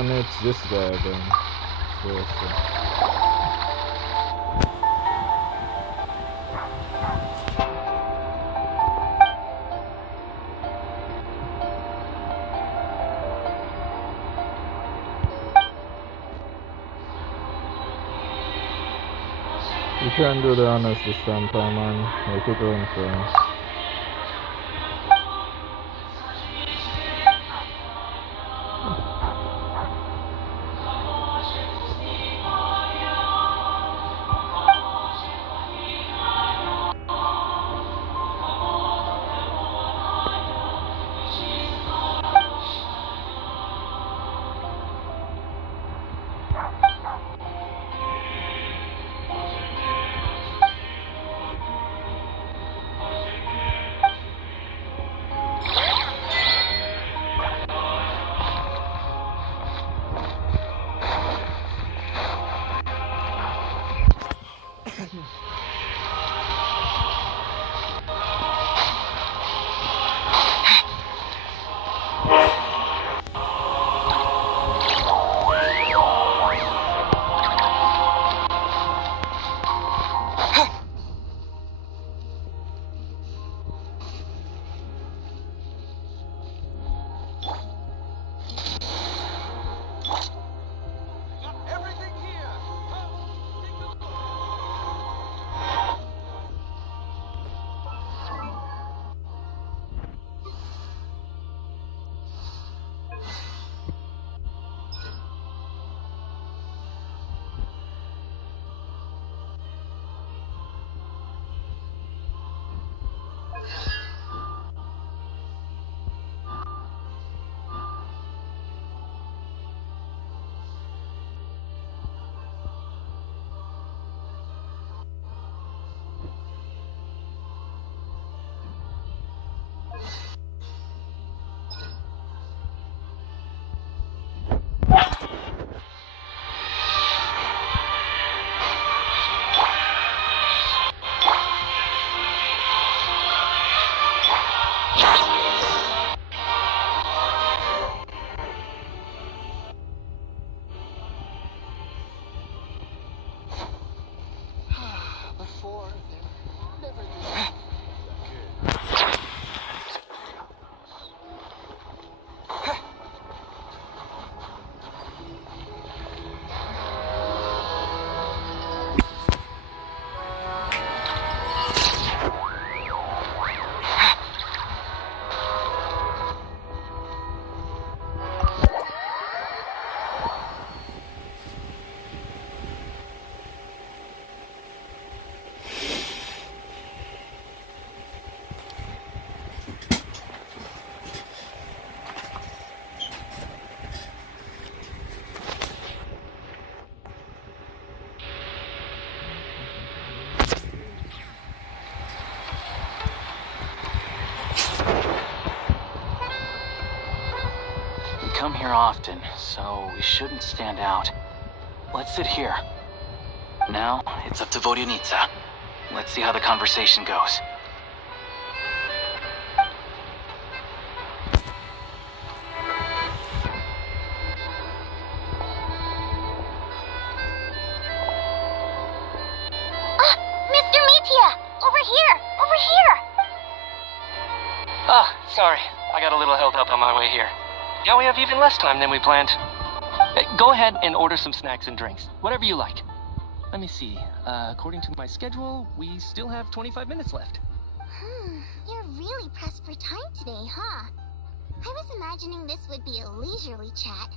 and it's this guy again. Seriously. You can't do the honors this time, man. Make it going for him. Come here often, so we shouldn't stand out. Let's sit here. Now, it's up to Vodyanica. Let's see how the conversation goes. Mr. Mitya! Over here! Over here! Ah, sorry. I got a little held up on my way here. Now we have even less time than we planned. Go ahead and order some snacks and drinks. Whatever you like. Let me see. According to my schedule, we still have 25 minutes left. You're really pressed for time today, huh? I was imagining this would be a leisurely chat.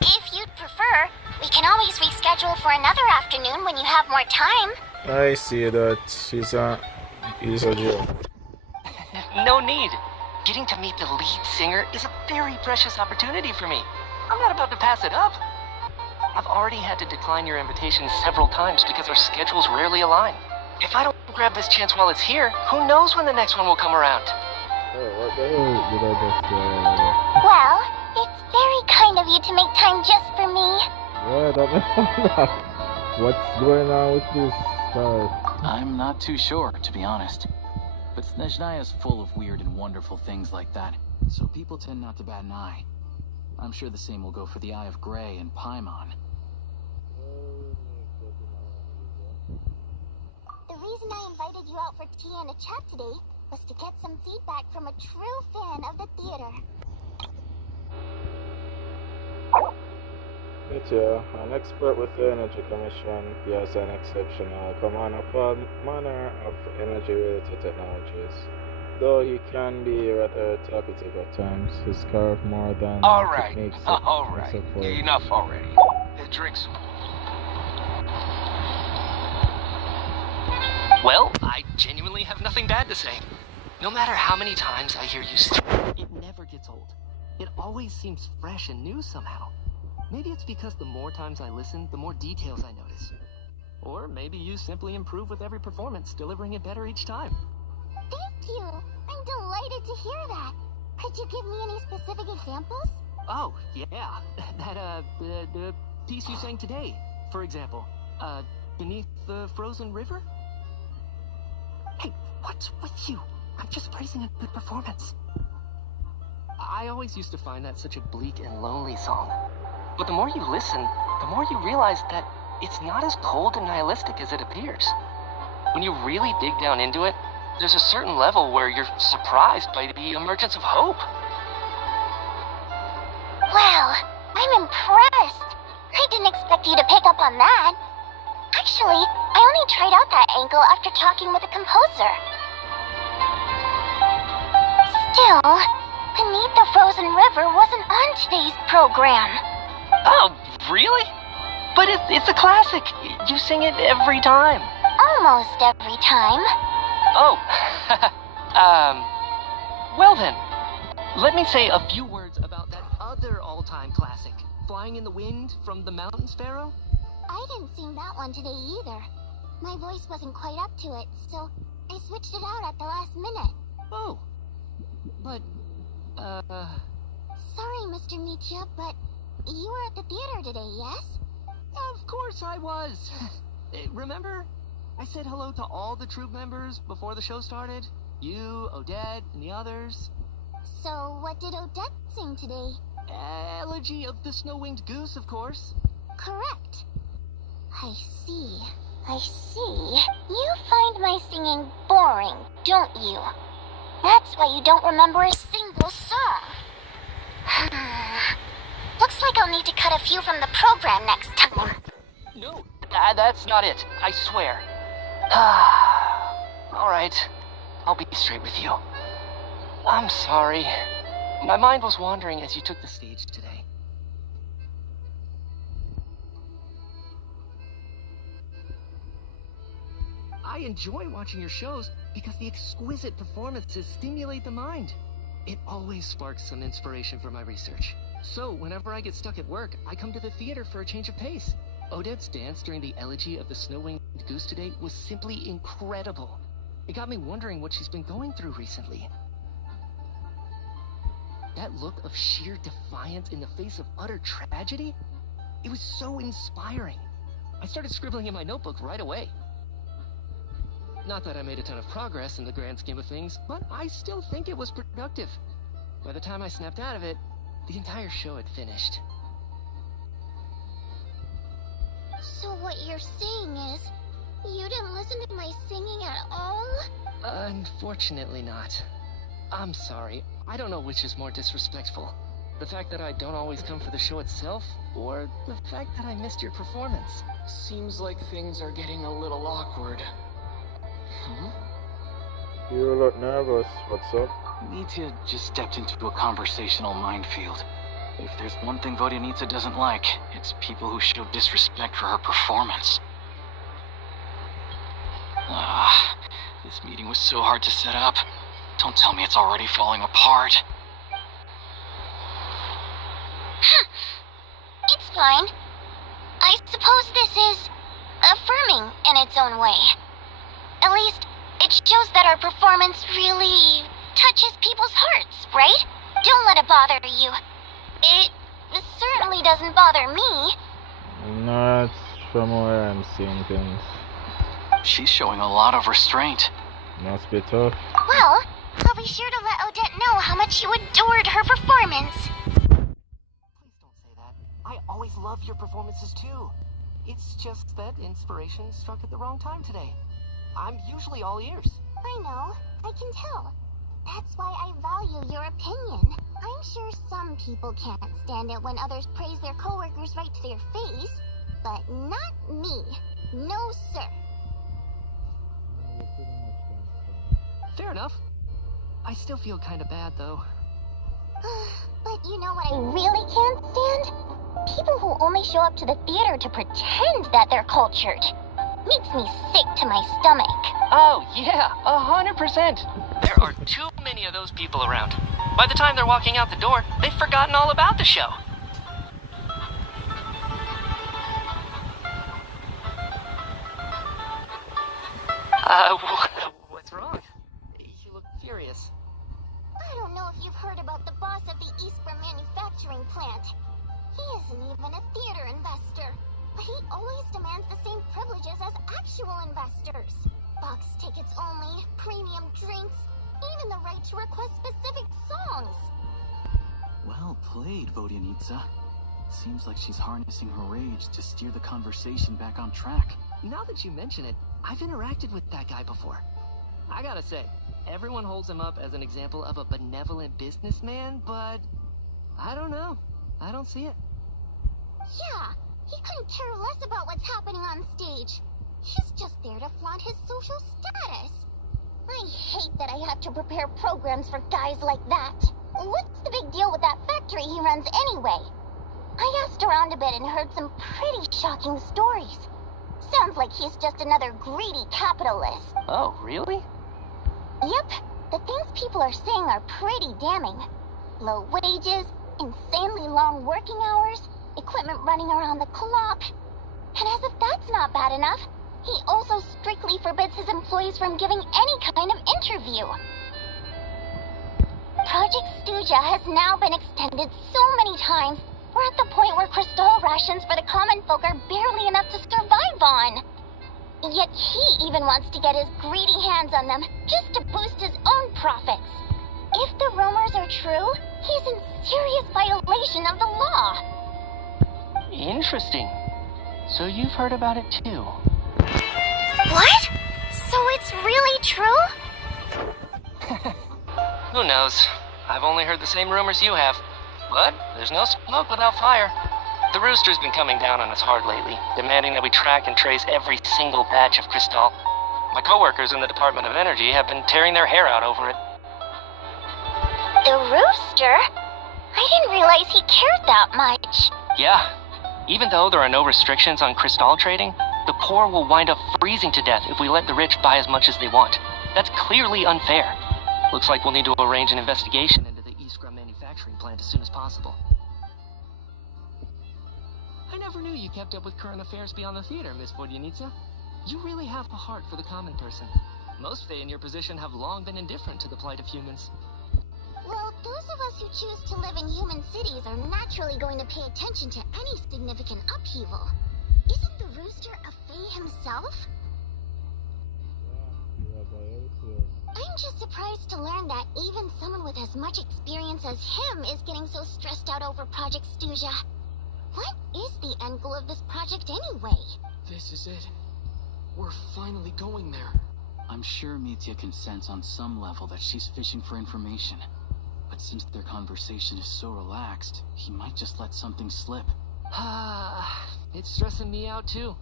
If you'd prefer, we can always reschedule for another afternoon when you have more time. I see that he's a joke. No need. Getting to meet the lead singer is a very precious opportunity for me. I'm not about to pass it up. I've already had to decline your invitation several times because our schedules rarely align. If I don't grab this chance while it's here, who knows when the next one will come around? Oh, what the hell did I just say? Well, it's very kind of you to make time just for me. Yeah, that what's going on with this stuff? I'm not too sure, to be honest. But Snezhnaya is full of weird and wonderful things like that, so people tend not to bat an eye. I'm sure the same will go for the Eye of Grey and Paimon. The reason I invited you out for tea and a chat today was to get some feedback from a true fan of the theater. Mitya, an expert with the Energy Commission, he has an exceptional command of all manner of energy-related technologies. Though he can be rather talkative at times, his carve more than Alright, makes it. alright. Enough already. Drink some. Well, I genuinely have nothing bad to say. No matter how many times I hear you say it never gets old. It always seems fresh and new somehow. Maybe it's because the more times I listen, the more details I notice. Or maybe you simply improve with every performance, delivering it better each time. Thank you! I'm delighted to hear that. Could you give me any specific examples? Oh, yeah. That, the piece you sang today, for example. Beneath the Frozen River? Hey, what's with you? I'm just praising a good performance. I always used to find that such a bleak and lonely song. But the more you listen, the more you realize that it's not as cold and nihilistic as it appears. When you really dig down into it, there's a certain level where you're surprised by the emergence of hope. Wow, I'm impressed. I didn't expect you to pick up on that. Actually, I only tried out that angle after talking with the composer. Still, Beneath the Frozen River wasn't on today's program. Oh, really? But it's a classic. You sing it every time. Almost every time. Oh, well then, let me say a few words about that other all-time classic, Flying in the Wind from the Mountain Sparrow. I didn't sing that one today either. My voice wasn't quite up to it, so I switched it out at the last minute. Oh, but, Sorry, Mr. Mitya, but you were at the theater today, yes? Of course I was. Remember? I said hello to all the troupe members before the show started. You, Odette, and the others. So, what did Odette sing today? Elegy of the Snow-Winged Goose, of course. Correct. I see. You find my singing boring, don't you? That's why you don't remember a single song. Looks like I'll need to cut a few from the program next time. No, that's not it. I swear. Alright, I'll be straight with you. I'm sorry. My mind was wandering as you took the stage today. I enjoy watching your shows because the exquisite performances stimulate the mind. It always sparks some inspiration for my research. So, whenever I get stuck at work, I come to the theater for a change of pace. Odette's dance during the Elegy of the Snow-Winged Goose today was simply incredible. It got me wondering what she's been going through recently. That look of sheer defiance in the face of utter tragedy? It was so inspiring. I started scribbling in my notebook right away. Not that I made a ton of progress in the grand scheme of things, but I still think it was productive. By the time I snapped out of it, the entire show had finished. So what you're saying is, you didn't listen to my singing at all? Unfortunately not. I'm sorry. I don't know which is more disrespectful. The fact that I don't always come for the show itself, or the fact that I missed your performance. Seems like things are getting a little awkward. You look nervous. What's up? Mitya just stepped into a conversational minefield. If there's one thing Vodyanitsa doesn't like, it's people who show disrespect for her performance. This meeting was so hard to set up. Don't tell me it's already falling apart. It's fine. I suppose this is affirming in its own way. At least, it shows that our performance really touches people's hearts, right? Don't let it bother you. It certainly doesn't bother me. Not from where I'm seeing things. She's showing a lot of restraint. Must be tough. Well, I'll be sure to let Odette know how much you adored her performance. always love your performances too. It's just that inspiration struck at the wrong time today. I'm usually all ears. I know, I can tell. That's why I value your opinion. I'm sure some people can't stand it when others praise their coworkers right to their face, but not me. No, sir. Fair enough. I still feel kinda bad though. But you know what I really can't stand? People who only show up to the theater to pretend that they're cultured. Makes me sick to my stomach. Oh, yeah, 100%. There are too many of those people around. By the time they're walking out the door, they've forgotten all about the show. What's wrong? You look furious. I don't know if you've heard about the boss of the Eastborough manufacturing plant. He isn't even a theater investor, but he always demands the same privileges as actual investors. Box tickets only, premium drinks, even the right to request specific songs. Well played, Vodyanitsa. Seems like she's harnessing her rage to steer the conversation back on track. Now that you mention it, I've interacted with that guy before. I gotta say, everyone holds him up as an example of a benevolent businessman, but I don't know. I don't see it. Yeah, he couldn't care less about what's happening on stage. He's just there to flaunt his social status. I hate that I have to prepare programs for guys like that. What's the big deal with that factory he runs anyway? I asked around a bit and heard some pretty shocking stories. Sounds like he's just another greedy capitalist. Oh, really? Yep, the things people are saying are pretty damning. Low wages, insanely long working hours, equipment running around the clock. And as if that's not bad enough, he also strictly forbids his employees from giving any kind of interview. Project Stuja has now been extended so many times, we're at the point where crystal rations for the common folk are barely enough to survive on. Yet he even wants to get his greedy hands on them, just to boost his own profits. If the rumors are true, he's in serious violation of the law. Interesting. So you've heard about it too? What? So it's really true? Who knows? I've only heard the same rumors you have. But there's no smoke without fire. The Rooster's been coming down on us hard lately, demanding that we track and trace every single batch of Crystal. My coworkers in the Department of Energy have been tearing their hair out over it. The Rooster? I didn't realize he cared that much. Yeah. Even though there are no restrictions on Crystal trading, the poor will wind up freezing to death if we let the rich buy as much as they want. That's clearly unfair. Looks like we'll need to arrange an investigation into the Iskra manufacturing plant as soon as possible. I never knew you kept up with current affairs beyond the theater, Miss Vodyanitsa. You really have a heart for the common person. Most Fae in your position have long been indifferent to the plight of humans. Well, those of us who choose to live in human cities are naturally going to pay attention to any significant upheaval. Isn't the Rooster a Fae himself? I'm just surprised to learn that even someone with as much experience as him is getting so stressed out over Project Stuja. What is the end goal of this project anyway? This is it. We're finally going there. I'm sure Mitya can sense on some level that she's fishing for information. But since their conversation is so relaxed, he might just let something slip. It's stressing me out too.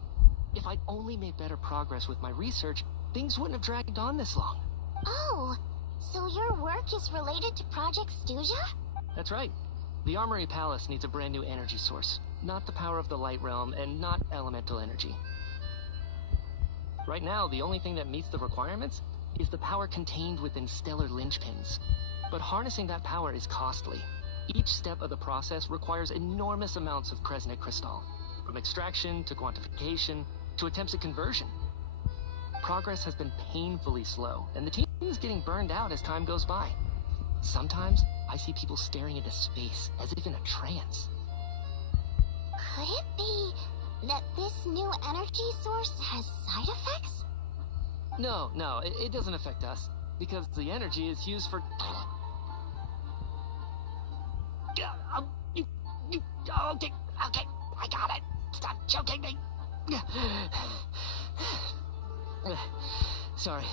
If I'd only made better progress with my research, things wouldn't have dragged on this long. Oh, so your work is related to Project Stuja? That's right. The Armory Palace needs a brand new energy source. Not the power of the Light Realm, and not elemental energy. Right now, the only thing that meets the requirements is the power contained within stellar linchpins. But harnessing that power is costly. Each step of the process requires enormous amounts of Kresnik crystal, from extraction to quantification to attempts at conversion. Progress has been painfully slow, and the team is getting burned out as time goes by. Sometimes, I see people staring into space as if in a trance. Could it be that this new energy source has side effects? No, it doesn't affect us, because the energy is used for... Okay. Stop choking me! Sorry.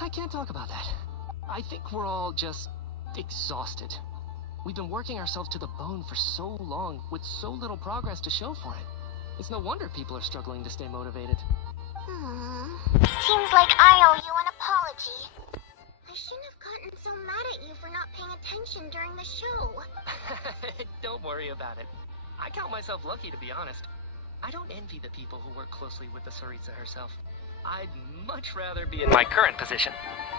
I can't talk about that. I think we're all just exhausted. We've been working ourselves to the bone for so long, with so little progress to show for it. It's no wonder people are struggling to stay motivated. Seems like I owe you an apology. I shouldn't have gotten so mad at you for not paying attention during the show. Don't worry about it. I count myself lucky, to be honest. I don't envy the people who work closely with the Tsaritsa herself. I'd much rather be in my current position.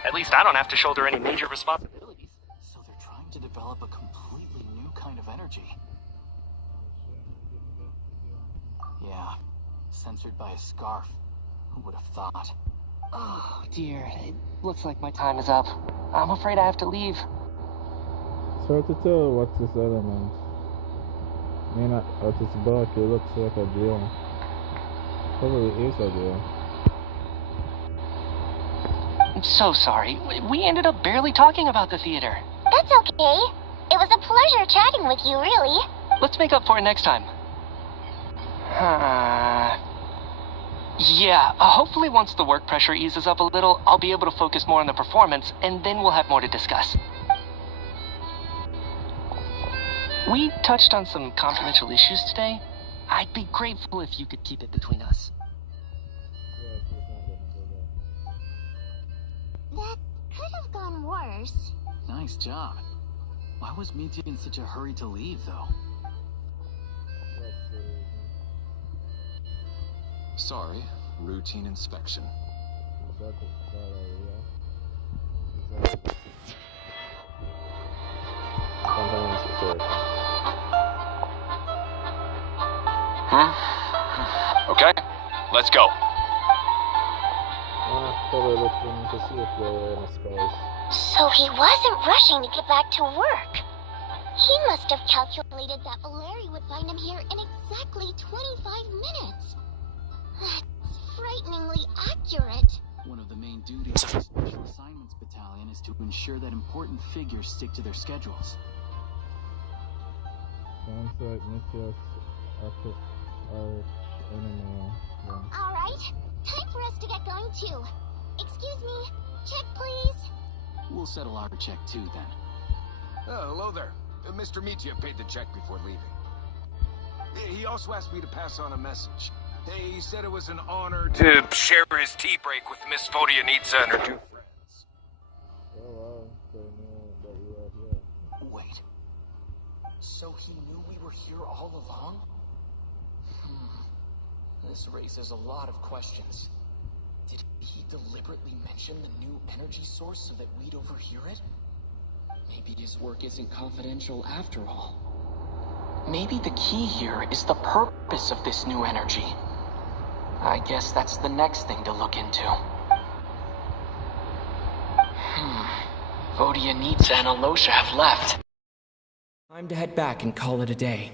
At least I don't have to shoulder any major responsibilities. So they're trying to develop a completely new kind of energy. Yeah, censored by a scarf. Who would have thought? Oh, dear. It looks like my time is up. I'm afraid I have to leave. It's hard to tell what's this element. I mean, out its back, it looks like a drill. Probably is a drill. I'm so sorry. We ended up barely talking about the theater. That's okay. It was a pleasure chatting with you, really. Let's make up for it next time. Yeah, hopefully once the work pressure eases up a little, I'll be able to focus more on the performance, and then we'll have more to discuss. We touched on some confidential issues today. I'd be grateful if you could keep it between us. That could have gone worse. Nice job. Why was Mitya in such a hurry to leave, though? Sorry, routine inspection. Okay, let's go. Probably looking to see if they're in a space. So he wasn't rushing to get back to work. He must have calculated that Valeri would find him here in exactly 25 minutes. That's frighteningly accurate. One of the main duties of the Special Assignments Battalion is to ensure that important figures stick to their schedules. Sounds like Mitya's arch enemy. Yeah. Alright, time for us to get going too. Excuse me, check please. We'll settle our check too, then. Hello there. Mr. Mitya paid the check before leaving. He also asked me to pass on a message. He said it was an honor to share his tea break with Miss Vodyanitsa and her two friends. Oh wow, so I knew that we were here. Wait. So he knew we were here all along? This raises a lot of questions. Did he deliberately mention the new energy source so that we'd overhear it? Maybe his work isn't confidential after all. Maybe the key here is the purpose of this new energy. I guess that's the next thing to look into. Vodyanitsa and Alosha have left. Time to head back and call it a day.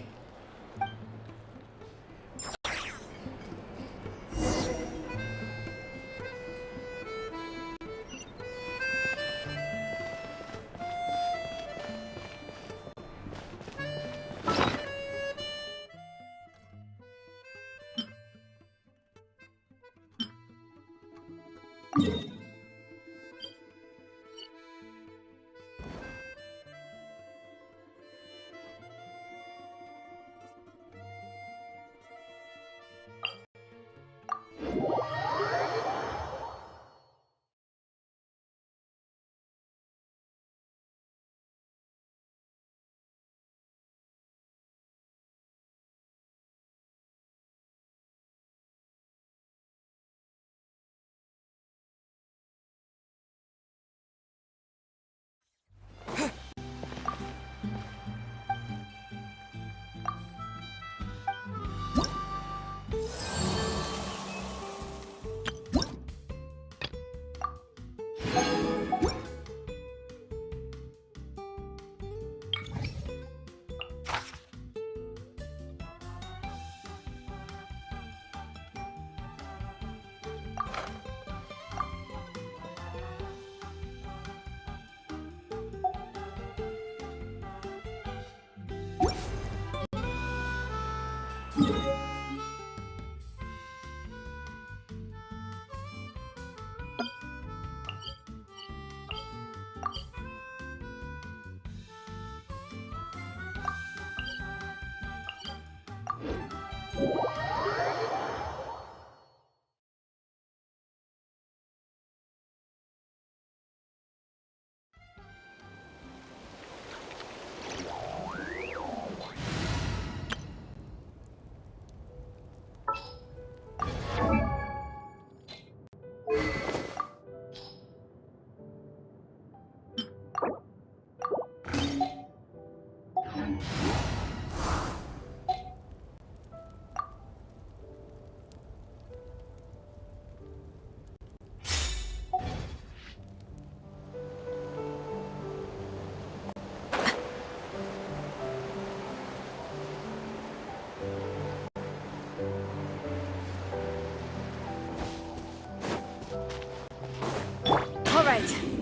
All right.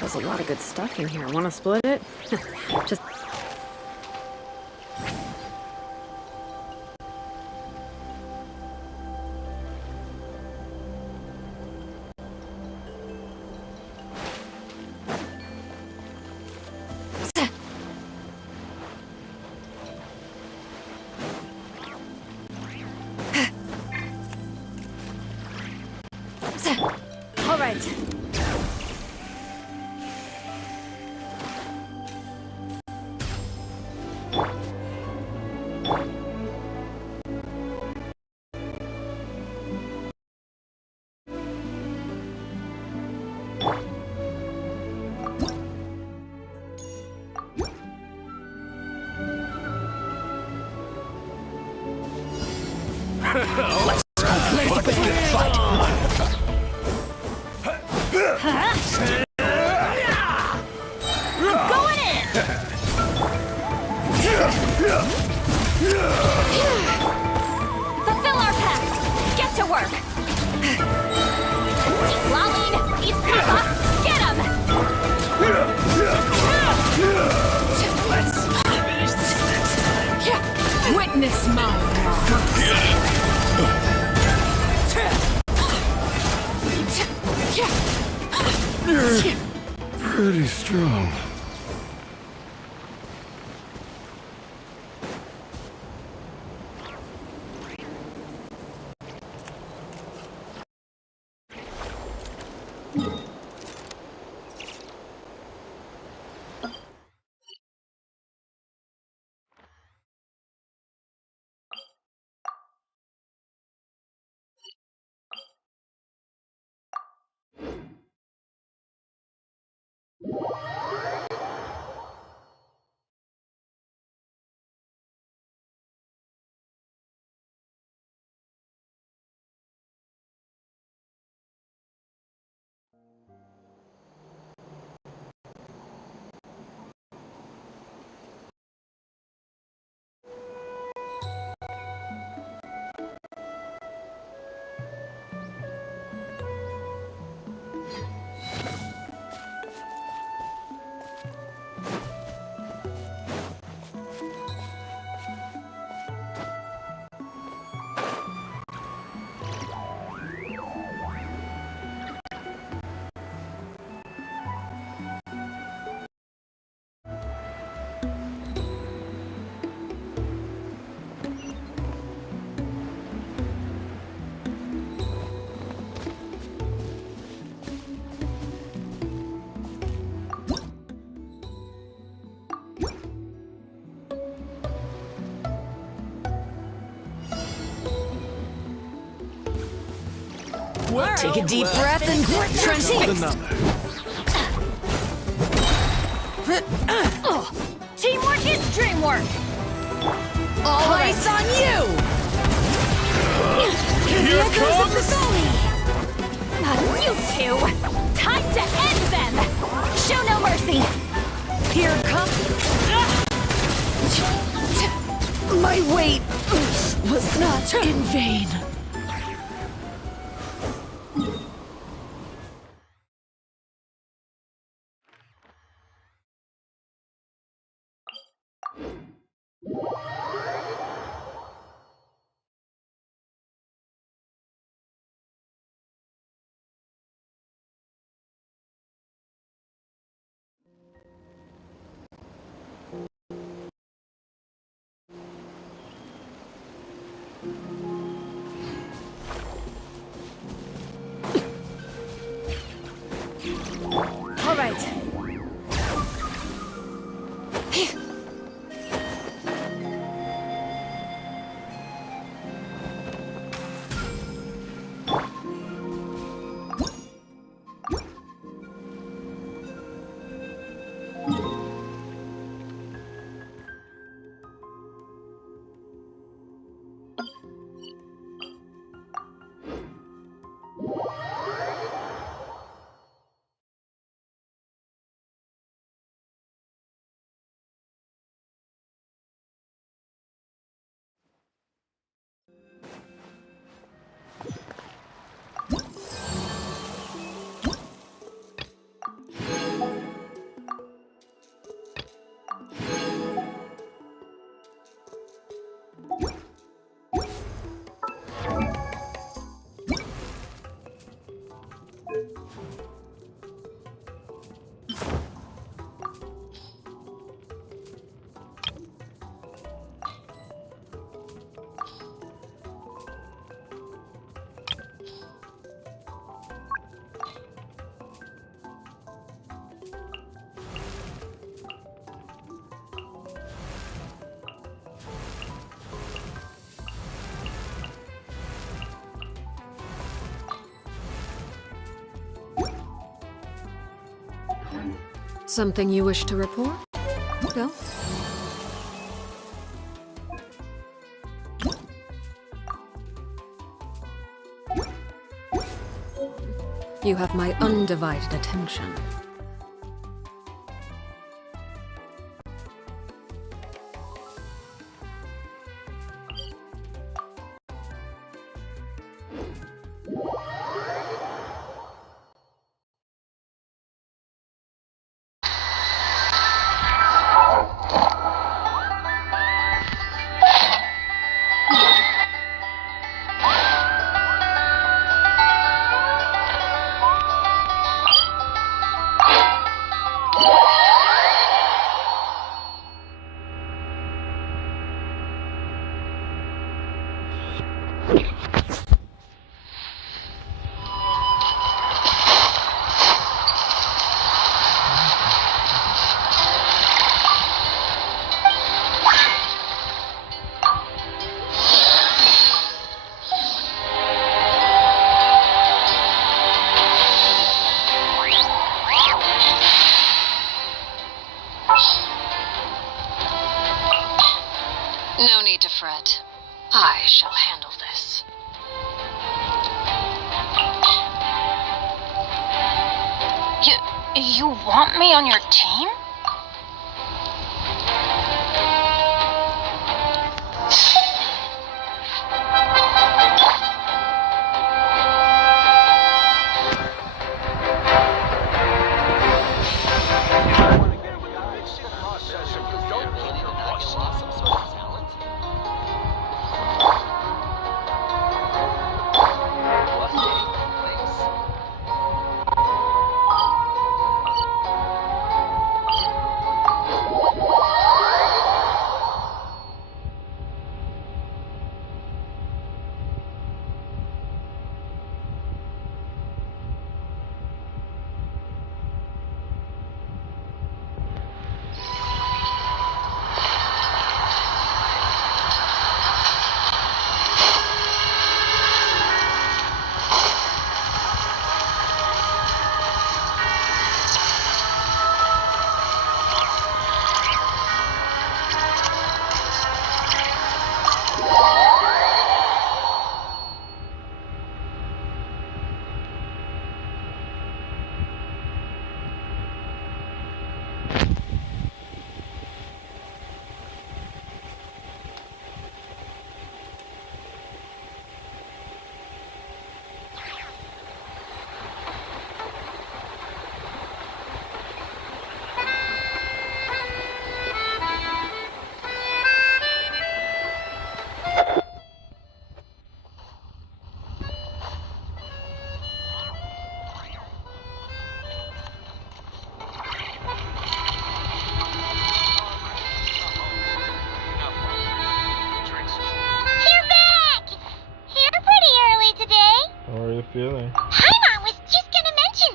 There's a lot of good stuff in here. Want to split it? Just... All right. Let's fight. Going in! Fulfill our pact! Get to work! Laline, East Papa, get him! Let's finish this next time. Witness my You're pretty strong. tomorrow. Take a deep breath and Teamwork is dreamwork! all eyes on you! Here comes the valley! You two! Time to end them! Show no mercy! Here comes... My wait was not in vain. All right. Something you wish to report? Go. You have my undivided attention. No need to fret. I shall handle this. You want me on your team?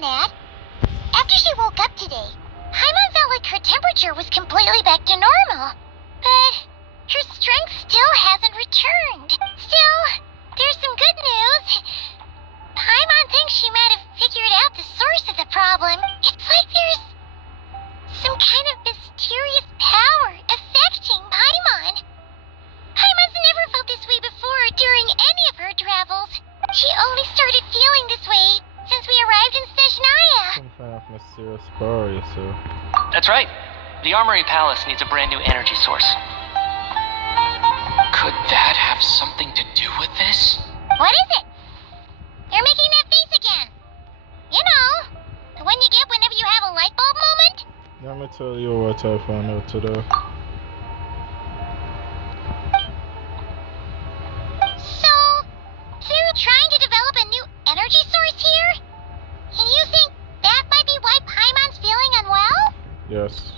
that. After she woke up today, Paimon felt like her temperature was completely back to normal. But her strength still hasn't returned. Still, there's some good news. Paimon thinks she might have figured out the source of the problem. It's like there's some kind of mysterious power affecting Paimon. Paimon's never felt this way before during any of her travels. She only started feeling this way since we arrived in Snezhnaya. Some kind of mysterious power, you see. That's right. The Armory Palace needs a brand new energy source. Could that have something to do with this? What is it? You're making that face again. You know, the one you get whenever you have a light bulb moment? Let me tell you what I found out today. So, they're trying to develop a new energy source here? And you think that might be why Paimon's feeling unwell? Yes.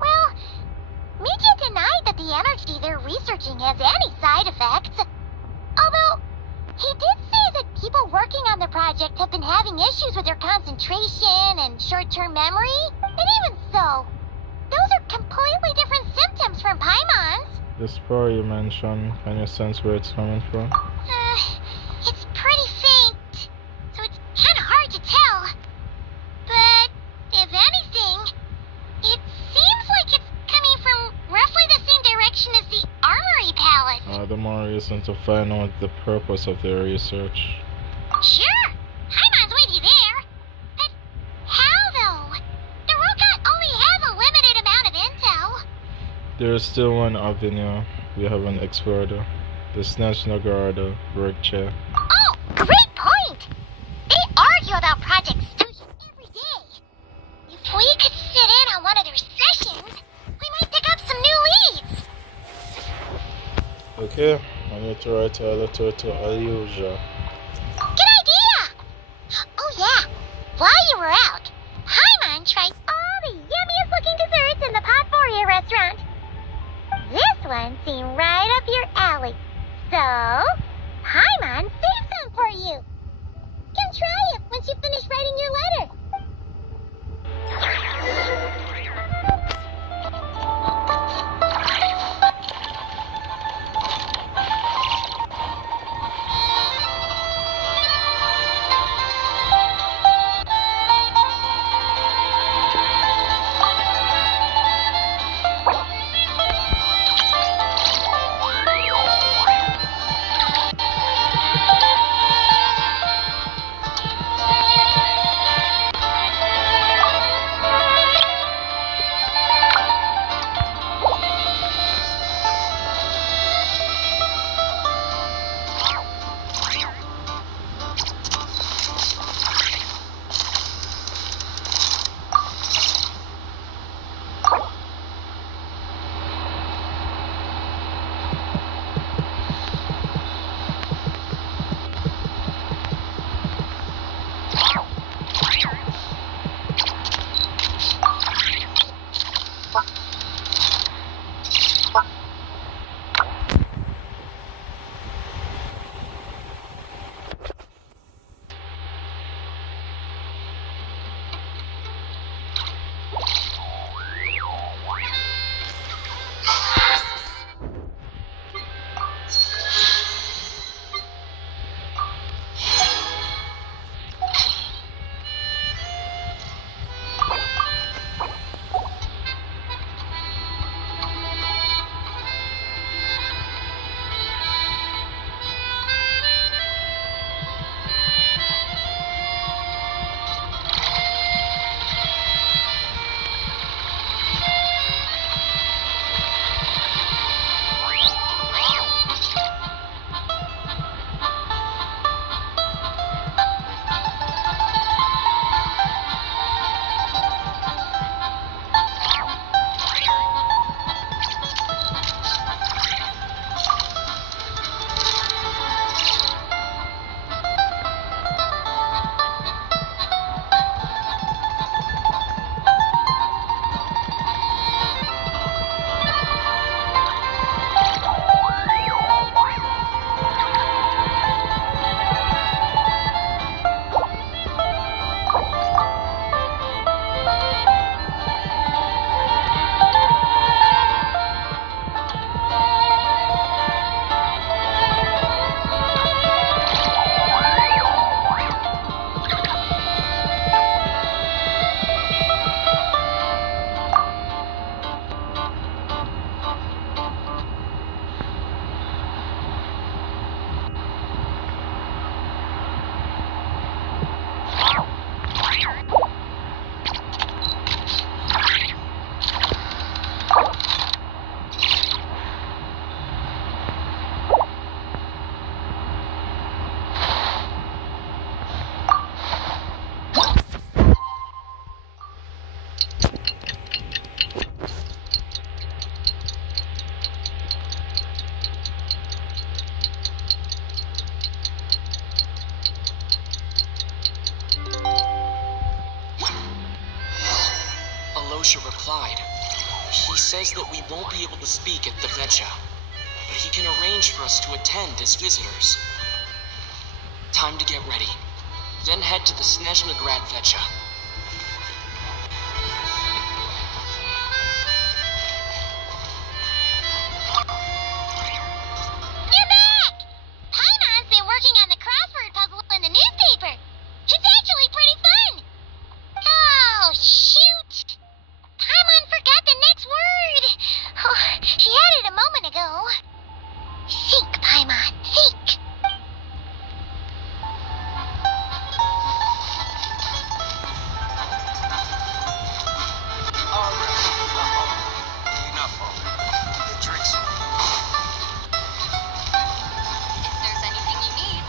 Well, Media denied that the energy they're researching has any side effects. Although, he did say that people working on the project have been having issues with their concentration and short-term memory. And even so, those are completely different symptoms from Paimon's. This power you mentioned, can you sense where it's coming from? It's pretty faint, so it's kind of hard to tell. But, if anything, it seems like it's coming from roughly the same direction as the Armory Palace. The more reason to find out the purpose of their research. Sure, Paimon's with you there. But how, though? The Rokat only has a limited amount of intel. There is still one avenue we haven't explored. The Snezhnaya workchair. Oh, great point! They argue about Project Studio every day. If we could sit in on one of their sessions, we might pick up some new leads. Okay, I need to write a letter to Alyosha. Good idea! Oh yeah, while you were out, Paimon tried all the yummiest looking desserts in the Potpourri restaurant. This one seemed right up your alley. So, Paimon saved some for you. Come try it once you finish writing your letter. Ferocia replied. He says that we won't be able to speak at the Vecha, but he can arrange for us to attend as visitors. Time to get ready. Then head to the Snezhnaya Vecha. You're back! Paimon's been working on the crossword puzzle in the newspaper. It's actually pretty fun. Oh, shoot! Paimon forgot the next word. Oh, she had it a moment ago. Think, Paimon, think. Enough already. The drinks. If there's anything you need,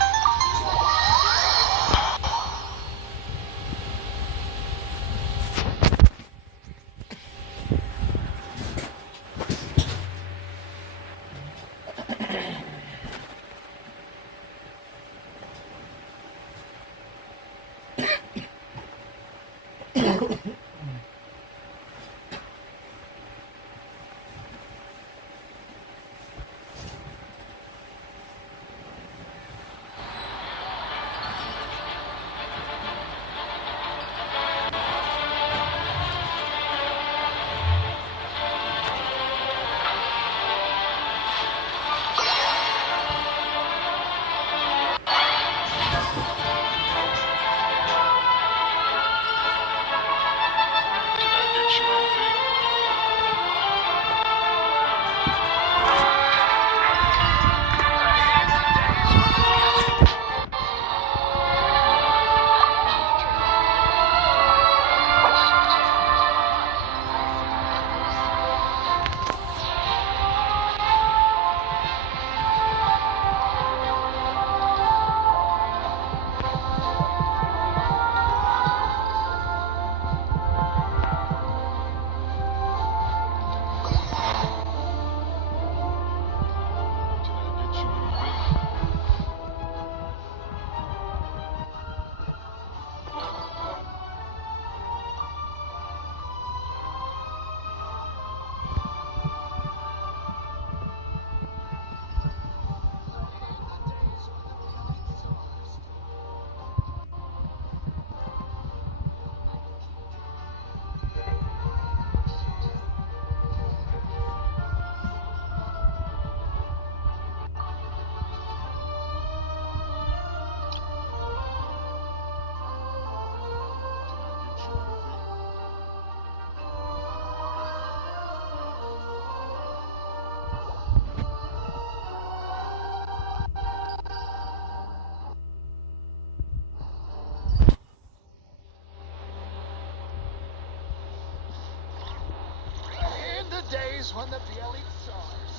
days when the PLE stars.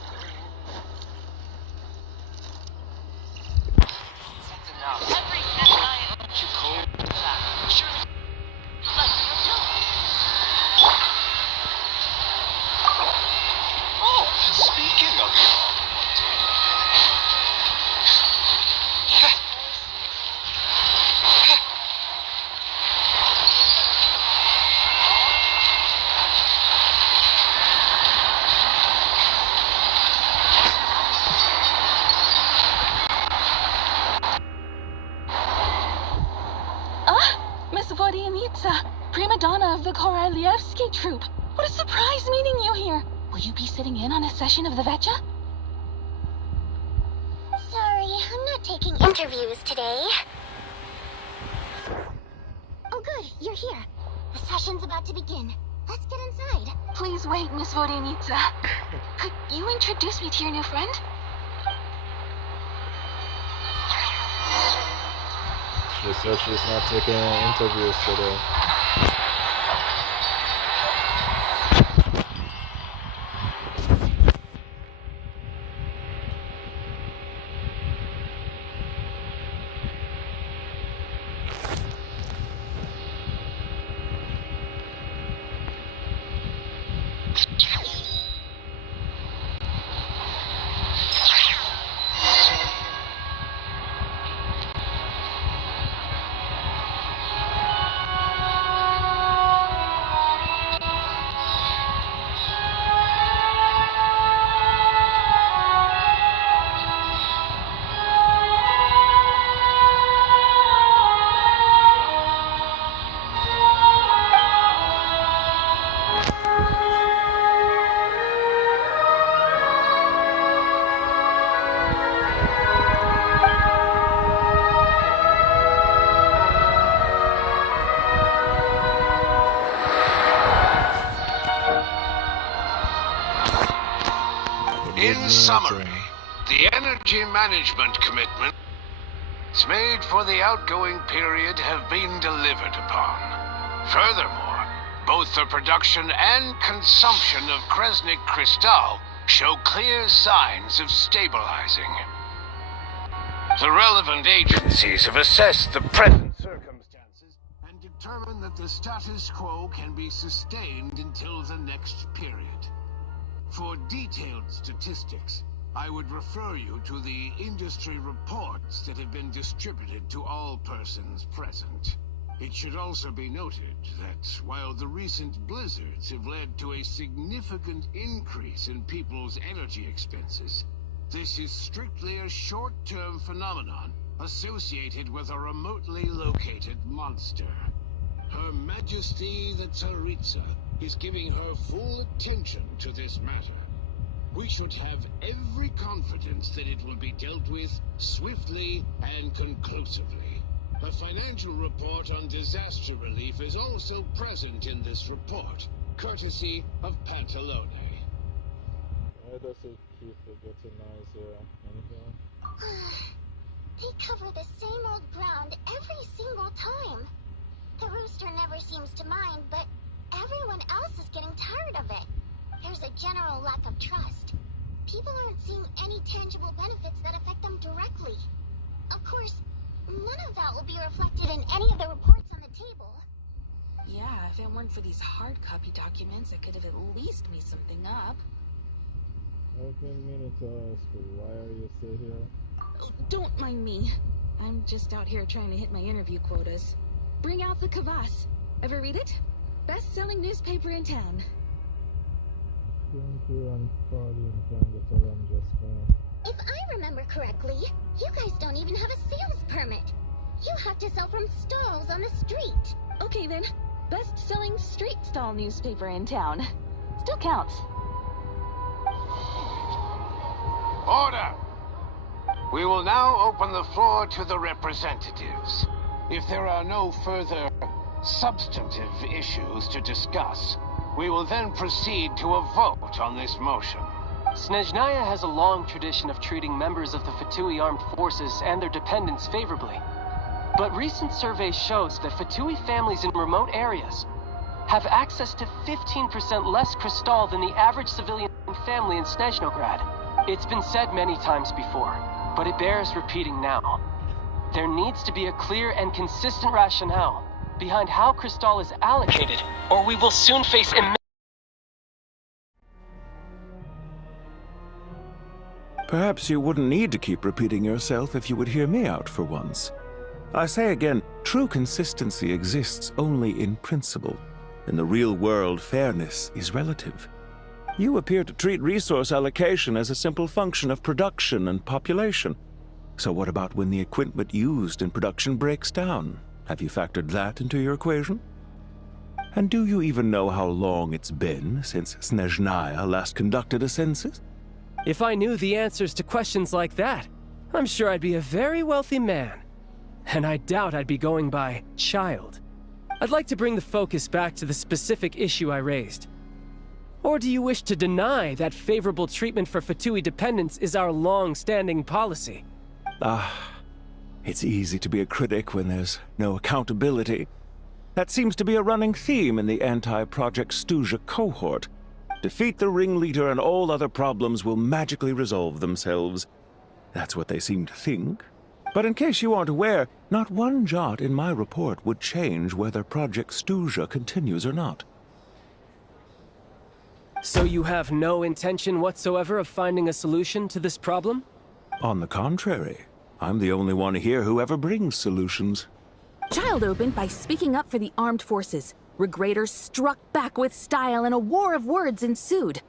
That's enough. Every Snezhnaya is too cold. Surely you'd like to go too. Oh, speaking of you. Miss Vodianitsa, prima donna of the Korolievsky troupe. What a surprise meeting you here. Will you be sitting in on a session of the Vecha? Sorry, I'm not taking interviews today. Oh good, you're here. The session's about to begin. Let's get inside. Please wait, Miss Vodianitsa. Could you introduce me to your new friend? She said she's not taking any interviews today. summary, the energy management commitments made for the outgoing period have been delivered upon. Furthermore, both the production and consumption of Kresnik Crystal show clear signs of stabilizing. The relevant agencies have assessed the present circumstances and determined that the status quo can be sustained until the next period. For detailed statistics, I would refer you to the industry reports that have been distributed to all persons present. It should also be noted that while the recent blizzards have led to a significant increase in people's energy expenses, this is strictly a short-term phenomenon associated with a remotely located monster. Her Majesty the Tsaritsa is giving her full attention to this matter. We should have every confidence that it will be dealt with swiftly and conclusively. A financial report on disaster relief is also present in this report, courtesy of Pantalone. Why does it keep getting noisier? They cover the same old ground every single time. The rooster never seems to mind, but everyone else is getting tired of it. There's a general lack of trust. People aren't seeing any tangible benefits that affect them directly. Of course, none of that will be reflected in any of the reports on the table. Yeah, if it weren't for these hard copy documents, I could have at least made something up. I've been meaning to ask, why are you still here? Oh, don't mind me. I'm just out here trying to hit my interview quotas. Bring out the Kvass. Ever read it? Best-selling newspaper in town. If I remember correctly, you guys don't even have a sales permit. You have to sell from stalls on the street. Okay then, best-selling street stall newspaper in town. Still counts. Order! We will now open the floor to the representatives. If there are no further substantive issues to discuss, we will then proceed to a vote on this motion. Snezhnaya has a long tradition of treating members of the Fatui armed forces and their dependents favorably. But recent surveys shows that Fatui families in remote areas have access to 15% less crystal than the average civilian family in Snezhnograd. It's been said many times before, but it bears repeating now. There needs to be a clear and consistent rationale behind how crystal is allocated, or we will soon face immense... Perhaps you wouldn't need to keep repeating yourself if you would hear me out for once. I say again, true consistency exists only in principle. In the real world, fairness is relative. You appear to treat resource allocation as a simple function of production and population. So what about when the equipment used in production breaks down? Have you factored that into your equation? And do you even know how long it's been since Snezhnaya last conducted a census? If I knew the answers to questions like that, I'm sure I'd be a very wealthy man. And I doubt I'd be going by child. I'd like to bring the focus back to the specific issue I raised. Or do you wish to deny that favorable treatment for Fatui dependents is our long-standing policy? It's easy to be a critic when there's no accountability. That seems to be a running theme in the anti-Project Stuja cohort. Defeat the ringleader and all other problems will magically resolve themselves. That's what they seem to think. But in case you aren't aware, not one jot in my report would change whether Project Stuja continues or not. So you have no intention whatsoever of finding a solution to this problem? On the contrary, I'm the only one here who ever brings solutions. Child opened by speaking up for the armed forces. Regraders struck back with style and a war of words ensued.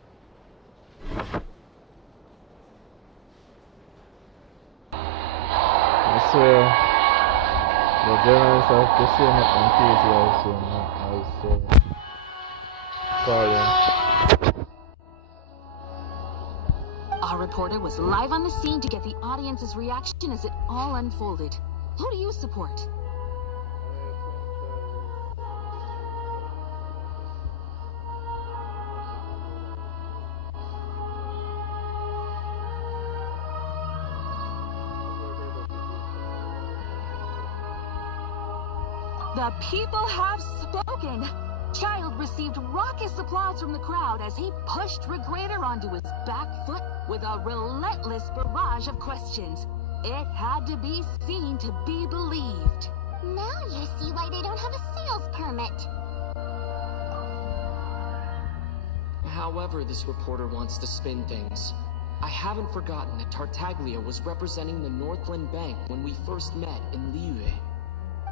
I swear, the generals have the same enthusiasm as Colin. Our reporter was live on the scene to get the audience's reaction as it all unfolded. Who do you support? The people have spoken. Child received raucous applause from the crowd as he pushed Regrator onto his back foot with a relentless barrage of questions. It had to be seen to be believed. Now you see why they don't have a sales permit. However this reporter wants to spin things, I haven't forgotten that Tartaglia was representing the Northland Bank when we first met in Liyue.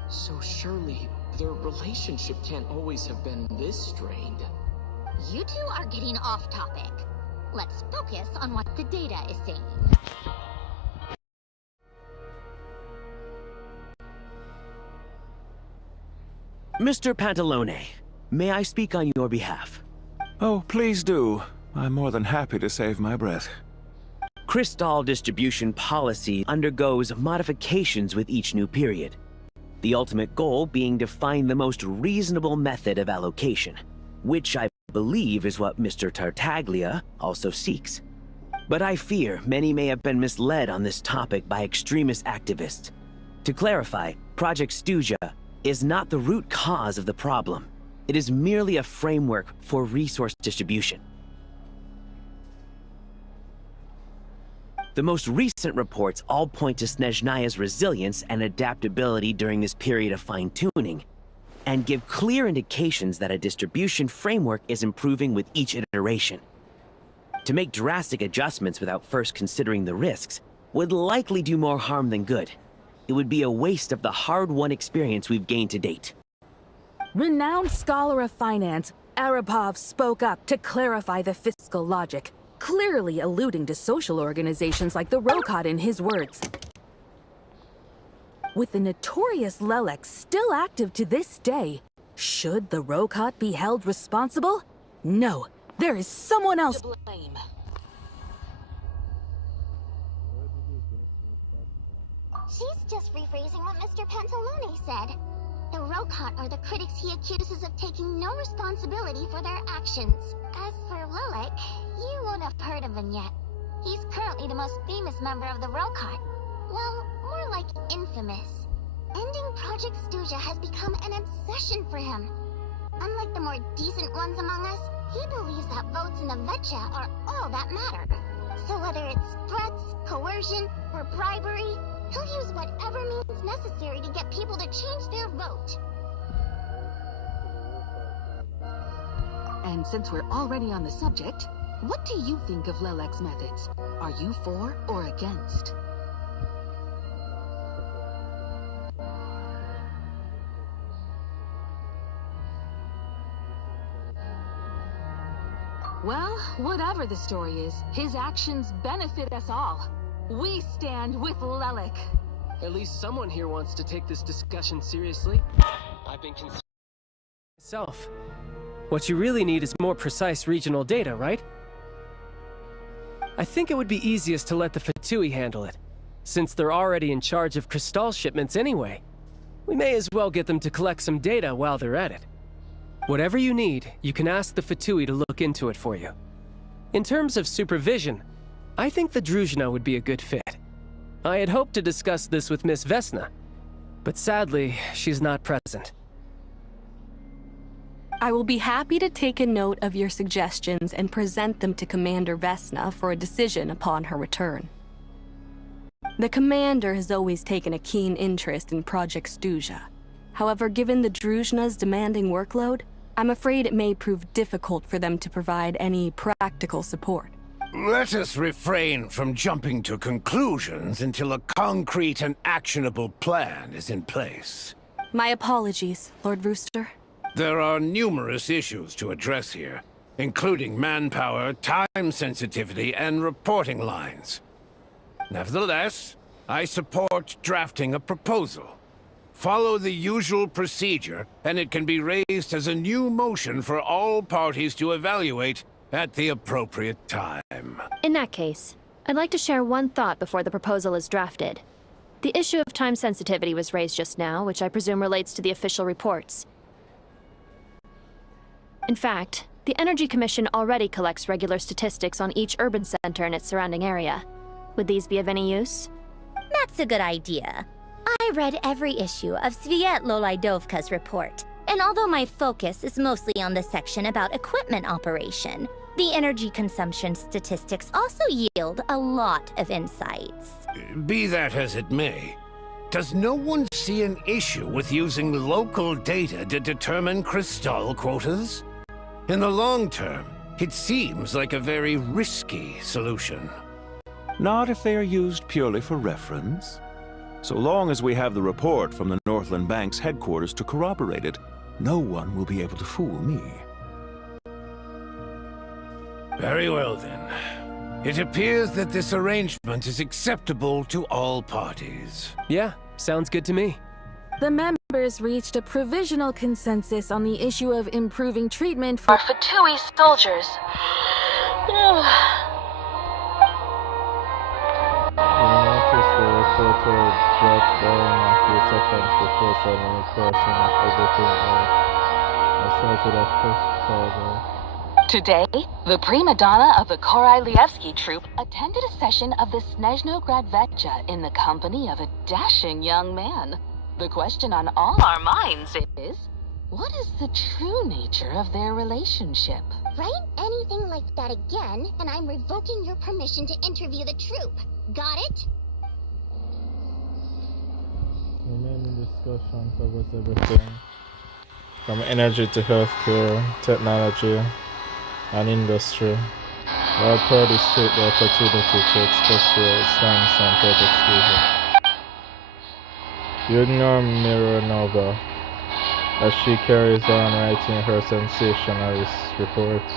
So surely, their relationship can't always have been this strained. You two are getting off topic. Let's focus on what the data is saying. Mr. Pantalone, may I speak on your behalf? Oh, please do. I'm more than happy to save my breath. Crystal distribution policy undergoes modifications with each new period. The ultimate goal being to find the most reasonable method of allocation, which I believe is what Mr. Tartaglia also seeks. But I fear many may have been misled on this topic by extremist activists. To clarify, Project Stuja is not the root cause of the problem. It is merely a framework for resource distribution. The most recent reports all point to Snezhnaya's resilience and adaptability during this period of fine-tuning, and give clear indications that a distribution framework is improving with each iteration. To make drastic adjustments without first considering the risks would likely do more harm than good. It would be a waste of the hard-won experience we've gained to date. Renowned scholar of finance, Arapov spoke up to clarify the fiscal logic, clearly alluding to social organizations like the Rokot in his words. With the notorious Lelek still active to this day, should the Rokot be held responsible? No, there is someone else to blame. She's just rephrasing what Mr. Pantalone said. The Rokot are the critics he accuses of taking no responsibility for their actions. As for Lelek, you won't have heard of him yet. He's currently the most famous member of the Rokot. Well, more like infamous. Ending Project Stuja has become an obsession for him. Unlike the more decent ones among us, he believes that votes in the Vetcha are all that matter. So whether it's threats, coercion, or bribery, he'll use whatever means necessary to get people to change their vote. And since we're already on the subject, what do you think of Lelek's methods? Are you for or against? Well, whatever the story is, his actions benefit us all. We stand with Lelek. At least someone here wants to take this discussion seriously. I've been considering myself. What you really need is more precise regional data, right? I think it would be easiest to let the Fatui handle it, since they're already in charge of Crystal shipments anyway. We may as well get them to collect some data while they're at it. Whatever you need, you can ask the Fatui to look into it for you. In terms of supervision, I think the Druzhna would be a good fit. I had hoped to discuss this with Miss Vesna, but sadly, she's not present. I will be happy to take a note of your suggestions and present them to Commander Vesna for a decision upon her return. The Commander has always taken a keen interest in Project Stuja. However, given the Druzhna's demanding workload, I'm afraid it may prove difficult for them to provide any practical support. Let us refrain from jumping to conclusions until a concrete and actionable plan is in place. My apologies, Lord Rooster. There are numerous issues to address here, including manpower, time sensitivity, and reporting lines. Nevertheless, I support drafting a proposal. Follow the usual procedure, and it can be raised as a new motion for all parties to evaluate at the appropriate time. In that case, I'd like to share one thought before the proposal is drafted. The issue of time sensitivity was raised just now, which I presume relates to the official reports. In fact, the Energy Commission already collects regular statistics on each urban center and its surrounding area. Would these be of any use? That's a good idea. I read every issue of Svietlolaidovka's report, and although my focus is mostly on the section about equipment operation, the energy consumption statistics also yield a lot of insights. Be that as it may, does no one see an issue with using local data to determine crystal quotas? In the long term, it seems like a very risky solution. Not if they are used purely for reference. So long as we have the report from the Northland Bank's headquarters to corroborate it, no one will be able to fool me. Very well then. It appears that this arrangement is acceptable to all parties. Yeah, sounds good to me. The members reached a provisional consensus on the issue of improving treatment for Fatui soldiers. Total dropped down a few seconds before suddenly crossing everything out. I started a first paragraph. Today, the prima donna of the Korylevsky troupe attended a session of the Snezhnaya Vecha in the company of a dashing young man. The question on all our minds is, what is the true nature of their relationship? Write anything like that again, and I'm revoking your permission to interview the troupe. Got it? The main discussion covers everything from energy to healthcare, technology, and industry. All parties take the opportunity to express their stance on Project Studio. You ignore Mironova as she carries on writing her sensationalist reports.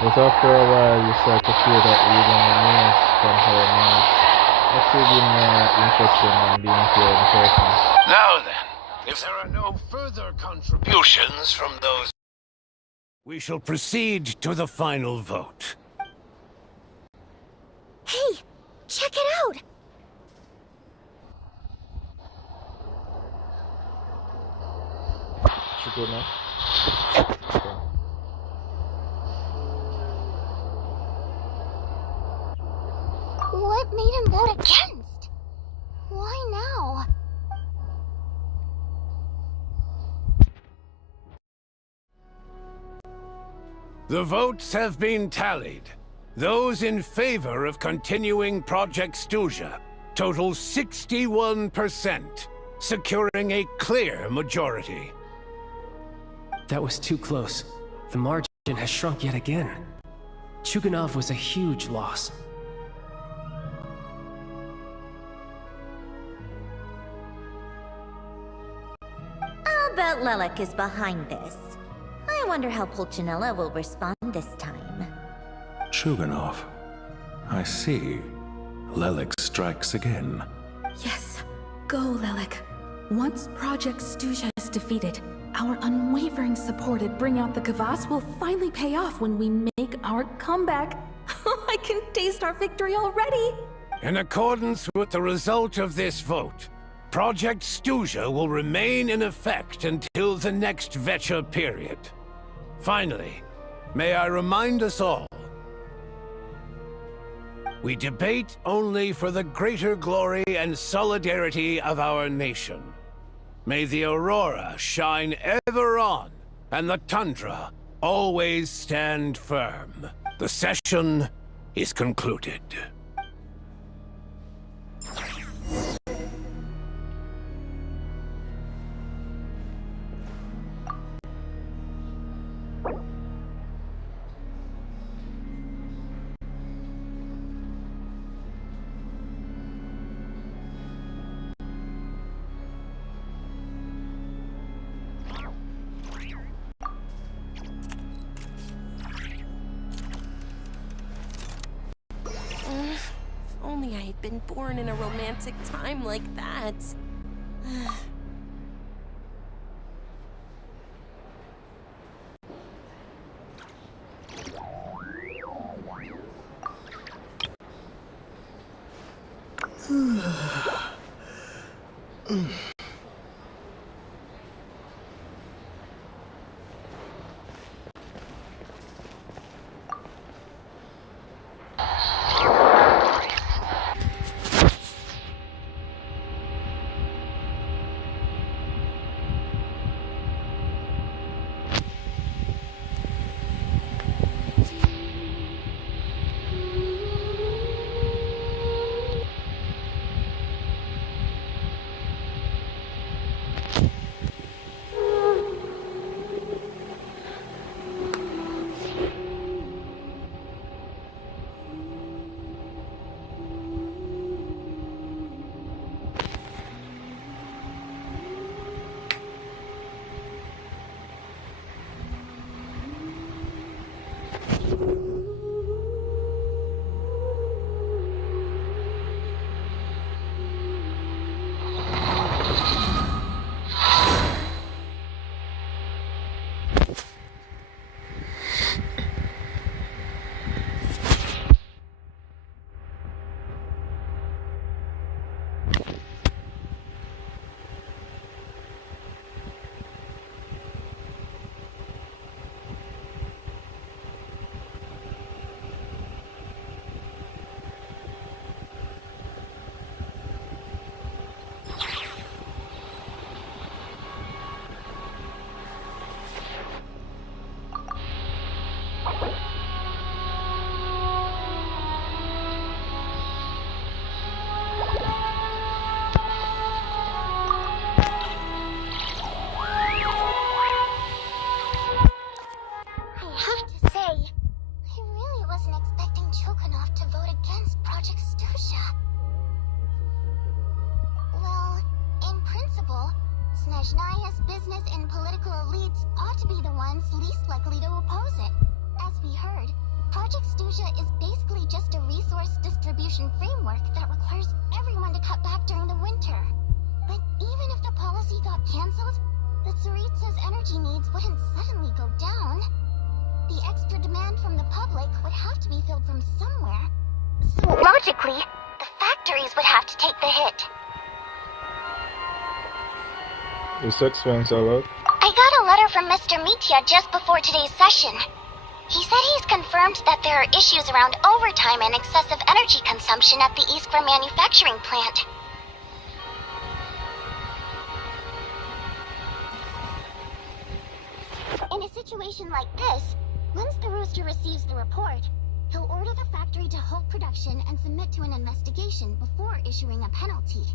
But after a while, you start to feel that reading the news from her notes actually more interesting than being here in person. Now then, if there are no further contributions from those, we shall proceed to the final vote. Hey, check it out! Good enough. What made him vote against? Why now? The votes have been tallied. Those in favor of continuing Project Stuja total 61%, securing a clear majority. That was too close. The margin has shrunk yet again. Chuganov was a huge loss. I'll bet Lelek is behind this. I wonder how Pulcinella will respond this time. Chuganov. I see. Lelek strikes again. Yes, go Lelek. Once Project Stuja is defeated, our unwavering support at Bring Out the Kvass will finally pay off when we make our comeback. I can taste our victory already! In accordance with the result of this vote, Project Stuja will remain in effect until the next Vecha period. Finally, may I remind us all, we debate only for the greater glory and solidarity of our nation. May the aurora shine ever on, and the tundra always stand firm. The session is concluded. Only I had been born in a romantic time like that. Snezhnaya's business and political elites ought to be the ones least likely to oppose it. As we heard, Project Stuja is basically just a resource distribution framework that requires everyone to cut back during the winter. But even if the policy got cancelled, the Tsaritsa's energy needs wouldn't suddenly go down. The extra demand from the public would have to be filled from somewhere. So logically, the factories would have to take the hit. This explains a lot. I got a letter from Mr. Mitya just before today's session. He said he's confirmed that there are issues around overtime and excessive energy consumption at the Iskra manufacturing plant. In a situation like this, once the Rooster receives the report, he'll order the factory to halt production and submit to an investigation before issuing a penalty.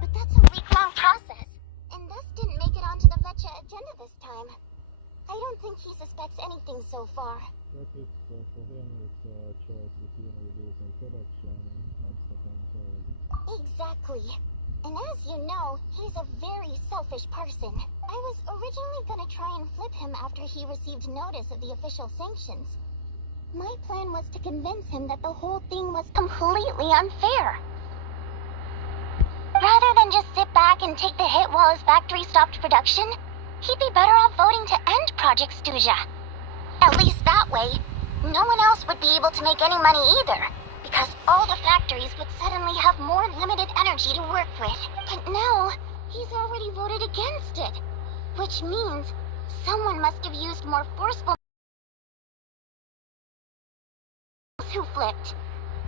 But that's a week-long process, and thus didn't make it onto the Vetcha agenda this time. I don't think he suspects anything so far. But it's for him, it's a choice between reducing production and stopping tourism. Exactly. And as you know, he's a very selfish person. I was originally gonna try and flip him after he received notice of the official sanctions. My plan was to convince him that the whole thing was completely unfair. Rather than just sit back and take the hit while his factory stopped production, he'd be better off voting to end Project Stuja. At least that way, no one else would be able to make any money either, because all the factories would suddenly have more limited energy to work with. But now, he's already voted against it, which means someone must have used more forceful who flipped.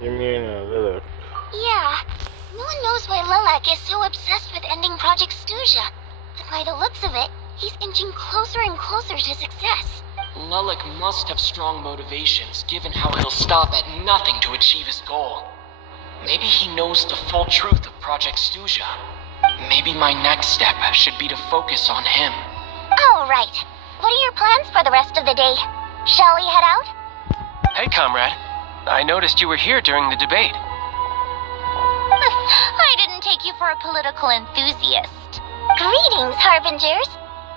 You mean Lilac? Yeah, no one knows why Lilac is so obsessed with ending Project Stuja, but by the looks of it, he's inching closer and closer to success. Lilac must have strong motivations, given how he'll stop at nothing to achieve his goal. Maybe he knows the full truth of Project Stuja. Maybe my next step should be to focus on him. Oh, right. What are your plans for the rest of the day? Shall we head out? Hey, comrade. I noticed you were here during the debate. I didn't take you for a political enthusiast. Greetings, Harbingers.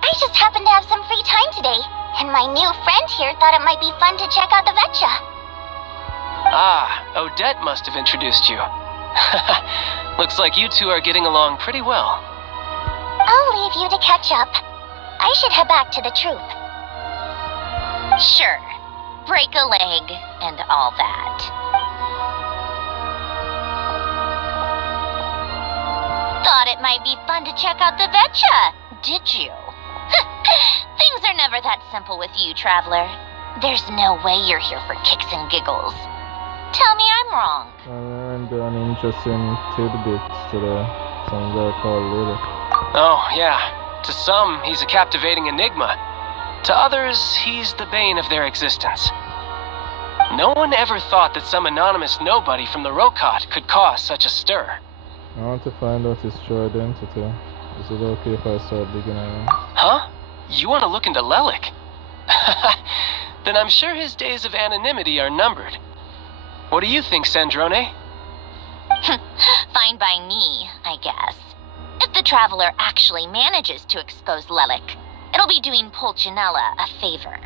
I just happened to have some free time today, and my new friend here thought it might be fun to check out the Vetcha. Ah, Odette must have introduced you. Looks like you two are getting along pretty well. I'll leave you to catch up. I should head back to the troop. Sure. Break a leg and all that. Thought it might be fun to check out the Vetcha, did you? Things are never that simple with you, Traveler. There's no way you're here for kicks and giggles. Tell me I'm wrong. I learned an interesting tidbit today. Some guy called Lilac. Oh, yeah. To some, he's a captivating enigma. To others, he's the bane of their existence. No one ever thought that some anonymous nobody from the Rokot could cause such a stir. I want to find out his true identity. Is it okay if I start digging around? Huh? You want to look into Lilac? Then I'm sure his days of anonymity are numbered. What do you think, Sandrone? Fine by me, I guess. If the Traveler actually manages to expose Lilac, it'll be doing Pulcinella a favor.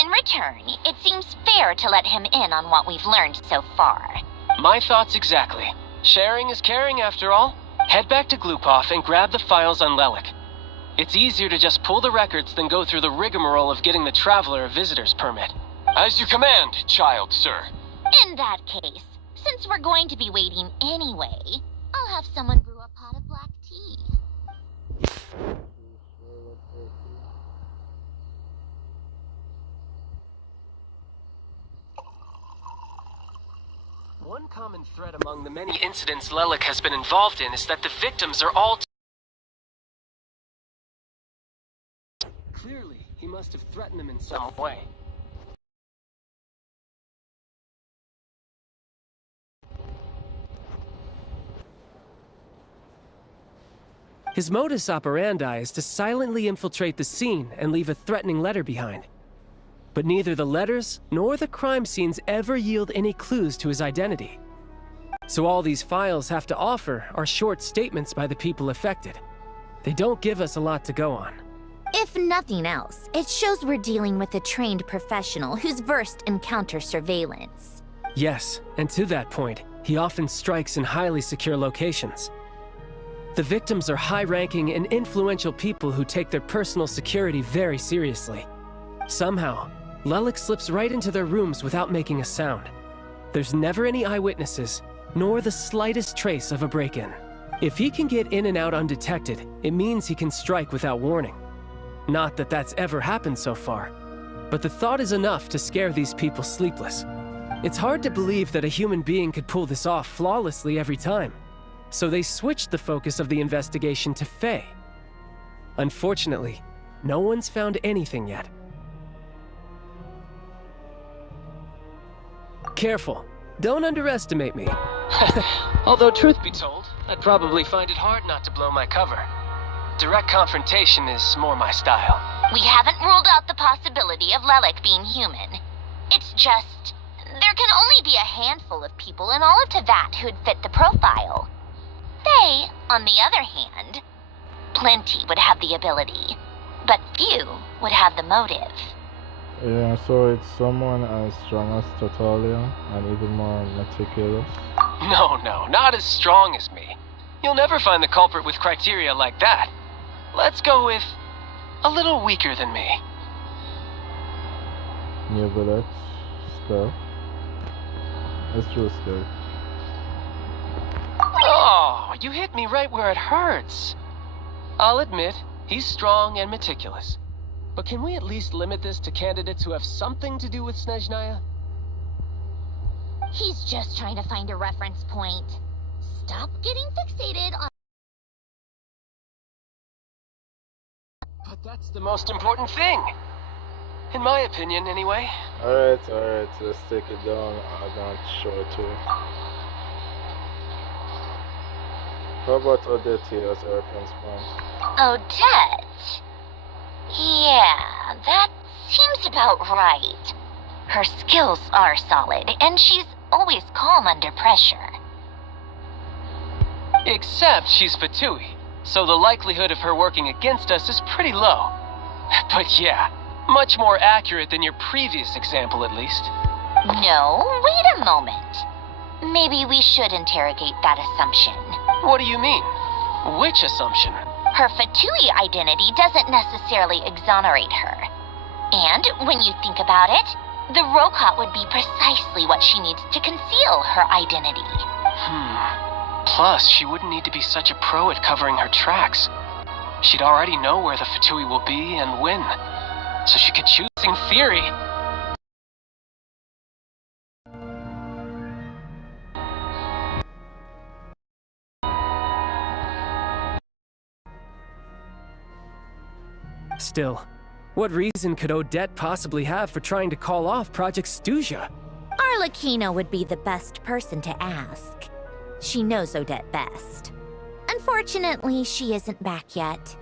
In return, it seems fair to let him in on what we've learned so far. My thoughts exactly. Sharing is caring, after all. Head back to Glupov and grab the files on Lilac. It's easier to just pull the records than go through the rigmarole of getting the Traveler a visitor's permit. As you command, child, sir. In that case, since we're going to be waiting anyway, I'll have someone brew a pot of black tea. One common thread among the many incidents Lilac has been involved in is that the victims are all... Clearly, he must have threatened them in some way. His modus operandi is to silently infiltrate the scene and leave a threatening letter behind. But neither the letters nor the crime scenes ever yield any clues to his identity. So all these files have to offer are short statements by the people affected. They don't give us a lot to go on. If nothing else, it shows we're dealing with a trained professional who's versed in counter surveillance. Yes, and to that point, he often strikes in highly secure locations. The victims are high-ranking and influential people who take their personal security very seriously. Somehow, Lelik slips right into their rooms without making a sound. There's never any eyewitnesses, nor the slightest trace of a break-in. If he can get in and out undetected, it means he can strike without warning. Not that that's ever happened so far, but the thought is enough to scare these people sleepless. It's hard to believe that a human being could pull this off flawlessly every time. So they switched the focus of the investigation to Faye. Unfortunately, no one's found anything yet. Careful. Don't underestimate me. Although truth be told, I'd probably find it hard not to blow my cover. Direct confrontation is more my style. We haven't ruled out the possibility of Lelik being human. It's just, there can only be a handful of people in all of Teyvat who'd fit the profile. They, on the other hand, plenty would have the ability, but few would have the motive. Yeah, so it's someone as strong as Tatalia and even more meticulous. No, not as strong as me. You'll never find the culprit with criteria like that. Let's go with a little weaker than me. New village, Scarf. Let's do a Scarf. Oh, you hit me right where it hurts. I'll admit, he's strong and meticulous. But can we at least limit this to candidates who have something to do with Snezhnaya? He's just trying to find a reference point. Stop getting fixated on... But that's the most important thing. In my opinion, anyway. Alright, let's take it down. I'm gonna show it to you. How about Odette here as a reference point? Odette? Yeah, that seems about right. Her skills are solid, and she's always calm under pressure. Except she's Fatui, so the likelihood of her working against us is pretty low. But yeah, much more accurate than your previous example at least. No, wait a moment. Maybe we should interrogate that assumption. What do you mean? Which assumption? Her Fatui identity doesn't necessarily exonerate her. And when you think about it, the Rokot would be precisely what she needs to conceal her identity. Plus, she wouldn't need to be such a pro at covering her tracks. She'd already know where the Fatui will be and when. So she could choose in theory. Still, what reason could Odette possibly have for trying to call off Project Stuzha? Arlecchino would be the best person to ask. She knows Odette best. Unfortunately, she isn't back yet.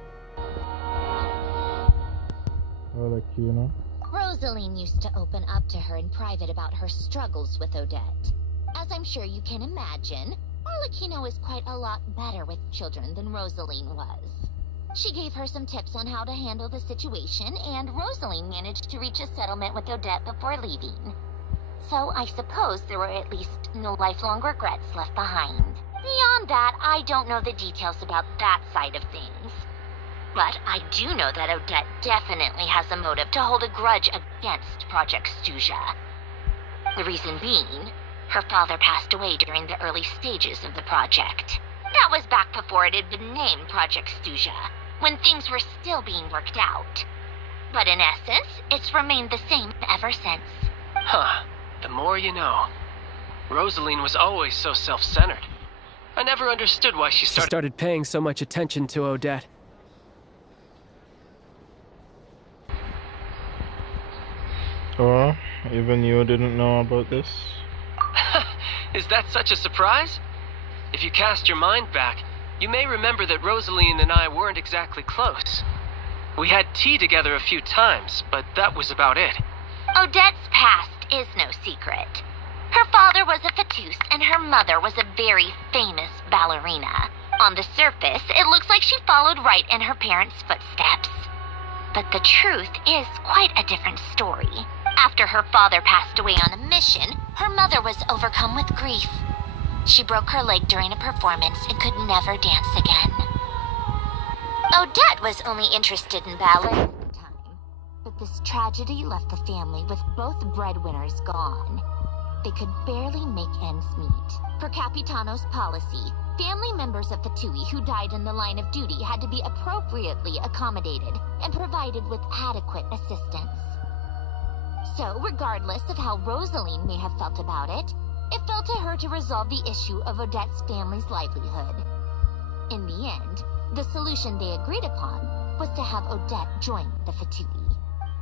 Arlecchino? Rosaline used to open up to her in private about her struggles with Odette. As I'm sure you can imagine, Arlecchino is quite a lot better with children than Rosaline was. She gave her some tips on how to handle the situation, and Rosaline managed to reach a settlement with Odette before leaving. So I suppose there were at least no lifelong regrets left behind. Beyond that, I don't know the details about that side of things. But I do know that Odette definitely has a motive to hold a grudge against Project Stuzha. The reason being, her father passed away during the early stages of the project. That was back before it had been named Project Stuzha, when things were still being worked out. But in essence, it's remained the same ever since. Huh. The more you know. Rosaline was always so self-centered. I never understood why she started paying so much attention to Odette. Oh, even you didn't know about this? Is that such a surprise? If you cast your mind back, you may remember that Rosaline and I weren't exactly close. We had tea together a few times, but that was about it. Odette's past is no secret. Her father was a Fatus, and her mother was a very famous ballerina. On the surface, it looks like she followed right in her parents' footsteps. But the truth is quite a different story. After her father passed away on a mission, her mother was overcome with grief. She broke her leg during a performance and could never dance again. Odette was only interested in ballet at the time, but this tragedy left the family with both breadwinners gone. They could barely make ends meet. Per Capitano's policy, family members of Fatui who died in the line of duty had to be appropriately accommodated and provided with adequate assistance. So, regardless of how Rosaline may have felt about it, it fell to her to resolve the issue of Odette's family's livelihood. In the end, the solution they agreed upon was to have Odette join the Fatui.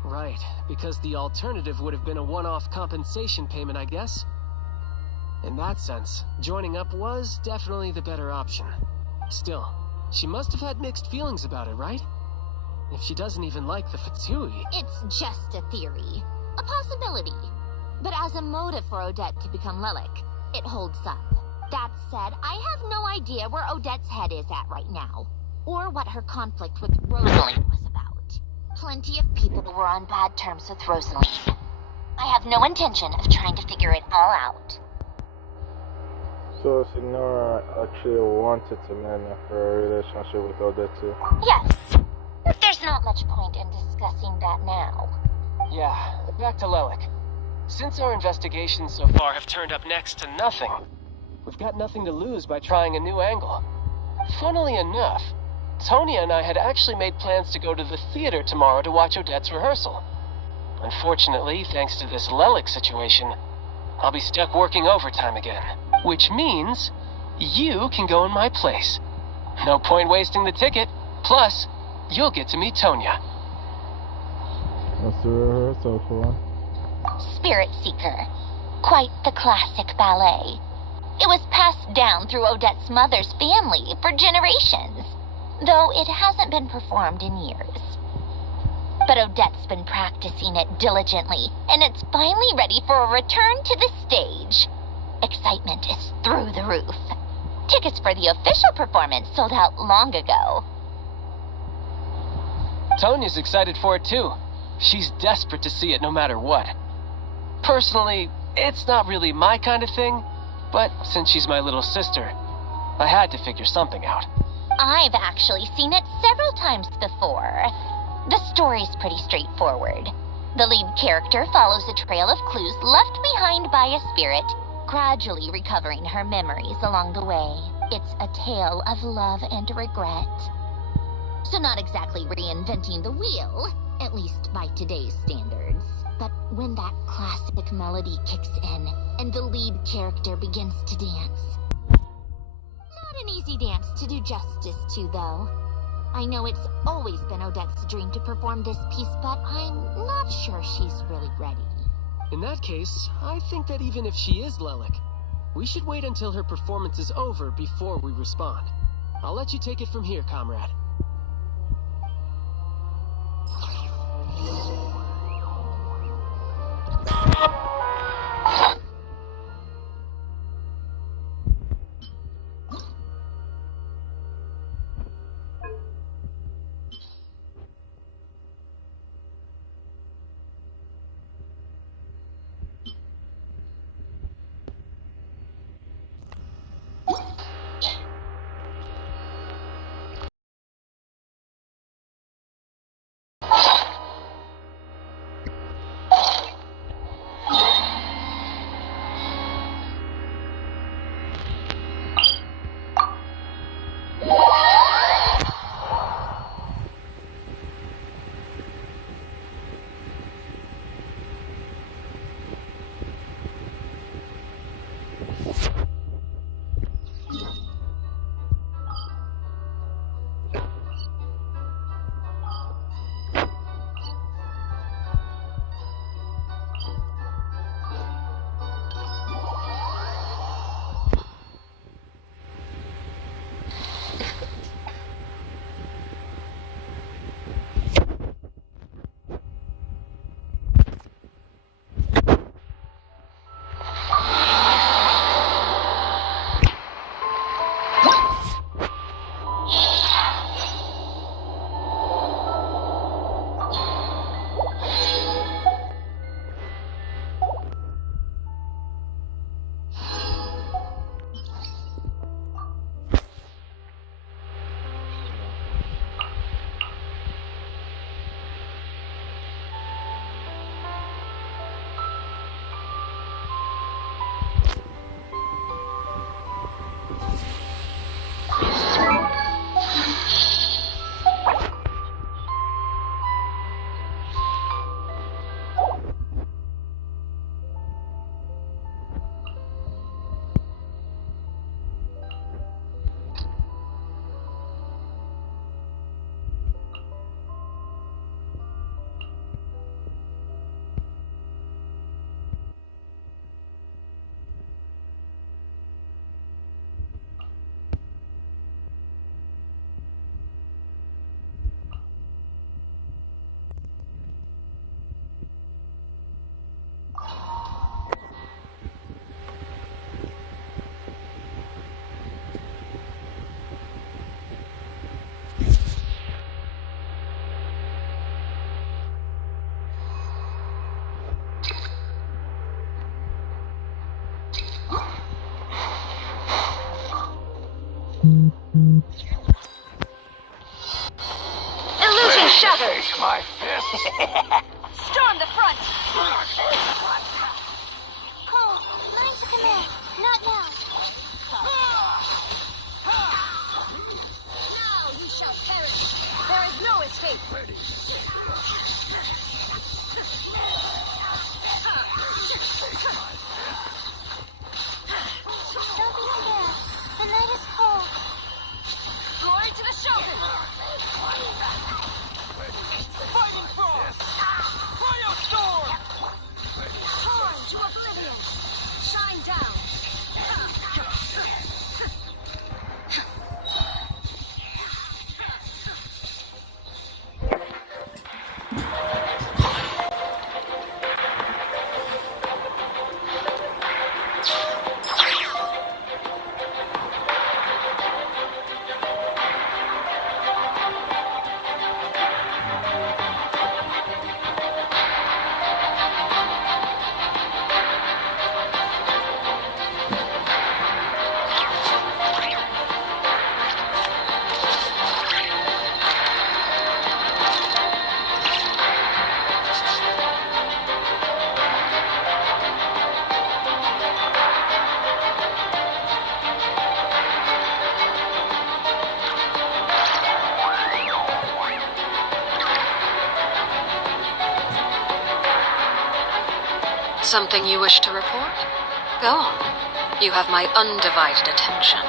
Right, because the alternative would have been a one-off compensation payment, I guess. In that sense, joining up was definitely the better option. Still, she must have had mixed feelings about it, right? If she doesn't even like the Fatui... It's just a theory. A possibility. But as a motive for Odette to become Lilac, it holds up. That said, I have no idea where Odette's head is at right now, or what her conflict with Rosaline was about. Plenty of people were on bad terms with Rosaline. I have no intention of trying to figure it all out. So Signora actually wanted to mend her relationship with Odette too? Yes. But there's not much point in discussing that now. Yeah, back to Lilac. Since our investigations so far have turned up next to nothing, we've got nothing to lose by trying a new angle. Funnily enough, Tonya and I had actually made plans to go to the theater tomorrow to watch Odette's rehearsal. Unfortunately, thanks to this Lilac situation, I'll be stuck working overtime again. Which means, you can go in my place. No point wasting the ticket, plus, you'll get to meet Tonya. What's the rehearsal for? Spirit Seeker. Quite the classic ballet. It was passed down through Odette's mother's family for generations, though it hasn't been performed in years. But Odette's been practicing it diligently, and it's finally ready for a return to the stage. Excitement is through the roof. Tickets for the official performance sold out long ago. Tonya's excited for it too. She's desperate to see it no matter what. Personally, it's not really my kind of thing, but since she's my little sister, I had to figure something out. I've actually seen it several times before. The story's pretty straightforward. The lead character follows a trail of clues left behind by a spirit, gradually recovering her memories along the way. It's a tale of love and regret. So not exactly reinventing the wheel, at least by today's standards. But when that classic melody kicks in, and the lead character begins to dance. Not an easy dance to do justice to, though. I know it's always been Odette's dream to perform this piece, but I'm not sure she's really ready. In that case, I think that even if she is Lilac, we should wait until her performance is over before we respond. I'll let you take it from here, comrade. Illusion shattered! Take my fist! Storm the front! Cole, mine's a command. Not now. Now you shall perish. There is no escape. Don't be scared. The night is cold. Glory to the Shogun! Fighting frost! Firestorm! Torn to oblivion! Shine down! Something you wish to report? Go on. You have my undivided attention.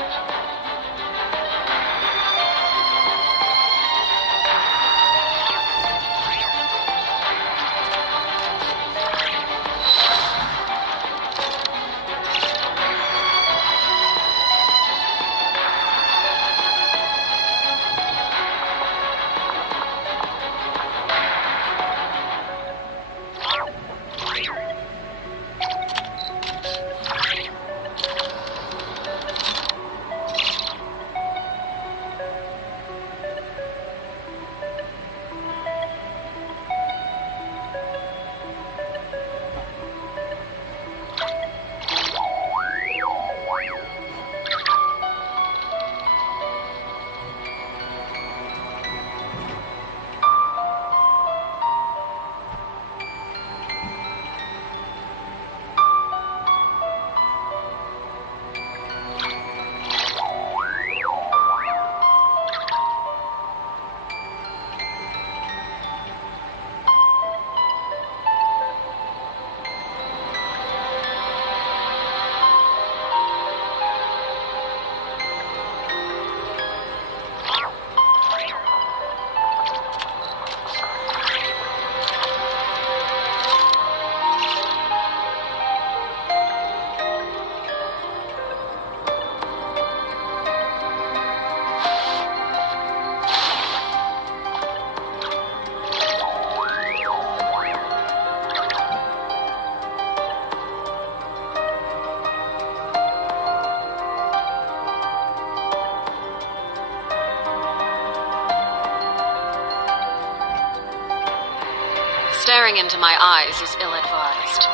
Staring into my eyes is ill-advised.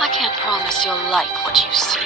I can't promise you'll like what you see.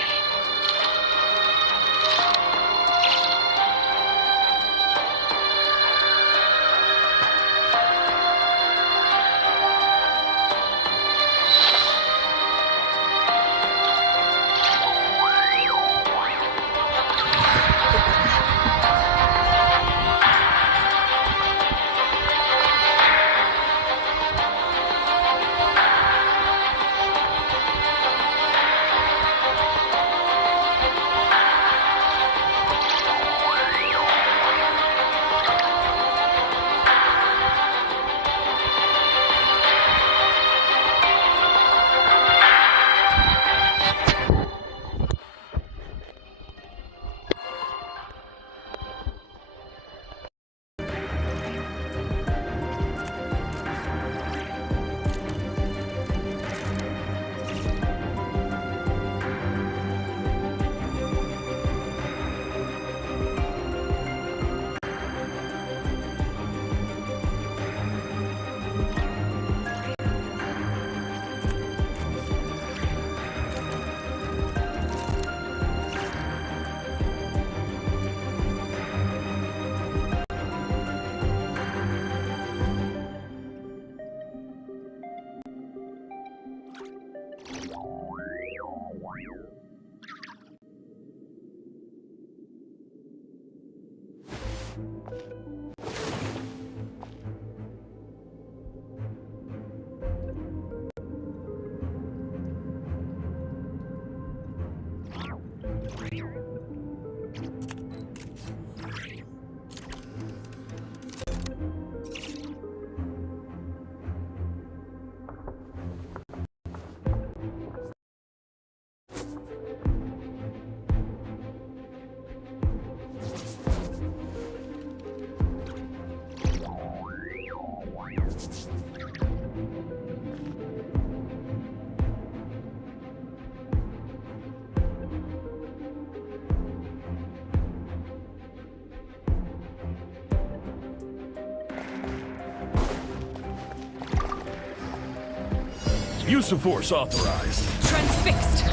Use of force authorized. Transfixed!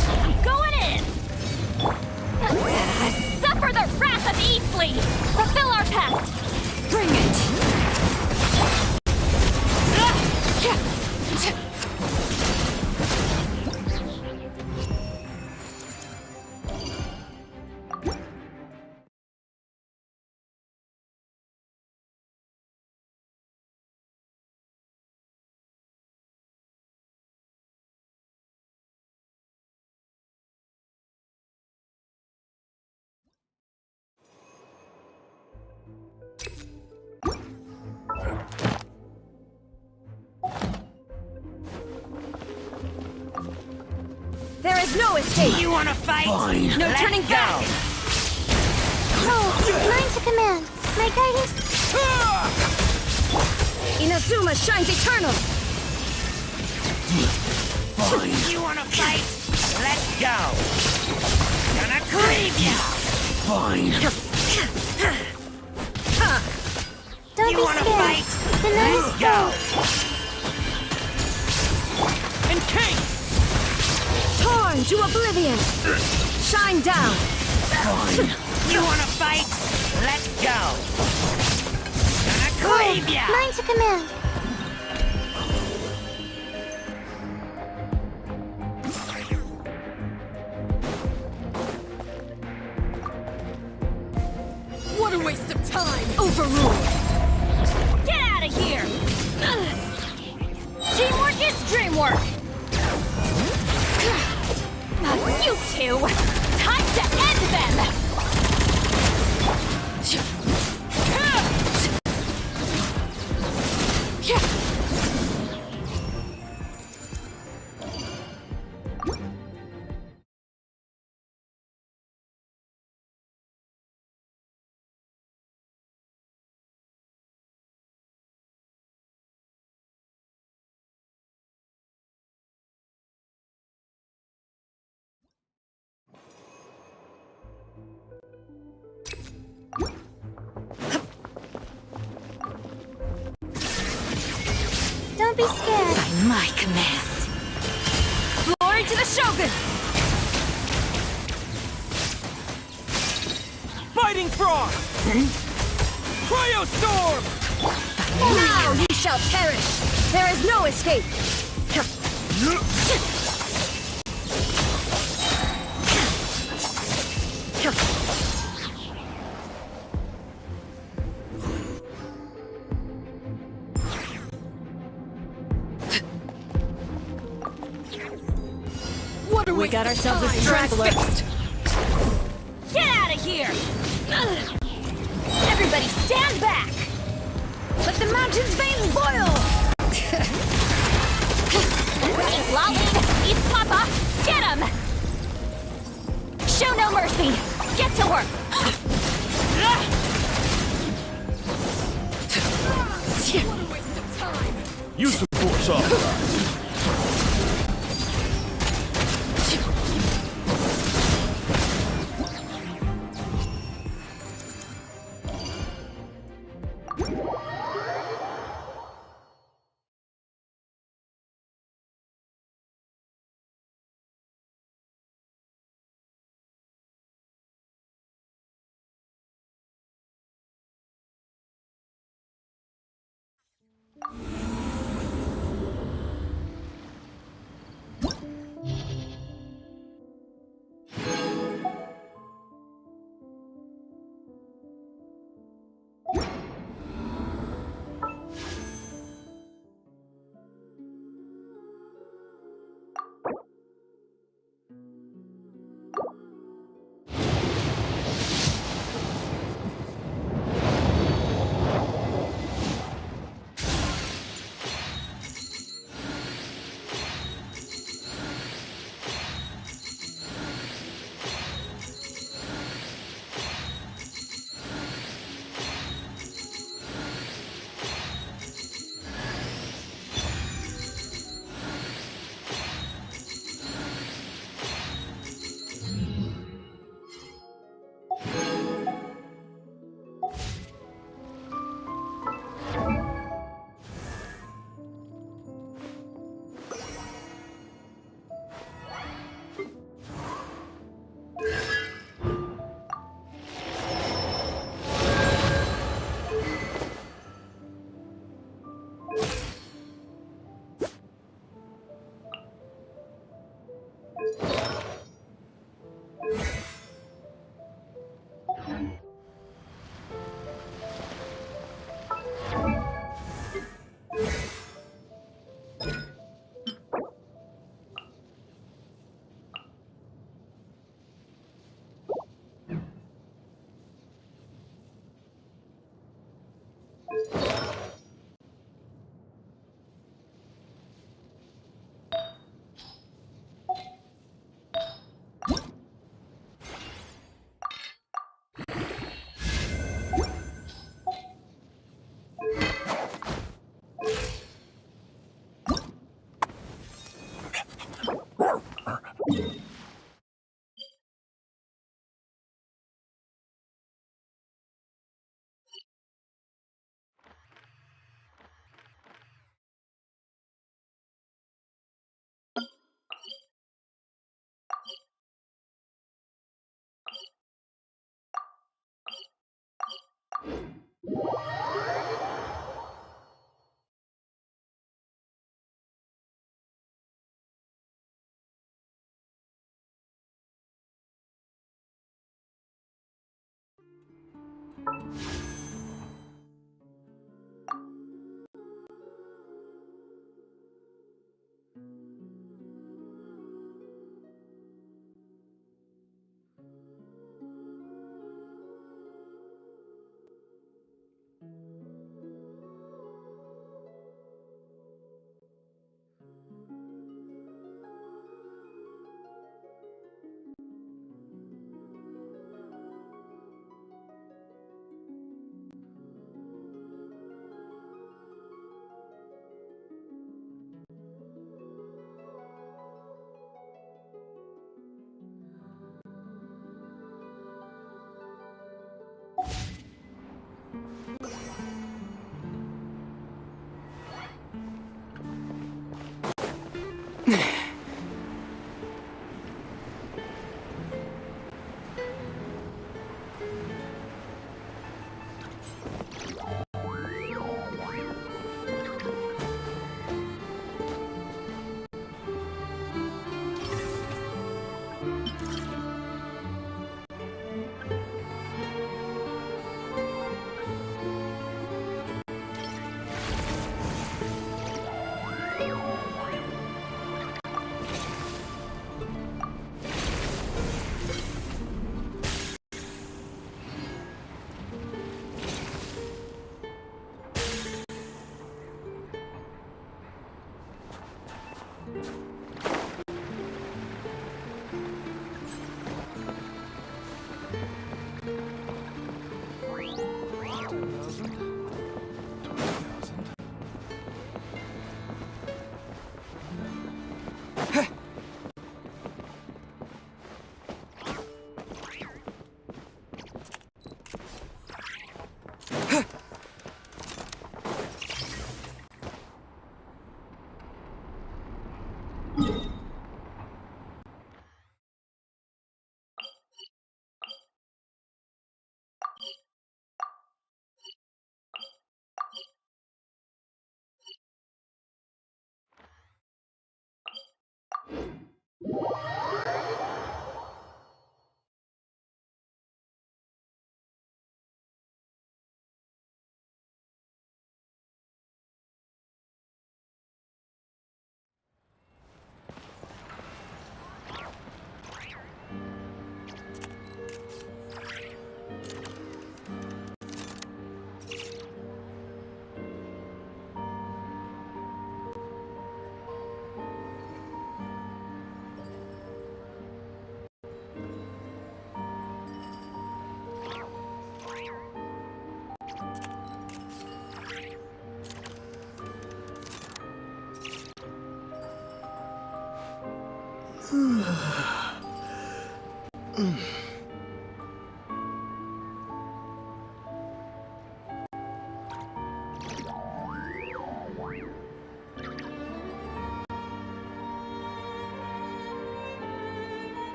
Going in! Suffer the wrath of Easley! Fulfill our pact! Bring it! There is no escape! You wanna fight? Fine. No Let's turning go. back! Oh, mine to command. My guidance. Inazuma shines eternal! Fine. You wanna fight? Let's go. Gonna cleave ya. Fine. Don't You be wanna scared. fight? The night Let's is go. cold. And king. Torn to oblivion! Shine down! Fine. You wanna fight? Let's go. Gonna cleave ya. Mine to command. What a waste of time! Overruled! Get out of here! Teamwork is dreamwork! You two! Time to end them! Don't be scared. By my command! Glory to the Shogun! Fighting frog. Cryo storm. Now you shall perish! There is no escape! What we got ourselves a traveler! Get out of here! Everybody stand back! Let the mountain's veins boil! Eat Lolly! Eat Papa! Get him! Show no mercy! Get to work! What a waste of time! Use of force authorized.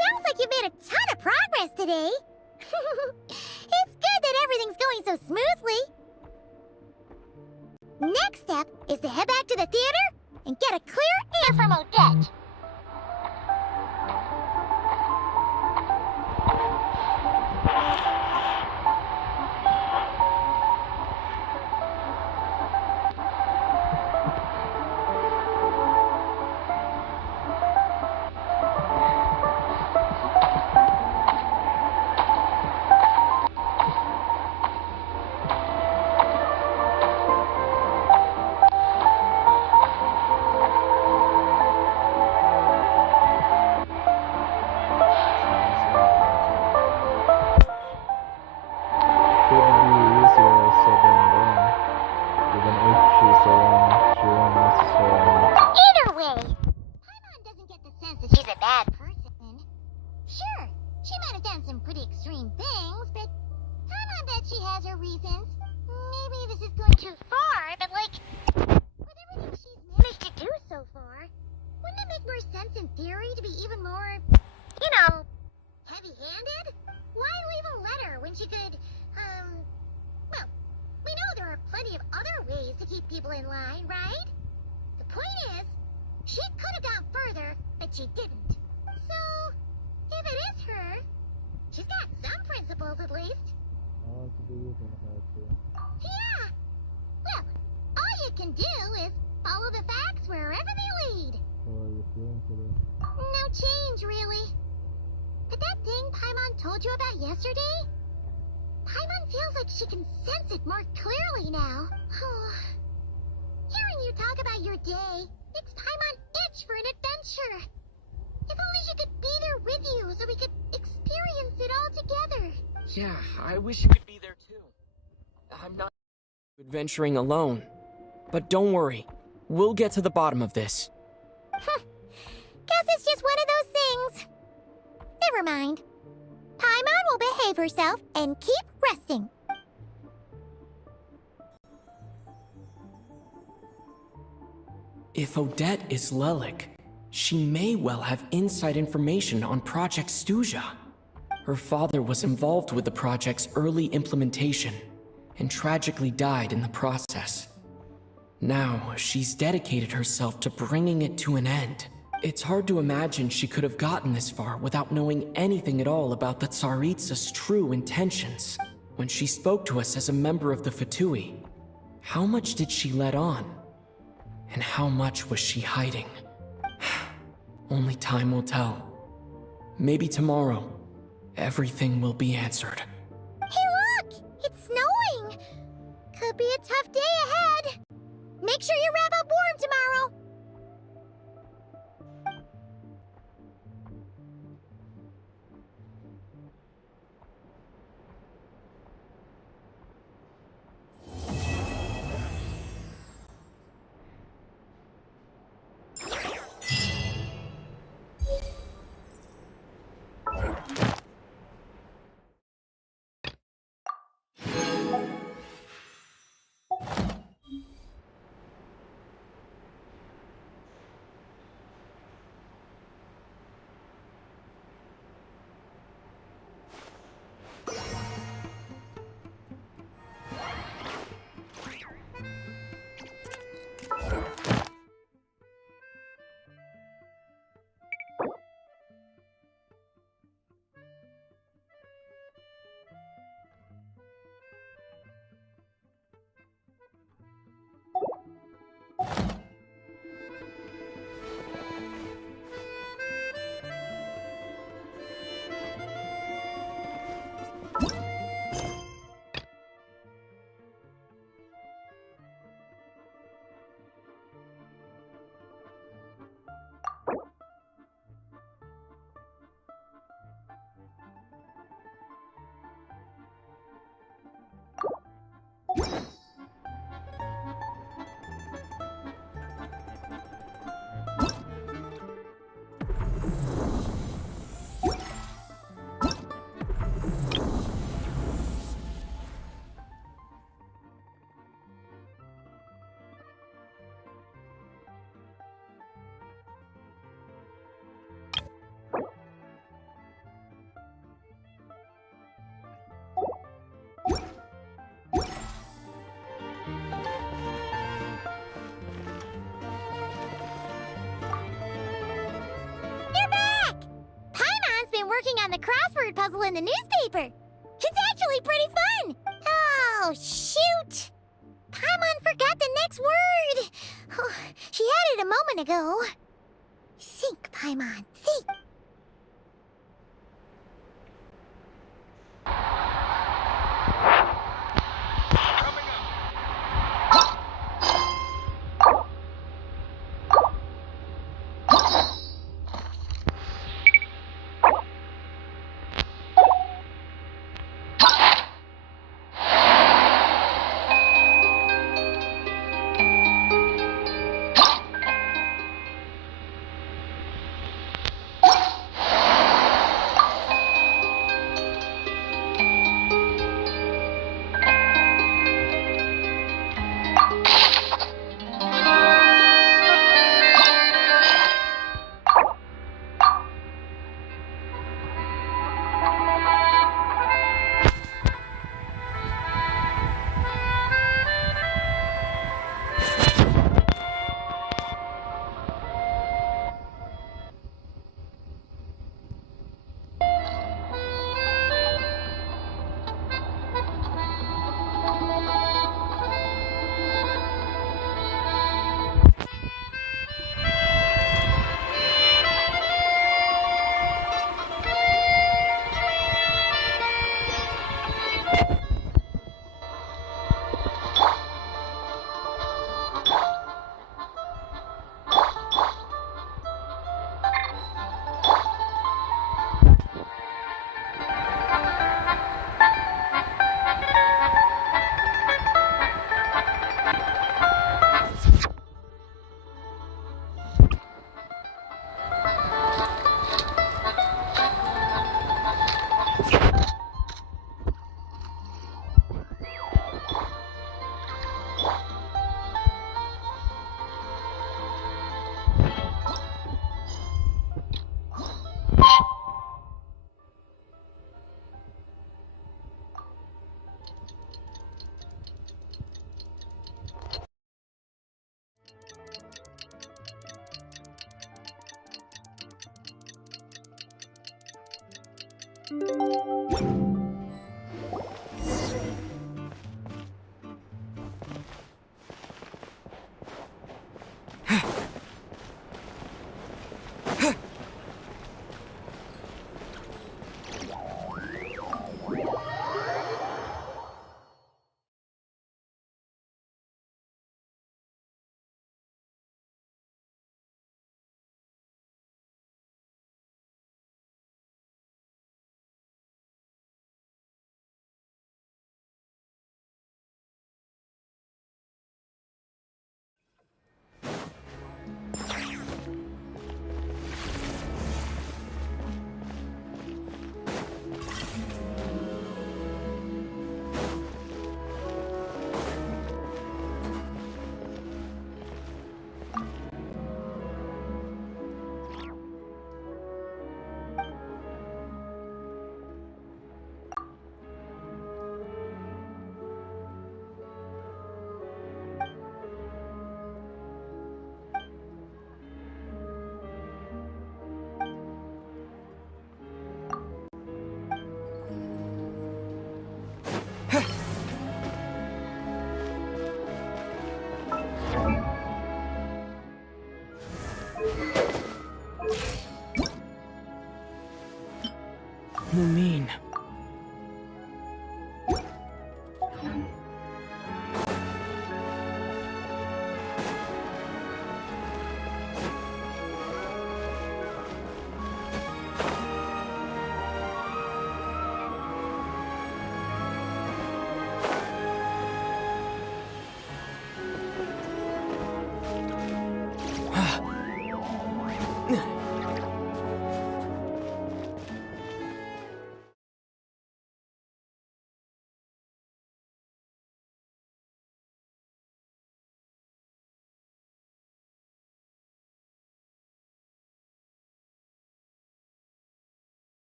Sounds like you made a ton of progress today. It's good that everything's going so smoothly. Next step is to head back to the theater and get a clear air from Odette. Either way, Paimon doesn't get the sense that she's a bad person. Sure, she might have done some pretty extreme things, but Paimon bet she has her reasons. Maybe this is going too far, but like, with everything she's managed to do so far, wouldn't it make more sense in theory to be even more, you know, heavy-handed? Why leave a letter when she could, people in line, right? The point is, she could have gone further, but she didn't. So, if it is her, she's got some principles at least. Yeah! Well, all you can do is follow the facts wherever they lead. No change, really. But that thing Paimon told you about yesterday? Paimon feels like she can sense it more clearly now. Hearing you talk about your day makes Paimon itch for an adventure. If only she could be there with you so we could experience it all together. Yeah, I wish you could be there too. I'm not adventuring alone. But don't worry, we'll get to the bottom of this. Guess it's just one of those things. Never mind. Paimon will behave herself and keep resting. If Odette is Lelik, she may well have inside information on Project Stuja. Her father was involved with the project's early implementation and tragically died in the process. Now, she's dedicated herself to bringing it to an end. It's hard to imagine she could have gotten this far without knowing anything at all about the Tsaritsa's true intentions. When she spoke to us as a member of the Fatui, how much did she let on? And how much was she hiding? Only time will tell. Maybe tomorrow, everything will be answered. Hey look! It's snowing! Could be a tough day ahead. Make sure you wrap up warm tomorrow. Working on the crossword puzzle in the newspaper. It's actually pretty fun. Oh, shoot. Paimon forgot the next word. Oh, she had it a moment ago. Think, Paimon, think. Mumin.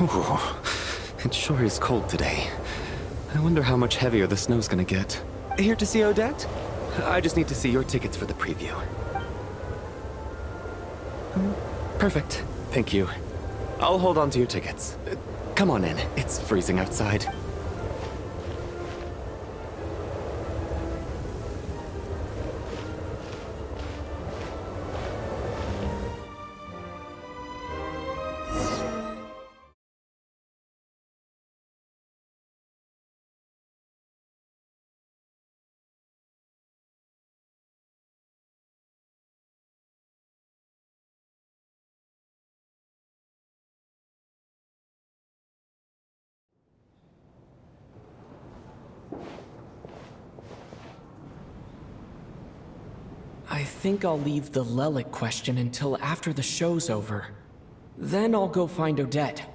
Ooh, it sure is cold today. I wonder how much heavier the snow's gonna get. Here to see Odette? I just need to see your tickets for the preview. Perfect. Thank you. I'll hold on to your tickets. Come on in. It's freezing outside. I think I'll leave the Lelic question until after the show's over. Then I'll go find Odette.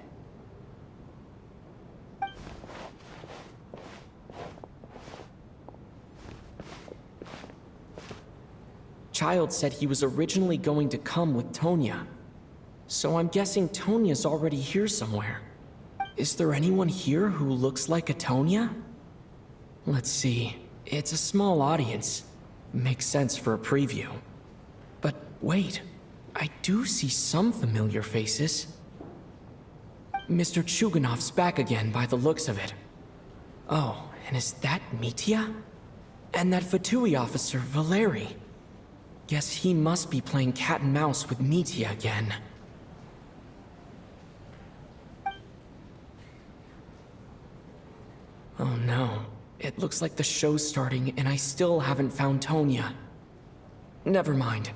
Child said he was originally going to come with Tonya. So I'm guessing Tonya's already here somewhere. Is there anyone here who looks like a Tonya? Let's see. It's a small audience. Makes sense for a preview. But wait, I do see some familiar faces. Mr. Chuganov's back again by the looks of it. Oh, and is that Mitya? And that Fatui officer, Valeri. Guess he must be playing cat and mouse with Mitya again. Oh no. It looks like the show's starting and I still haven't found Tonya. Never mind.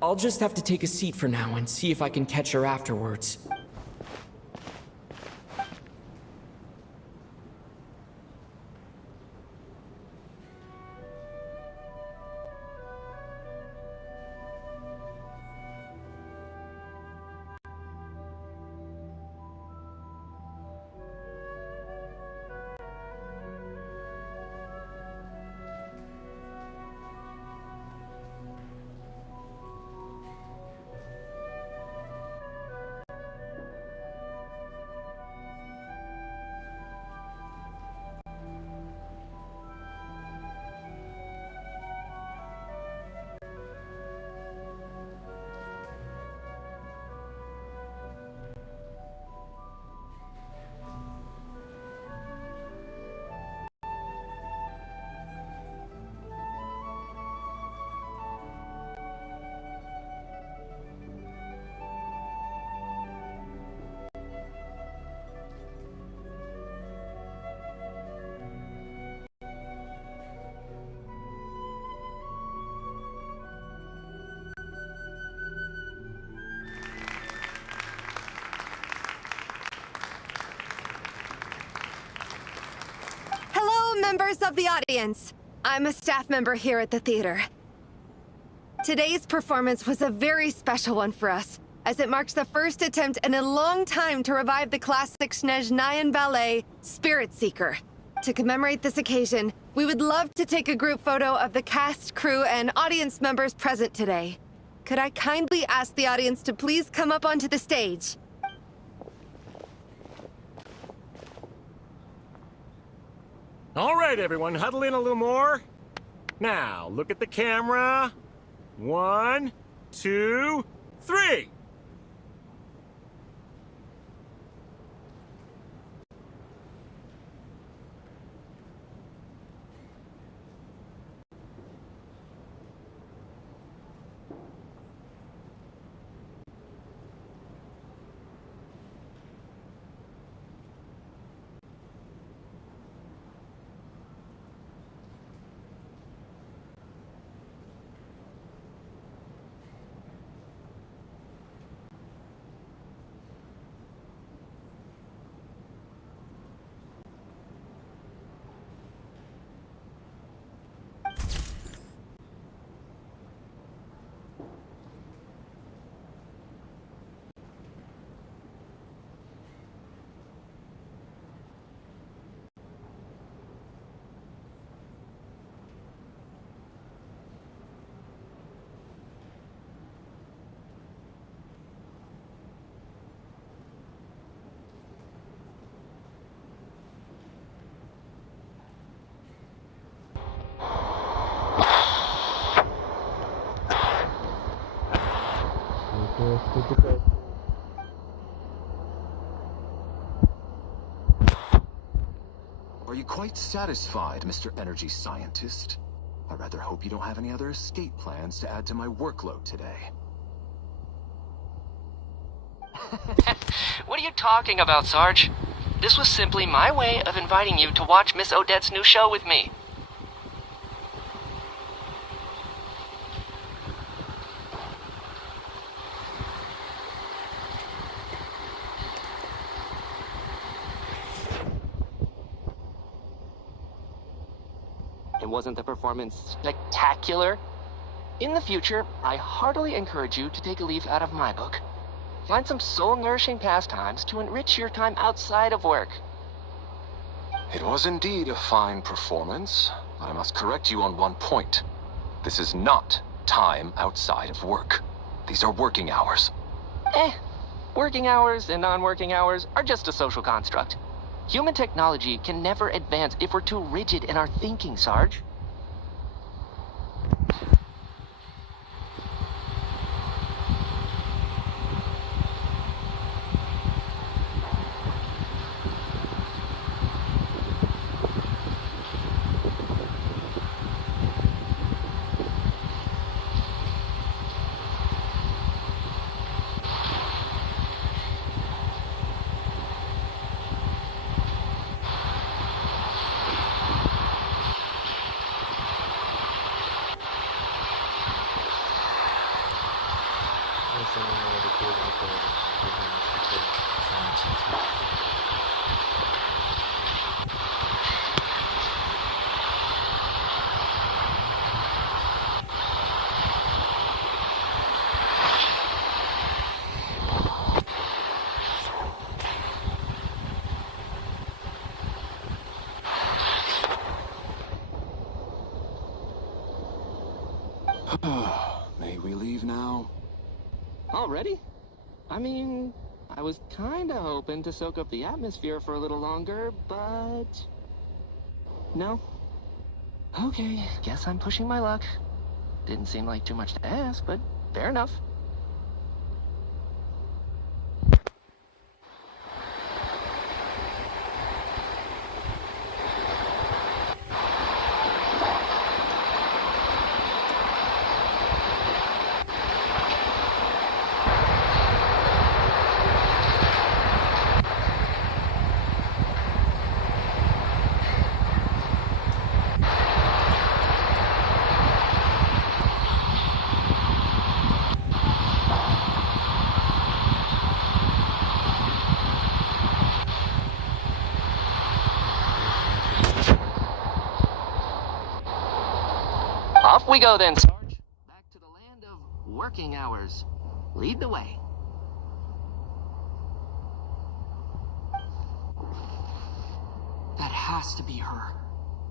I'll just have to take a seat for now and see if I can catch her afterwards. Members of the audience, I'm a staff member here at the theater. Today's performance was a very special one for us, as it marks the first attempt in a long time to revive the classic Snezhnayan ballet, Spirit Seeker. To commemorate this occasion, we would love to take a group photo of the cast, crew, and audience members present today. Could I kindly ask the audience to please come up onto the stage? All right, everyone, huddle in a little more. Now, look at the camera. 1, 2, 3. Are you quite satisfied, Mr. Energy Scientist? I rather hope you don't have any other escape plans to add to my workload today. What are you talking about, Sarge? This was simply my way of inviting you to watch Miss Odette's new show with me. And wasn't the performance spectacular? In the future, I heartily encourage you to take a leaf out of my book. Find some soul-nourishing pastimes to enrich your time outside of work. It was indeed a fine performance, but I must correct you on one point. This is not time outside of work. These are working hours. Working hours and non-working hours are just a social construct. Human technology can never advance if we're too rigid in our thinking, Sarge. May we leave now? Already? I mean, I was kinda hoping to soak up the atmosphere for a little longer, but... No? Okay, guess I'm pushing my luck. Didn't seem like too much to ask, but fair enough. Off we go then, Sarge. Back to the land of working hours. Lead the way. That has to be her.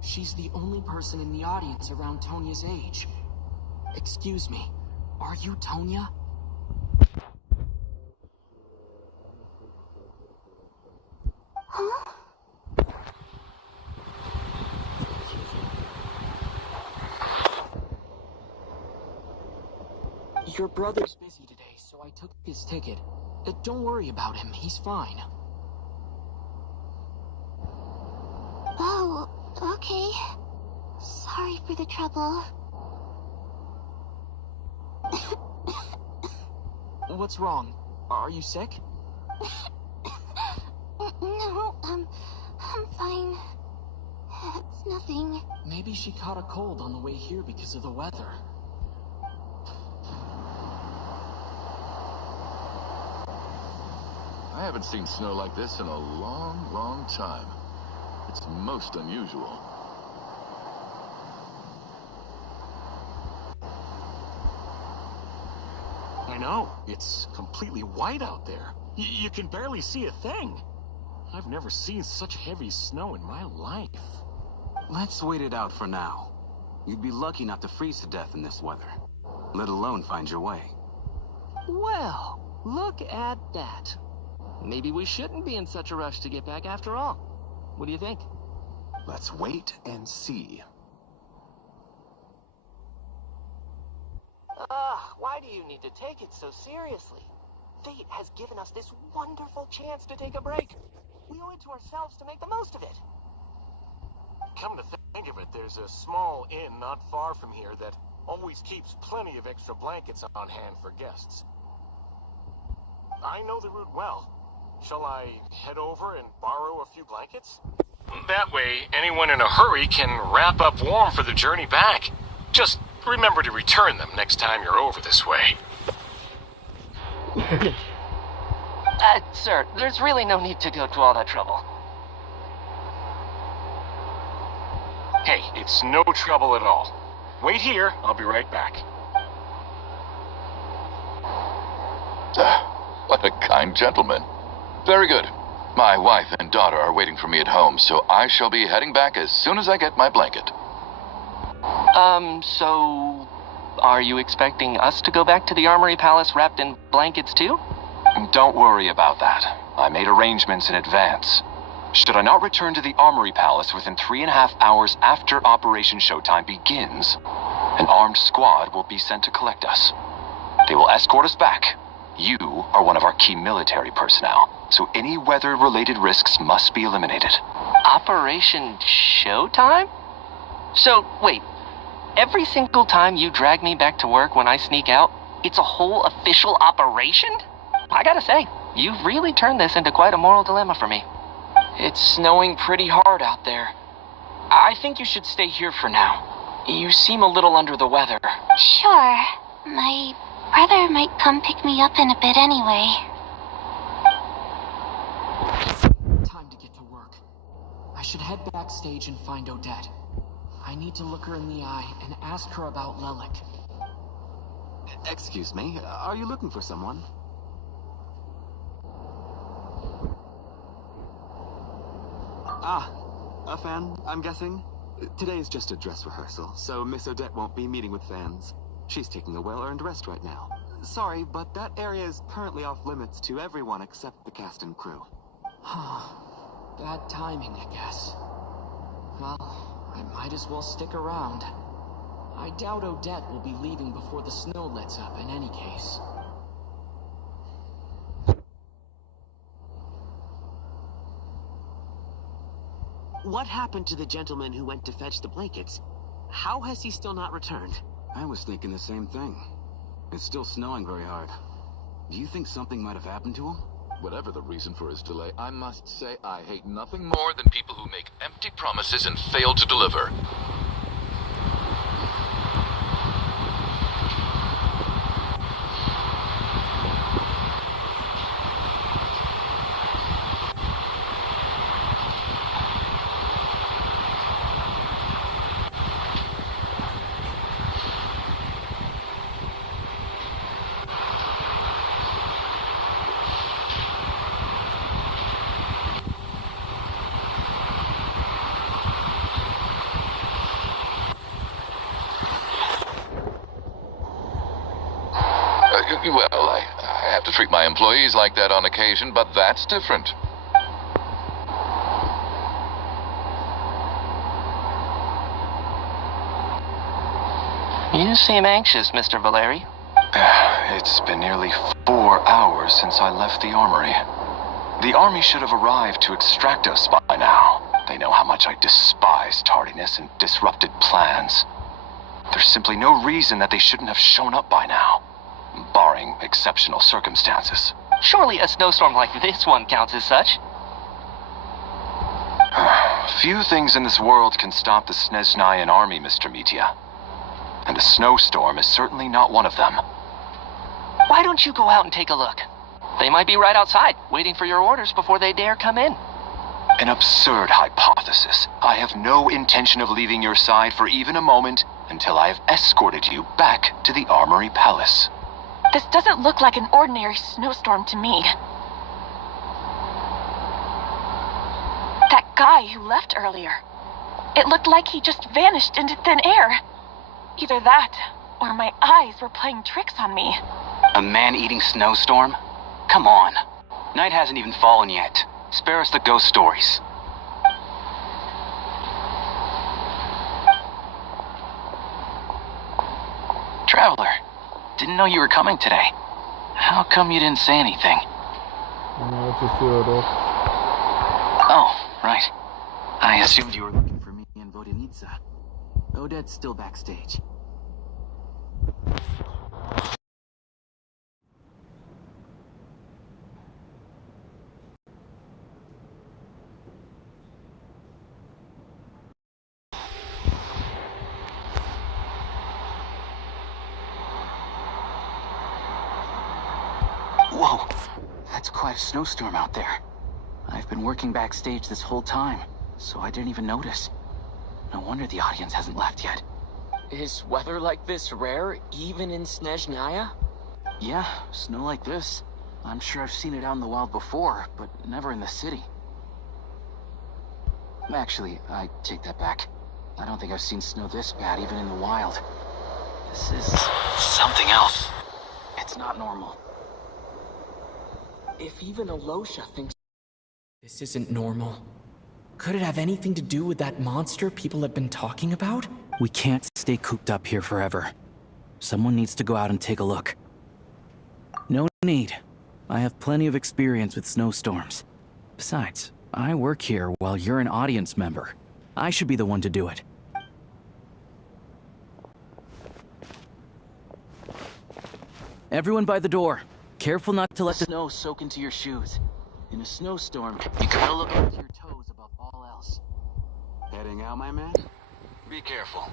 She's the only person in the audience around Tonya's age. Excuse me, are you Tonya? Huh? Your brother's busy today, so I took his ticket. Don't worry about him, he's fine. Oh, okay. Sorry for the trouble. What's wrong? Are you sick? No, I'm fine. It's nothing. Maybe she caught a cold on the way here because of the weather. I haven't seen snow like this in a long, long time. It's most unusual. I know. It's completely white out there. You can barely see a thing. I've never seen such heavy snow in my life. Let's wait it out for now. You'd be lucky not to freeze to death in this weather, let alone find your way. Well, look at that. Maybe we shouldn't be in such a rush to get back after all. What do you think? Let's wait and see. Why do you need to take it so seriously? Fate has given us this wonderful chance to take a break. We owe it to ourselves to make the most of it. Come to think of it, there's a small inn not far from here that always keeps plenty of extra blankets on hand for guests. I know the route well. Shall I head over and borrow a few blankets? That way, anyone in a hurry can wrap up warm for the journey back. Just remember to return them next time you're over this way. Sir, there's really no need to go to all that trouble. Hey, it's no trouble at all. Wait here, I'll be right back. What a kind gentleman. Very good. My wife and daughter are waiting for me at home, so I shall be heading back as soon as I get my blanket. So... are you expecting us to go back to the Armory Palace wrapped in blankets too? Don't worry about that. I made arrangements in advance. Should I not return to the Armory Palace within 3.5 hours after Operation Showtime begins, an armed squad will be sent to collect us. They will escort us back. You are one of our key military personnel, so any weather-related risks must be eliminated. Operation Showtime? So, wait. Every single time you drag me back to work when I sneak out, it's a whole official operation? I gotta say, you've really turned this into quite a moral dilemma for me. It's snowing pretty hard out there. I think you should stay here for now. You seem a little under the weather. Sure. My brother might come pick me up in a bit anyway. Time to get to work. I should head backstage and find Odette. I need to look her in the eye and ask her about Lelik. Excuse me, are you looking for someone? Ah, a fan, I'm guessing? Today is just a dress rehearsal, so Miss Odette won't be meeting with fans. She's taking a well-earned rest right now. Sorry, but that area is currently off limits to everyone except the cast and crew. Bad timing, I guess. Well, I might as well stick around. I doubt Odette will be leaving before the snow lets up in any case. What happened to the gentleman who went to fetch the blankets? How has he still not returned? I was thinking the same thing. It's still snowing very hard. Do you think something might have happened to him? Whatever the reason for his delay, I must say I hate nothing more than people who make empty promises and fail to deliver. Well, I have to treat my employees like that on occasion, but that's different. You seem anxious, Mr. Valeri. It's been nearly 4 hours since I left the armory. The army should have arrived to extract us by now. They know how much I despise tardiness and disrupted plans. There's simply no reason that they shouldn't have shown up by now. Barring exceptional circumstances. Surely a snowstorm like this one counts as such. Few things in this world can stop the Snezhnayan army, Mr. Mitya. And a snowstorm is certainly not one of them. Why don't you go out and take a look? They might be right outside, waiting for your orders before they dare come in. An absurd hypothesis. I have no intention of leaving your side for even a moment until I have escorted you back to the Armory Palace. This doesn't look like an ordinary snowstorm to me. That guy who left earlier, it looked like he just vanished into thin air. Either that, or my eyes were playing tricks on me. A man-eating snowstorm? Come on. Night hasn't even fallen yet. Spare us the ghost stories. Traveler, didn't know you were coming today. How come you didn't say anything? Oh, right. I assumed you were looking for me and Vodenitsa. Odette's still backstage. Whoa, that's quite a snowstorm out there. I've been working backstage this whole time, so I didn't even notice. No wonder the audience hasn't left yet. Is weather like this rare, even in Snezhnaya? Yeah, snow like this. I'm sure I've seen it out in the wild before, but never in the city. Actually, I take that back. I don't think I've seen snow this bad even in the wild. This is something else. It's not normal. If even Alosha thinks this isn't normal, could it have anything to do with that monster people have been talking about? We can't stay cooped up here forever. Someone needs to go out and take a look. No need. I have plenty of experience with snowstorms. Besides, I work here while you're an audience member. I should be the one to do it. Everyone by the door. Careful not to let the snow soak into your shoes. In a snowstorm, you gotta look up to your toes above all else. Heading out, my man? Be careful.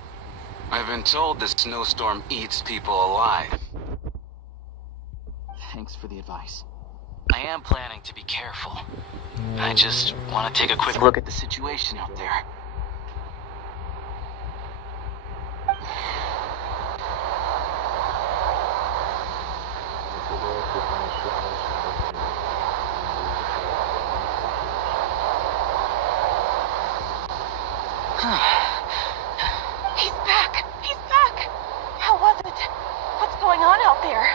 I've been told this snowstorm eats people alive. Thanks for the advice. I am planning to be careful. I just want to take a quick look at the situation out there. He's back! He's back! How was it? What's going on out there?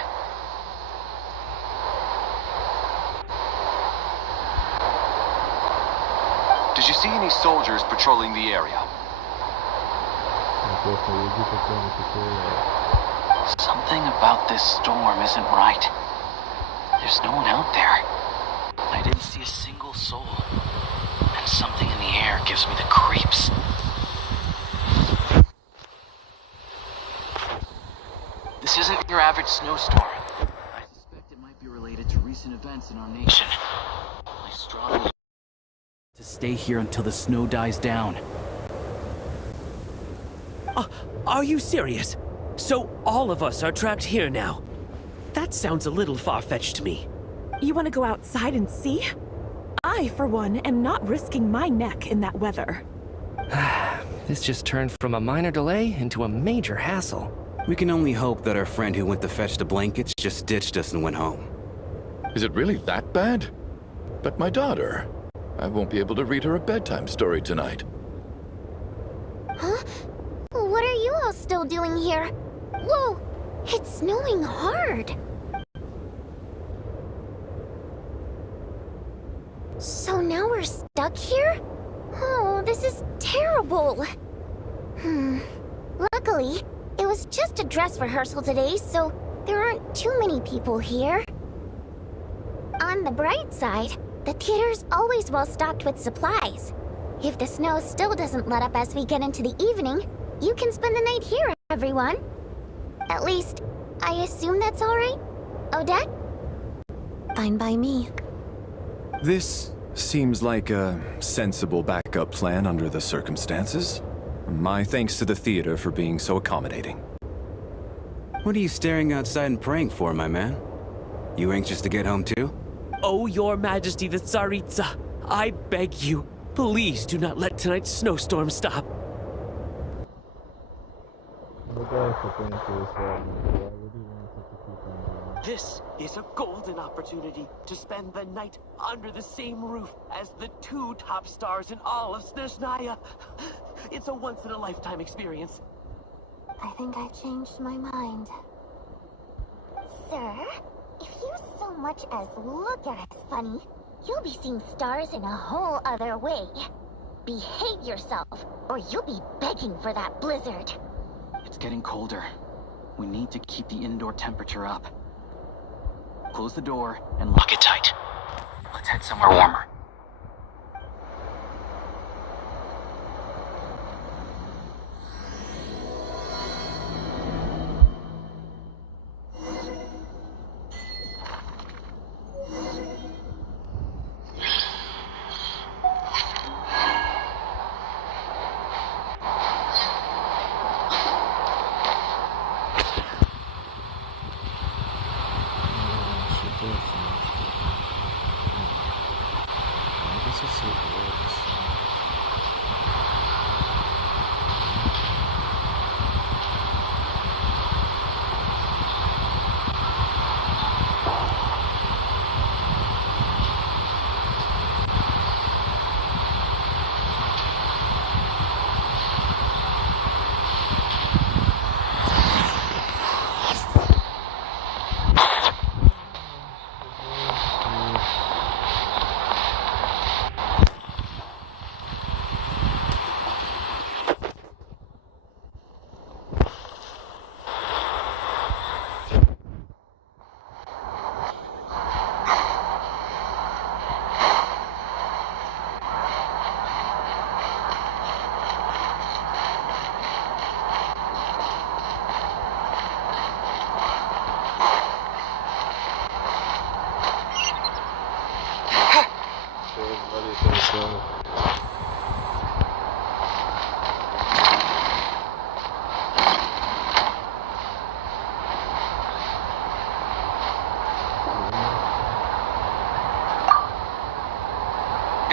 Did you see any soldiers patrolling the area? Something about this storm isn't right. There's no one out there. I didn't see a single soul. And something in the air gives me the creeps. This isn't your average snowstorm. I suspect it might be related to recent events in our nation. I strongly to stay here until the snow dies down. Are you serious? So all of us are trapped here now? That sounds a little far-fetched to me. You want to go outside and see? I, for one, am not risking my neck in that weather. This just turned from a minor delay into a major hassle. We can only hope that our friend who went to fetch the blankets just ditched us and went home. Is it really that bad? But my daughter, I won't be able to read her a bedtime story tonight. Huh? What are you all still doing here? Whoa! It's snowing hard! So now we're stuck here? Oh, this is terrible! Luckily, it was just a dress rehearsal today, so there aren't too many people here. On the bright side, the theater's always well stocked with supplies. If the snow still doesn't let up as we get into the evening, you can spend the night here, everyone. At least, I assume that's alright? Odette? Fine by me. This seems like a sensible backup plan under the circumstances. My thanks to the theater for being so accommodating. What are you staring outside and praying for, my man? You anxious to get home too? Oh, your majesty the Tsaritsa, I beg you, please do not let tonight's snowstorm stop. This is a golden opportunity to spend the night under the same roof as the two top stars in all of Snezhnaya. It's a once-in-a-lifetime experience. I think I've changed my mind. Sir, if you so much as look at us funny, you'll be seeing stars in a whole other way. Behave yourself, or you'll be begging for that blizzard. It's getting colder. We need to keep the indoor temperature up. Close the door and lock it tight. Let's head somewhere warmer.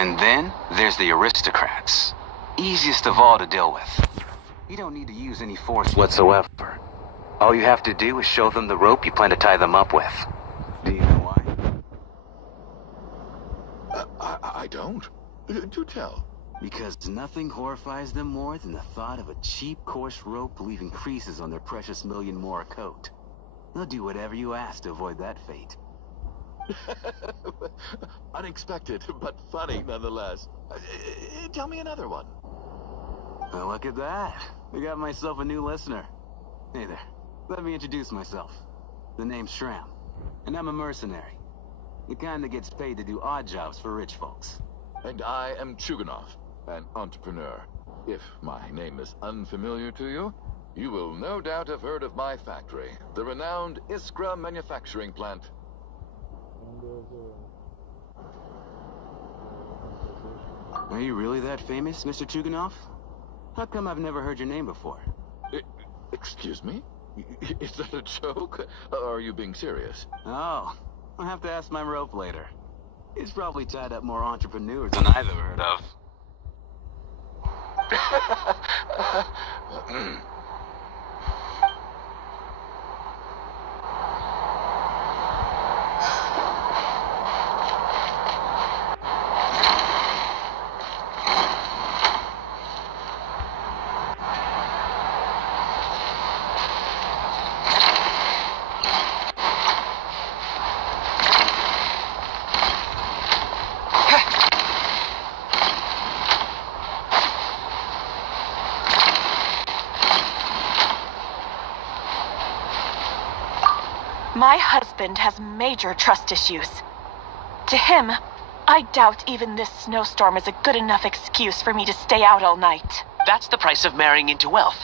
And then there's the aristocrats. Easiest of all to deal with. You don't need to use any force whatsoever. All you have to do is show them the rope you plan to tie them up with. Do you know why? I don't. Do tell. Because nothing horrifies them more than the thought of a cheap, coarse rope leaving creases on their precious million more coat. They'll do whatever you ask to avoid that fate. Unexpected, but funny nonetheless. Tell me another one. Well, look at that. I got myself a new listener. Hey there. Let me introduce myself. The name's Shram, and I'm a mercenary. The kind that gets paid to do odd jobs for rich folks. And I am Chuganov, an entrepreneur. If my name is unfamiliar to you, you will no doubt have heard of my factory, the renowned Iskra manufacturing plant. Are you really that famous, Mr. Chuganov? How come I've never heard your name before? Excuse me? Is that a joke? Or are you being serious? Oh, I'll have to ask my rope later. It's probably tied up more entrepreneurs than I've ever heard of. My husband has major trust issues. To him, I doubt even this snowstorm is a good enough excuse for me to stay out all night. That's the price of marrying into wealth.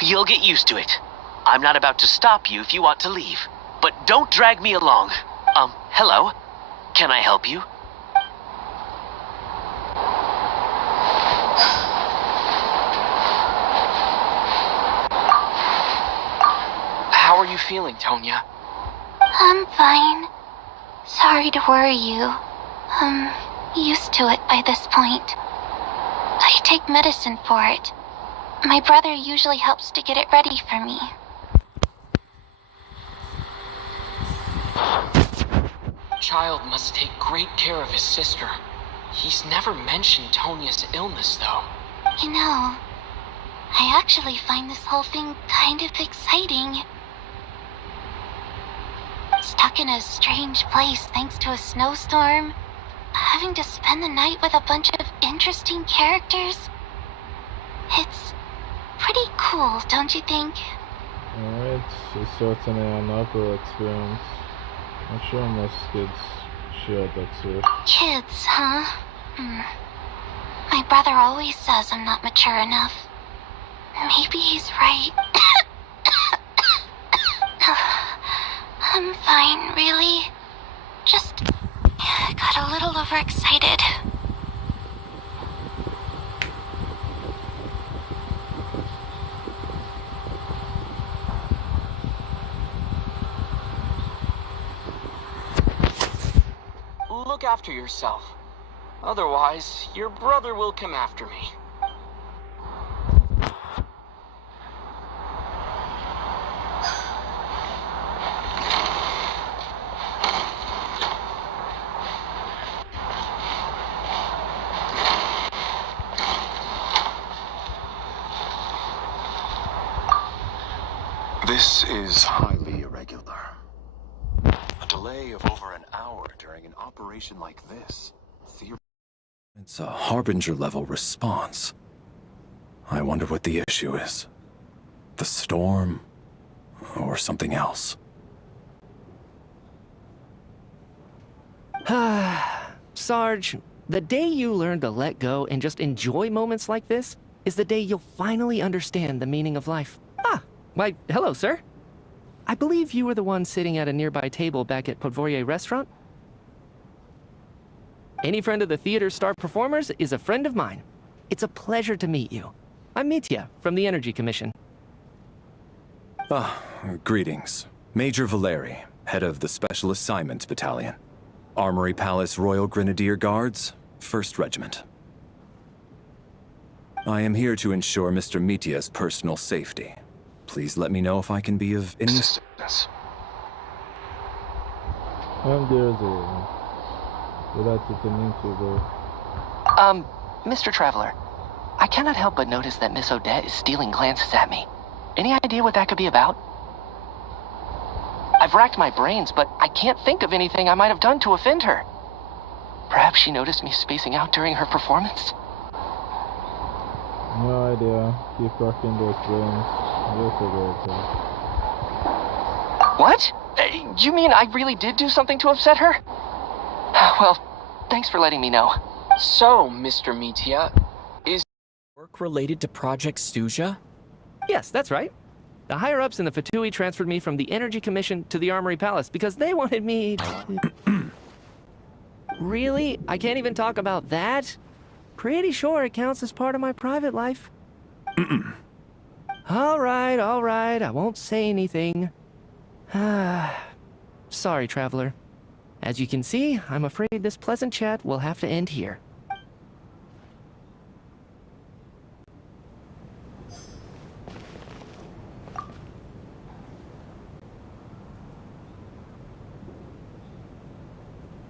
You'll get used to it. I'm not about to stop you if you want to leave. But don't drag me along. Hello? Can I help you? How are you feeling, Tonya? I'm fine. Sorry to worry you. I'm used to it by this point. I take medicine for it. My brother usually helps to get it ready for me. Child must take great care of his sister. He's never mentioned Tonya's illness, though. You know, I actually find this whole thing kind of exciting. Stuck in a strange place thanks to a snowstorm. Having to spend the night with a bunch of interesting characters. It's pretty cool, don't you think? Evet, certainly another experience. I'm sure most kids share that too. Kids, huh? My brother always says I'm not mature enough. Maybe he's right. I'm fine, really. Just got a little overexcited. Look after yourself. Otherwise, your brother will come after me. This is highly irregular. A delay of over an hour during an operation like this. It's a Harbinger-level response. I wonder what the issue is. The storm, or something else. Sarge, the day you learn to let go and just enjoy moments like this is the day you'll finally understand the meaning of life. Why, hello, sir. I believe you were the one sitting at a nearby table back at Podvorye Restaurant? Any friend of the theater star performers is a friend of mine. It's a pleasure to meet you. I'm Mitya from the Energy Commission. Greetings. Major Valeri, head of the Special Assignment Battalion. Armory Palace Royal Grenadier Guards, 1st Regiment. I am here to ensure Mr. Mitia's personal safety. Please let me know if I can be of any assistance. I'm there, though. Without the Tenente, though. Mr. Traveler, I cannot help but notice that Miss Odette is stealing glances at me. Any idea what that could be about? I've racked my brains, but I can't think of anything I might have done to offend her. Perhaps she noticed me spacing out during her performance? No idea. Keep rocking those brains. You'll figure it out. What? You mean I really did do something to upset her? Well, thanks for letting me know. So, Mr. Mitia, is work related to Project Stuja? Yes, that's right. The higher-ups in the Fatui transferred me from the Energy Commission to the Armory Palace because they wanted me to... Really? I can't even talk about that? Pretty sure it counts as part of my private life. All right, I won't say anything. Sorry, Traveler. As you can see, I'm afraid this pleasant chat will have to end here.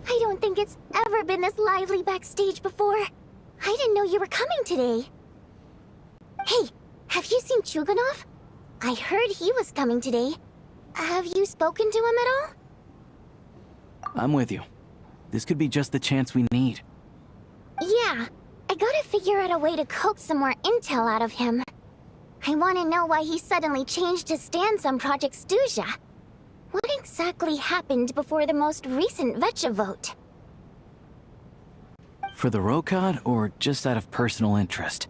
I don't think it's ever been this lively backstage before. I didn't know you were coming today. Hey, have you seen Chuganov? I heard he was coming today. Have you spoken to him at all? I'm with you. This could be just the chance we need. Yeah, I gotta figure out a way to coax some more intel out of him. I want to know why he suddenly changed his stance on Project Stuja. What exactly happened before the most recent Vetcha vote? For the Rokad, or just out of personal interest?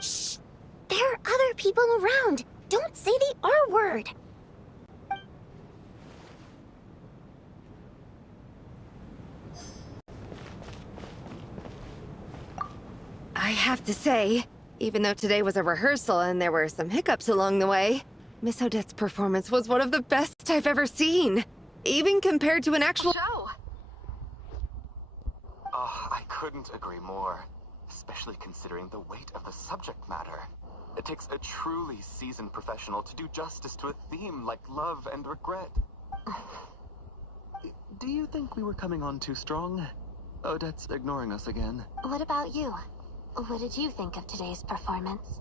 Shh! There are other people around. Don't say the R word. I have to say, even though today was a rehearsal and there were some hiccups along the way, Miss Odette's performance was one of the best I've ever seen. Even compared to an actual show. Oh, I couldn't agree more. Especially considering the weight of the subject matter. It takes a truly seasoned professional to do justice to a theme like love and regret. Do you think we were coming on too strong? Odette's ignoring us again. What about you? What did you think of today's performance?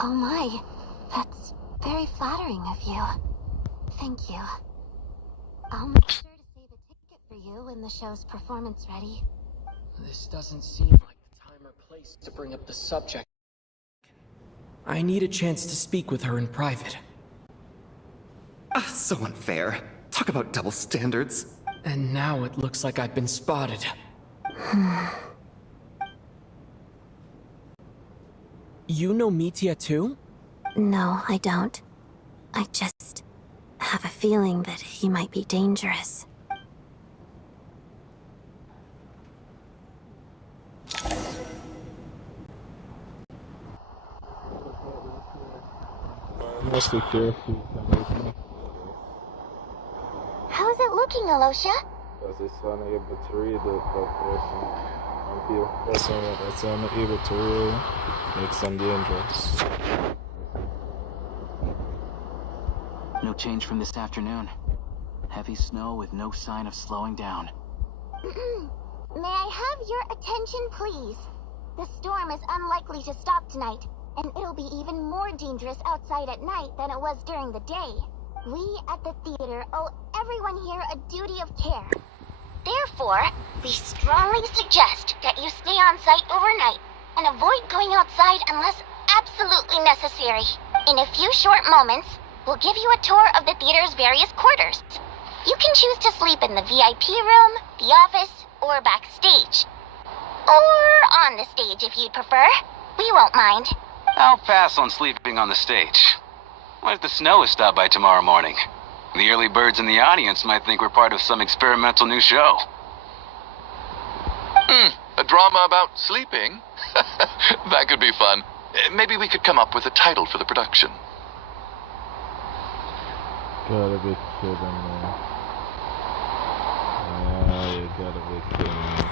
Oh my, that's very flattering of you. Thank you. I'll make sure to save a ticket for you when the show's performance ready. This doesn't seem like the time or place to bring up the subject. I need a chance to speak with her in private. So unfair. Talk about double standards. And now it looks like I've been spotted. You know Mitia too? No, I don't. I just have a feeling that he might be dangerous. Mostly careful. How's it looking, Alosha? Because it's unable to read it, that person. That's unable to read makes them dangerous. No change from this afternoon. Heavy snow with no sign of slowing down. May I have your attention, please? The storm is unlikely to stop tonight, and it'll be even more dangerous outside at night than it was during the day. We at the theater owe everyone here a duty of care. Therefore, we strongly suggest that you stay on site overnight and avoid going outside unless absolutely necessary. In a few short moments, we'll give you a tour of the theater's various quarters. You can choose to sleep in the VIP room, the office, or backstage. Or on the stage if you'd prefer. We won't mind. I'll pass on sleeping on the stage. What if the snow is stopped by tomorrow morning? The early birds in the audience might think we're part of some experimental new show. A drama about sleeping? That could be fun. Maybe we could come up with a title for the production. Gotta be kidding me. Ah, you gotta be kidding me.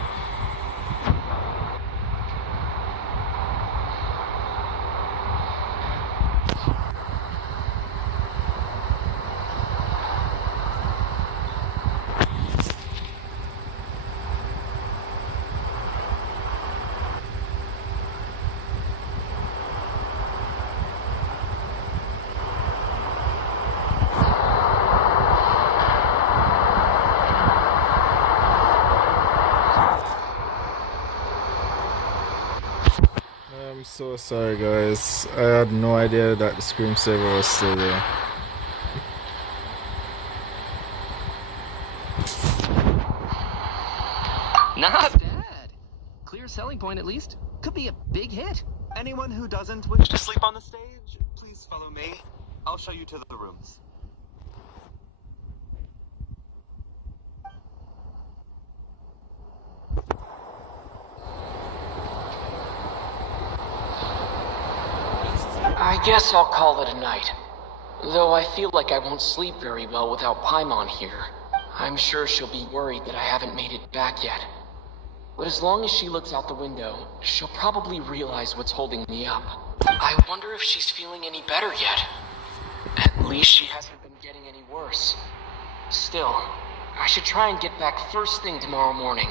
I'm so sorry guys, I had no idea that the screensaver was still there. Not bad. Clear selling point at least. Could be a big hit. Anyone who doesn't wish to sleep on the stage, please follow me. I'll show you to the rooms. I guess I'll call it a night. Though I feel like I won't sleep very well without Paimon here. I'm sure she'll be worried that I haven't made it back yet. But as long as she looks out the window, she'll probably realize what's holding me up. I wonder if she's feeling any better yet. At least she hasn't been getting any worse. Still, I should try and get back first thing tomorrow morning.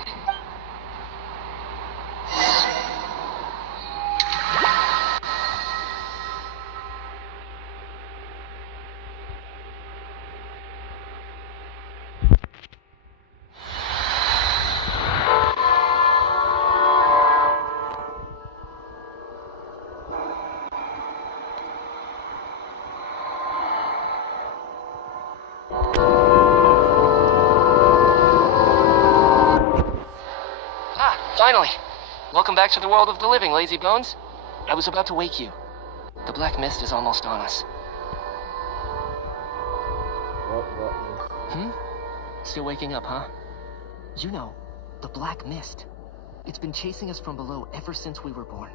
Finally! Welcome back to the world of the living, lazy bones. I was about to wake you. The black mist is almost on us. Still waking up, huh? You know, the black mist. It's been chasing us from below ever since we were born.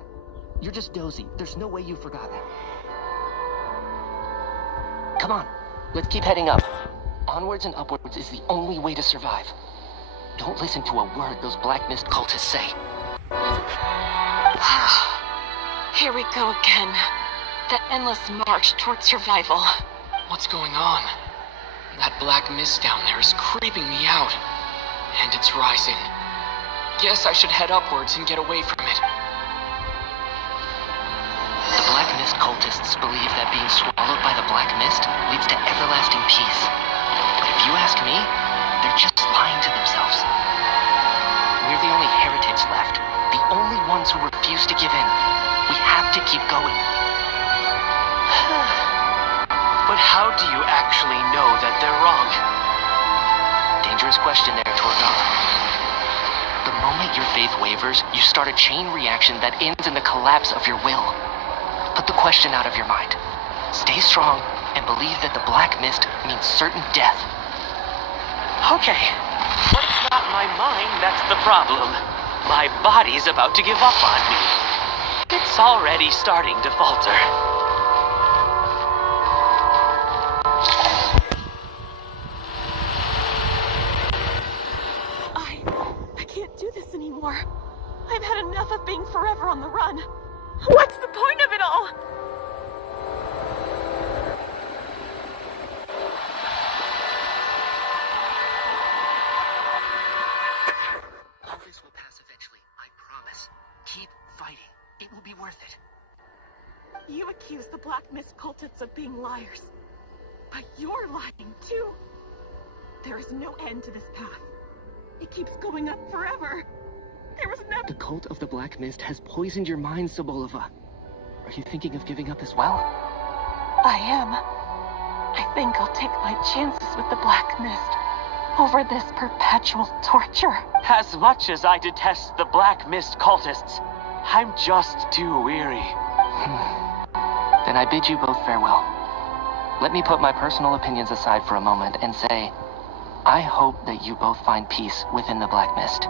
You're just dozy. There's no way you've forgotten. Come on, let's keep heading up. Onwards and upwards is the only way to survive. Don't listen to a word those black mist cultists say. Here we go again. The endless march towards survival. What's going on? That black mist down there is creeping me out. And it's rising. Guess I should head upwards and get away from it. The black mist cultists believe that being swallowed by the black mist leads to everlasting peace. But if you ask me, they're just lying to themselves. We're the only heretics left. The only ones who refuse to give in. We have to keep going. But how do you actually know that they're wrong? Dangerous question there, Torgoth. The moment your faith wavers, you start a chain reaction that ends in the collapse of your will. Put the question out of your mind. Stay strong and believe that the black mist means certain death. Okay, but it's not my mind that's the problem. My body's about to give up on me. It's already starting to falter. I can't do this anymore. I've had enough of being forever on the run. What's the point of it all? You accuse the Black Mist cultists of being liars. But you're lying, too. There is no end to this path. It keeps going up forever. There was no— The cult of the Black Mist has poisoned your mind, Sobolova. Are you thinking of giving up as well? I am. I think I'll take my chances with the Black Mist over this perpetual torture. As much as I detest the Black Mist cultists, I'm just too weary. Then I bid you both farewell. Let me put my personal opinions aside for a moment and say, I hope that you both find peace within the Black Mist.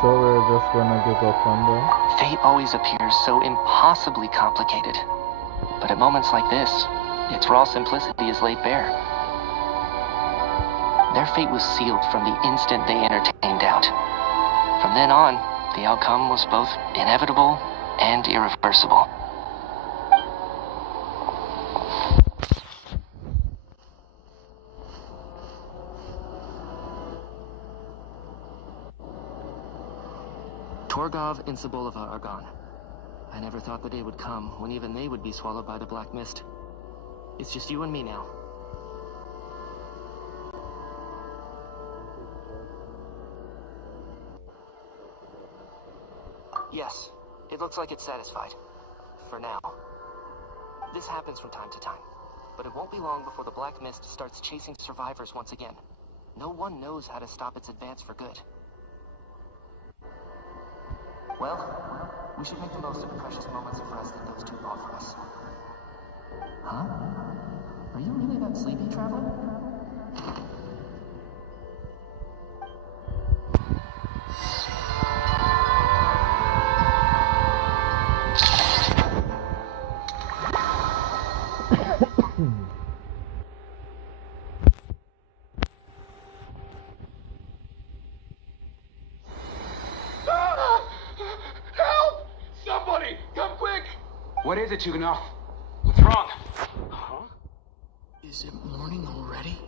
So we're just gonna give up on them? Fate always appears so impossibly complicated. But at moments like this, its raw simplicity is laid bare. Their fate was sealed from the instant they entertained doubt. From then on, the outcome was both inevitable and irreversible. Torgov and Sobolova are gone. I never thought the day would come when even they would be swallowed by the black mist. It's just you and me now. Yes, it looks like it's satisfied. For now. This happens from time to time, but it won't be long before the black mist starts chasing survivors once again. No one knows how to stop its advance for good. Well, we should make the most of the precious moments of rest that those two offer us. Huh? Are you really that sleepy, traveler? What is it, Chuganov? What's wrong? Huh? Is it morning already?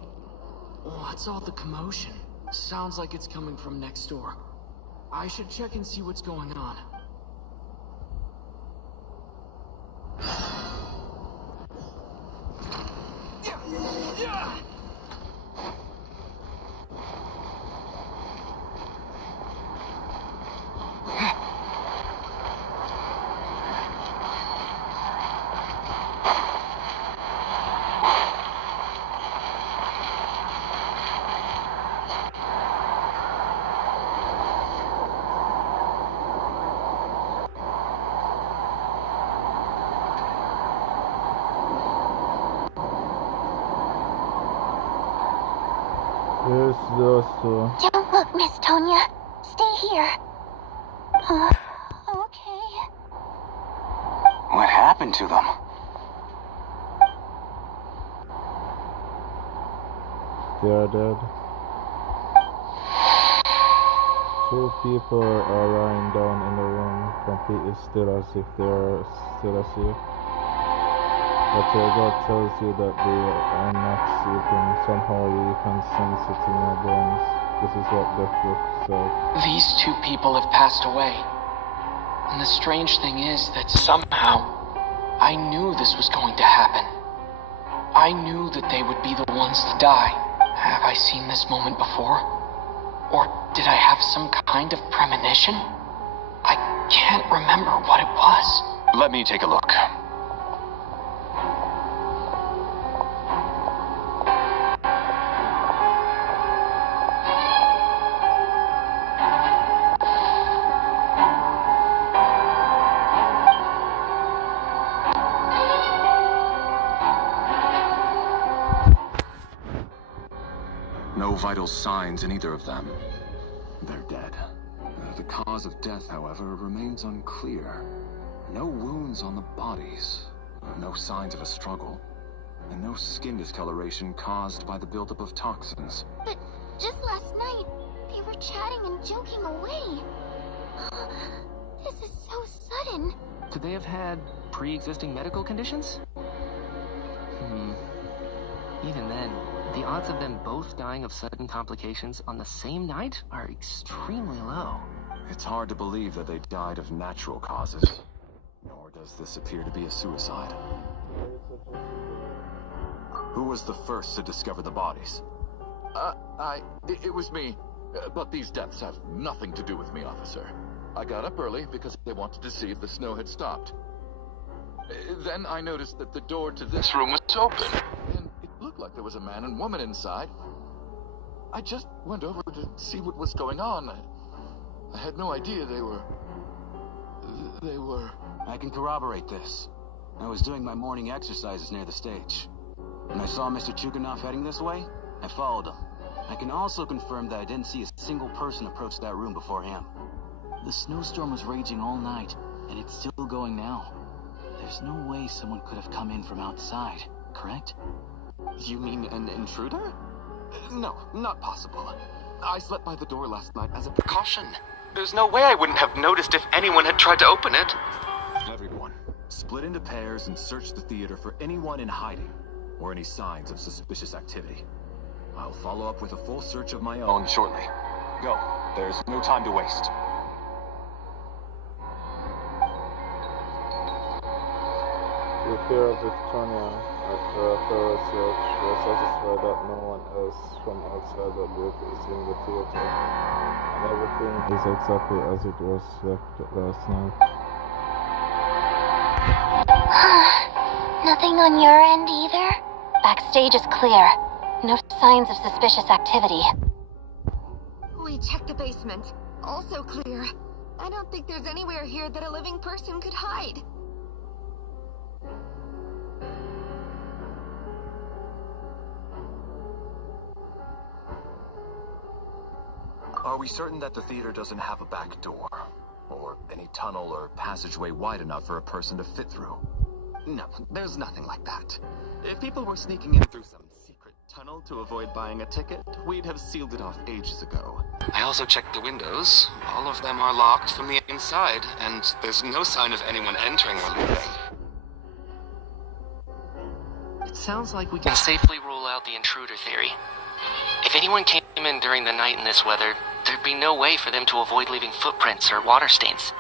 What's all the commotion? Sounds like it's coming from next door. I should check and see what's going on. Here's those two. Don't look, Miss Tonya. Stay here. Okay. What happened to them? They are dead. Two people are lying down in the room, completely still as if they are still asleep. But your God tells you that they are not sleeping. Somehow you can sense it in your bones. This is what death looks like. These two people have passed away. And the strange thing is that somehow, I knew this was going to happen. I knew that they would be the ones to die. Have I seen this moment before? Or did I have some kind of premonition? I can't remember what it was. Let me take a look. No vital signs in either of them. They're dead. The cause of death, however, remains unclear. No wounds on the bodies, no signs of a struggle, and no skin discoloration caused by the buildup of toxins. But just last night, they were chatting and joking away. This is so sudden. Could they have had pre-existing medical conditions? Even then, the odds of them both dying of sudden complications on the same night are extremely low. It's hard to believe that they died of natural causes. Nor does this appear to be a suicide. Who was the first to discover the bodies? It was me. But these deaths have nothing to do with me, officer. I got up early because they wanted to see if the snow had stopped. Then I noticed that the door to this room was open, and it looked like there was a man and woman inside. I just went over to see what was going on. I had no idea they were... I can corroborate this. I was doing my morning exercises near the stage. When I saw Mr. Chuganov heading this way, I followed him. I can also confirm that I didn't see a single person approach that room before him. The snowstorm was raging all night, and it's still going now. There's no way someone could have come in from outside, correct? You mean an intruder? No, not possible. I slept by the door last night as a precaution. There's no way I wouldn't have noticed if anyone had tried to open it. Everyone, split into pairs and search the theater for anyone in hiding, or any signs of suspicious activity. I'll follow up with a full search of my own shortly. Go. There's no time to waste. The fear of Snezhnaya, after a thorough search, was satisfied that no one else from outside the group is in the theater, and everything is exactly as it was left last night. Nothing on your end either? Backstage is clear. No signs of suspicious activity. We checked the basement. Also clear. I don't think there's anywhere here that a living person could hide. Are we certain that the theater doesn't have a back door? Or any tunnel or passageway wide enough for a person to fit through? No, there's nothing like that. If people were sneaking in through some secret tunnel to avoid buying a ticket, we'd have sealed it off ages ago. I also checked the windows. All of them are locked from the inside, and there's no sign of anyone entering or leaving. It sounds like we can safely rule out the intruder theory. If anyone came in during the night in this weather, there'd be no way for them to avoid leaving footprints or water stains.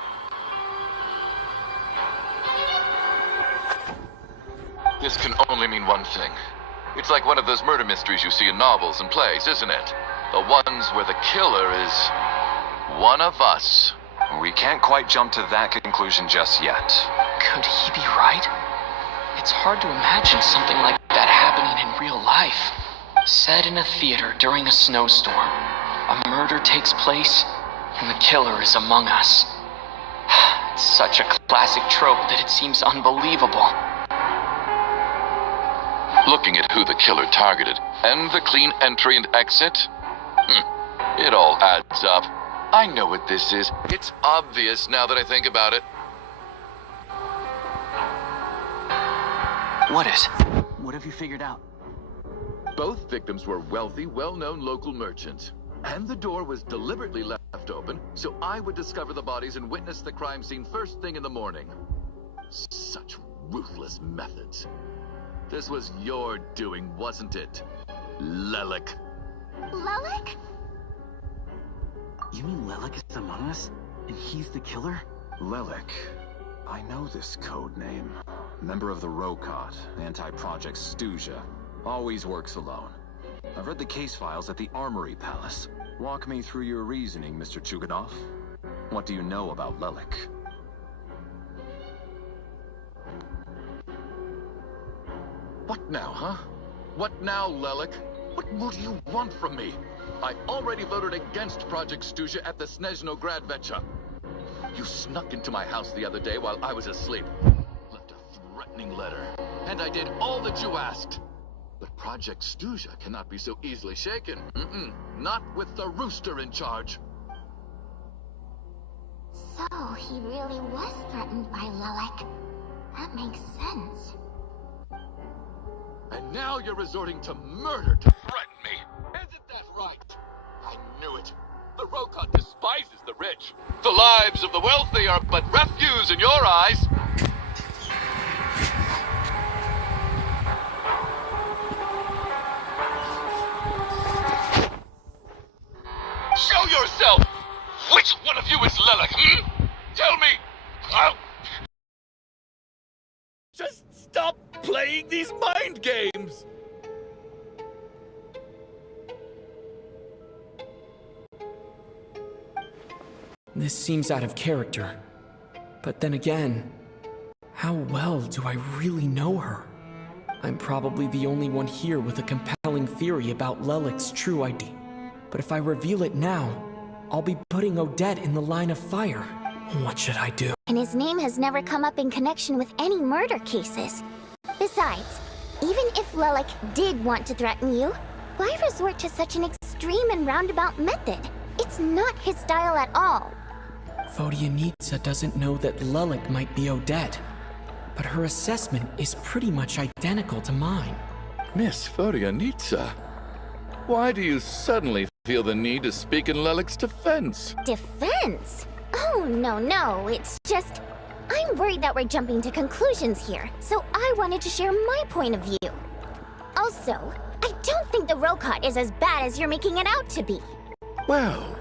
This can only mean one thing. It's like one of those murder mysteries you see in novels and plays, isn't it? The ones where the killer is one of us. We can't quite jump to that conclusion just yet. Could he be right? It's hard to imagine something like that happening in real life. Set in a theater during a snowstorm, a murder takes place, and the killer is among us. It's such a classic trope that it seems unbelievable. Looking at who the killer targeted, and the clean entry and exit, it all adds up. I know what this is. It's obvious now that I think about it. What is? What have you figured out? Both victims were wealthy, well-known local merchants. And the door was deliberately left open, so I would discover the bodies and witness the crime scene first thing in the morning. Such ruthless methods. This was your doing, wasn't it, Lelik? Lelik? You mean Lelik is among us? And he's the killer? Lelik. I know this code name. Member of the Rokot, anti-Project Snezhnaya. Always works alone. I've read the case files at the Armory Palace. Walk me through your reasoning, Mr. Chuganov. What do you know about Lelik? What now, huh? What now, Lelik? What more do you want from me? I already voted against Project Snezhnaya at the Snezhnograd Vecha. You snuck into my house the other day while I was asleep. Left a threatening letter. And I did all that you asked. But Project Snezhnaya cannot be so easily shaken. Not with the rooster in charge. So, he really was threatened by Lelik. That makes sense. And now you're resorting to murder to threaten me. Isn't that right? I knew it. The Rokot despises the rich. The lives of the wealthy are but refuse in your eyes. Show yourself! Which one of you is Lelik, Tell me! I'll... Just stop playing these mind games! This seems out of character. But then again, how well do I really know her? I'm probably the only one here with a compelling theory about Lelik's true ID. But if I reveal it now, I'll be putting Odette in the line of fire. What should I do? And his name has never come up in connection with any murder cases. Besides, even if Lelik did want to threaten you, why resort to such an extreme and roundabout method? It's not his style at all. Vodyanitsa doesn't know that Lelik might be Odette, but her assessment is pretty much identical to mine. Miss Vodyanitsa, why do you suddenly feel the need to speak in Lelik's defense? Defense? Oh, no, it's just... I'm worried that we're jumping to conclusions here, so I wanted to share my point of view. Also, I don't think the Rokot is as bad as you're making it out to be. Well,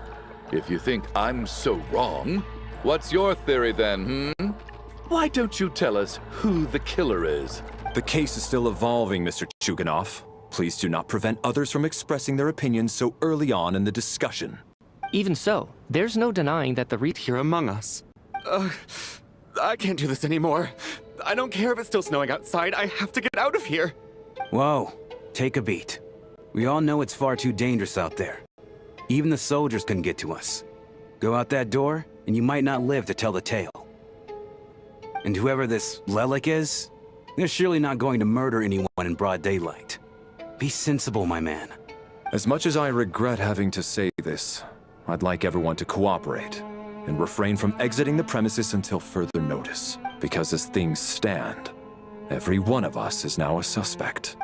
if you think I'm so wrong, what's your theory then, Why don't you tell us who the killer is? The case is still evolving, Mr. Chuganov. Please do not prevent others from expressing their opinions so early on in the discussion. Even so, there's no denying that the Here among us. I can't do this anymore. I don't care if it's still snowing outside. I have to get out of here. Whoa, take a beat. We all know it's far too dangerous out there. Even the soldiers couldn't get to us. Go out that door, and you might not live to tell the tale. And whoever this Lelik is, they're surely not going to murder anyone in broad daylight. Be sensible, my man. As much as I regret having to say this, I'd like everyone to cooperate and refrain from exiting the premises until further notice. Because as things stand, every one of us is now a suspect.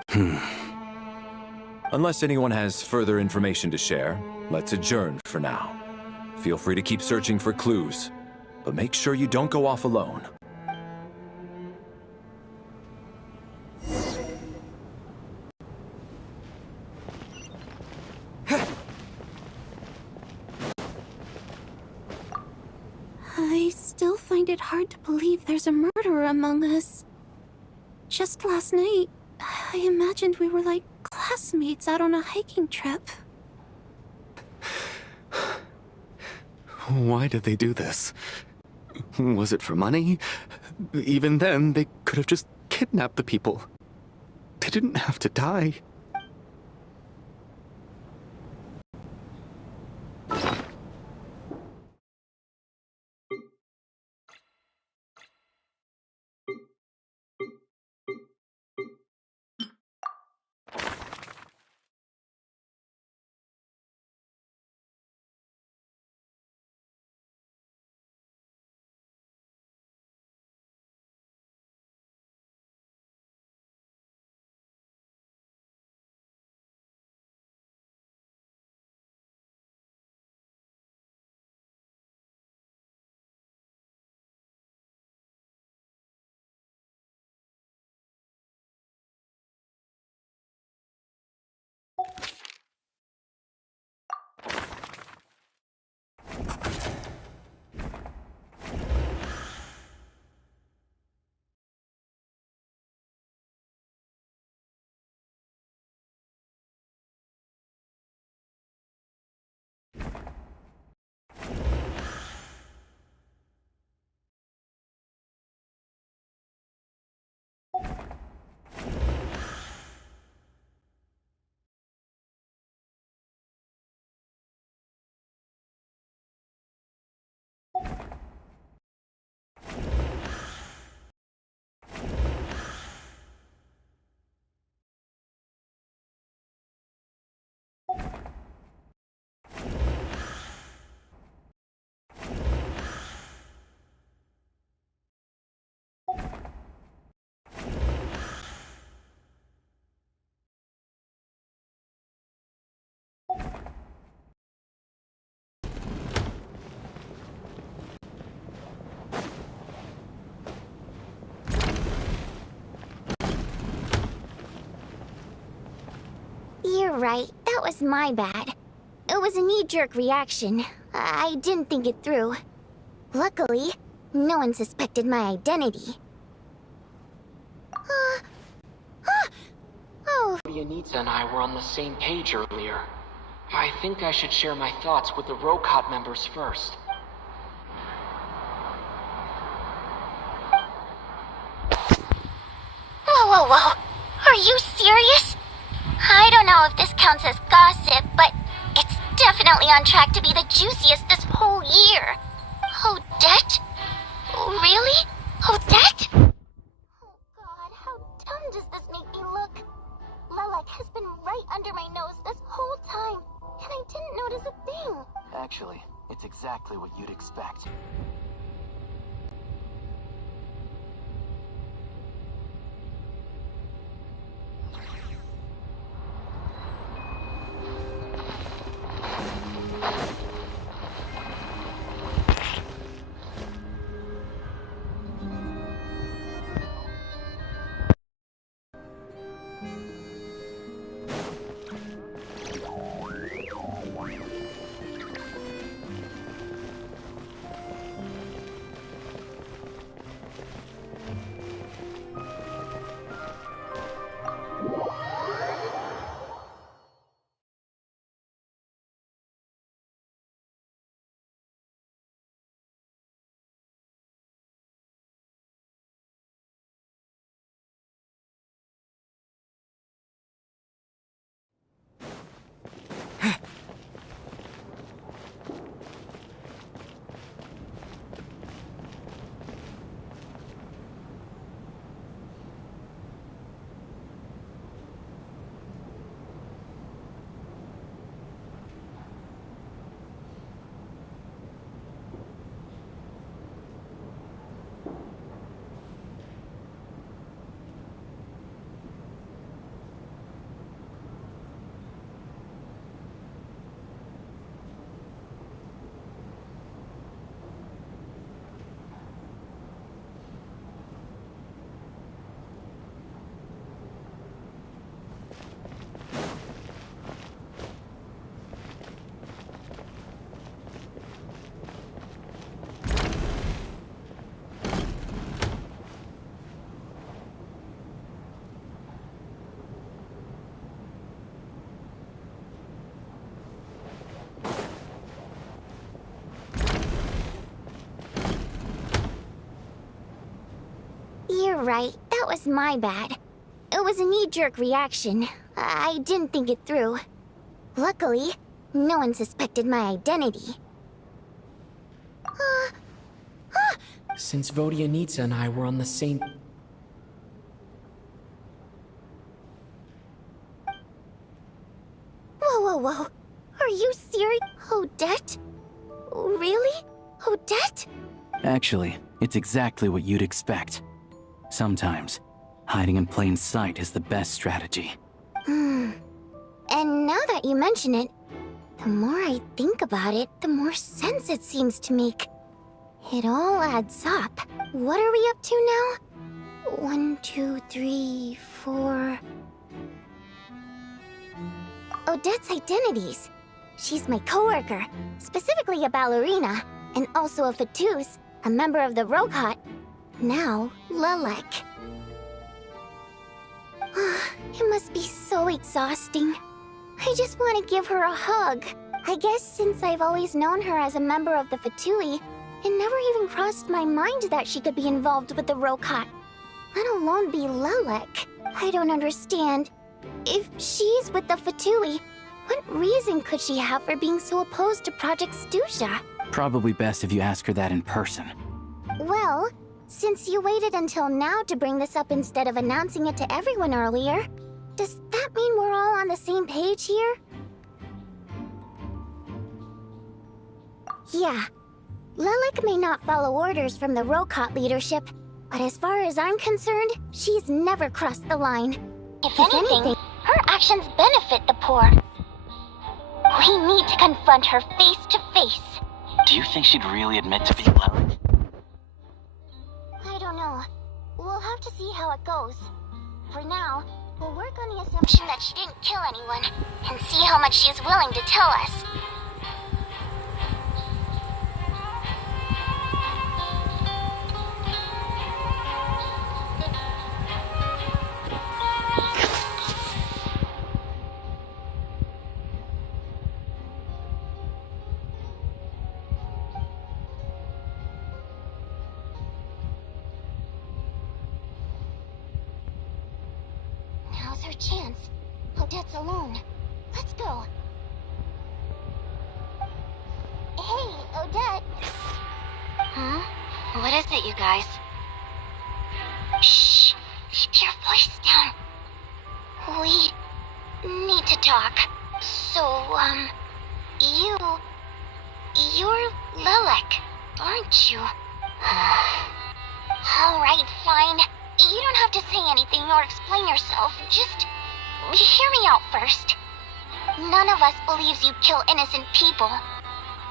Unless anyone has further information to share, let's adjourn for now. Feel free to keep searching for clues, but make sure you don't go off alone. I still find it hard to believe there's a murderer among us. Just last night, I imagined we were like classmates out on a hiking trip. Why did they do this? Was it for money? Even then, they could have just kidnapped the people. They didn't have to die. You're right, that was my bad. It was a knee-jerk reaction. I didn't think it through. Luckily, no one suspected my identity. Vodyanitsa and I were on the same page earlier. I think I should share my thoughts with the Rokot members first. Whoa. Are you serious? I don't know if this counts as gossip, but it's definitely on track to be the juiciest this whole year. Odette? Really? Odette? Oh god, how dumb does this make me look? Lelik has been right under my nose this whole time, and I didn't notice a thing. Actually, it's exactly what you'd expect. You're right. That was my bad. It was a knee-jerk reaction. I didn't think it through. Luckily, no one suspected my identity. Since Vodyanitsa and I were on the same... Whoa. Are you serious? Odette? Really? Odette? Actually, it's exactly what you'd expect. Sometimes, hiding in plain sight is the best strategy. And now that you mention it, the more I think about it, the more sense it seems to make. It all adds up. What are we up to now? 1, 2, 3, 4... Odette's identities. She's my coworker, specifically a ballerina, and also a Fatous, a member of the Rokot. Now, Lelek. It must be so exhausting. I just want to give her a hug. I guess since I've always known her as a member of the Fatui, it never even crossed my mind that she could be involved with the Rokot, let alone be Lelek. I don't understand. If she's with the Fatui, what reason could she have for being so opposed to Project Stusha? Probably best if you ask her that in person. Well, since you waited until now to bring this up instead of announcing it to everyone earlier, does that mean we're all on the same page here? Yeah. Lelek may not follow orders from the Rokot leadership, but as far as I'm concerned, she's never crossed the line. If anything, her actions benefit the poor. We need to confront her face to face. Do you think she'd really admit to being Lelek? I don't know. We'll have to see how it goes. For now, we'll work on the assumption that she didn't kill anyone, and see how much she's willing to tell us. Now's her chance. Odette's alone. Let's go. Hey, Odette. Huh? What is it, you guys? Shh. Keep your voice down. We need to talk. So, you're Lelek, aren't you? Alright, fine. You don't have to say anything or explain yourself. Just hear me out first. None of us believes you kill innocent people.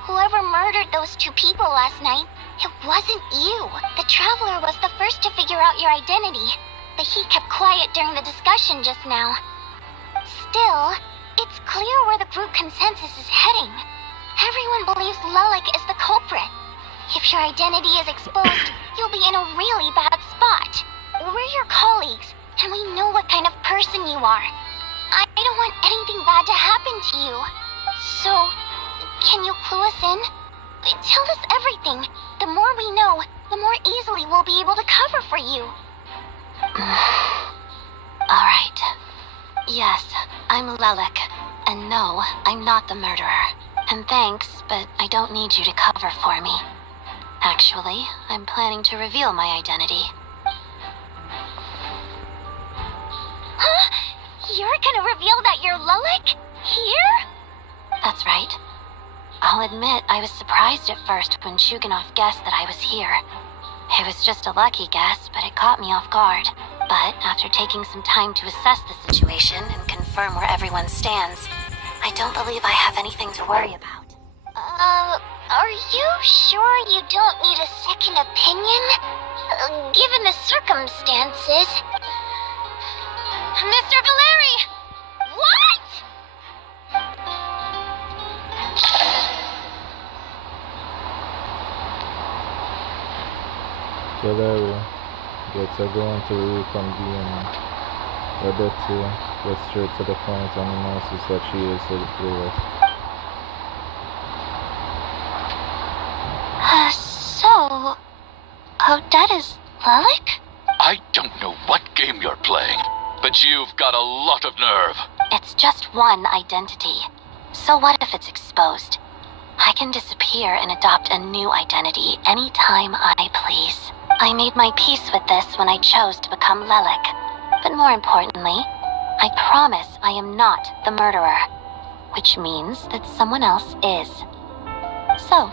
Whoever murdered those 2 people last night, it wasn't you. The Traveler was the first to figure out your identity, but he kept quiet during the discussion just now. Still, it's clear where the group consensus is heading. Everyone believes Lelek is the culprit. If your identity is exposed, you'll be in a really bad spot. We're your colleagues, and we know what kind of person you are. I don't want anything bad to happen to you. So, can you clue us in? Tell us everything. The more we know, the more easily we'll be able to cover for you. Alright. Yes, I'm Lelek. And no, I'm not the murderer. And thanks, but I don't need you to cover for me. Actually, I'm planning to reveal my identity. Huh? You're gonna reveal that you're Lelek? Here? That's right. I'll admit I was surprised at first when Chuganov guessed that I was here. It was just a lucky guess, but it caught me off guard. But after taking some time to assess the situation and confirm where everyone stands, I don't believe I have anything to worry about. Are you sure you don't need a second opinion? Given the circumstances... Mr. Valeri! What?! Valeri gets everyone to reconvene. Odette gets straight to the point and announces that she is the Lelek. So... Odette is Lelek? I don't know what game you're playing, but you've got a lot of nerve. It's just one identity. So what if it's exposed? I can disappear and adopt a new identity anytime I please. I made my peace with this when I chose to become Lelik. But more importantly, I promise I am not the murderer. Which means that someone else is. So,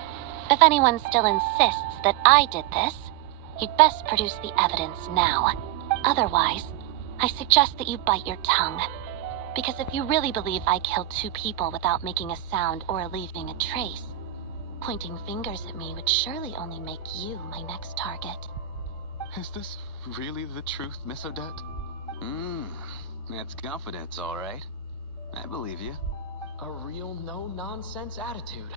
if anyone still insists that I did this, you'd best produce the evidence now. Otherwise, I suggest that you bite your tongue. Because if you really believe I killed 2 people without making a sound or leaving a trace, pointing fingers at me would surely only make you my next target. Is this really the truth, Miss Odette? That's confidence, all right. I believe you. A real no-nonsense attitude.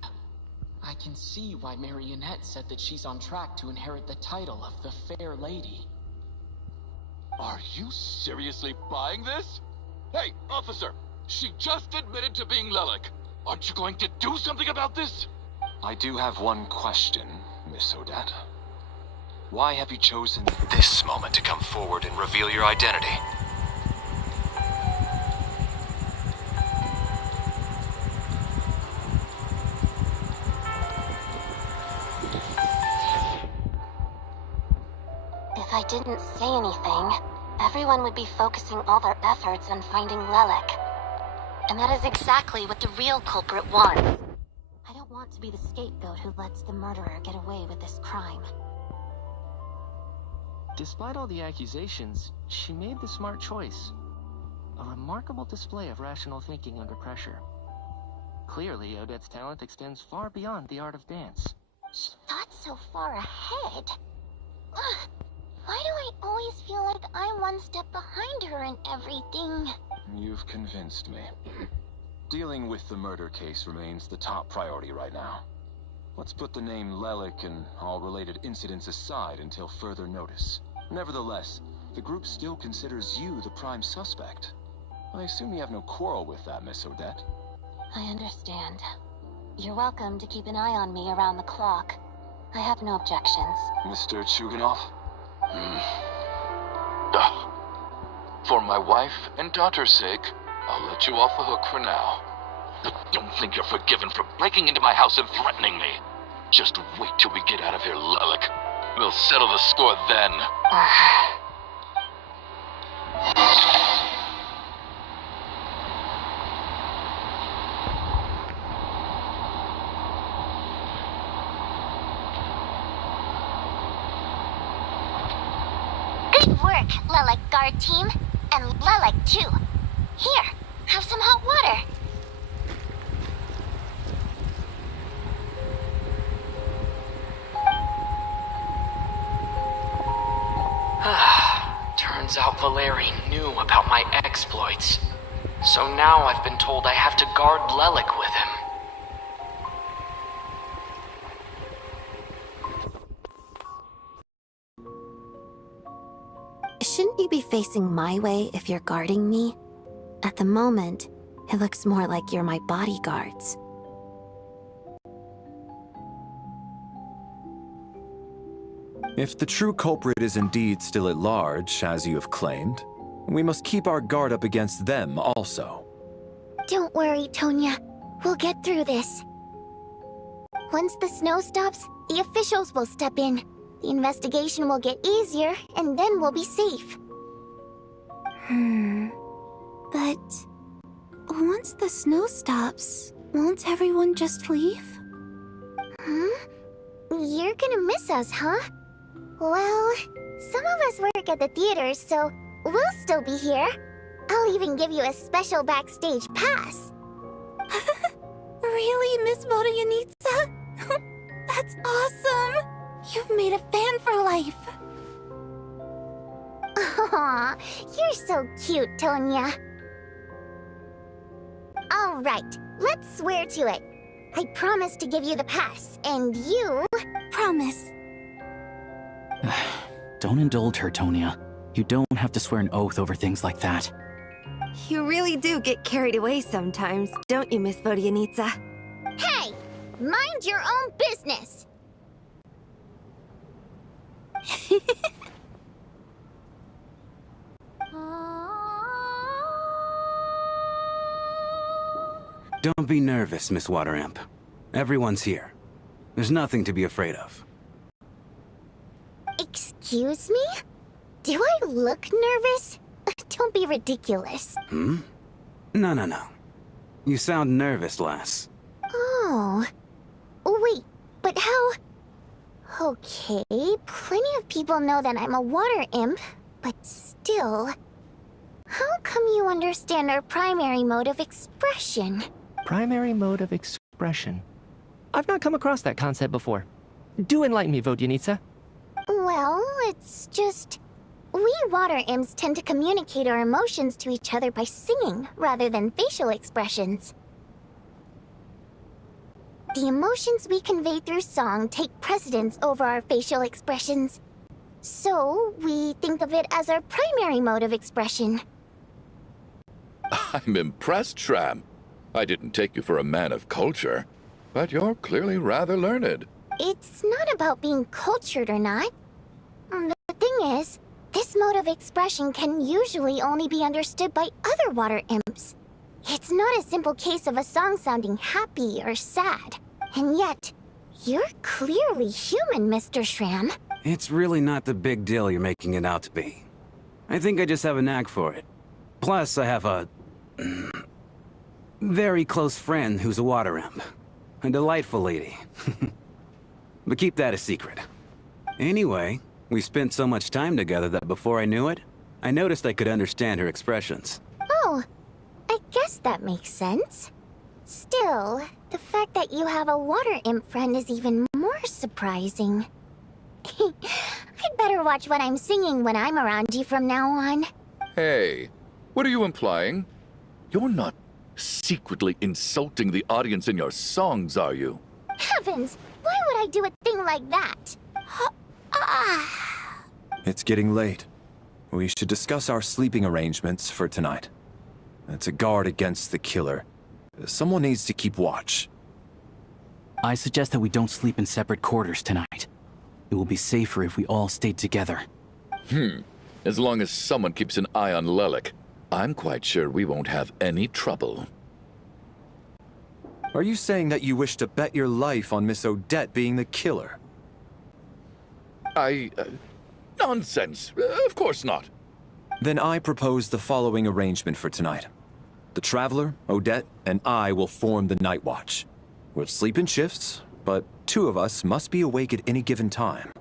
I can see why Marionette said that she's on track to inherit the title of the Fair Lady. Are you seriously buying this? Hey, officer! She just admitted to being Lelik. Aren't you going to do something about this? I do have one question, Miss Odette. Why have you chosen this moment to come forward and reveal your identity? If I didn't say anything, everyone would be focusing all their efforts on finding Lelik. And that is exactly what the real culprit wants. I don't want to be the scapegoat who lets the murderer get away with this crime. Despite all the accusations, she made the smart choice. A remarkable display of rational thinking under pressure. Clearly, Odette's talent extends far beyond the art of dance. She thought so far ahead. Ugh. Why do I always feel like I'm one step behind her in everything? You've convinced me. Dealing with the murder case remains the top priority right now. Let's put the name Lelik and all related incidents aside until further notice. Nevertheless, the group still considers you the prime suspect. I assume you have no quarrel with that, Miss Odette. I understand. You're welcome to keep an eye on me around the clock. I have no objections. Mr. Chuganov? For my wife and daughter's sake, I'll let you off the hook for now. But don't think you're forgiven for breaking into my house and threatening me. Just wait till we get out of here, Lelik. We'll settle the score then. Good work, Lelik guard team. And Lelik too. Here, have some hot water. Turns out Valeri knew about my exploits. So now I've been told I have to guard Lelik with him. Shouldn't you be facing my way if you're guarding me? At the moment, it looks more like you're my bodyguards. If the true culprit is indeed still at large, as you have claimed, we must keep our guard up against them also. Don't worry, Tonya. We'll get through this. Once the snow stops, the officials will step in. The investigation will get easier, and then we'll be safe. But once the snow stops, won't everyone just leave? You're gonna miss us, huh? Well, some of us work at the theaters, so we'll still be here. I'll even give you a special backstage pass. Really, Miss Vodyanitsa? That's awesome! You've made a fan for life. Aw, you're so cute, Tonya. All right, let's swear to it. I promise to give you the pass, and you... Promise. Don't indulge her, Tonya. You don't have to swear an oath over things like that. You really do get carried away sometimes, don't you, Miss Vodyanitsa? Hey! Mind your own business! Don't be nervous, Miss Water Imp. Everyone's here. There's nothing to be afraid of. Excuse me? Do I look nervous? Don't be ridiculous. Hmm? No. You sound nervous, lass. Oh. Wait, but how... Okay, plenty of people know that I'm a water imp, but still... How come you understand our primary mode of expression? Primary mode of expression. I've not come across that concept before. Do enlighten me, Vodyanitsa. Well, it's just... We water imps tend to communicate our emotions to each other by singing, rather than facial expressions. The emotions we convey through song take precedence over our facial expressions. So, we think of it as our primary mode of expression. I'm impressed, Shram. I didn't take you for a man of culture, but you're clearly rather learned. It's not about being cultured or not. The thing is, this mode of expression can usually only be understood by other water imps. It's not a simple case of a song sounding happy or sad. And yet, you're clearly human, Mr. Shram. It's really not the big deal you're making it out to be. I think I just have a knack for it. Plus, I have a... very close friend who's a water imp. A delightful lady. But keep that a secret. Anyway, we spent so much time together that before I knew it, I noticed I could understand her expressions. Oh, I guess that makes sense. Still, the fact that you have a water imp friend is even more surprising. I'd better watch what I'm singing when I'm around you from now on. Hey, what are you implying? You're not secretly insulting the audience in your songs, are you? Heavens, why would I do a thing like that? It's getting late. We should discuss our sleeping arrangements for tonight. To guard against the killer, someone needs to keep watch. I suggest that we don't sleep in separate quarters tonight. It will be safer if we all stayed together. As long as someone keeps an eye on Lelik, I'm quite sure we won't have any trouble. Are you saying that you wish to bet your life on Miss Odette being the killer? Nonsense. Of course not. Then I propose the following arrangement for tonight. The Traveler, Odette, and I will form the Night Watch. We'll sleep in shifts, but 2 of us must be awake at any given time.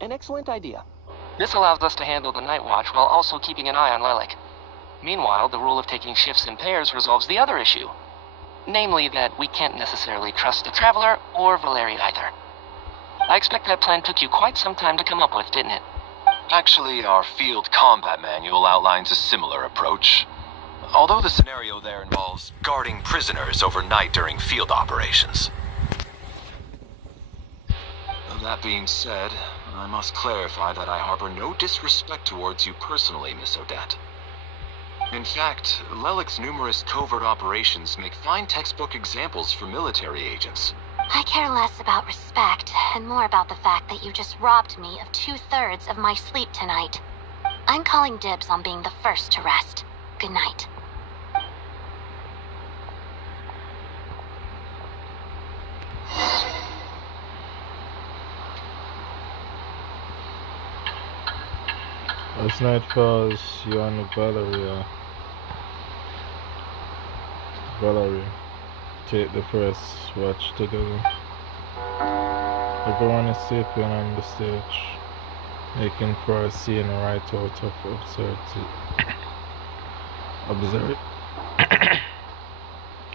An excellent idea. This allows us to handle the night watch while also keeping an eye on Lelik. Meanwhile, the rule of taking shifts in pairs resolves the other issue. Namely that we can't necessarily trust the Traveler or Valeri either. I expect that plan took you quite some time to come up with, didn't it? Actually, our field combat manual outlines a similar approach. Although the scenario there involves guarding prisoners overnight during field operations. That being said, I must clarify that I harbor no disrespect towards you personally, Miss Odette. In fact, Lelik's numerous covert operations make fine textbook examples for military agents. I care less about respect and more about the fact that you just robbed me of 2/3 of my sleep tonight. I'm calling dibs on being the first to rest. Good night. As night falls, you and Valerie take the first watch together. Everyone is sleeping on the stage, making for a scene right out of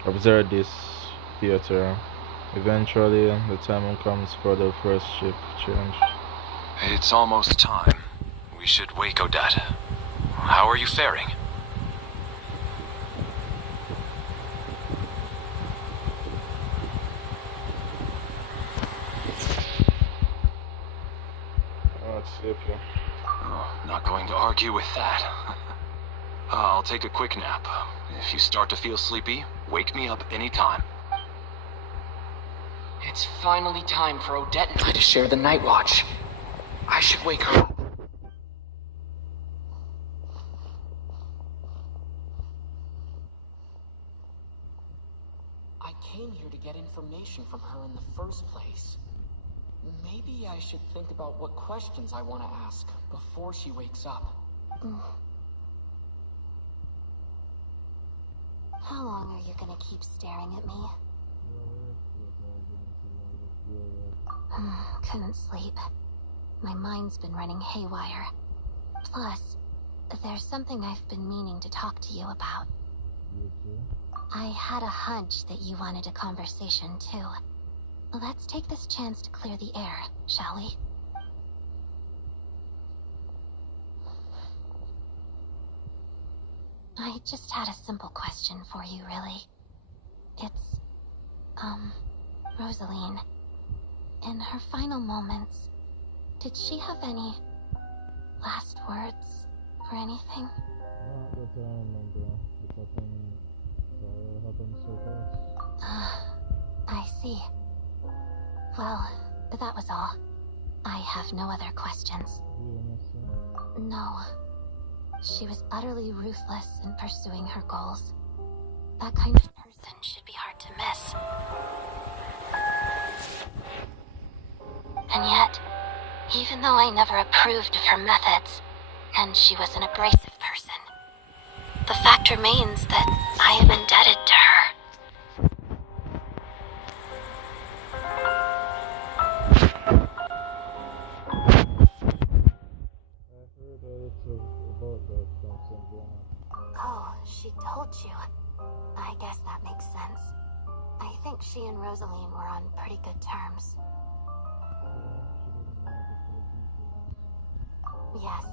observe this theater. Eventually, the time comes for the first shift change. It's almost time. We should wake Odette. How are you faring? Not going to argue with that. I'll take a quick nap. If you start to feel sleepy, wake me up anytime. It's finally time for Odette and I to share the night watch. I should wake her up. came here to get information from her in the first place. Maybe I should think about what questions I want to ask before she wakes up. How long are you gonna keep staring at me? Couldn't sleep. My mind's been running haywire. Plus, there's something I've been meaning to talk to you about. I had a hunch that you wanted a conversation too. Let's take this chance to clear the air, shall we? I just had a simple question for you, really. It's, Rosaline. In her final moments, did she have any last words or anything? Not that I remember. It happened so fast. I see. Well, that was all. I have no other questions. No. She was utterly ruthless in pursuing her goals. That kind of person should be hard to miss. And yet, even though I never approved of her methods, and she was an abrasive person, the fact remains that I am indebted to her. About that from Snezhnaya. Oh, she told you. I guess that makes sense. I think she and Rosaline were on pretty good terms. Yes.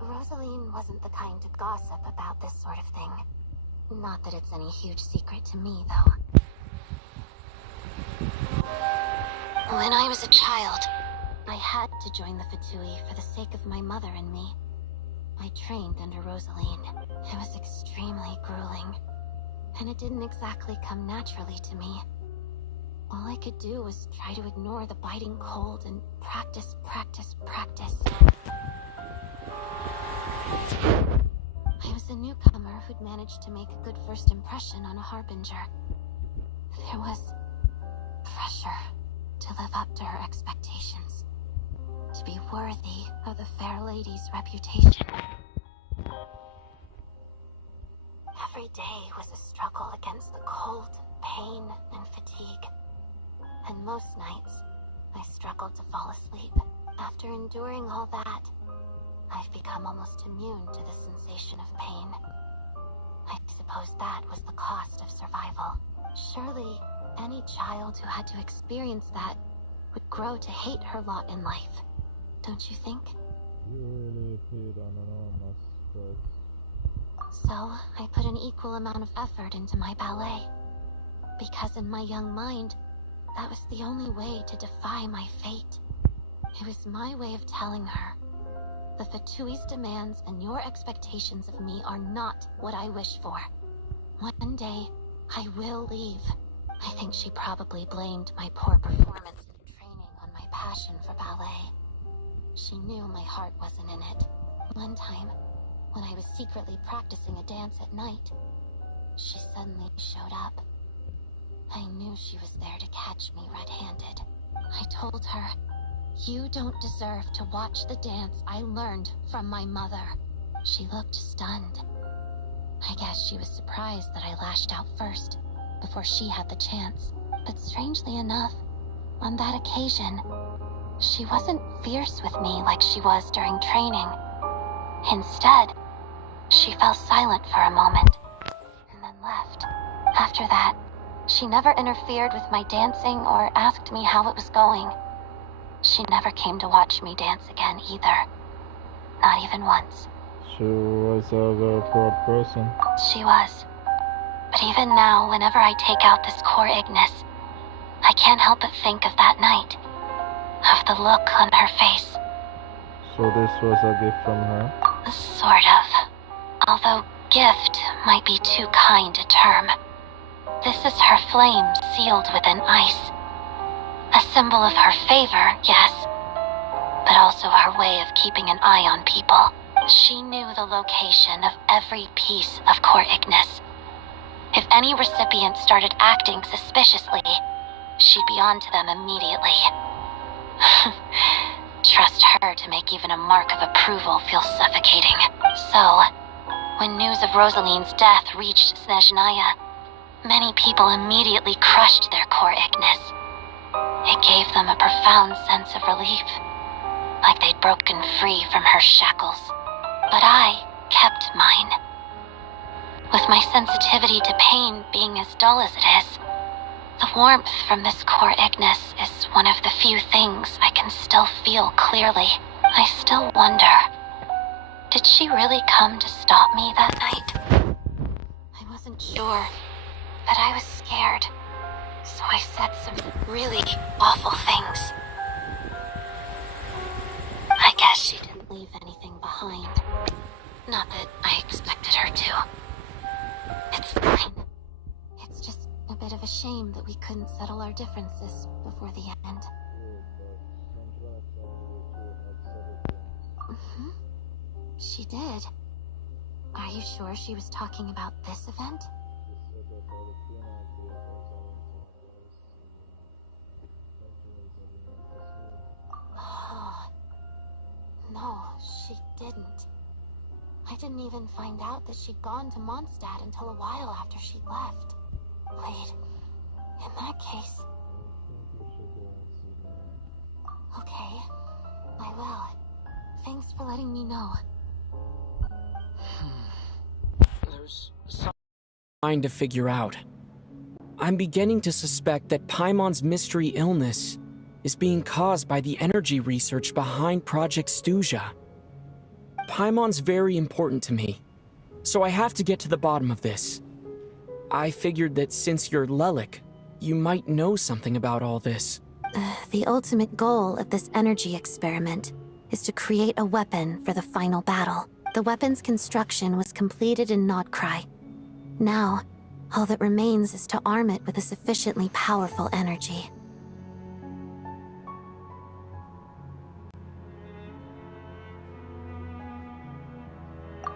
Rosaline wasn't the kind to gossip about this sort of thing. Not that it's any huge secret to me, though. When I was a child, I had to join the Fatui for the sake of my mother and me. I trained under Rosaline. It was extremely grueling, and it didn't exactly come naturally to me. All I could do was try to ignore the biting cold and practice. I was a newcomer who'd managed to make a good first impression on a harbinger. There was pressure to live up to her expectations, to be worthy of the fair lady's reputation. Every day was a struggle against the cold, pain, and fatigue. And most nights, I struggled to fall asleep. After enduring all that, I've become almost immune to the sensation of pain. I suppose that was the cost of survival. Surely, any child who had to experience that would grow to hate her lot in life. Don't you think? You really paid an enormous price. So, I put an equal amount of effort into my ballet. Because in my young mind, that was the only way to defy my fate. It was my way of telling her, the Fatui's demands and your expectations of me are not what I wish for. One day, I will leave. I think she probably blamed my poor performance in training on my passion for ballet. She knew my heart wasn't in it. One time, when I was secretly practicing a dance at night, she suddenly showed up. I knew she was there to catch me red-handed. I told her, "You don't deserve to watch the dance I learned from my mother." She looked stunned. I guess she was surprised that I lashed out first, before she had the chance. But strangely enough, on that occasion, she wasn't fierce with me like she was during training. Instead, she fell silent for a moment, and then left. After that, she never interfered with my dancing or asked me how it was going. She never came to watch me dance again either. Not even once. She was a very proud person. She was. But even now, whenever I take out this core Ignis, I can't help but think of that night. Of the look on her face. So this was a gift from her? Sort of. Although gift might be too kind a term. This is her flame sealed within ice. A symbol of her favor, yes, but also her way of keeping an eye on people. She knew the location of every piece of core Ignis. If if any recipient started acting suspiciously, she'd be on to them immediately. Trust her to make even a mark of approval feel suffocating. So, when news of Rosaline's death reached Snezhnaya, many people immediately crushed their core Ignis. It gave them a profound sense of relief, like they'd broken free from her shackles. But I kept mine. With my sensitivity to pain being as dull as it is, the warmth from this core Ignis is one of the few things I can still feel clearly. I still wonder, did she really come to stop me that night? I wasn't sure, but I was scared, so I said some really awful things. I guess she didn't leave anything behind. Not that I expected her to. It's fine. It's just a bit of a shame that we couldn't settle our differences before the end. She did. Are you sure she was talking about this event? Oh, no, she didn't. I didn't even find out that she'd gone to Mondstadt until a while after she left. Wait, in that case... Okay, I will. Thanks for letting me know. There's something I'm trying to figure out. I'm beginning to suspect that Paimon's mystery illness is being caused by the energy research behind Project Stuja. Paimon's very important to me, so I have to get to the bottom of this. I figured that since you're Lelik, you might know something about all this. The ultimate goal of this energy experiment is to create a weapon for the final battle. The weapon's construction was completed in Nodcry. Now, all that remains is to arm it with a sufficiently powerful energy.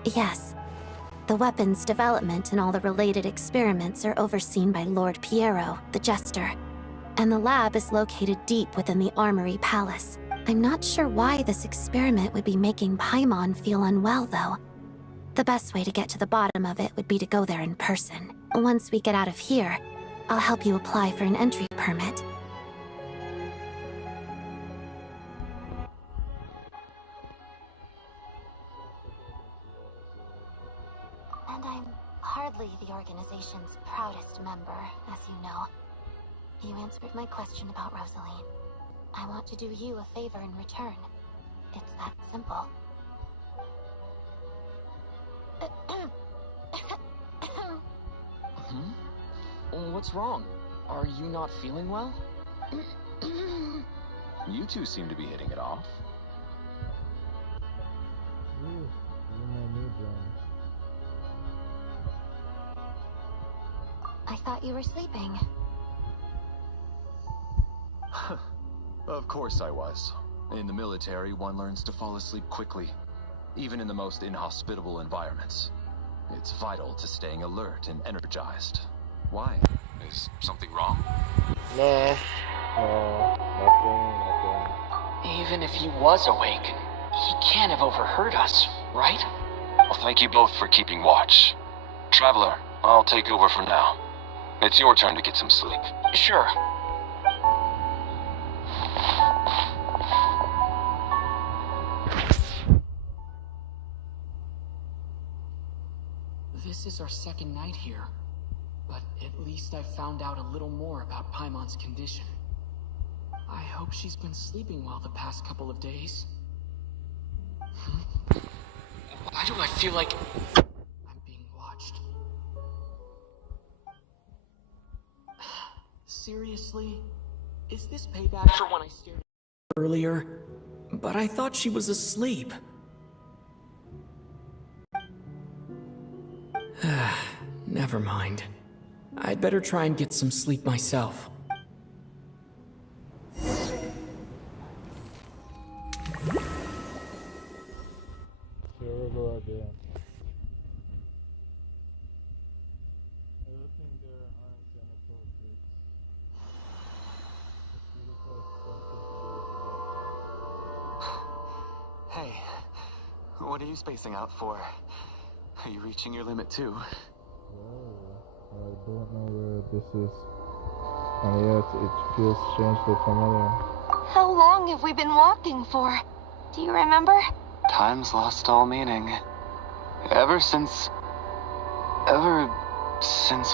Yes. The weapon's development and all the related experiments are overseen by Lord Piero, the Jester. And the lab is located deep within the Armory Palace. I'm not sure why this experiment would be making Paimon feel unwell, though. The best way to get to the bottom of it would be to go there in person. Once we get out of here, I'll help you apply for an entry permit. And I'm hardly the organization's proudest member, as you know. You answered my question about Rosaline. I want to do you a favor in return. It's that simple. What's wrong? Are you not feeling well? You two seem to be hitting it off. I thought you were sleeping. Of course I was. In the military, one learns to fall asleep quickly, even in the most inhospitable environments. It's vital to staying alert and energized. Why? Is something wrong? No, nothing. Even if he was awake, he can't have overheard us, right? Well, thank you both for keeping watch. Traveler, I'll take over for now. It's your turn to get some sleep. Sure. This is our second night here, but at least I found out a little more about Paimon's condition. I hope she's been sleeping well the past couple of days. Why do I feel like I'm being watched? Seriously? Is this payback for when I stared at her earlier? But I thought she was asleep. Never mind. I'd better try and get some sleep myself. Here we go again. What are you spacing out for? Are you reaching your limit too? I don't know where this is, and yet it feels strangely familiar. How long have we been walking for? Do you remember? Time's lost all meaning. Ever since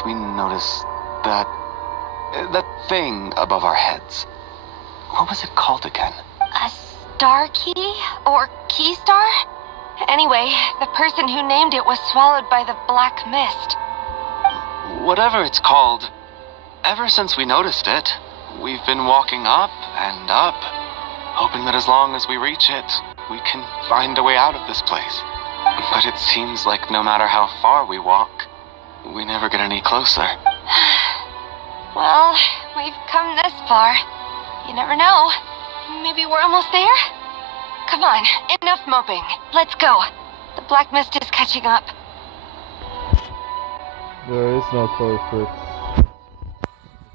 we noticed that thing above our heads. What was it called again? A star key? Or key star? Anyway, the person who named it was swallowed by the black mist. Whatever it's called, ever since we noticed it, we've been walking up and up, hoping that as long as we reach it, we can find a way out of this place. But it seems like no matter how far we walk, we never get any closer. Well, we've come this far. You never know. Maybe we're almost there? Come on, enough moping. Let's go. The black mist is catching up. There is no culprit,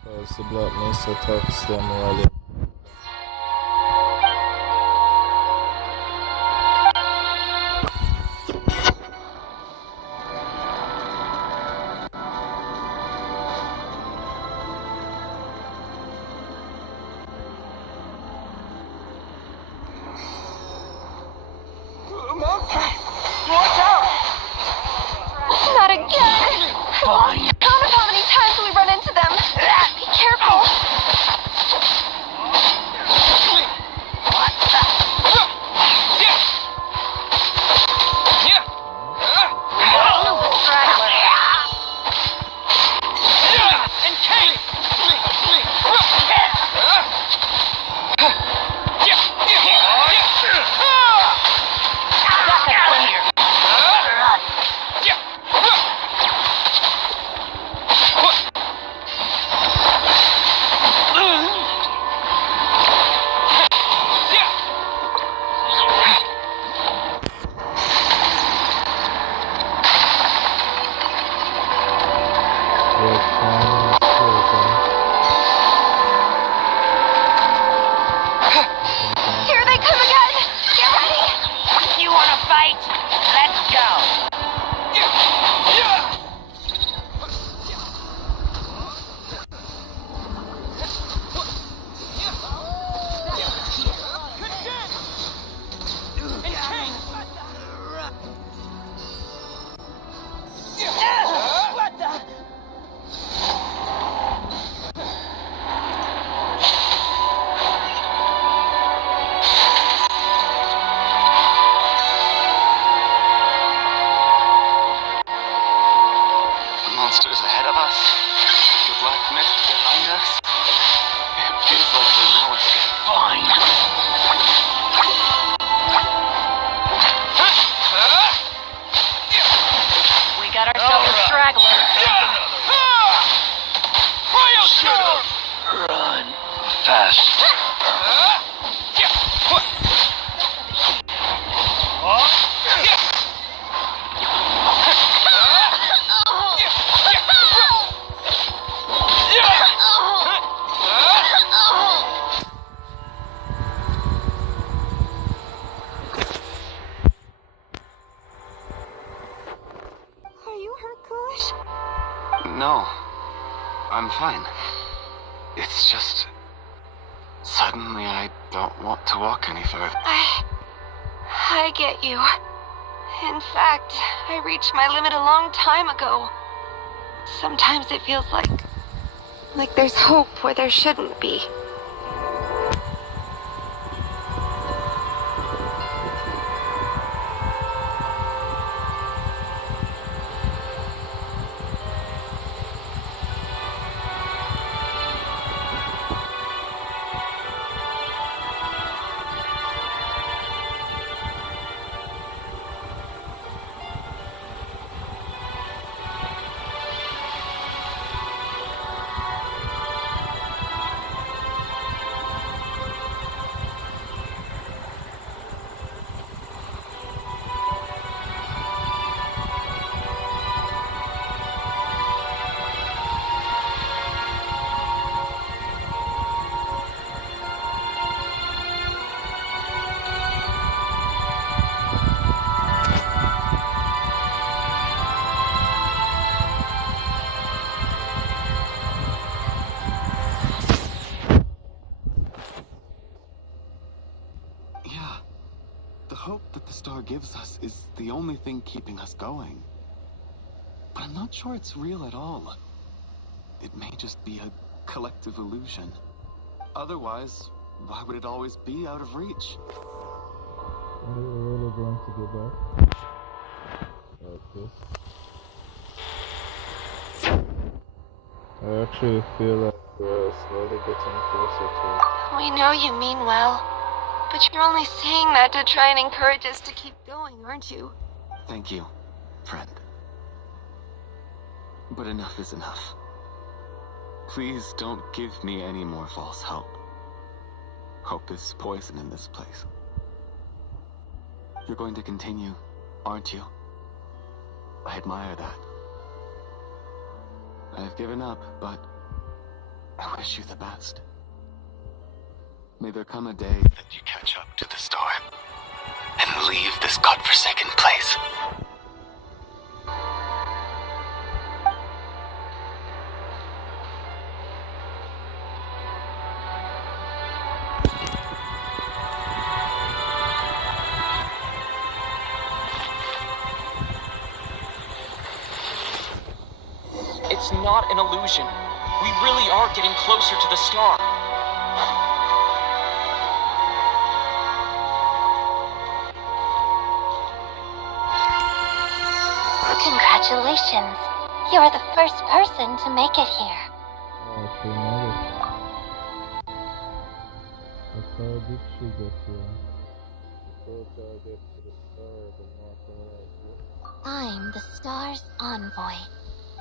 because the black mist attacks them while Watch out! Not again! Fine. Count how many times we run into them. Be careful. Here they come again! Get ready! You wanna fight? Let's go! Monsters ahead of us, the black mist behind us. It feels like there's no escape. Fine. We got ourselves a straggler. Run fast. Are you hurt, Kulish? No, I'm fine. It's just... suddenly I don't want to walk any further. I get you. In fact, I reached my limit a long time ago. Sometimes it feels like there's hope where there shouldn't be. gives us is the only thing keeping us going. But I'm not sure it's real at all. It may just be a collective illusion. Otherwise, why would it always be out of reach? Are you really going to get back? Like this? I actually feel like we're slowly getting closer to it. We know you mean well, but you're only saying that to try and encourage us to keep going, aren't you? Thank you, friend. But enough is enough. Please don't give me any more false hope. Hope is poison in this place. You're going to continue, aren't you? I admire that. I've given up, but I wish you the best. May there come a day that you catch up to the storm and leave this godforsaken place. It's not an illusion. We really are getting closer to the star. Congratulations. You're the first person to make it here. Oh, she made it. But how did she get here? The closer I get to the star, the more power I get. I'm the star's envoy.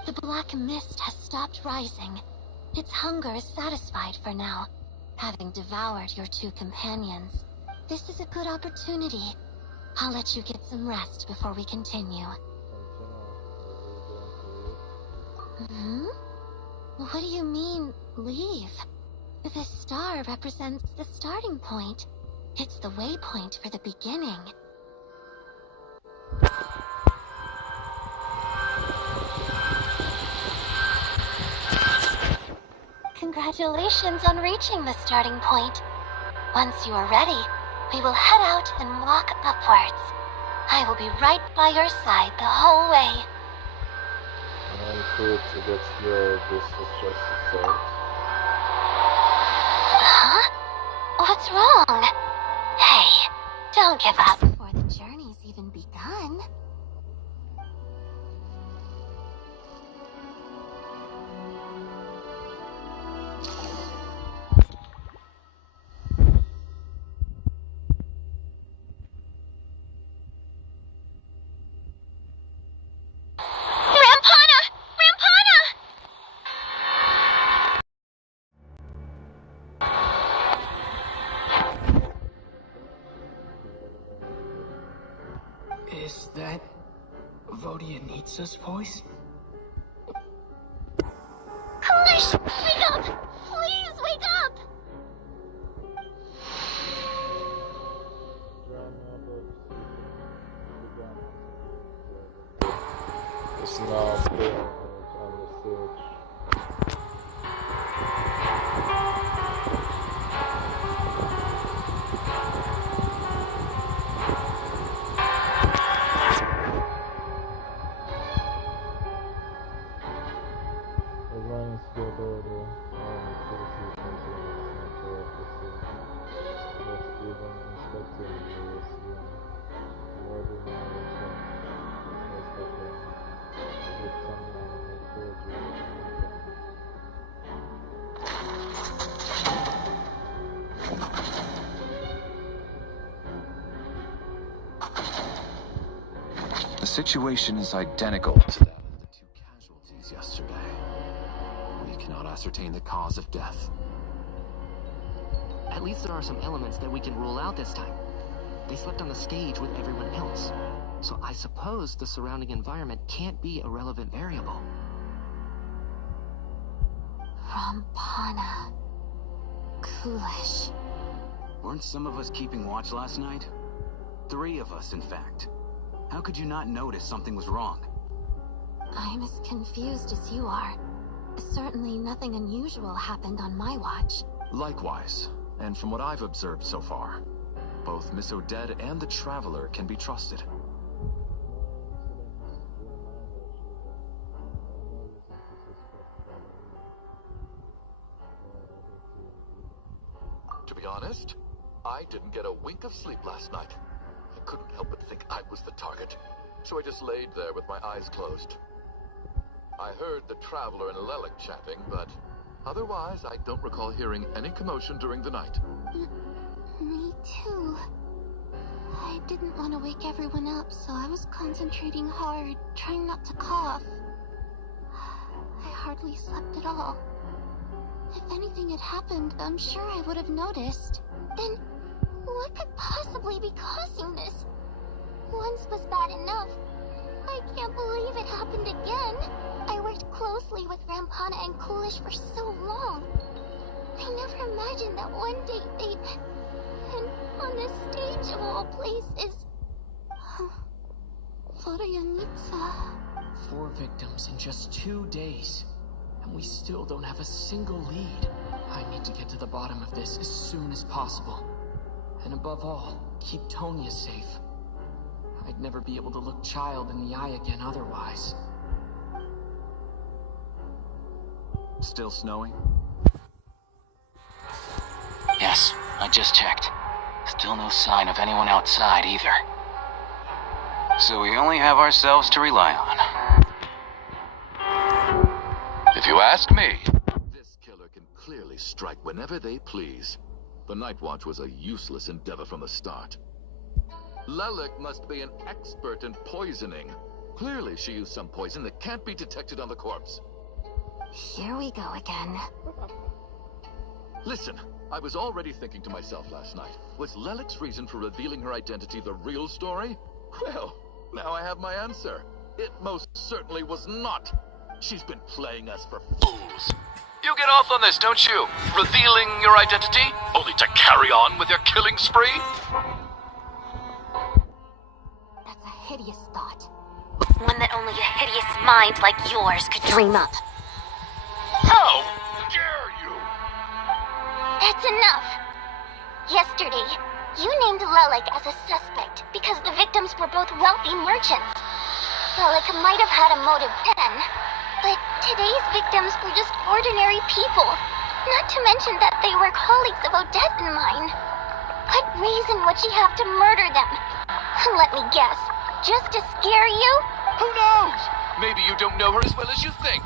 The black mist has stopped rising. Its hunger is satisfied for now, having devoured your two companions. This is a good opportunity. I'll let you get some rest before we continue. What do you mean, leave? The star represents the starting point. It's the waypoint for the beginning. Congratulations on reaching the starting point. Once you are ready, we will head out and walk upwards. I will be right by your side the whole way. I'm sure to get here, this is just a start. Huh? What's wrong? Hey, don't give up before the journey's even begun. Is that Vodianitsa's voice? Kulish, wake up! Please wake up! It's now playing on the stage. As long as you go there, citizens in the center of the city. Let's even inspecting the museum. More than anything, as the thing. With someone who told you The situation is identical to that of the two casualties yesterday. We cannot ascertain the cause of death. At least there are some elements that we can rule out this time. They slept on the stage with everyone else. So I suppose the surrounding environment can't be a relevant variable. Rampana. Coolish. Weren't some of us keeping watch last night? 3 of us, in fact. How could you not notice something was wrong? I'm as confused as you are. Certainly nothing unusual happened on my watch. Likewise, and from what I've observed so far, both Miss Odette and the Traveler can be trusted. To be honest, I didn't get a wink of sleep last night. I couldn't help but think I was the target, so I just laid there with my eyes closed. I heard the Traveler and Lelik chatting, but otherwise I don't recall hearing any commotion during the night. Me too. I didn't want to wake everyone up, so I was concentrating hard, trying not to cough. I hardly slept at all. If anything had happened, I'm sure I would have noticed. Then, what could possibly be causing this? Once was bad enough. I can't believe it happened again. I worked closely with Rampana and Coolish for so long. I never imagined that one day they'd... And on this stage of all places... Florianitsa... 4 victims in just 2 days. And we still don't have a single lead. I need to get to the bottom of this as soon as possible. And above all, keep Tonya safe. I'd never be able to look Child in the eye again otherwise. Still snowing? Yes, I just checked. Still no sign of anyone outside either. So we only have ourselves to rely on. If you ask me, this killer can clearly strike whenever they please. The Night Watch was a useless endeavor from the start. Lelik must be an expert in poisoning. Clearly she used some poison that can't be detected on the corpse. Here we go again. Listen, I was already thinking to myself last night, was Lelik's reason for revealing her identity the real story? Well, now I have my answer. It most certainly was not. She's been playing us for fools. You get off on this, don't you? Revealing your identity, only to carry on with your killing spree? That's a hideous thought. One that only a hideous mind like yours could dream up. How dare you? That's enough. Yesterday, you named Lelik as a suspect because the victims were both wealthy merchants. Lelik might have had a motive then, but today's victims were just ordinary people. Not to mention that they were colleagues of Odette and mine. What reason would she have to murder them? Let me guess, just to scare you? Who knows? Maybe you don't know her as well as you think.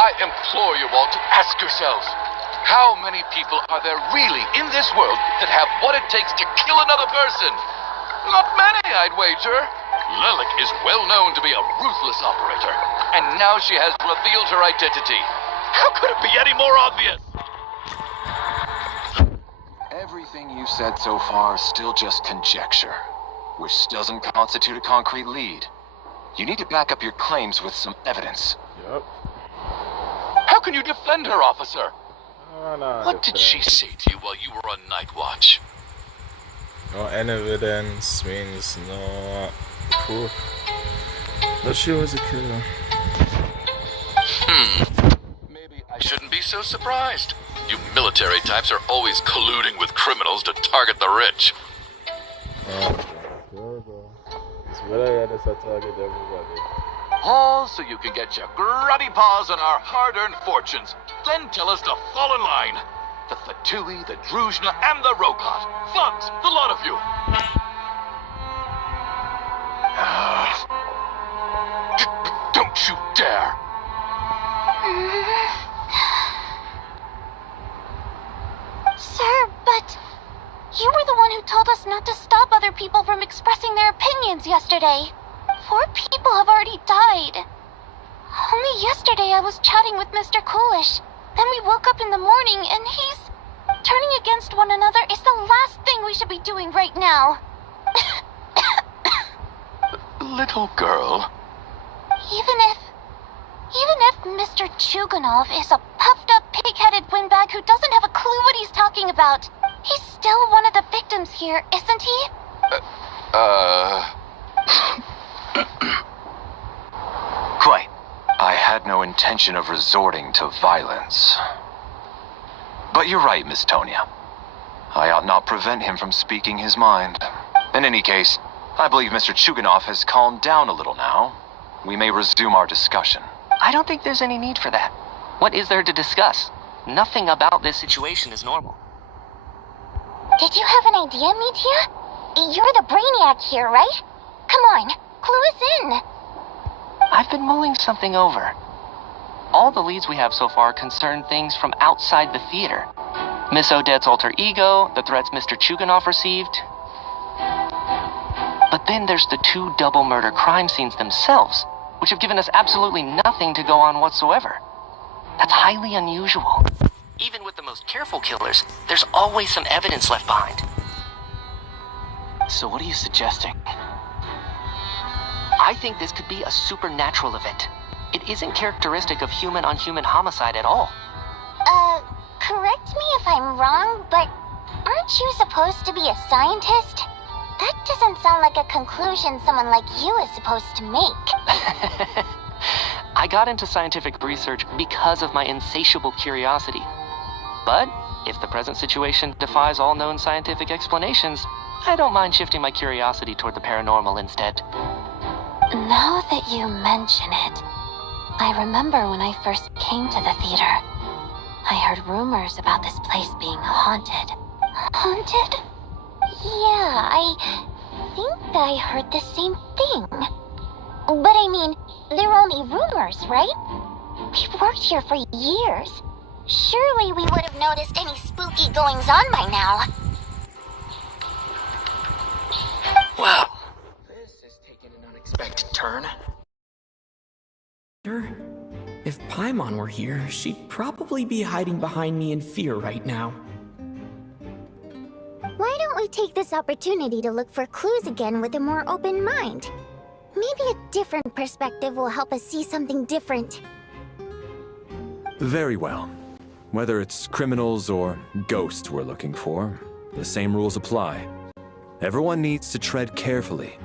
I implore you all to ask yourselves, how many people are there really in this world that have what it takes to kill another person? Not many, I'd wager. Lelik is well known to be a ruthless operator, and now she has revealed her identity. How could it be any more obvious? Everything you've said so far is still just conjecture, which doesn't constitute a concrete lead. You need to back up your claims with some evidence. Yep. How can you defend her, officer? No, What did she say to you while you were on night watch? No evidence means no proof that she was a killer. Maybe I shouldn't be so surprised. You military types are always colluding with criminals to target the rich. It's better that I target everybody. All so you can get your grubby paws on our hard-earned fortunes. Then tell us to fall in line. The Fatui, the Druzhna, and the Rokat. Thugs, the lot of you. Don't you dare. Sir, but you were the one who told us not to stop other people from expressing their opinions yesterday. 4 people have already died. Only yesterday I was chatting with Mr. Coolish. Then we woke up in the morning and he's... Turning against one another is the last thing we should be doing right now. Little girl. Even if Mr. Chuganov is a puffed-up, pig-headed windbag who doesn't have a clue what he's talking about, he's still one of the victims here, isn't he? Quite. I had no intention of resorting to violence. But you're right, Miss Tonya. I ought not prevent him from speaking his mind. In any case, I believe Mr. Chuganov has calmed down a little now. We may resume our discussion. I don't think there's any need for that. What is there to discuss? Nothing about this situation is normal. Did you have an idea, Mitya? You're the brainiac here, right? Come on, clue us in. I've been mulling something over. All the leads we have so far concern things from outside the theater. Miss Odette's alter ego, the threats Mr. Chuganov received. But then there's the 2 double murder crime scenes themselves, which have given us absolutely nothing to go on whatsoever. That's highly unusual. Even with the most careful killers, there's always some evidence left behind. So what are you suggesting? I think this could be a supernatural event. It isn't characteristic of human-on-human homicide at all. Correct me if I'm wrong, but aren't you supposed to be a scientist? That doesn't sound like a conclusion someone like you is supposed to make. I got into scientific research because of my insatiable curiosity. But if the present situation defies all known scientific explanations, I don't mind shifting my curiosity toward the paranormal instead. Now that you mention it, I remember when I first came to the theater. I heard rumors about this place being haunted. Haunted? Yeah, I think I heard the same thing. But I mean, they're only rumors, right? We've worked here for years. Surely we would have noticed any spooky goings-on by now. Well, this has taken an unexpected turn. If Paimon were here, she'd probably be hiding behind me in fear right now. Why don't we take this opportunity to look for clues again with a more open mind? Maybe a different perspective will help us see something different. Very well. Whether it's criminals or ghosts we're looking for, the same rules apply. Everyone needs to tread carefully.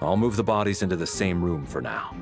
I'll move the bodies into the same room for now.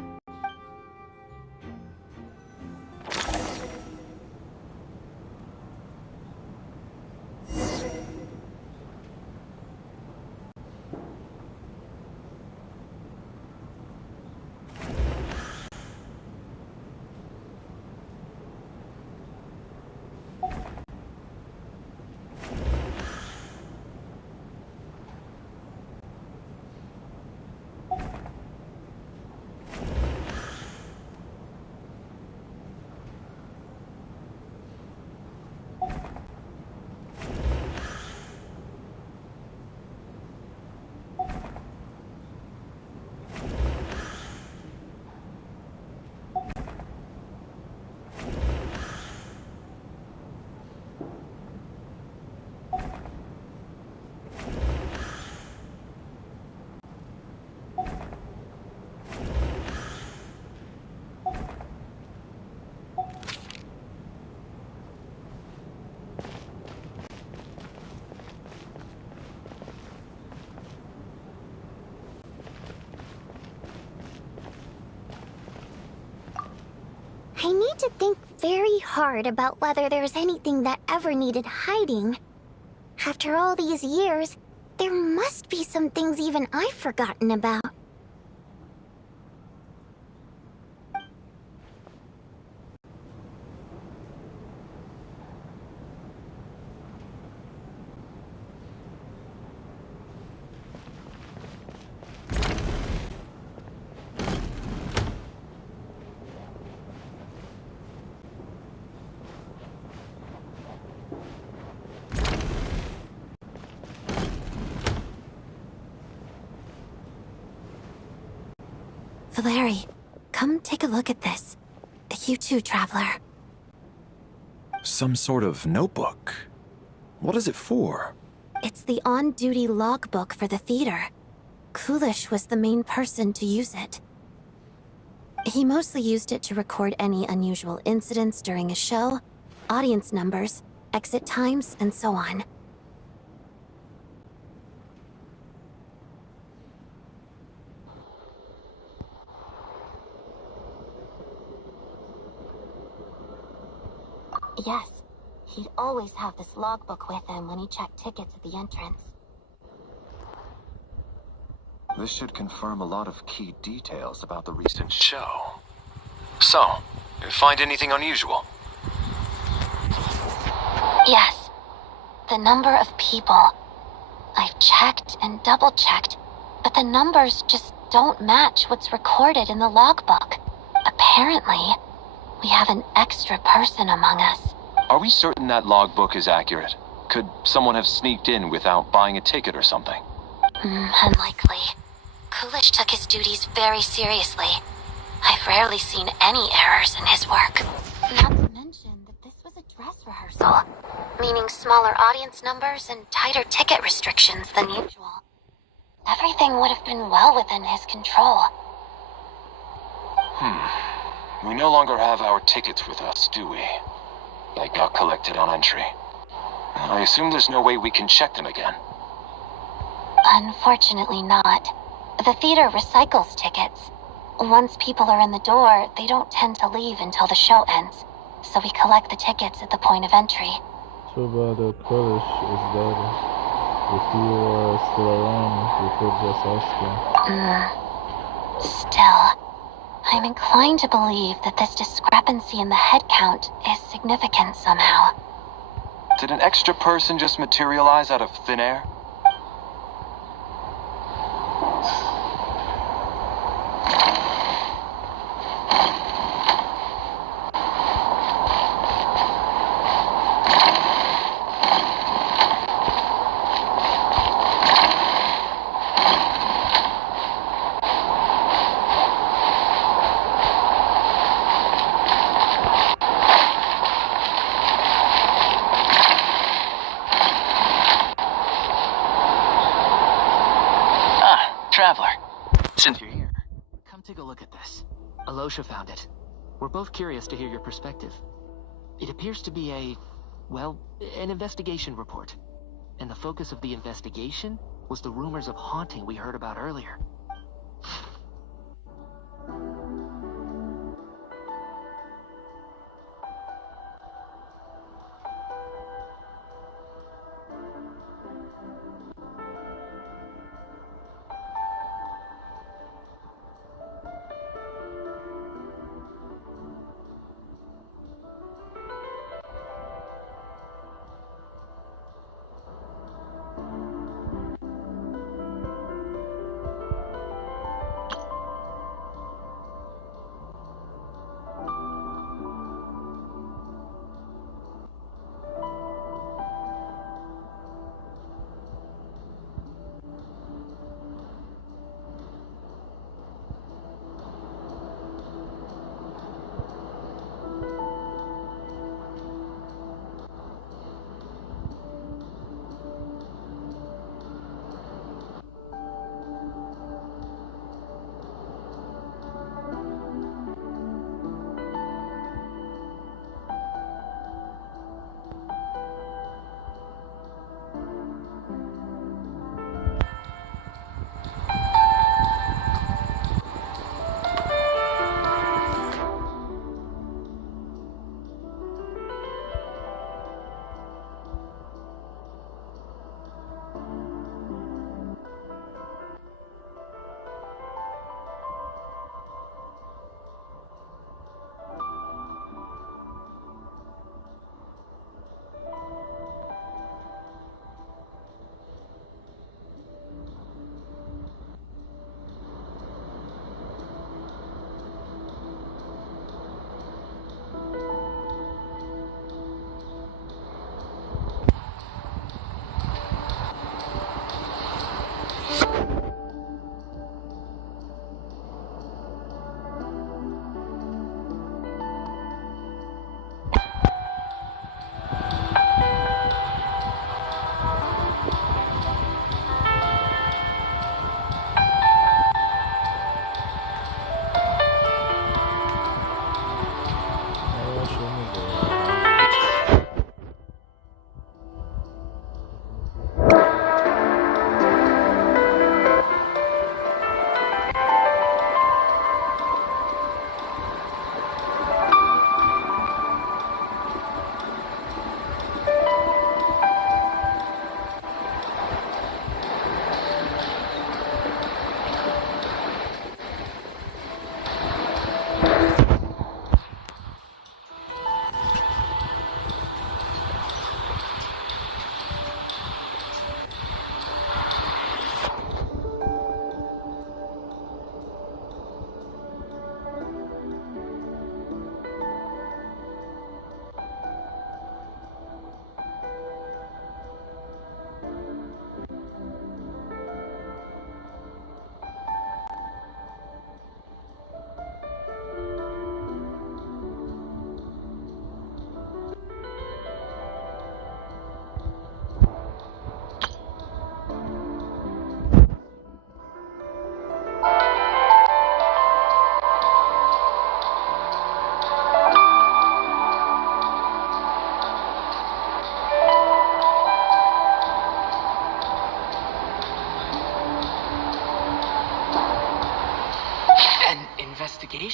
I need to think very hard about whether there's anything that ever needed hiding. After all these years, there must be some things even I've forgotten about. Valeri, come take a look at this. You too, Traveler. Some sort of notebook. What is it for? It's the on-duty logbook for the theater. Kulish was the main person to use it. He mostly used it to record any unusual incidents during a show, audience numbers, exit times, and so on. Yes, He'd always have this logbook with him when he checked tickets at the entrance. This should confirm a lot of key details about the recent show. So, find anything unusual? Yes. The number of people. I've checked and double-checked, but the numbers just don't match what's recorded in the logbook. Apparently, we have an extra person among us. Are we certain that logbook is accurate? Could someone have sneaked in without buying a ticket or something? Unlikely. Coolish took his duties very seriously. I've rarely seen any errors in his work. Not to mention that this was a dress rehearsal, meaning smaller audience numbers and tighter ticket restrictions than usual. Everything would have been well within his control. We no longer have our tickets with us, do we? They got collected on entry. I assume there's no way we can check them again. Unfortunately not. The theater recycles tickets. Once people are in the door, they don't tend to leave until the show ends. So we collect the tickets at the point of entry. Too bad the Coolish is dead. If you were still around, we could just ask him. Still, I'm inclined to believe that this discrepancy in the head count is significant somehow. Did an extra person just materialize out of thin air? Traveler. Since you're here, come take a look at this. Alosha found it. We're both curious to hear your perspective. It appears to be an investigation report. And the focus of the investigation was the rumors of haunting we heard about earlier.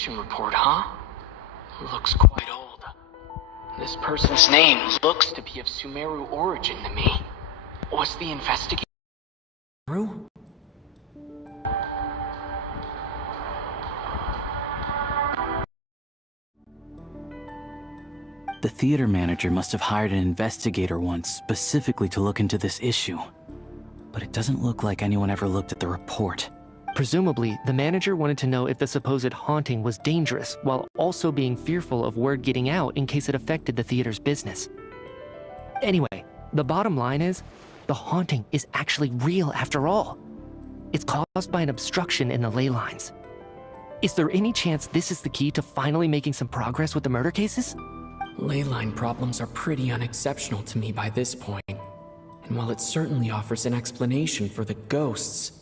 investigation report, huh? Looks quite old. This person's name looks to be of Sumeru origin to me. Was the investigator... The theater manager must have hired an investigator once specifically to look into this issue. But it doesn't look like anyone ever looked at the report. Presumably, the manager wanted to know if the supposed haunting was dangerous, while also being fearful of word getting out in case it affected the theater's business. Anyway, the bottom line is, the haunting is actually real after all. It's caused by an obstruction in the ley lines. Is there any chance this is the key to finally making some progress with the murder cases? Ley line problems are pretty unexceptional to me by this point, and while it certainly offers an explanation for the ghosts,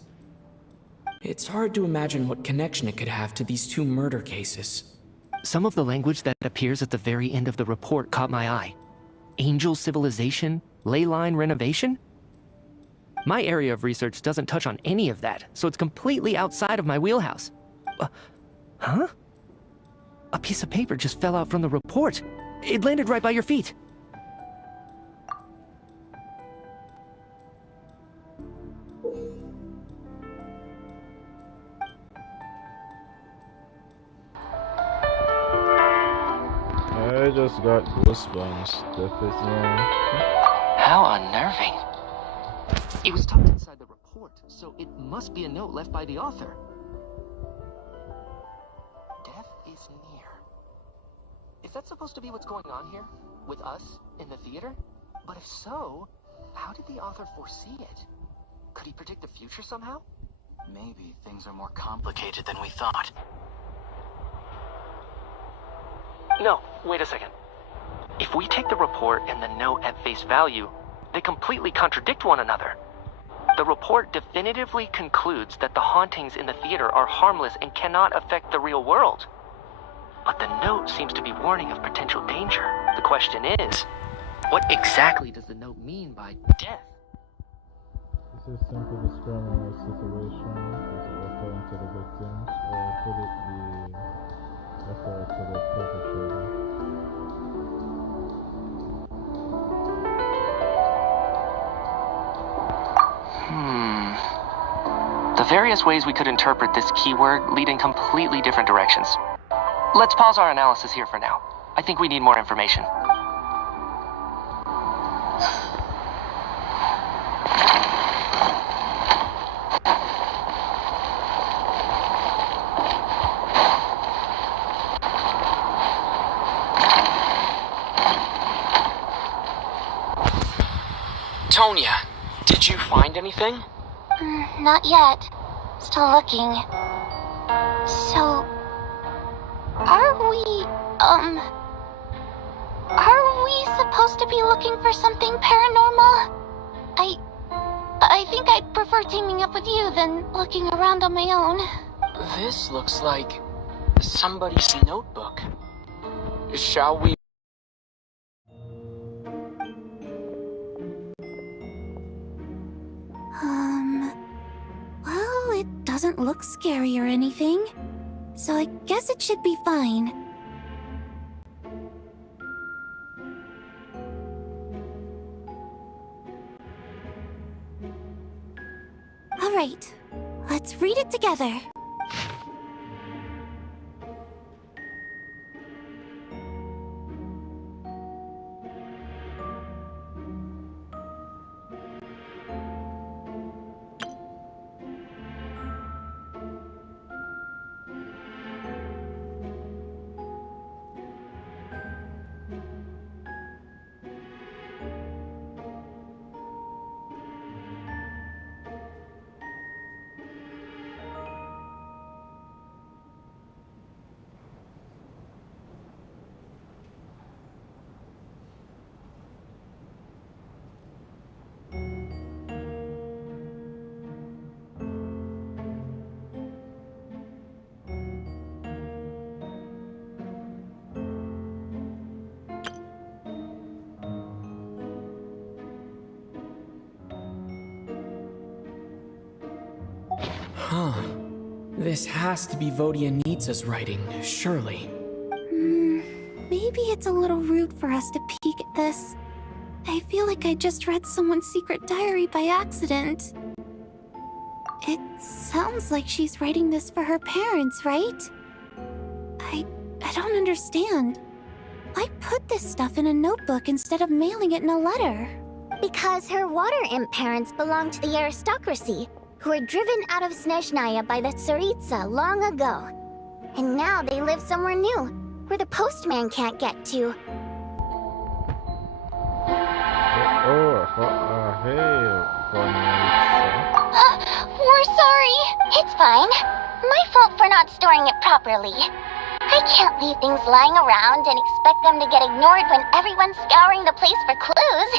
it's hard to imagine what connection it could have to these two murder cases. Some of the language that appears at the very end of the report caught my eye. Angel civilization, ley line renovation? My area of research doesn't touch on any of that, so it's completely outside of my wheelhouse. Huh? A piece of paper just fell out from the report. It landed right by your feet. I just got goosebumps. Death is near. How unnerving. It was tucked inside the report, so it must be a note left by the author. Death is near. Is that supposed to be what's going on here? With us? In the theater? But if so, how did the author foresee it? Could he predict the future somehow? Maybe things are more complicated than we thought. No, wait a second. If we take the report and the note at face value, they completely contradict one another. The report definitively concludes that the hauntings in the theater are harmless and cannot affect the real world. But the note seems to be warning of potential danger. The question is, what exactly does the note mean by death? This is simply describing a situation. Is it referring to the victims, or could it be referring to the perpetrator? The various ways we could interpret this keyword lead in completely different directions. Let's pause our analysis here for now. I think we need more information. Tonya, did you find anything? Not yet. Still looking. So... Are we supposed to be looking for something paranormal? I think I'd prefer teaming up with you than looking around on my own. This looks like somebody's notebook. Shall we... Well, it doesn't look scary or anything, so I guess it should be fine. All right, let's read it together. This has to be Vodyanitsa's writing, surely. Maybe it's a little rude for us to peek at this. I feel like I just read someone's secret diary by accident. It sounds like she's writing this for her parents, right? I don't understand. Why put this stuff in a notebook instead of mailing it in a letter? Because her water imp parents belonged to the aristocracy, who were driven out of Snezhnaya by the Tsaritsa long ago. And now they live somewhere new, where the postman can't get to. We're sorry. It's fine. My fault for not storing it properly. I can't leave things lying around and expect them to get ignored when everyone's scouring the place for clues.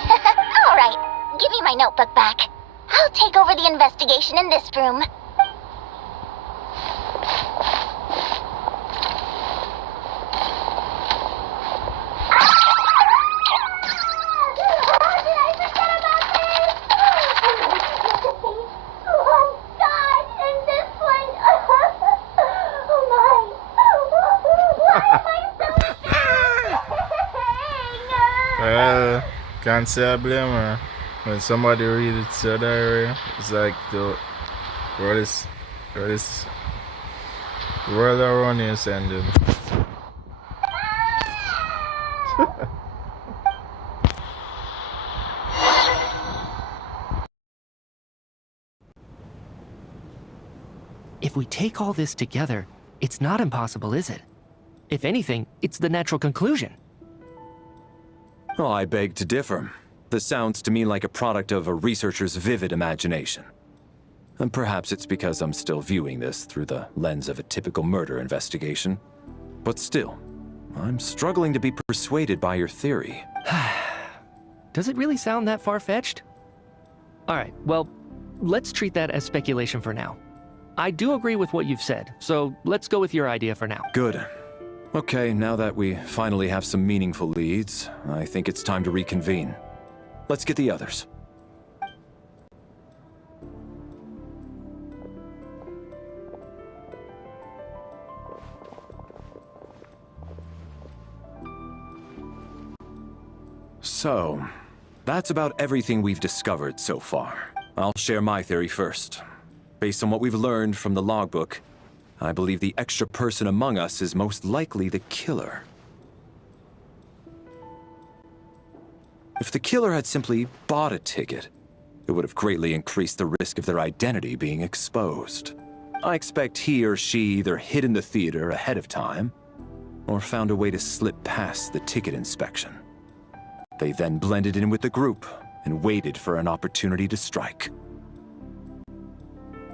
Alright, give me my notebook back. I'll take over the investigation in this room. Well, can't say I blame her. When somebody reads it to the diary, it's like the world around you is ending. If we take all this together, it's not impossible, is it? If anything, it's the natural conclusion. Oh, I beg to differ. This sounds to me like a product of a researcher's vivid imagination. And perhaps it's because I'm still viewing this through the lens of a typical murder investigation. But still, I'm struggling to be persuaded by your theory. Does it really sound that far-fetched? Alright, well, let's treat that as speculation for now. I do agree with what you've said, so let's go with your idea for now. Good. Okay, now that we finally have some meaningful leads, I think it's time to reconvene. Let's get the others. So, that's about everything we've discovered so far. I'll share my theory first. Based on what we've learned from the logbook, I believe the extra person among us is most likely the killer. If the killer had simply bought a ticket, it would have greatly increased the risk of their identity being exposed. I expect he or she either hid in the theater ahead of time, or found a way to slip past the ticket inspection. They then blended in with the group and waited for an opportunity to strike.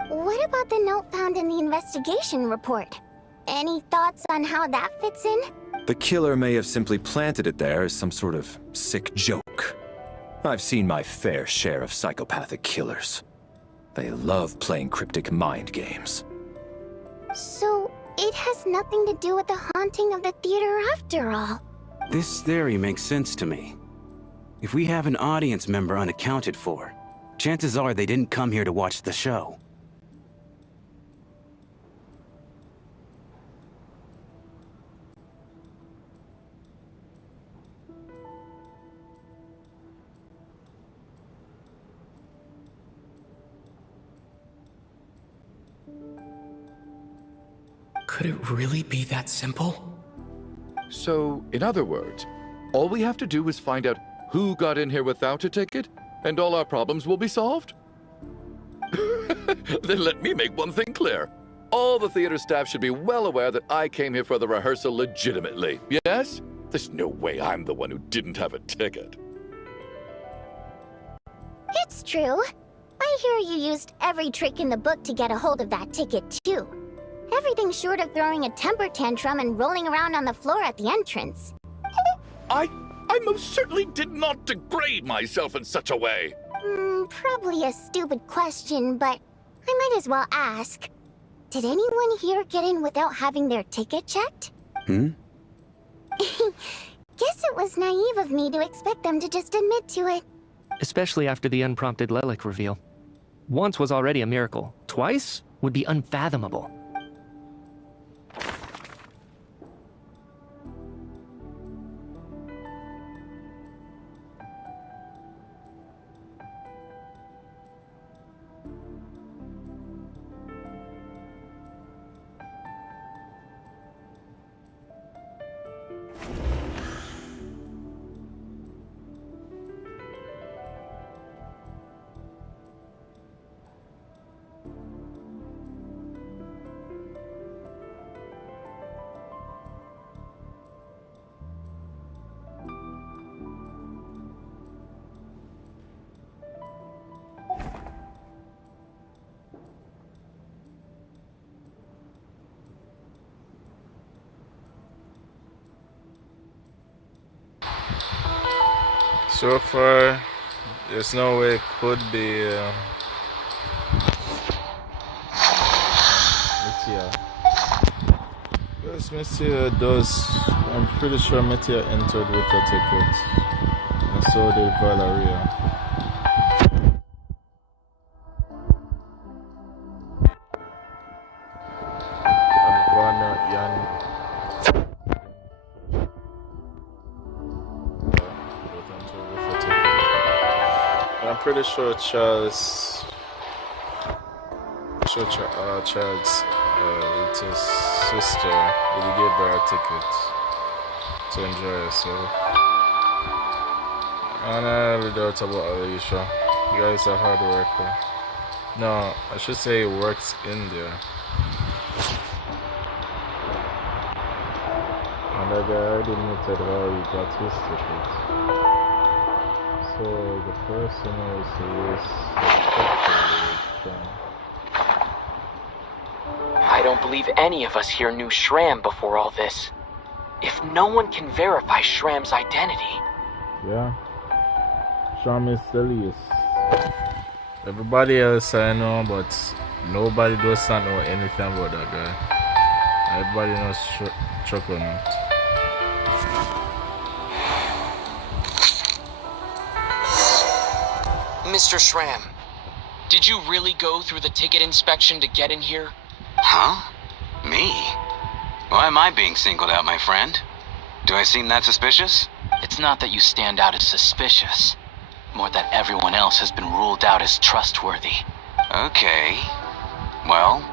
What about the note found in the investigation report? Any thoughts on how that fits in? The killer may have simply planted it there as some sort of sick joke. I've seen my fair share of psychopathic killers. They love playing cryptic mind games. So, it has nothing to do with the haunting of the theater after all. This theory makes sense to me. If we have an audience member unaccounted for, chances are they didn't come here to watch the show. Could it really be that simple? So, in other words, all we have to do is find out who got in here without a ticket, and all our problems will be solved? Then let me make one thing clear. All the theater staff should be well aware that I came here for the rehearsal legitimately, yes? There's no way I'm the one who didn't have a ticket. It's true. I hear you used every trick in the book to get a hold of that ticket, too. Everything short of throwing a temper tantrum and rolling around on the floor at the entrance. I most certainly did not degrade myself in such a way. Probably a stupid question, but I might as well ask. Did anyone here get in without having their ticket checked? Guess it was naive of me to expect them to just admit to it. Especially after the unprompted Lelik reveal. Once was already a miracle. Twice would be unfathomable. So far, there's no way it could be Meteor. Yes, Meteor does. I'm pretty sure Meteor entered with a ticket. And so did Valeria. I'm pretty sure Charles, Charles, with his sister, he gave her a ticket to enjoy herself. And I really doubt about Alicia. You guys are hard worker. No, I should say he works in there. And that guy already admitted how he got his ticket. So the person is I don't believe any of us here knew Shram before all this. If no one can verify Shram's identity... Yeah. Shram is the least. Everybody else I know, but nobody does not know anything about that guy. Everybody knows Chocolate. Mr. Shram, did you really go through the ticket inspection to get in here? Huh? Me? Why am I being singled out, my friend? Do I seem that suspicious? It's not that you stand out as suspicious. More that everyone else has been ruled out as trustworthy. Okay. Well,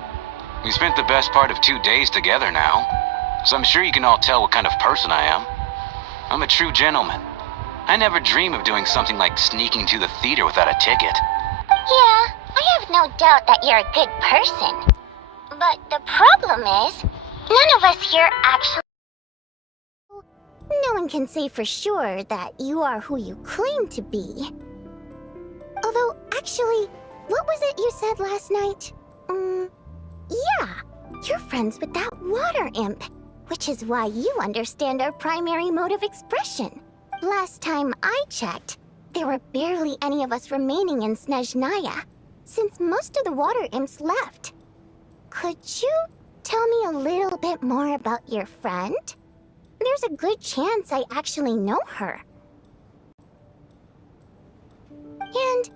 we spent the best part of 2 days together now, so I'm sure you can all tell what kind of person I am. I'm a true gentleman. I never dream of doing something like sneaking to the theater without a ticket. Yeah, I have no doubt that you're a good person. But the problem is, none of us here actually... No one can say for sure that you are who you claim to be. Although, actually, what was it you said last night? Yeah, you're friends with that water imp, which is why you understand our primary mode of expression. Last time I checked, there were barely any of us remaining in Snezhnaya, since most of the water imps left. Could you tell me a little bit more about your friend? There's a good chance I actually know her. And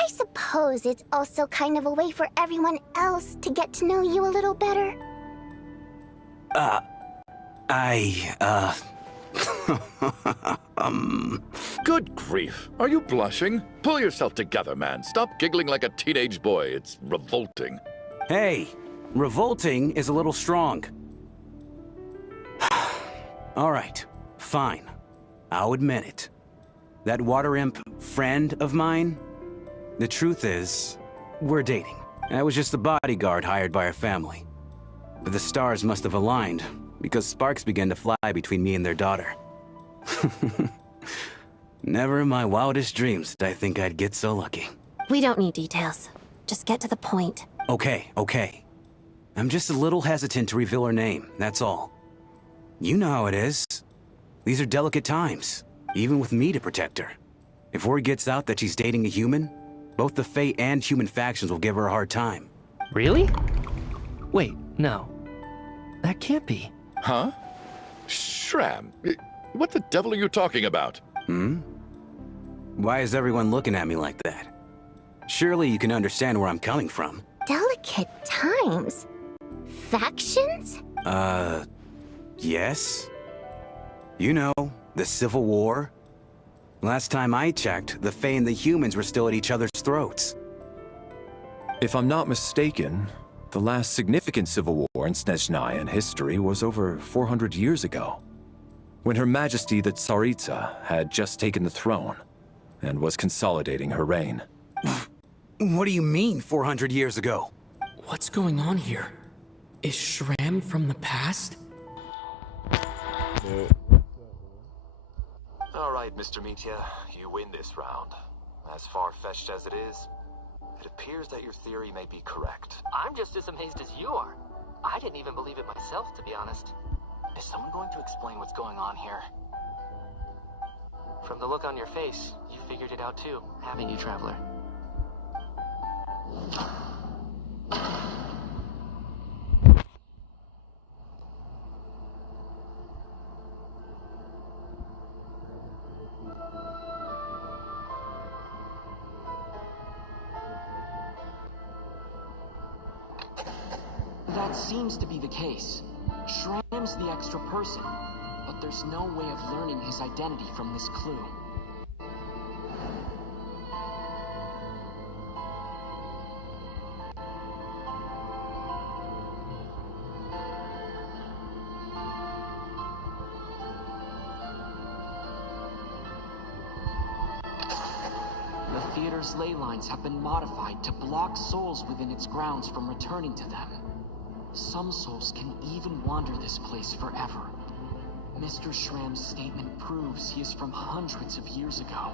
I suppose it's also kind of a way for everyone else to get to know you a little better. Good grief. Are you blushing? Pull yourself together, man. Stop giggling like a teenage boy. It's revolting. Hey, revolting is a little strong. All right, fine. I'll admit it. That water imp friend of mine, the truth is, we're dating. I was just the bodyguard hired by our family. But the stars must have aligned, because sparks began to fly between me and their daughter. Never in my wildest dreams did I think I'd get so lucky. We don't need details. Just get to the point. Okay. I'm just a little hesitant to reveal her name, that's all. You know how it is. These are delicate times, even with me to protect her. If word gets out that she's dating a human, both the Fae and human factions will give her a hard time. Really? Wait, no. That can't be. Huh? Shram, what the devil are you talking about? Why is everyone looking at me like that? Surely you can understand where I'm coming from. Delicate times? Factions? Yes. You know, the Civil War. Last time I checked, the Fae and the humans were still at each other's throats. If I'm not mistaken, the last significant civil war in Snezhnaya history was over 400 years ago, when Her Majesty the Tsaritsa had just taken the throne and was consolidating her reign. What do you mean, 400 years ago? What's going on here? Is Shram from the past? All right, Mr. Mitya, you win this round. As far-fetched as it is, it appears that your theory may be correct. I'm just as amazed as you are. I didn't even believe it myself, to be honest. Is someone going to explain what's going on here? From the look on your face, you figured it out too, haven't you, Traveler? That seems to be the case. Shram's the extra person, but there's no way of learning his identity from this clue. The theater's ley lines have been modified to block souls within its grounds from returning to them. Some souls can even wander this place forever. Mr. Shram's statement proves he is from hundreds of years ago.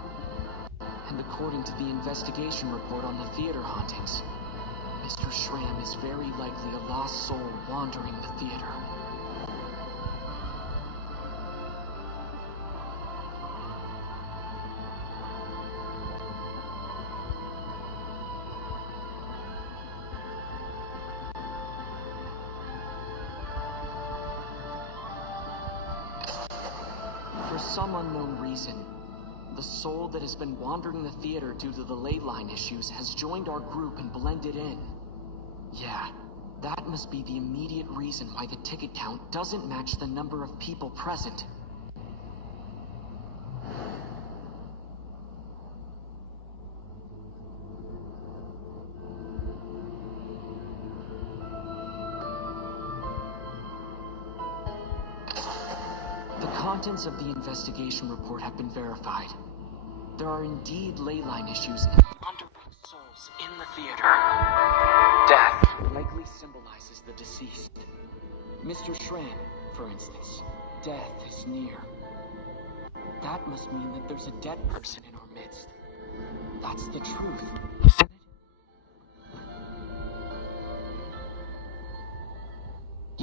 And according to the investigation report on the theater hauntings, Mr. Shram is very likely a lost soul wandering the theater. For some unknown reason, the soul that has been wandering the theater due to the ley line issues has joined our group and blended in. Yeah, that must be the immediate reason why the ticket count doesn't match the number of people present. The contents of the investigation report have been verified. There are indeed ley line issues and wandering souls in the theater. Death likely symbolizes the deceased. Mr. Shram, for instance, death is near. That must mean that there's a dead person in our midst. That's the truth, isn't it?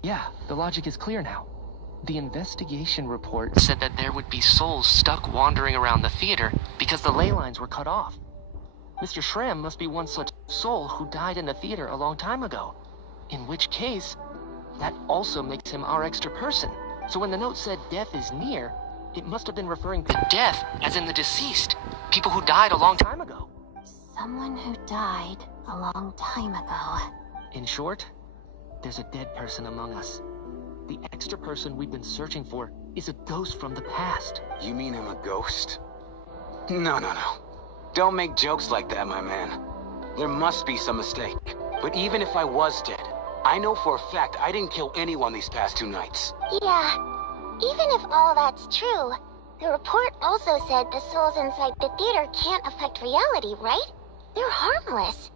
Yeah, the logic is clear now. The investigation report said that there would be souls stuck wandering around the theater because the ley lines were cut off. Mr. Shram must be one such soul who died in the theater a long time ago. In which case, that also makes him our extra person. So when the note said death is near, it must have been referring to death as in the deceased. People who died a long time ago. Someone who died a long time ago. In short, there's a dead person among us. The extra person we've been searching for is a ghost from the past. You mean I'm a ghost? No. Don't make jokes like that, my man. There must be some mistake. But even if I was dead, I know for a fact I didn't kill anyone these past 2 nights. Yeah, even if all that's true, the report also said the souls inside the theater can't affect reality, right? They're harmless.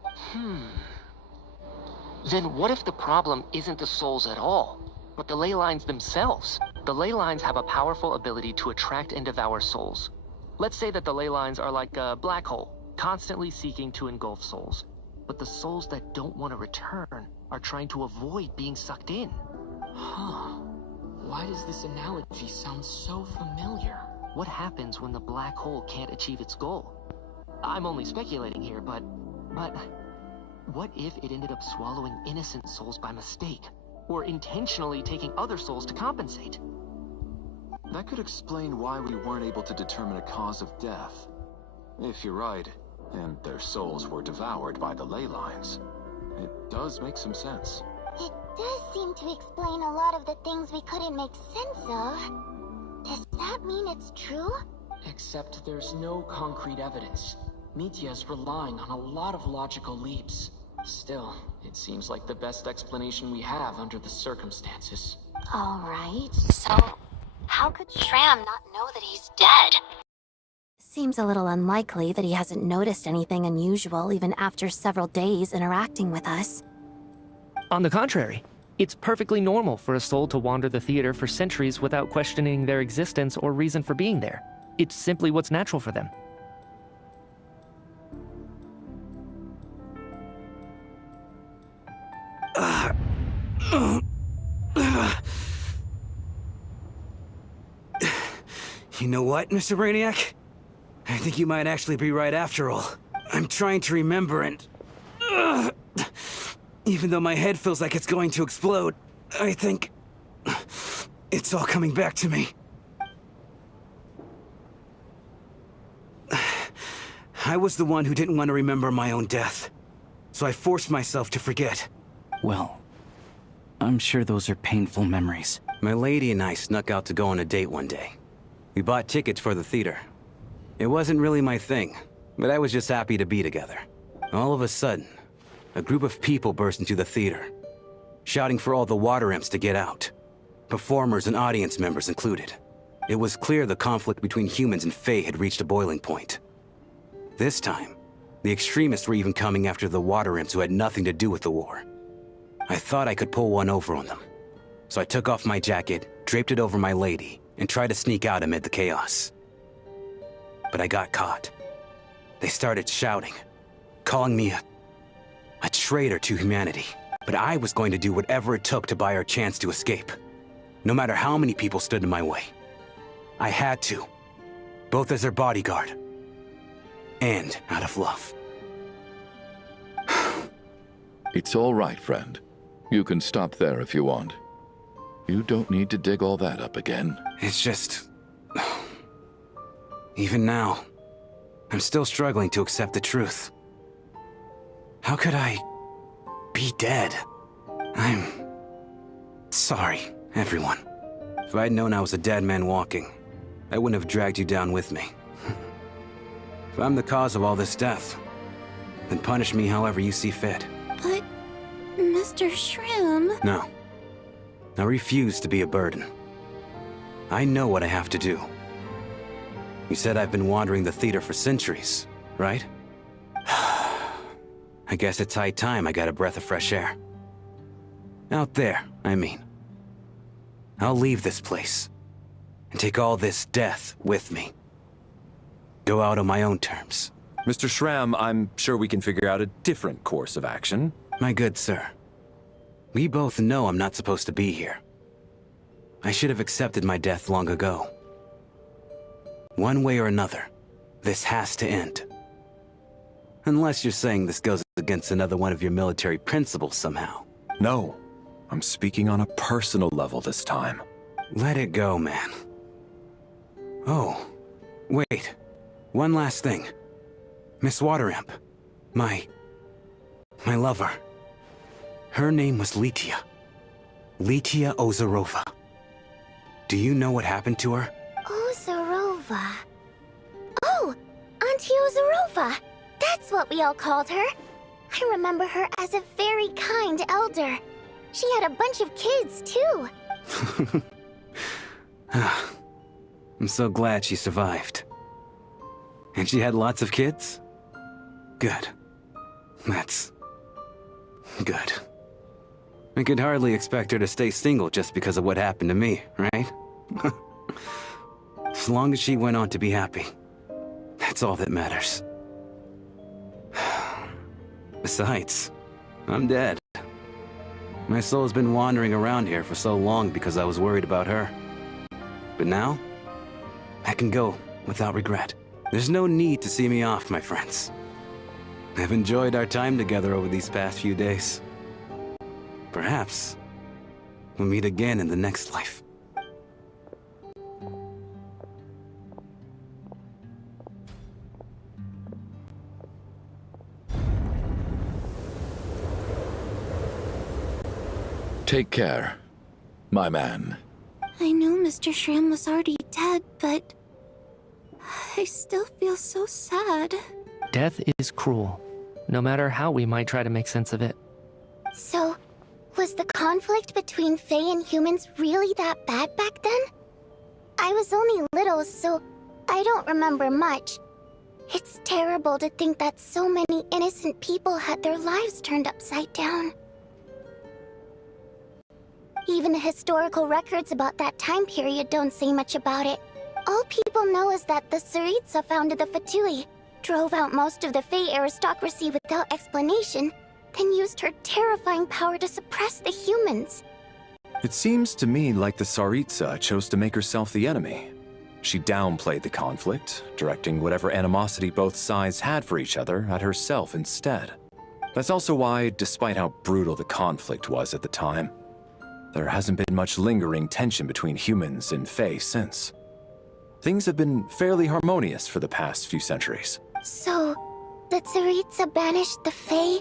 Then what if the problem isn't the souls at all, but the ley lines themselves? The ley lines have a powerful ability to attract and devour souls. Let's say that the ley lines are like a black hole, constantly seeking to engulf souls. But the souls that don't want to return are trying to avoid being sucked in. Huh. Why does this analogy sound so familiar? What happens when the black hole can't achieve its goal? I'm only speculating here, but what if it ended up swallowing innocent souls by mistake? Or intentionally taking other souls to compensate? That could explain why we weren't able to determine a cause of death. If you're right, and their souls were devoured by the ley lines, it does make some sense. It does seem to explain a lot of the things we couldn't make sense of. Does that mean it's true? Except there's no concrete evidence. Mitya's relying on a lot of logical leaps. Still, it seems like the best explanation we have under the circumstances. Alright, so how could Shram not know that he's dead? Seems a little unlikely that he hasn't noticed anything unusual even after several days interacting with us. On the contrary, it's perfectly normal for a soul to wander the theater for centuries without questioning their existence or reason for being there. It's simply what's natural for them. You know what, Mr. Brainiac? I think you might actually be right after all. I'm trying to remember and... even though my head feels like it's going to explode, I think... it's all coming back to me. I was the one who didn't want to remember my own death, so I forced myself to forget. Well, I'm sure those are painful memories. My lady and I snuck out to go on a date one day. We bought tickets for the theater. It wasn't really my thing, but I was just happy to be together. All of a sudden, a group of people burst into the theater, shouting for all the water imps to get out. Performers and audience members included. It was clear the conflict between humans and Fae had reached a boiling point. This time, the extremists were even coming after the water imps who had nothing to do with the war. I thought I could pull one over on them. So I took off my jacket, draped it over my lady, and tried to sneak out amid the chaos. But I got caught. They started shouting, calling me a traitor to humanity. But I was going to do whatever it took to buy our chance to escape. No matter how many people stood in my way. I had to. Both as their bodyguard. And out of love. It's all right, friend. You can stop there if you want. You don't need to dig all that up again. It's just... even now, I'm still struggling to accept the truth. How could I be dead? I'm sorry, everyone. If I'd known I was a dead man walking, I wouldn't have dragged you down with me. If I'm the cause of all this death, then punish me however you see fit. But, Mr. Shroom... No. I refuse to be a burden. I know what I have to do. You said I've been wandering the theater for centuries, right? I guess it's high time I got a breath of fresh air. Out there, I mean. I'll leave this place, and take all this death with me. Go out on my own terms. Mr. Shram, I'm sure we can figure out a different course of action. My good sir, we both know I'm not supposed to be here. I should have accepted my death long ago. One way or another, this has to end. Unless you're saying this goes against another one of your military principles somehow. No, I'm speaking on a personal level this time. Let it go, man. Oh, wait. One last thing. Miss Waterimp. My lover. Her name was Litia. Litia Ozarova. Do you know what happened to her? Ozarova. Oh, Auntie Ozarova. That's what we all called her. I remember her as a very kind elder. She had a bunch of kids, too. I'm so glad she survived. And she had lots of kids? Good. That's... good. I could hardly expect her to stay single just because of what happened to me, right? As long as she went on to be happy. That's all that matters. Besides, I'm dead. My soul's been wandering around here for so long because I was worried about her. But now, I can go without regret. There's no need to see me off, my friends. I've enjoyed our time together over these past few days. Perhaps we'll meet again in the next life. Take care, my man. I know Mr. Shram was already dead, but... I still feel so sad. Death is cruel, no matter how we might try to make sense of it. So, was the conflict between Fae and humans really that bad back then? I was only little, so I don't remember much. It's terrible to think that so many innocent people had their lives turned upside down. Even the historical records about that time period don't say much about it. All people know is that the Tsaritsa founded the Fatui, drove out most of the Fae aristocracy without explanation, then used her terrifying power to suppress the humans. It seems to me like the Tsaritsa chose to make herself the enemy. She downplayed the conflict, directing whatever animosity both sides had for each other at herself instead. That's also why, despite how brutal the conflict was at the time, there hasn't been much lingering tension between humans and Fae since. Things have been fairly harmonious for the past few centuries. So, the Tsaritsa banished the Fae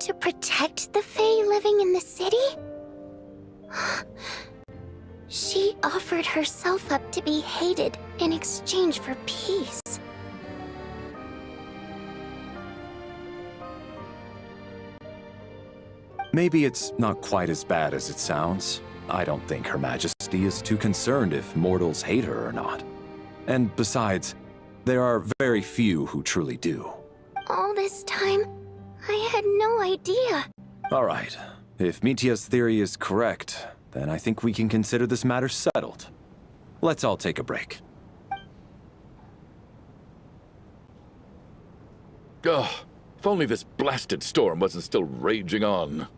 to protect the Fae living in the city? She offered herself up to be hated in exchange for peace. Maybe it's not quite as bad as it sounds. I don't think Her Majesty is too concerned if mortals hate her or not. And besides, there are very few who truly do. All this time, I had no idea. Alright, if Mitia's theory is correct, then I think we can consider this matter settled. Let's all take a break. Ugh, if only this blasted storm wasn't still raging on.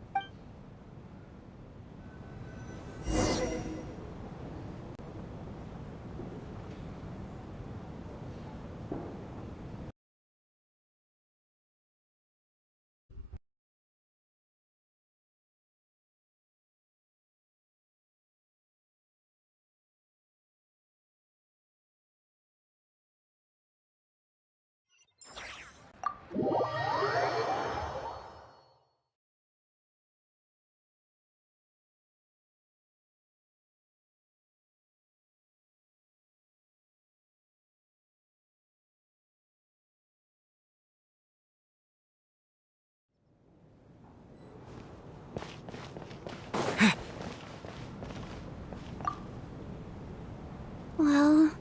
Well,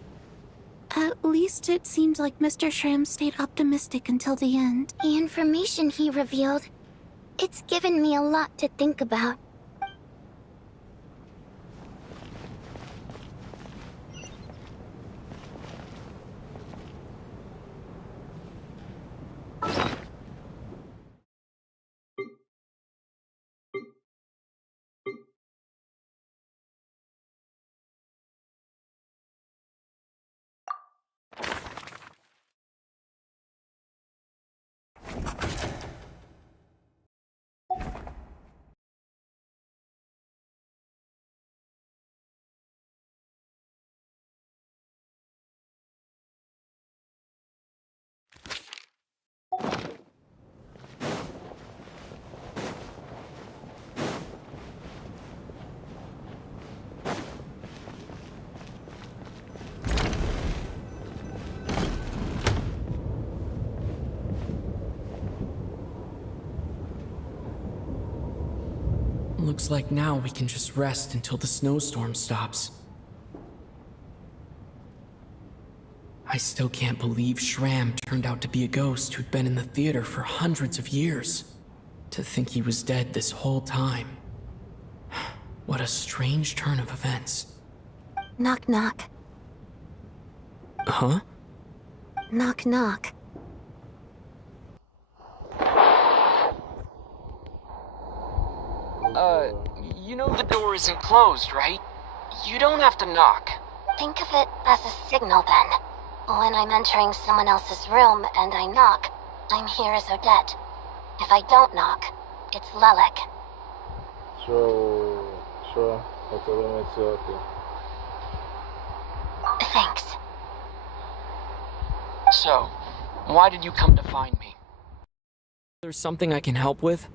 at least it seems like Mr. Shram stayed optimistic until the end. The information he revealed, it's given me a lot to think about. Looks like now we can just rest until the snowstorm stops. I still can't believe Shram turned out to be a ghost who'd been in the theater for hundreds of years. To think he was dead this whole time. What a strange turn of events. Knock knock. Huh? Knock knock. You know the door isn't closed, right? You don't have to knock. Think of it as a signal then. When I'm entering someone else's room and I knock, I'm here as Odette. If I don't knock, it's Lelek. Sure. Whatever makes you happy. Thanks. So, why did you come to find me? There's something I can help with?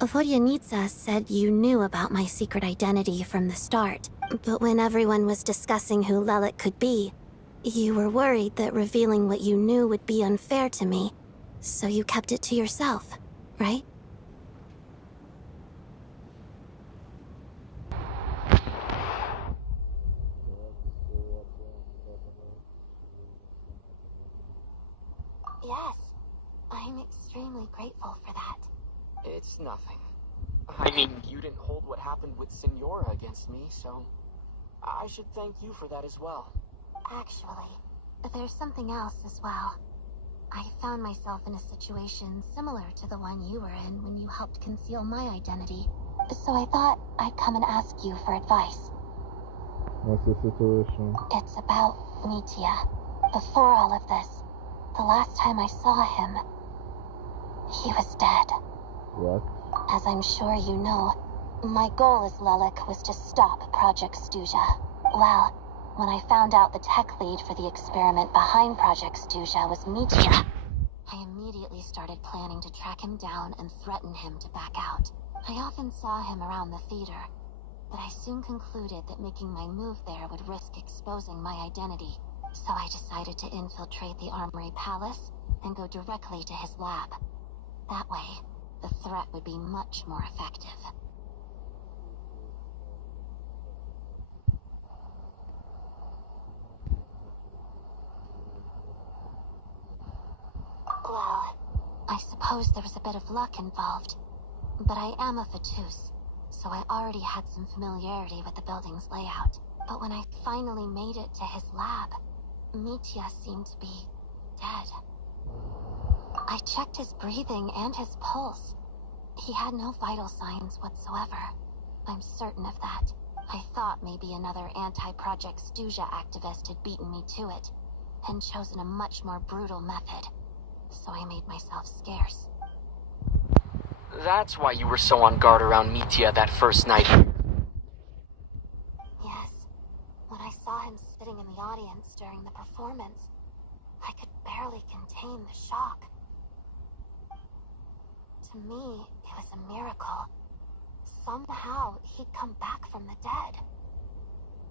Vodyanitsa said you knew about my secret identity from the start, but when everyone was discussing who Lelek could be, you were worried that revealing what you knew would be unfair to me, so you kept it to yourself, right? Yes, I'm extremely grateful for that. It's nothing. I mean, you didn't hold what happened with Signora against me, so I should thank you for that as well. Actually, there's something else as well. I found myself in a situation similar to the one you were in when you helped conceal my identity. So I thought I'd come and ask you for advice. What's the situation? It's about Mitya. Before all of this, the last time I saw him, he was dead. What? As I'm sure you know, my goal as Lelik was to stop Project Stuja. Well, when I found out the tech lead for the experiment behind Project Stuja was Mitya, I immediately started planning to track him down and threaten him to back out. I often saw him around the theater, but I soon concluded that making my move there would risk exposing my identity. So I decided to infiltrate the Armory Palace and go directly to his lab. That way, the threat would be much more effective. Well, I suppose there was a bit of luck involved, but I am a Fatous, so I already had some familiarity with the building's layout. But when I finally made it to his lab, Mitya seemed to be dead. I checked his breathing and his pulse. He had no vital signs whatsoever. I'm certain of that. I thought maybe another anti-Project Stuja activist had beaten me to it, and chosen a much more brutal method. So I made myself scarce. That's why you were so on guard around Mitya that first night. Yes. When I saw him sitting in the audience during the performance, I could barely contain the shock. To me, it was a miracle. Somehow, he'd come back from the dead.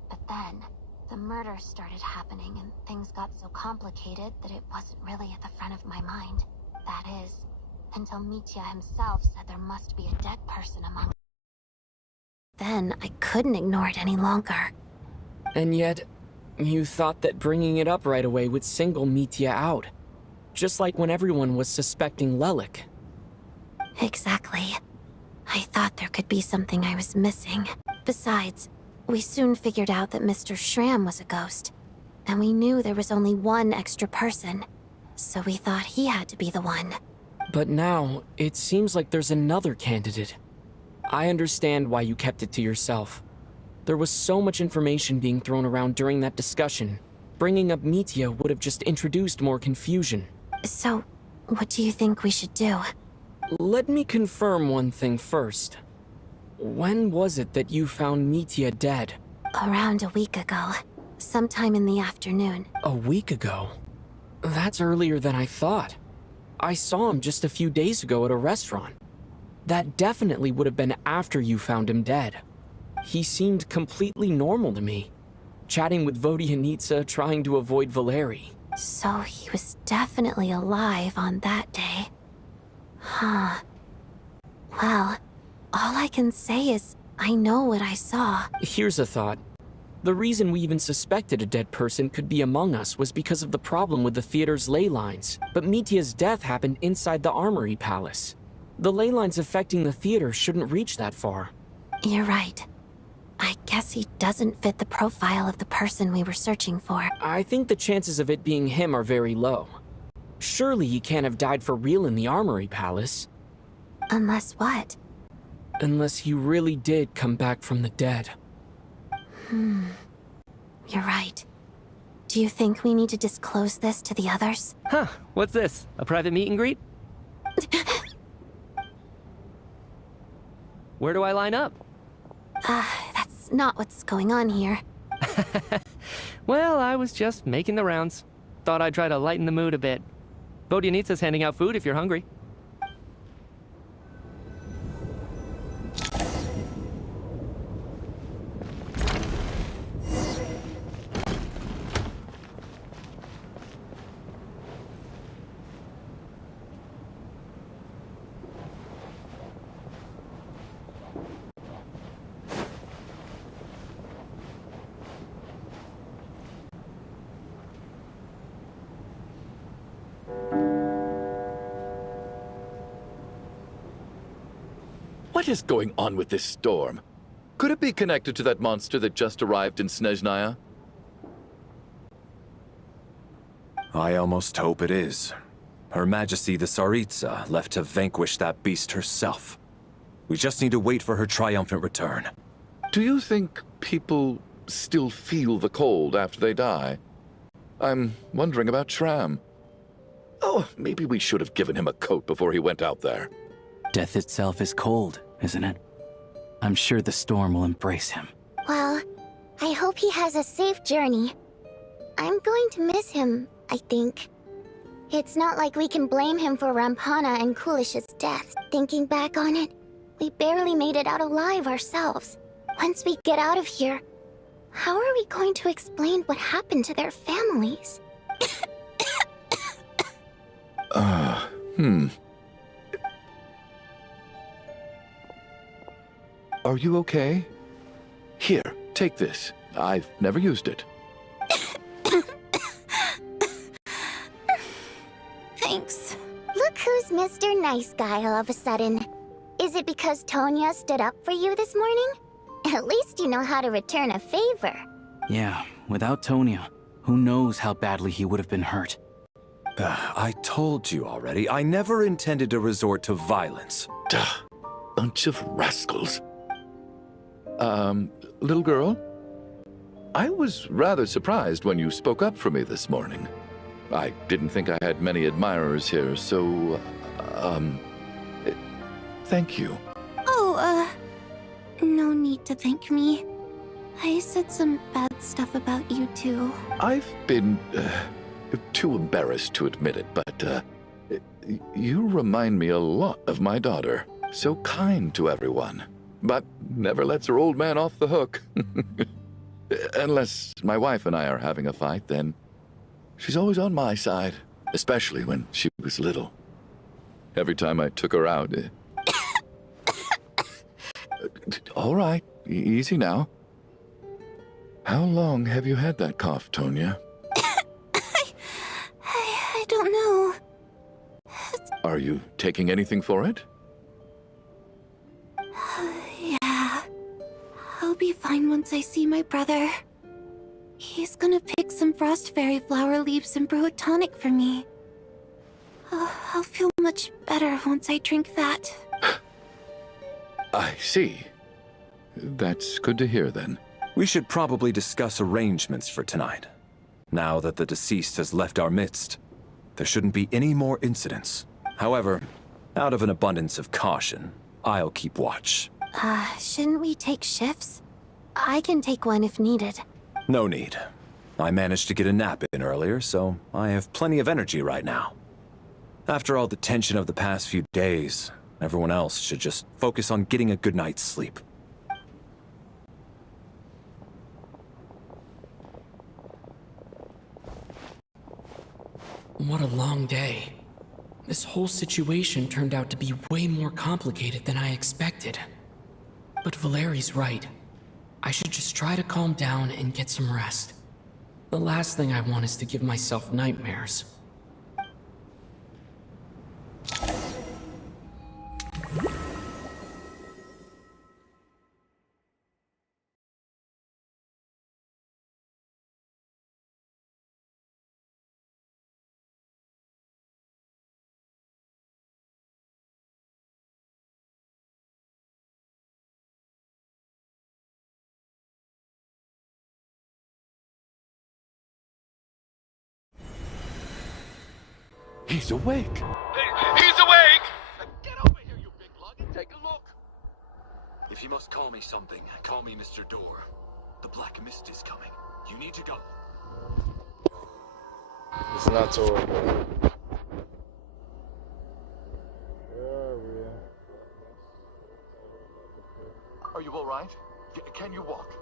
But then, the murders started happening and things got so complicated that it wasn't really at the front of my mind. That is, until Mitya himself said there must be a dead person among them. Then, I couldn't ignore it any longer. And yet, you thought that bringing it up right away would single Mitya out. Just like when everyone was suspecting Lelik. Exactly. I thought there could be something I was missing. Besides, we soon figured out that Mr. Schramm was a ghost. And we knew there was only one extra person. So we thought he had to be the one. But now, it seems like there's another candidate. I understand why you kept it to yourself. There was so much information being thrown around during that discussion. Bringing up Mitya would have just introduced more confusion. So, what do you think we should do? Let me confirm one thing first. When was it that you found Mitya dead? Around a week ago. Sometime in the afternoon. A week ago? That's earlier than I thought. I saw him just a few days ago at a restaurant. That definitely would have been after you found him dead. He seemed completely normal to me. Chatting with Vodyanitsa, trying to avoid Valeri. So he was definitely alive on that day. Huh. Well, all I can say is I know what I saw. Here's a thought. The reason we even suspected a dead person could be among us was because of the problem with the theater's ley lines. But Mitya's death happened inside the Armory Palace. The ley lines affecting the theater shouldn't reach that far. You're right. I guess he doesn't fit the profile of the person we were searching for. I think the chances of it being him are very low. Surely he can't have died for real in the Armory Palace. Unless what? Unless he really did come back from the dead. You're right. Do you think we need to disclose this to the others? Huh, what's this? A private meet and greet? Where do I line up? That's not what's going on here. Well, I was just making the rounds. Thought I'd try to lighten the mood a bit. Vodyanitsa's handing out food if you're hungry. What is going on with this storm? Could it be connected to that monster that just arrived in Snezhnaya? I almost hope it is. Her Majesty the Tsaritsa left to vanquish that beast herself. We just need to wait for her triumphant return. Do you think people still feel the cold after they die. I'm wondering about Shram. Oh, maybe we should have given him a coat before he went out there. Death itself is cold, isn't it? I'm sure the storm will embrace him. Well, I hope he has a safe journey. I'm going to miss him, I think. It's not like we can blame him for Rampana and Kulish's death. Thinking back on it, we barely made it out alive ourselves. Once we get out of here, how are we going to explain what happened to their families? Are you okay? Here, take this. I've never used it. Thanks. Look who's Mr. Nice Guy all of a sudden. Is it because Tonya stood up for you this morning? At least you know how to return a favor. Yeah, without Tonya, who knows how badly he would have been hurt. I told you already, I never intended to resort to violence. Bunch of rascals. Little girl? I was rather surprised when you spoke up for me this morning. I didn't think I had many admirers here, so, thank you. Oh, no need to thank me. I said some bad stuff about you too. I've been, too embarrassed to admit it, but, you remind me a lot of my daughter. So kind to everyone, but never lets her old man off the hook. Unless my wife and I are having a fight, then she's always on my side, especially when she was little. Every time I took her out... All right, easy now. How long have you had that cough, Tonya? I don't know. Are you taking anything for it? Yeah. I'll be fine once I see my brother. He's gonna pick some frost fairy flower leaves and brew a tonic for me. I'll feel much better once I drink that. I see. That's good to hear, then. We should probably discuss arrangements for tonight. Now that the deceased has left our midst, there shouldn't be any more incidents. However, out of an abundance of caution, I'll keep watch. Shouldn't we take shifts? I can take one if needed. No need. I managed to get a nap in earlier, so I have plenty of energy right now. After all the tension of the past few days, everyone else should just focus on getting a good night's sleep. What a long day. This whole situation turned out to be way more complicated than I expected. But Valeri's right. I should just try to calm down and get some rest. The last thing I want is to give myself nightmares. He's awake! He's awake! Get over here, you big lug, and take a look! If you must call me something, call me Mr. Door. The Black Mist is coming. You need to go. It's not over. Are you all right? Can you walk?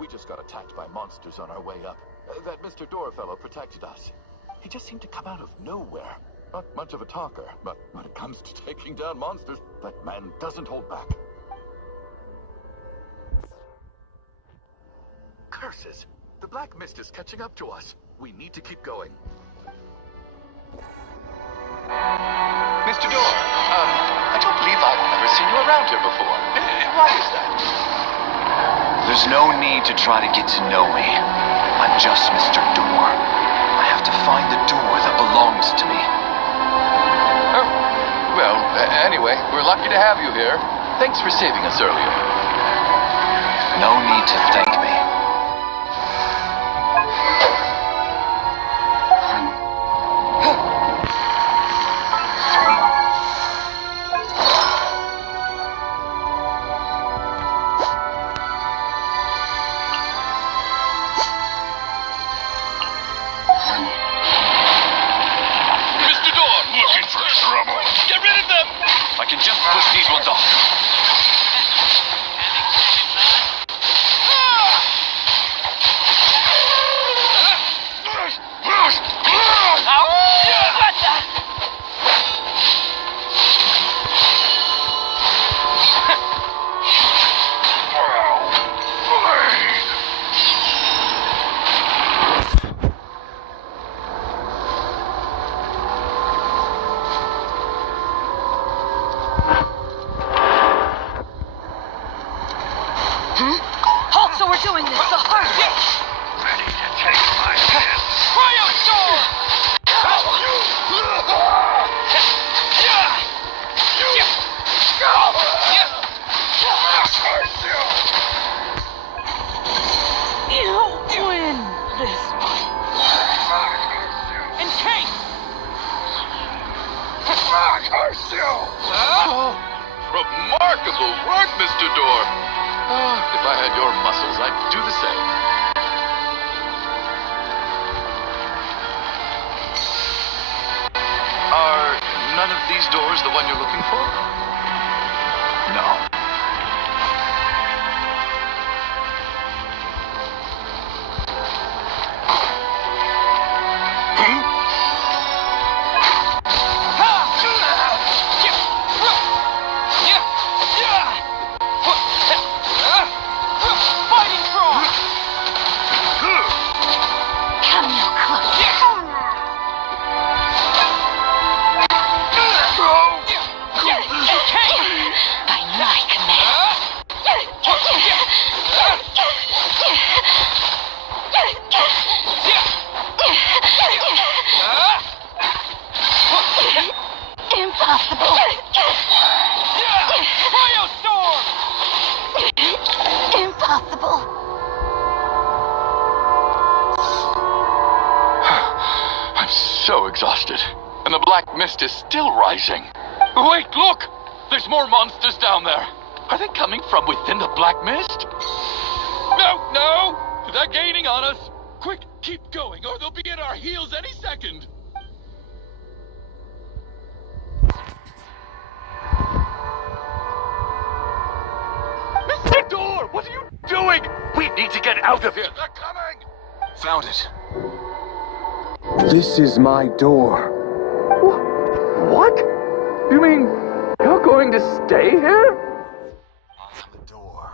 We just got attacked by monsters on our way up. That Mr. Door fellow protected us. He just seemed to come out of nowhere. Not much of a talker, but when it comes to taking down monsters, that man doesn't hold back. Curses! The Black Mist is catching up to us. We need to keep going. Mr. Door, I don't believe I've ever seen you around here before. Why is that? There's no need to try to get to know me. I'm just Mr. Door. I have to find the door that belongs to me. Oh, well, anyway, we're lucky to have you here. Thanks for saving us earlier. No need to thank me. push these ones off. So we're doing this the hard way. Ready to take my head. Cryo Storm! You win this one. Encase! Remarkable work, Mr. Door. If I had your muscles, I'd do the same. Are none of these doors the one you're looking for? No. Impossible. Impossible. I'm so exhausted, and the black mist is still rising. Wait, look! There's more monsters down there. Are they coming from within the black mist? No! They're gaining on us. Quick, keep going, or they'll be at our heels any second. Mr. Door, what are you doing? We need to get out of here. They're coming! Found it. This is my door. What? You mean you're going to stay here? The door.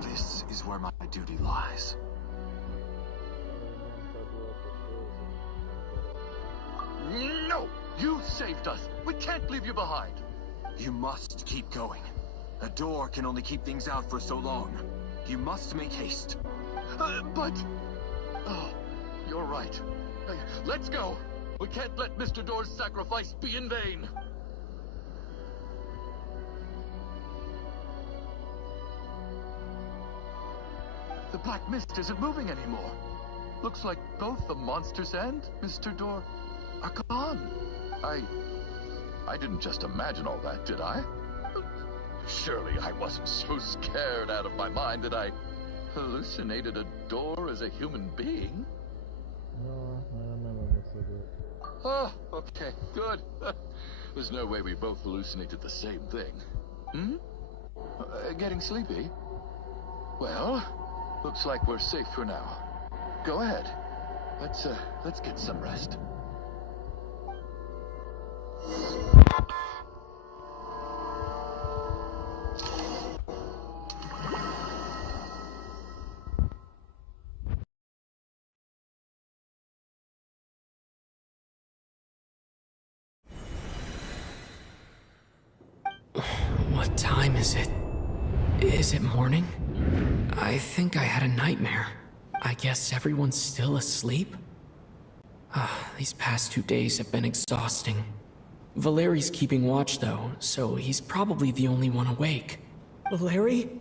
This is where my duty lies. No! You saved us. We can't leave you behind. You must keep going. A door can only keep things out for so long. You must make haste. But... Oh, you're right. Let's go. We can't let Mr. Door's sacrifice be in vain. The black mist isn't moving anymore. Looks like both the monsters and Mr. Door are gone. I didn't just imagine all that, did I? Surely I wasn't so scared out of my mind that I hallucinated a door as a human being. No, I remember this a bit. Oh, okay, good. There's no way we both hallucinated the same thing. Getting sleepy? Well, looks like we're safe for now. Go ahead. Let's get some rest. What time is it? Is it morning? I think I had a nightmare. I guess everyone's still asleep? These past 2 days have been exhausting. Valeri's keeping watch though, so he's probably the only one awake. Valeri?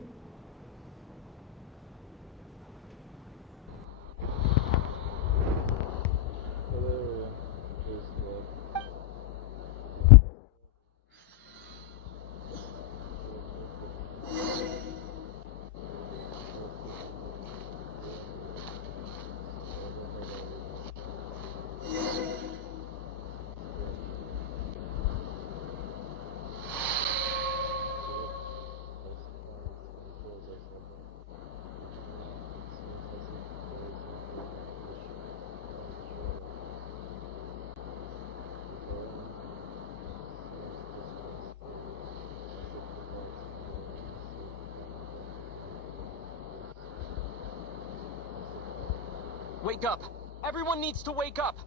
Wake up! Everyone needs to wake up!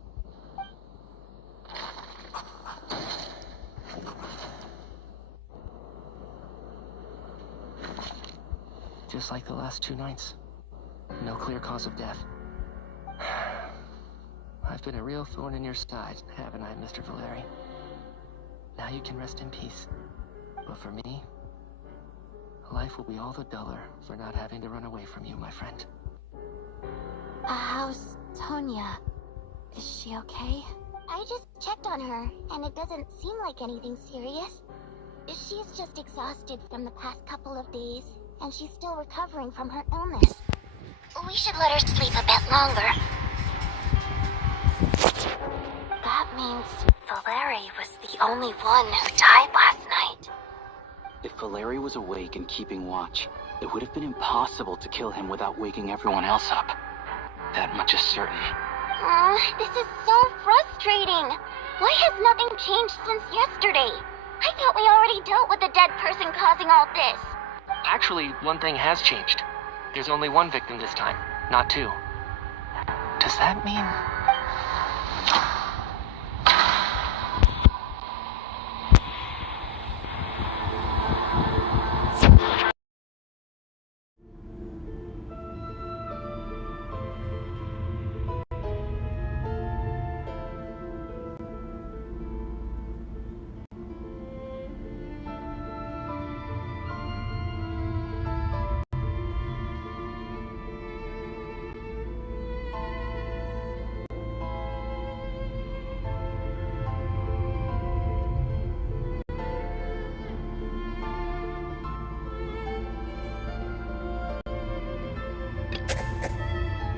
Just like the last 2 nights. No clear cause of death. I've been a real thorn in your side, haven't I, Mr. Valeri? Now you can rest in peace. But for me, life will be all the duller for not having to run away from you, my friend. How's Tonya? Is she okay? I just checked on her, and it doesn't seem like anything serious. She's just exhausted from the past couple of days, and she's still recovering from her illness. We should let her sleep a bit longer. That means Valeri was the only one who died last night. If Valeri was awake and keeping watch, it would have been impossible to kill him without waking everyone else up. That much is certain. This is so frustrating. Why has nothing changed since yesterday? I thought we already dealt with the dead person causing all this. Actually, one thing has changed. There's only one victim this time, not 2. Does that mean...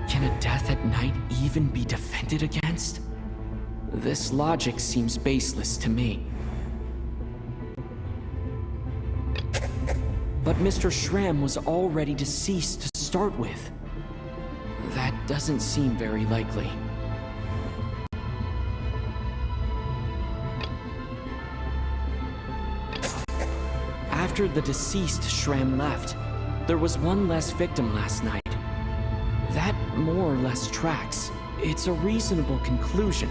Can a death at night even be defended against? This logic seems baseless to me. But Mr. Schramm was already deceased to start with. That doesn't seem very likely. After the deceased Schramm left, there was one less victim last night. That more or less tracks. It's a reasonable conclusion,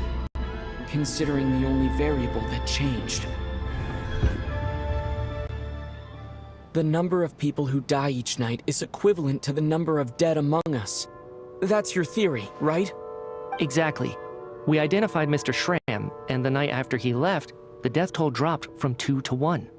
considering the only variable that changed. The number of people who die each night is equivalent to the number of dead among us. That's your theory, right? Exactly. We identified Mr. Schramm, and the night after he left, the death toll dropped from 2 to 1.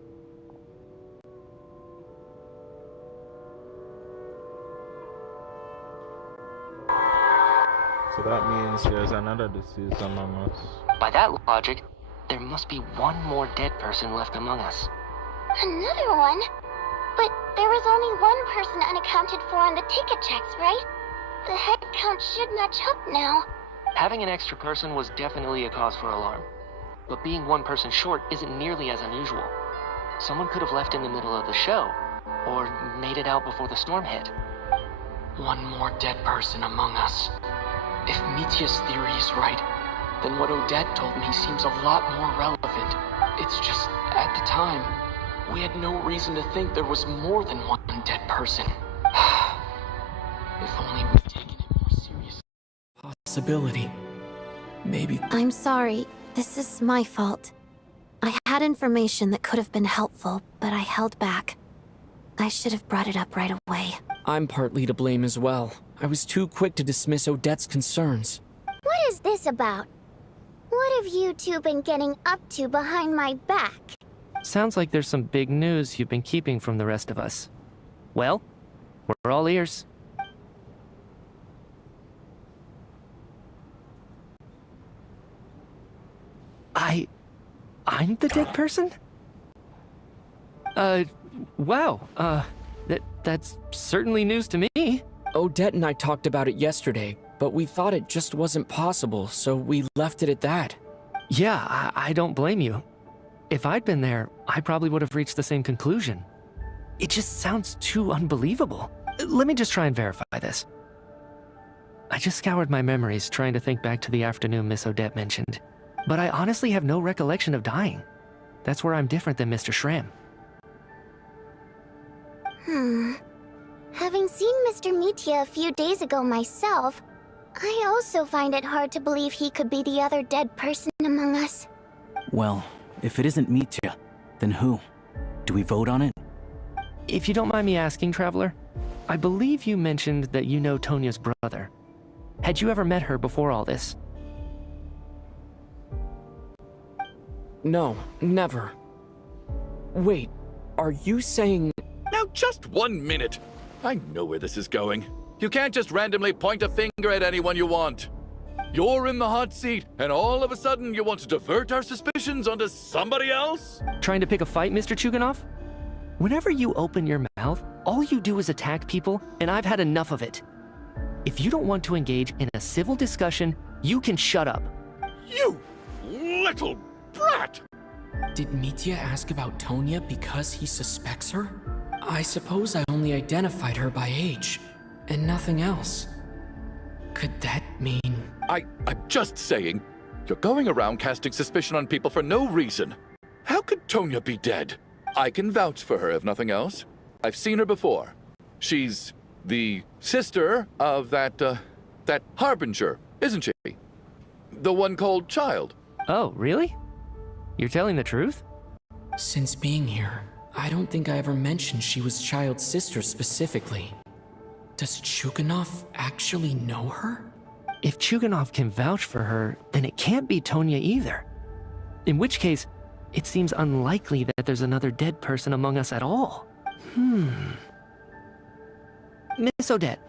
So that means there's another deceased among us. By that logic, there must be one more dead person left among us. Another one? But there was only one person unaccounted for on the ticket checks, right? The head count should match up now. Having an extra person was definitely a cause for alarm. But being one person short isn't nearly as unusual. Someone could have left in the middle of the show, or made it out before the storm hit. One more dead person among us. If Mitya's theory is right, then what Odette told me seems a lot more relevant. It's just, at the time, we had no reason to think there was more than one dead person. If only we'd taken it more seriously. Possibility. Maybe. I'm sorry. This is my fault. I had information that could have been helpful, but I held back. I should have brought it up right away. I'm partly to blame as well. I was too quick to dismiss Odette's concerns. What is this about? What have you two been getting up to behind my back? Sounds like there's some big news you've been keeping from the rest of us. Well, we're all ears. I'm the dead person? Wow, that's certainly news to me. Odette and I talked about it yesterday, but we thought it just wasn't possible, so we left it at that. Yeah, I don't blame you. If I'd been there, I probably would have reached the same conclusion. It just sounds too unbelievable. Let me just try and verify this. I just scoured my memories trying to think back to the afternoon Miss Odette mentioned, but I honestly have no recollection of dying. That's where I'm different than Mr. Schramm. Having seen Mr. Mitya a few days ago myself, I also find it hard to believe he could be the other dead person among us. Well, if it isn't Mitya, then who? Do we vote on it? If you don't mind me asking, Traveler, I believe you mentioned that you know Tonya's brother. Had you ever met her before all this? No, never. Wait, are you saying... Now just 1 minute. I know where this is going. You can't just randomly point a finger at anyone you want. You're in the hot seat, and all of a sudden you want to divert our suspicions onto somebody else? Trying to pick a fight, Mr. Chuganov? Whenever you open your mouth, all you do is attack people, and I've had enough of it. If you don't want to engage in a civil discussion, you can shut up. You little brat! Did Mitya ask about Tonya because he suspects her? I suppose I only identified her by age, and nothing else. Could that mean... I'm just saying, you're going around casting suspicion on people for no reason. How could Tonya be dead? I can vouch for her if nothing else. I've seen her before. She's the sister of that Harbinger, isn't she? The one called Child. Oh, really? You're telling the truth? Since being here, I don't think I ever mentioned she was Child's sister specifically. Does Chuganov actually know her? If Chuganov can vouch for her, then it can't be Tonya either. In which case, it seems unlikely that there's another dead person among us at all. Miss Odette,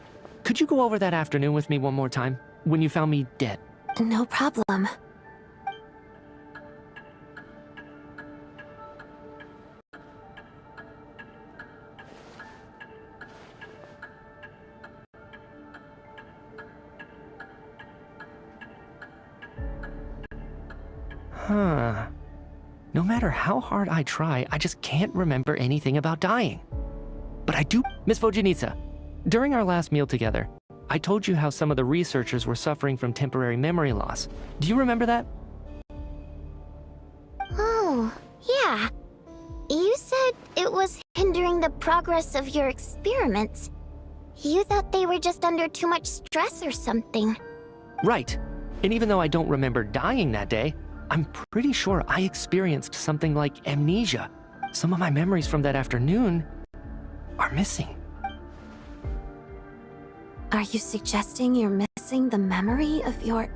could you go over that afternoon with me one more time, when you found me dead? No problem. Huh. No matter how hard I try, I just can't remember anything about dying. But I do... Miss Vojanitsa, during our last meal together, I told you how some of the researchers were suffering from temporary memory loss. Do you remember that? Oh, yeah. You said it was hindering the progress of your experiments. You thought they were just under too much stress or something. Right. And even though I don't remember dying that day, I'm pretty sure I experienced something like amnesia. Some of my memories from that afternoon are missing. Are you suggesting you're missing the memory of your...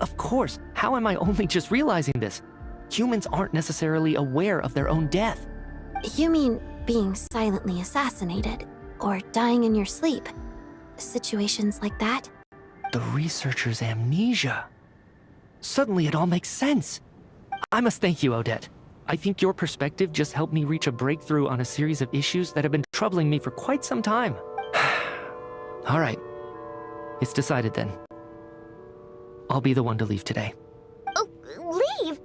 Of course. How am I only just realizing this? Humans aren't necessarily aware of their own death. You mean being silently assassinated, or dying in your sleep? Situations like that? The researcher's amnesia. Suddenly it all makes sense. I must thank you, Odette. I think your perspective just helped me reach a breakthrough on a series of issues that have been troubling me for quite some time. All right. It's decided then. I'll be the one to leave today. Oh, leave?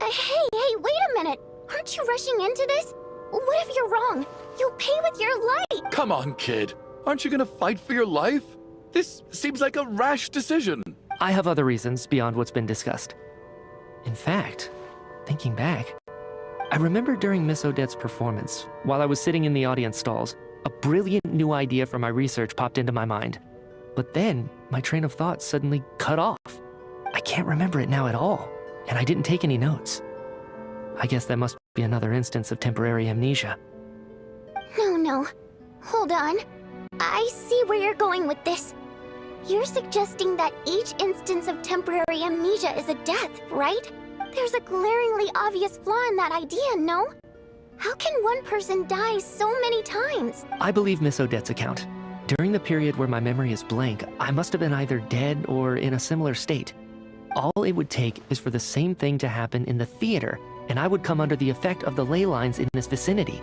Hey, wait a minute. Aren't you rushing into this? What if you're wrong? You'll pay with your life. Come on, kid. Aren't you gonna fight for your life? This seems like a rash decision. I have other reasons beyond what's been discussed. In fact, thinking back, I remember during Miss Odette's performance, while I was sitting in the audience stalls, a brilliant new idea for my research popped into my mind. But then, my train of thought suddenly cut off. I can't remember it now at all, and I didn't take any notes. I guess that must be another instance of temporary amnesia. No. Hold on. I see where you're going with this. You're suggesting that each instance of temporary amnesia is a death, right? There's a glaringly obvious flaw in that idea, no? How can one person die so many times? I believe Miss Odette's account. During the period where my memory is blank, I must have been either dead or in a similar state. All it would take is for the same thing to happen in the theater, and I would come under the effect of the ley lines in this vicinity.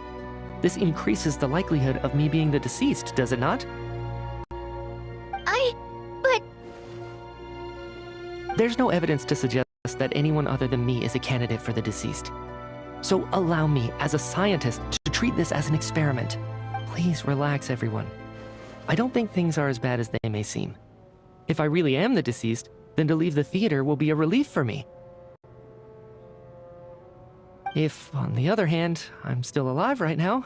This increases the likelihood of me being the deceased, does it not? But... There's no evidence to suggest that anyone other than me is a candidate for the deceased. So allow me, as a scientist, to treat this as an experiment. Please relax, everyone. I don't think things are as bad as they may seem. If I really am the deceased, then to leave the theater will be a relief for me. If, on the other hand, I'm still alive right now,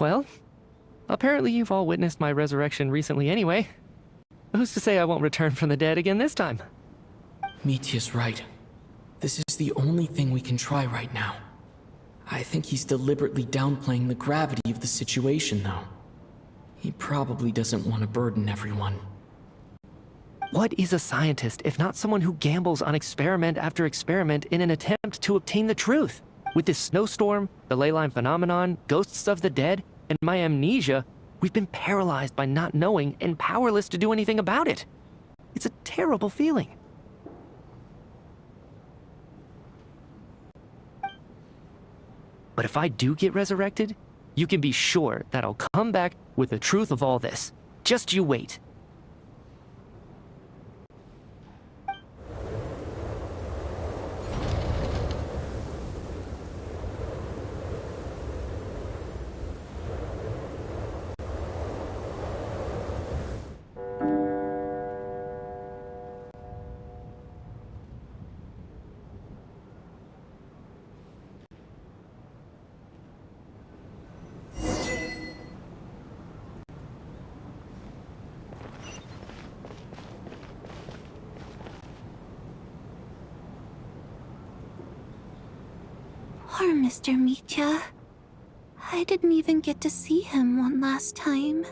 well, apparently you've all witnessed my resurrection recently anyway. Who's to say I won't return from the dead again this time? Mitya's right. This is the only thing we can try right now. I think he's deliberately downplaying the gravity of the situation, though. He probably doesn't want to burden everyone. What is a scientist if not someone who gambles on experiment after experiment in an attempt to obtain the truth? With this snowstorm, the ley line phenomenon, ghosts of the dead, and my amnesia, we've been paralyzed by not knowing and powerless to do anything about it. It's a terrible feeling. But if I do get resurrected, you can be sure that I'll come back with the truth of all this. Just you wait. Poor Mr. Mitya. I didn't even get to see him one last time.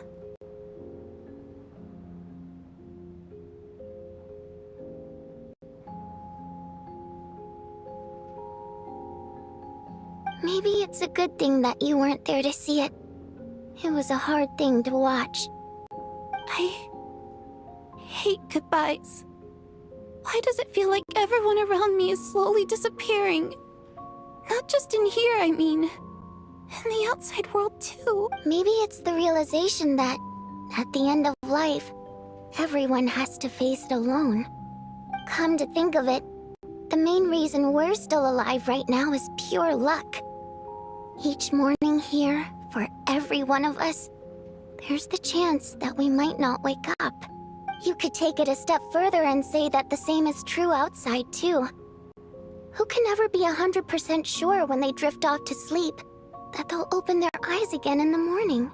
Maybe it's a good thing that you weren't there to see it. It was a hard thing to watch. I hate goodbyes. Why does it feel like everyone around me is slowly disappearing? Not just in here, I mean. In the outside world, too. Maybe it's the realization that, at the end of life, everyone has to face it alone. Come to think of it, the main reason we're still alive right now is pure luck. Each morning here, for every one of us, there's the chance that we might not wake up. You could take it a step further and say that the same is true outside, too. Who can ever be 100% sure when they drift off to sleep that they'll open their eyes again in the morning?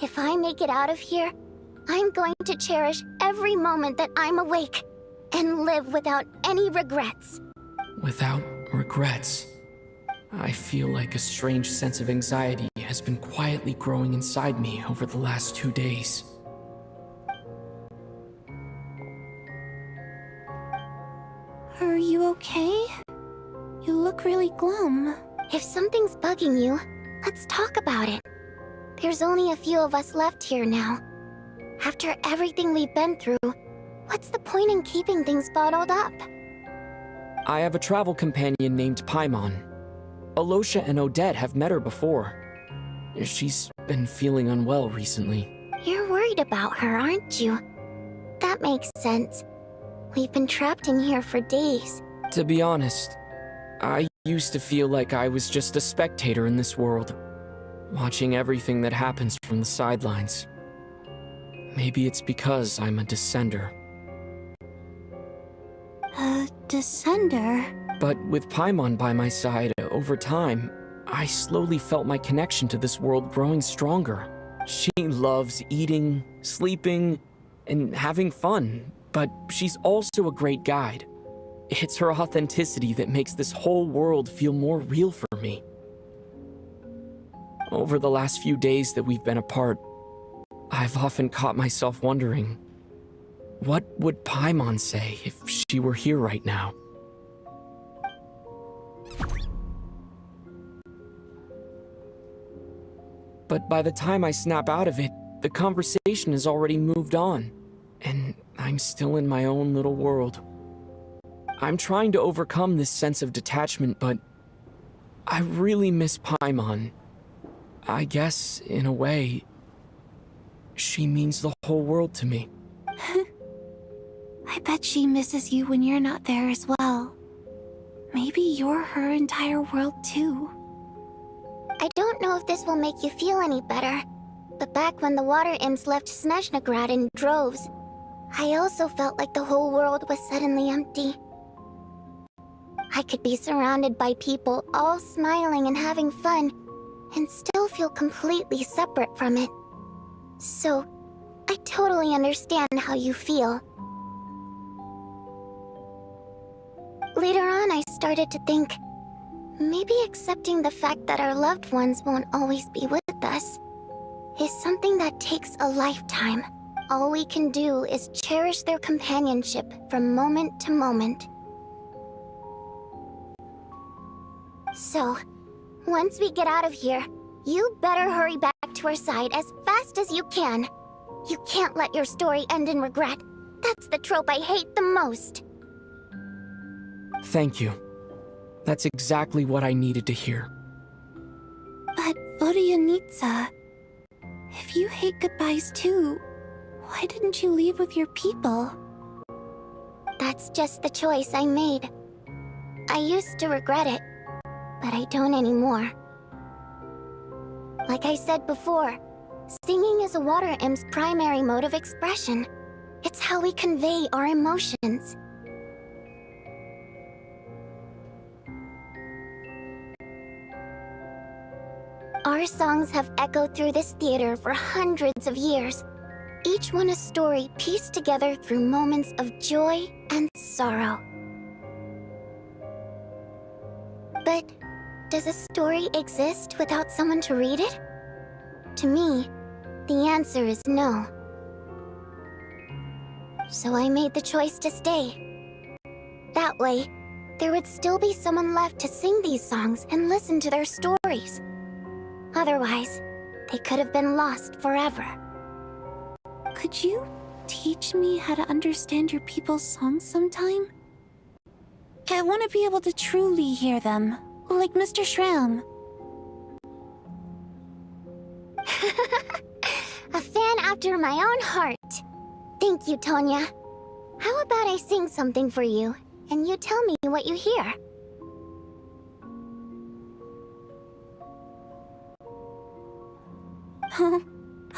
If I make it out of here, I'm going to cherish every moment that I'm awake and live without any regrets. Without regrets. I feel like a strange sense of anxiety has been quietly growing inside me over the last 2 days. Are you okay? You look really glum. If something's bugging you, let's talk about it. There's only a few of us left here now. After everything we've been through, what's the point in keeping things bottled up? I have a travel companion named Paimon. Alosha and Odette have met her before. She's been feeling unwell recently. You're worried about her, aren't you? That makes sense. We've been trapped in here for days. To be honest, I used to feel like I was just a spectator in this world, watching everything that happens from the sidelines. Maybe it's because I'm a descender. A descender? But with Paimon by my side, over time, I slowly felt my connection to this world growing stronger. She loves eating, sleeping, and having fun, but she's also a great guide. It's her authenticity that makes this whole world feel more real for me. Over the last few days that we've been apart, I've often caught myself wondering, what would Paimon say if she were here right now? But by the time I snap out of it, the conversation has already moved on, and I'm still in my own little world. I'm trying to overcome this sense of detachment, but I really miss Paimon. I guess, in a way, she means the whole world to me. I bet she misses you when you're not there as well. Maybe you're her entire world too. I don't know if this will make you feel any better, but back when the water imps left Snezhnaya in droves, I also felt like the whole world was suddenly empty. I could be surrounded by people all smiling and having fun, and still feel completely separate from it. So, I totally understand how you feel. Later on, I started to think, maybe accepting the fact that our loved ones won't always be with us is something that takes a lifetime. All we can do is cherish their companionship from moment to moment. So, once we get out of here, you better hurry back to our side as fast as you can. You can't let your story end in regret. That's the trope I hate the most. Thank you. That's exactly what I needed to hear. But Vodyanitsa, if you hate goodbyes too, why didn't you leave with your people? That's just the choice I made. I used to regret it, but I don't anymore. Like I said before, singing is a water imp's primary mode of expression. It's how we convey our emotions. Our songs have echoed through this theater for hundreds of years, each one a story pieced together through moments of joy and sorrow. But does a story exist without someone to read it? To me, the answer is no. So I made the choice to stay. That way, there would still be someone left to sing these songs and listen to their stories. Otherwise, they could have been lost forever. Could you teach me how to understand your people's songs sometime? I want to be able to truly hear them, like Mr. Shram. A fan after my own heart. Thank you, Tonya. How about I sing something for you, and you tell me what you hear?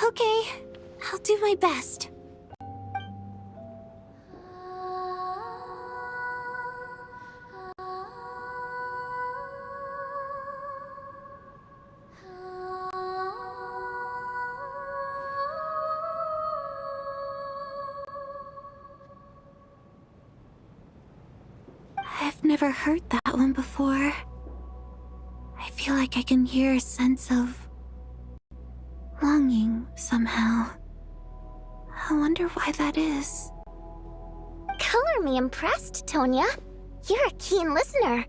Okay, I'll do my best. I've never heard that one before. I feel like I can hear a sense of longing somehow. I wonder why that is. Color me impressed, Tonya. You're a keen listener.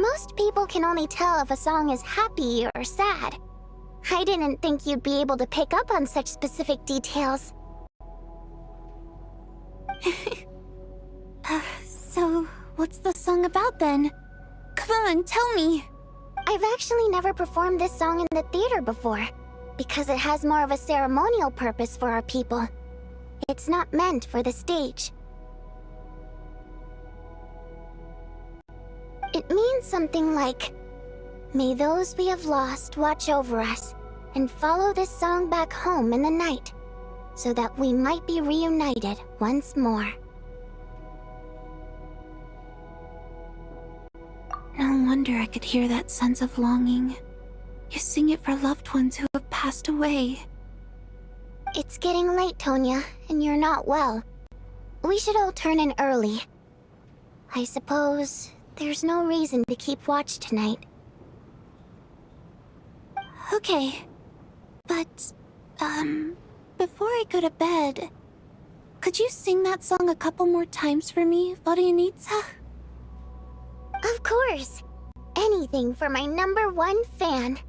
Most people can only tell if a song is happy or sad. I didn't think you'd be able to pick up on such specific details. So, what's the song about then? Come on, tell me! I've actually never performed this song in the theater before, because it has more of a ceremonial purpose for our people. It's not meant for the stage. It means something like, may those we have lost watch over us, and follow this song back home in the night, so that we might be reunited once more. No wonder I could hear that sense of longing. You sing it for loved ones who have passed away. It's getting late, Tonya, and you're not well. We should all turn in early. I suppose there's no reason to keep watch tonight. Okay. But, before I go to bed, could you sing that song a couple more times for me, Vodyanitsa? Of course. Anything for my #1 fan.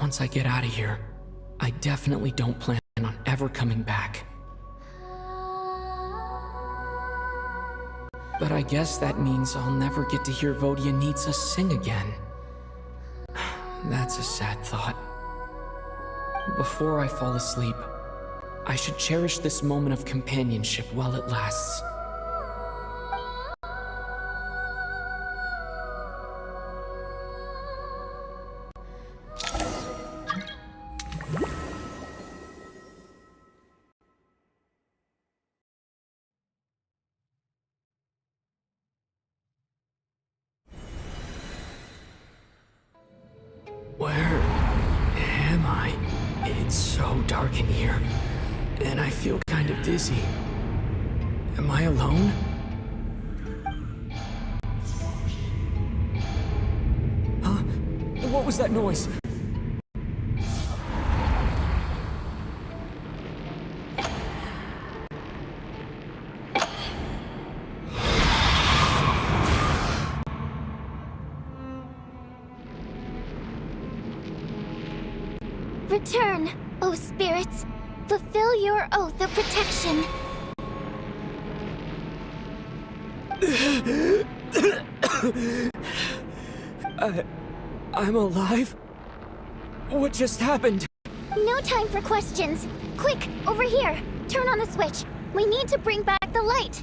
Once I get out of here, I definitely don't plan on ever coming back. But I guess that means I'll never get to hear Vodyanitsa sing again. That's a sad thought. Before I fall asleep, I should cherish this moment of companionship while it lasts. Where am I? It's so dark in here, and I feel kind of dizzy. Am I alone? Huh? What was that noise? Return, O spirits. Fulfill your oath of protection. I'm alive? What just happened? No time for questions. Quick, over here. Turn on the switch. We need to bring back the light.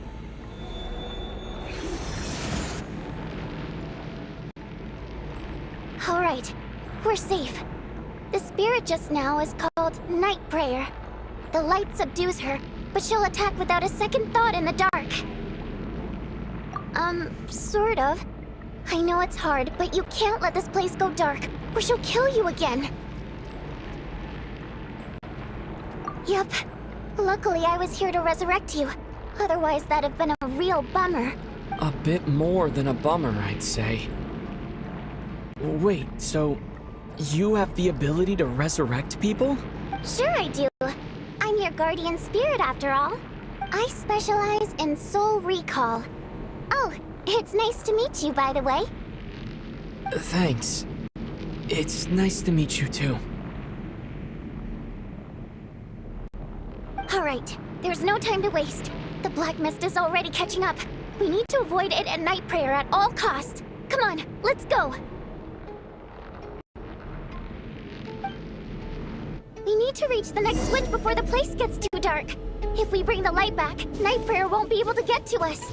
All right, we're safe. The spirit just now is called Night Prayer. The light subdues her, but she'll attack without a second thought in the dark. Sort of. I know it's hard, but you can't let this place go dark, or she'll kill you again. Yep. Luckily, I was here to resurrect you. Otherwise, that'd have been a real bummer. A bit more than a bummer, I'd say. Wait, so you have the ability to resurrect people? Sure I do. I'm your guardian spirit after all. I specialize in soul recall. Oh, it's nice to meet you, by the way. Thanks. It's nice to meet you too. Alright, there's no time to waste. The black mist is already catching up. We need to avoid it at Night Prayer at all costs. Come on, let's go. We need to reach the next switch before the place gets too dark. If we bring the light back, Night Prayer won't be able to get to us.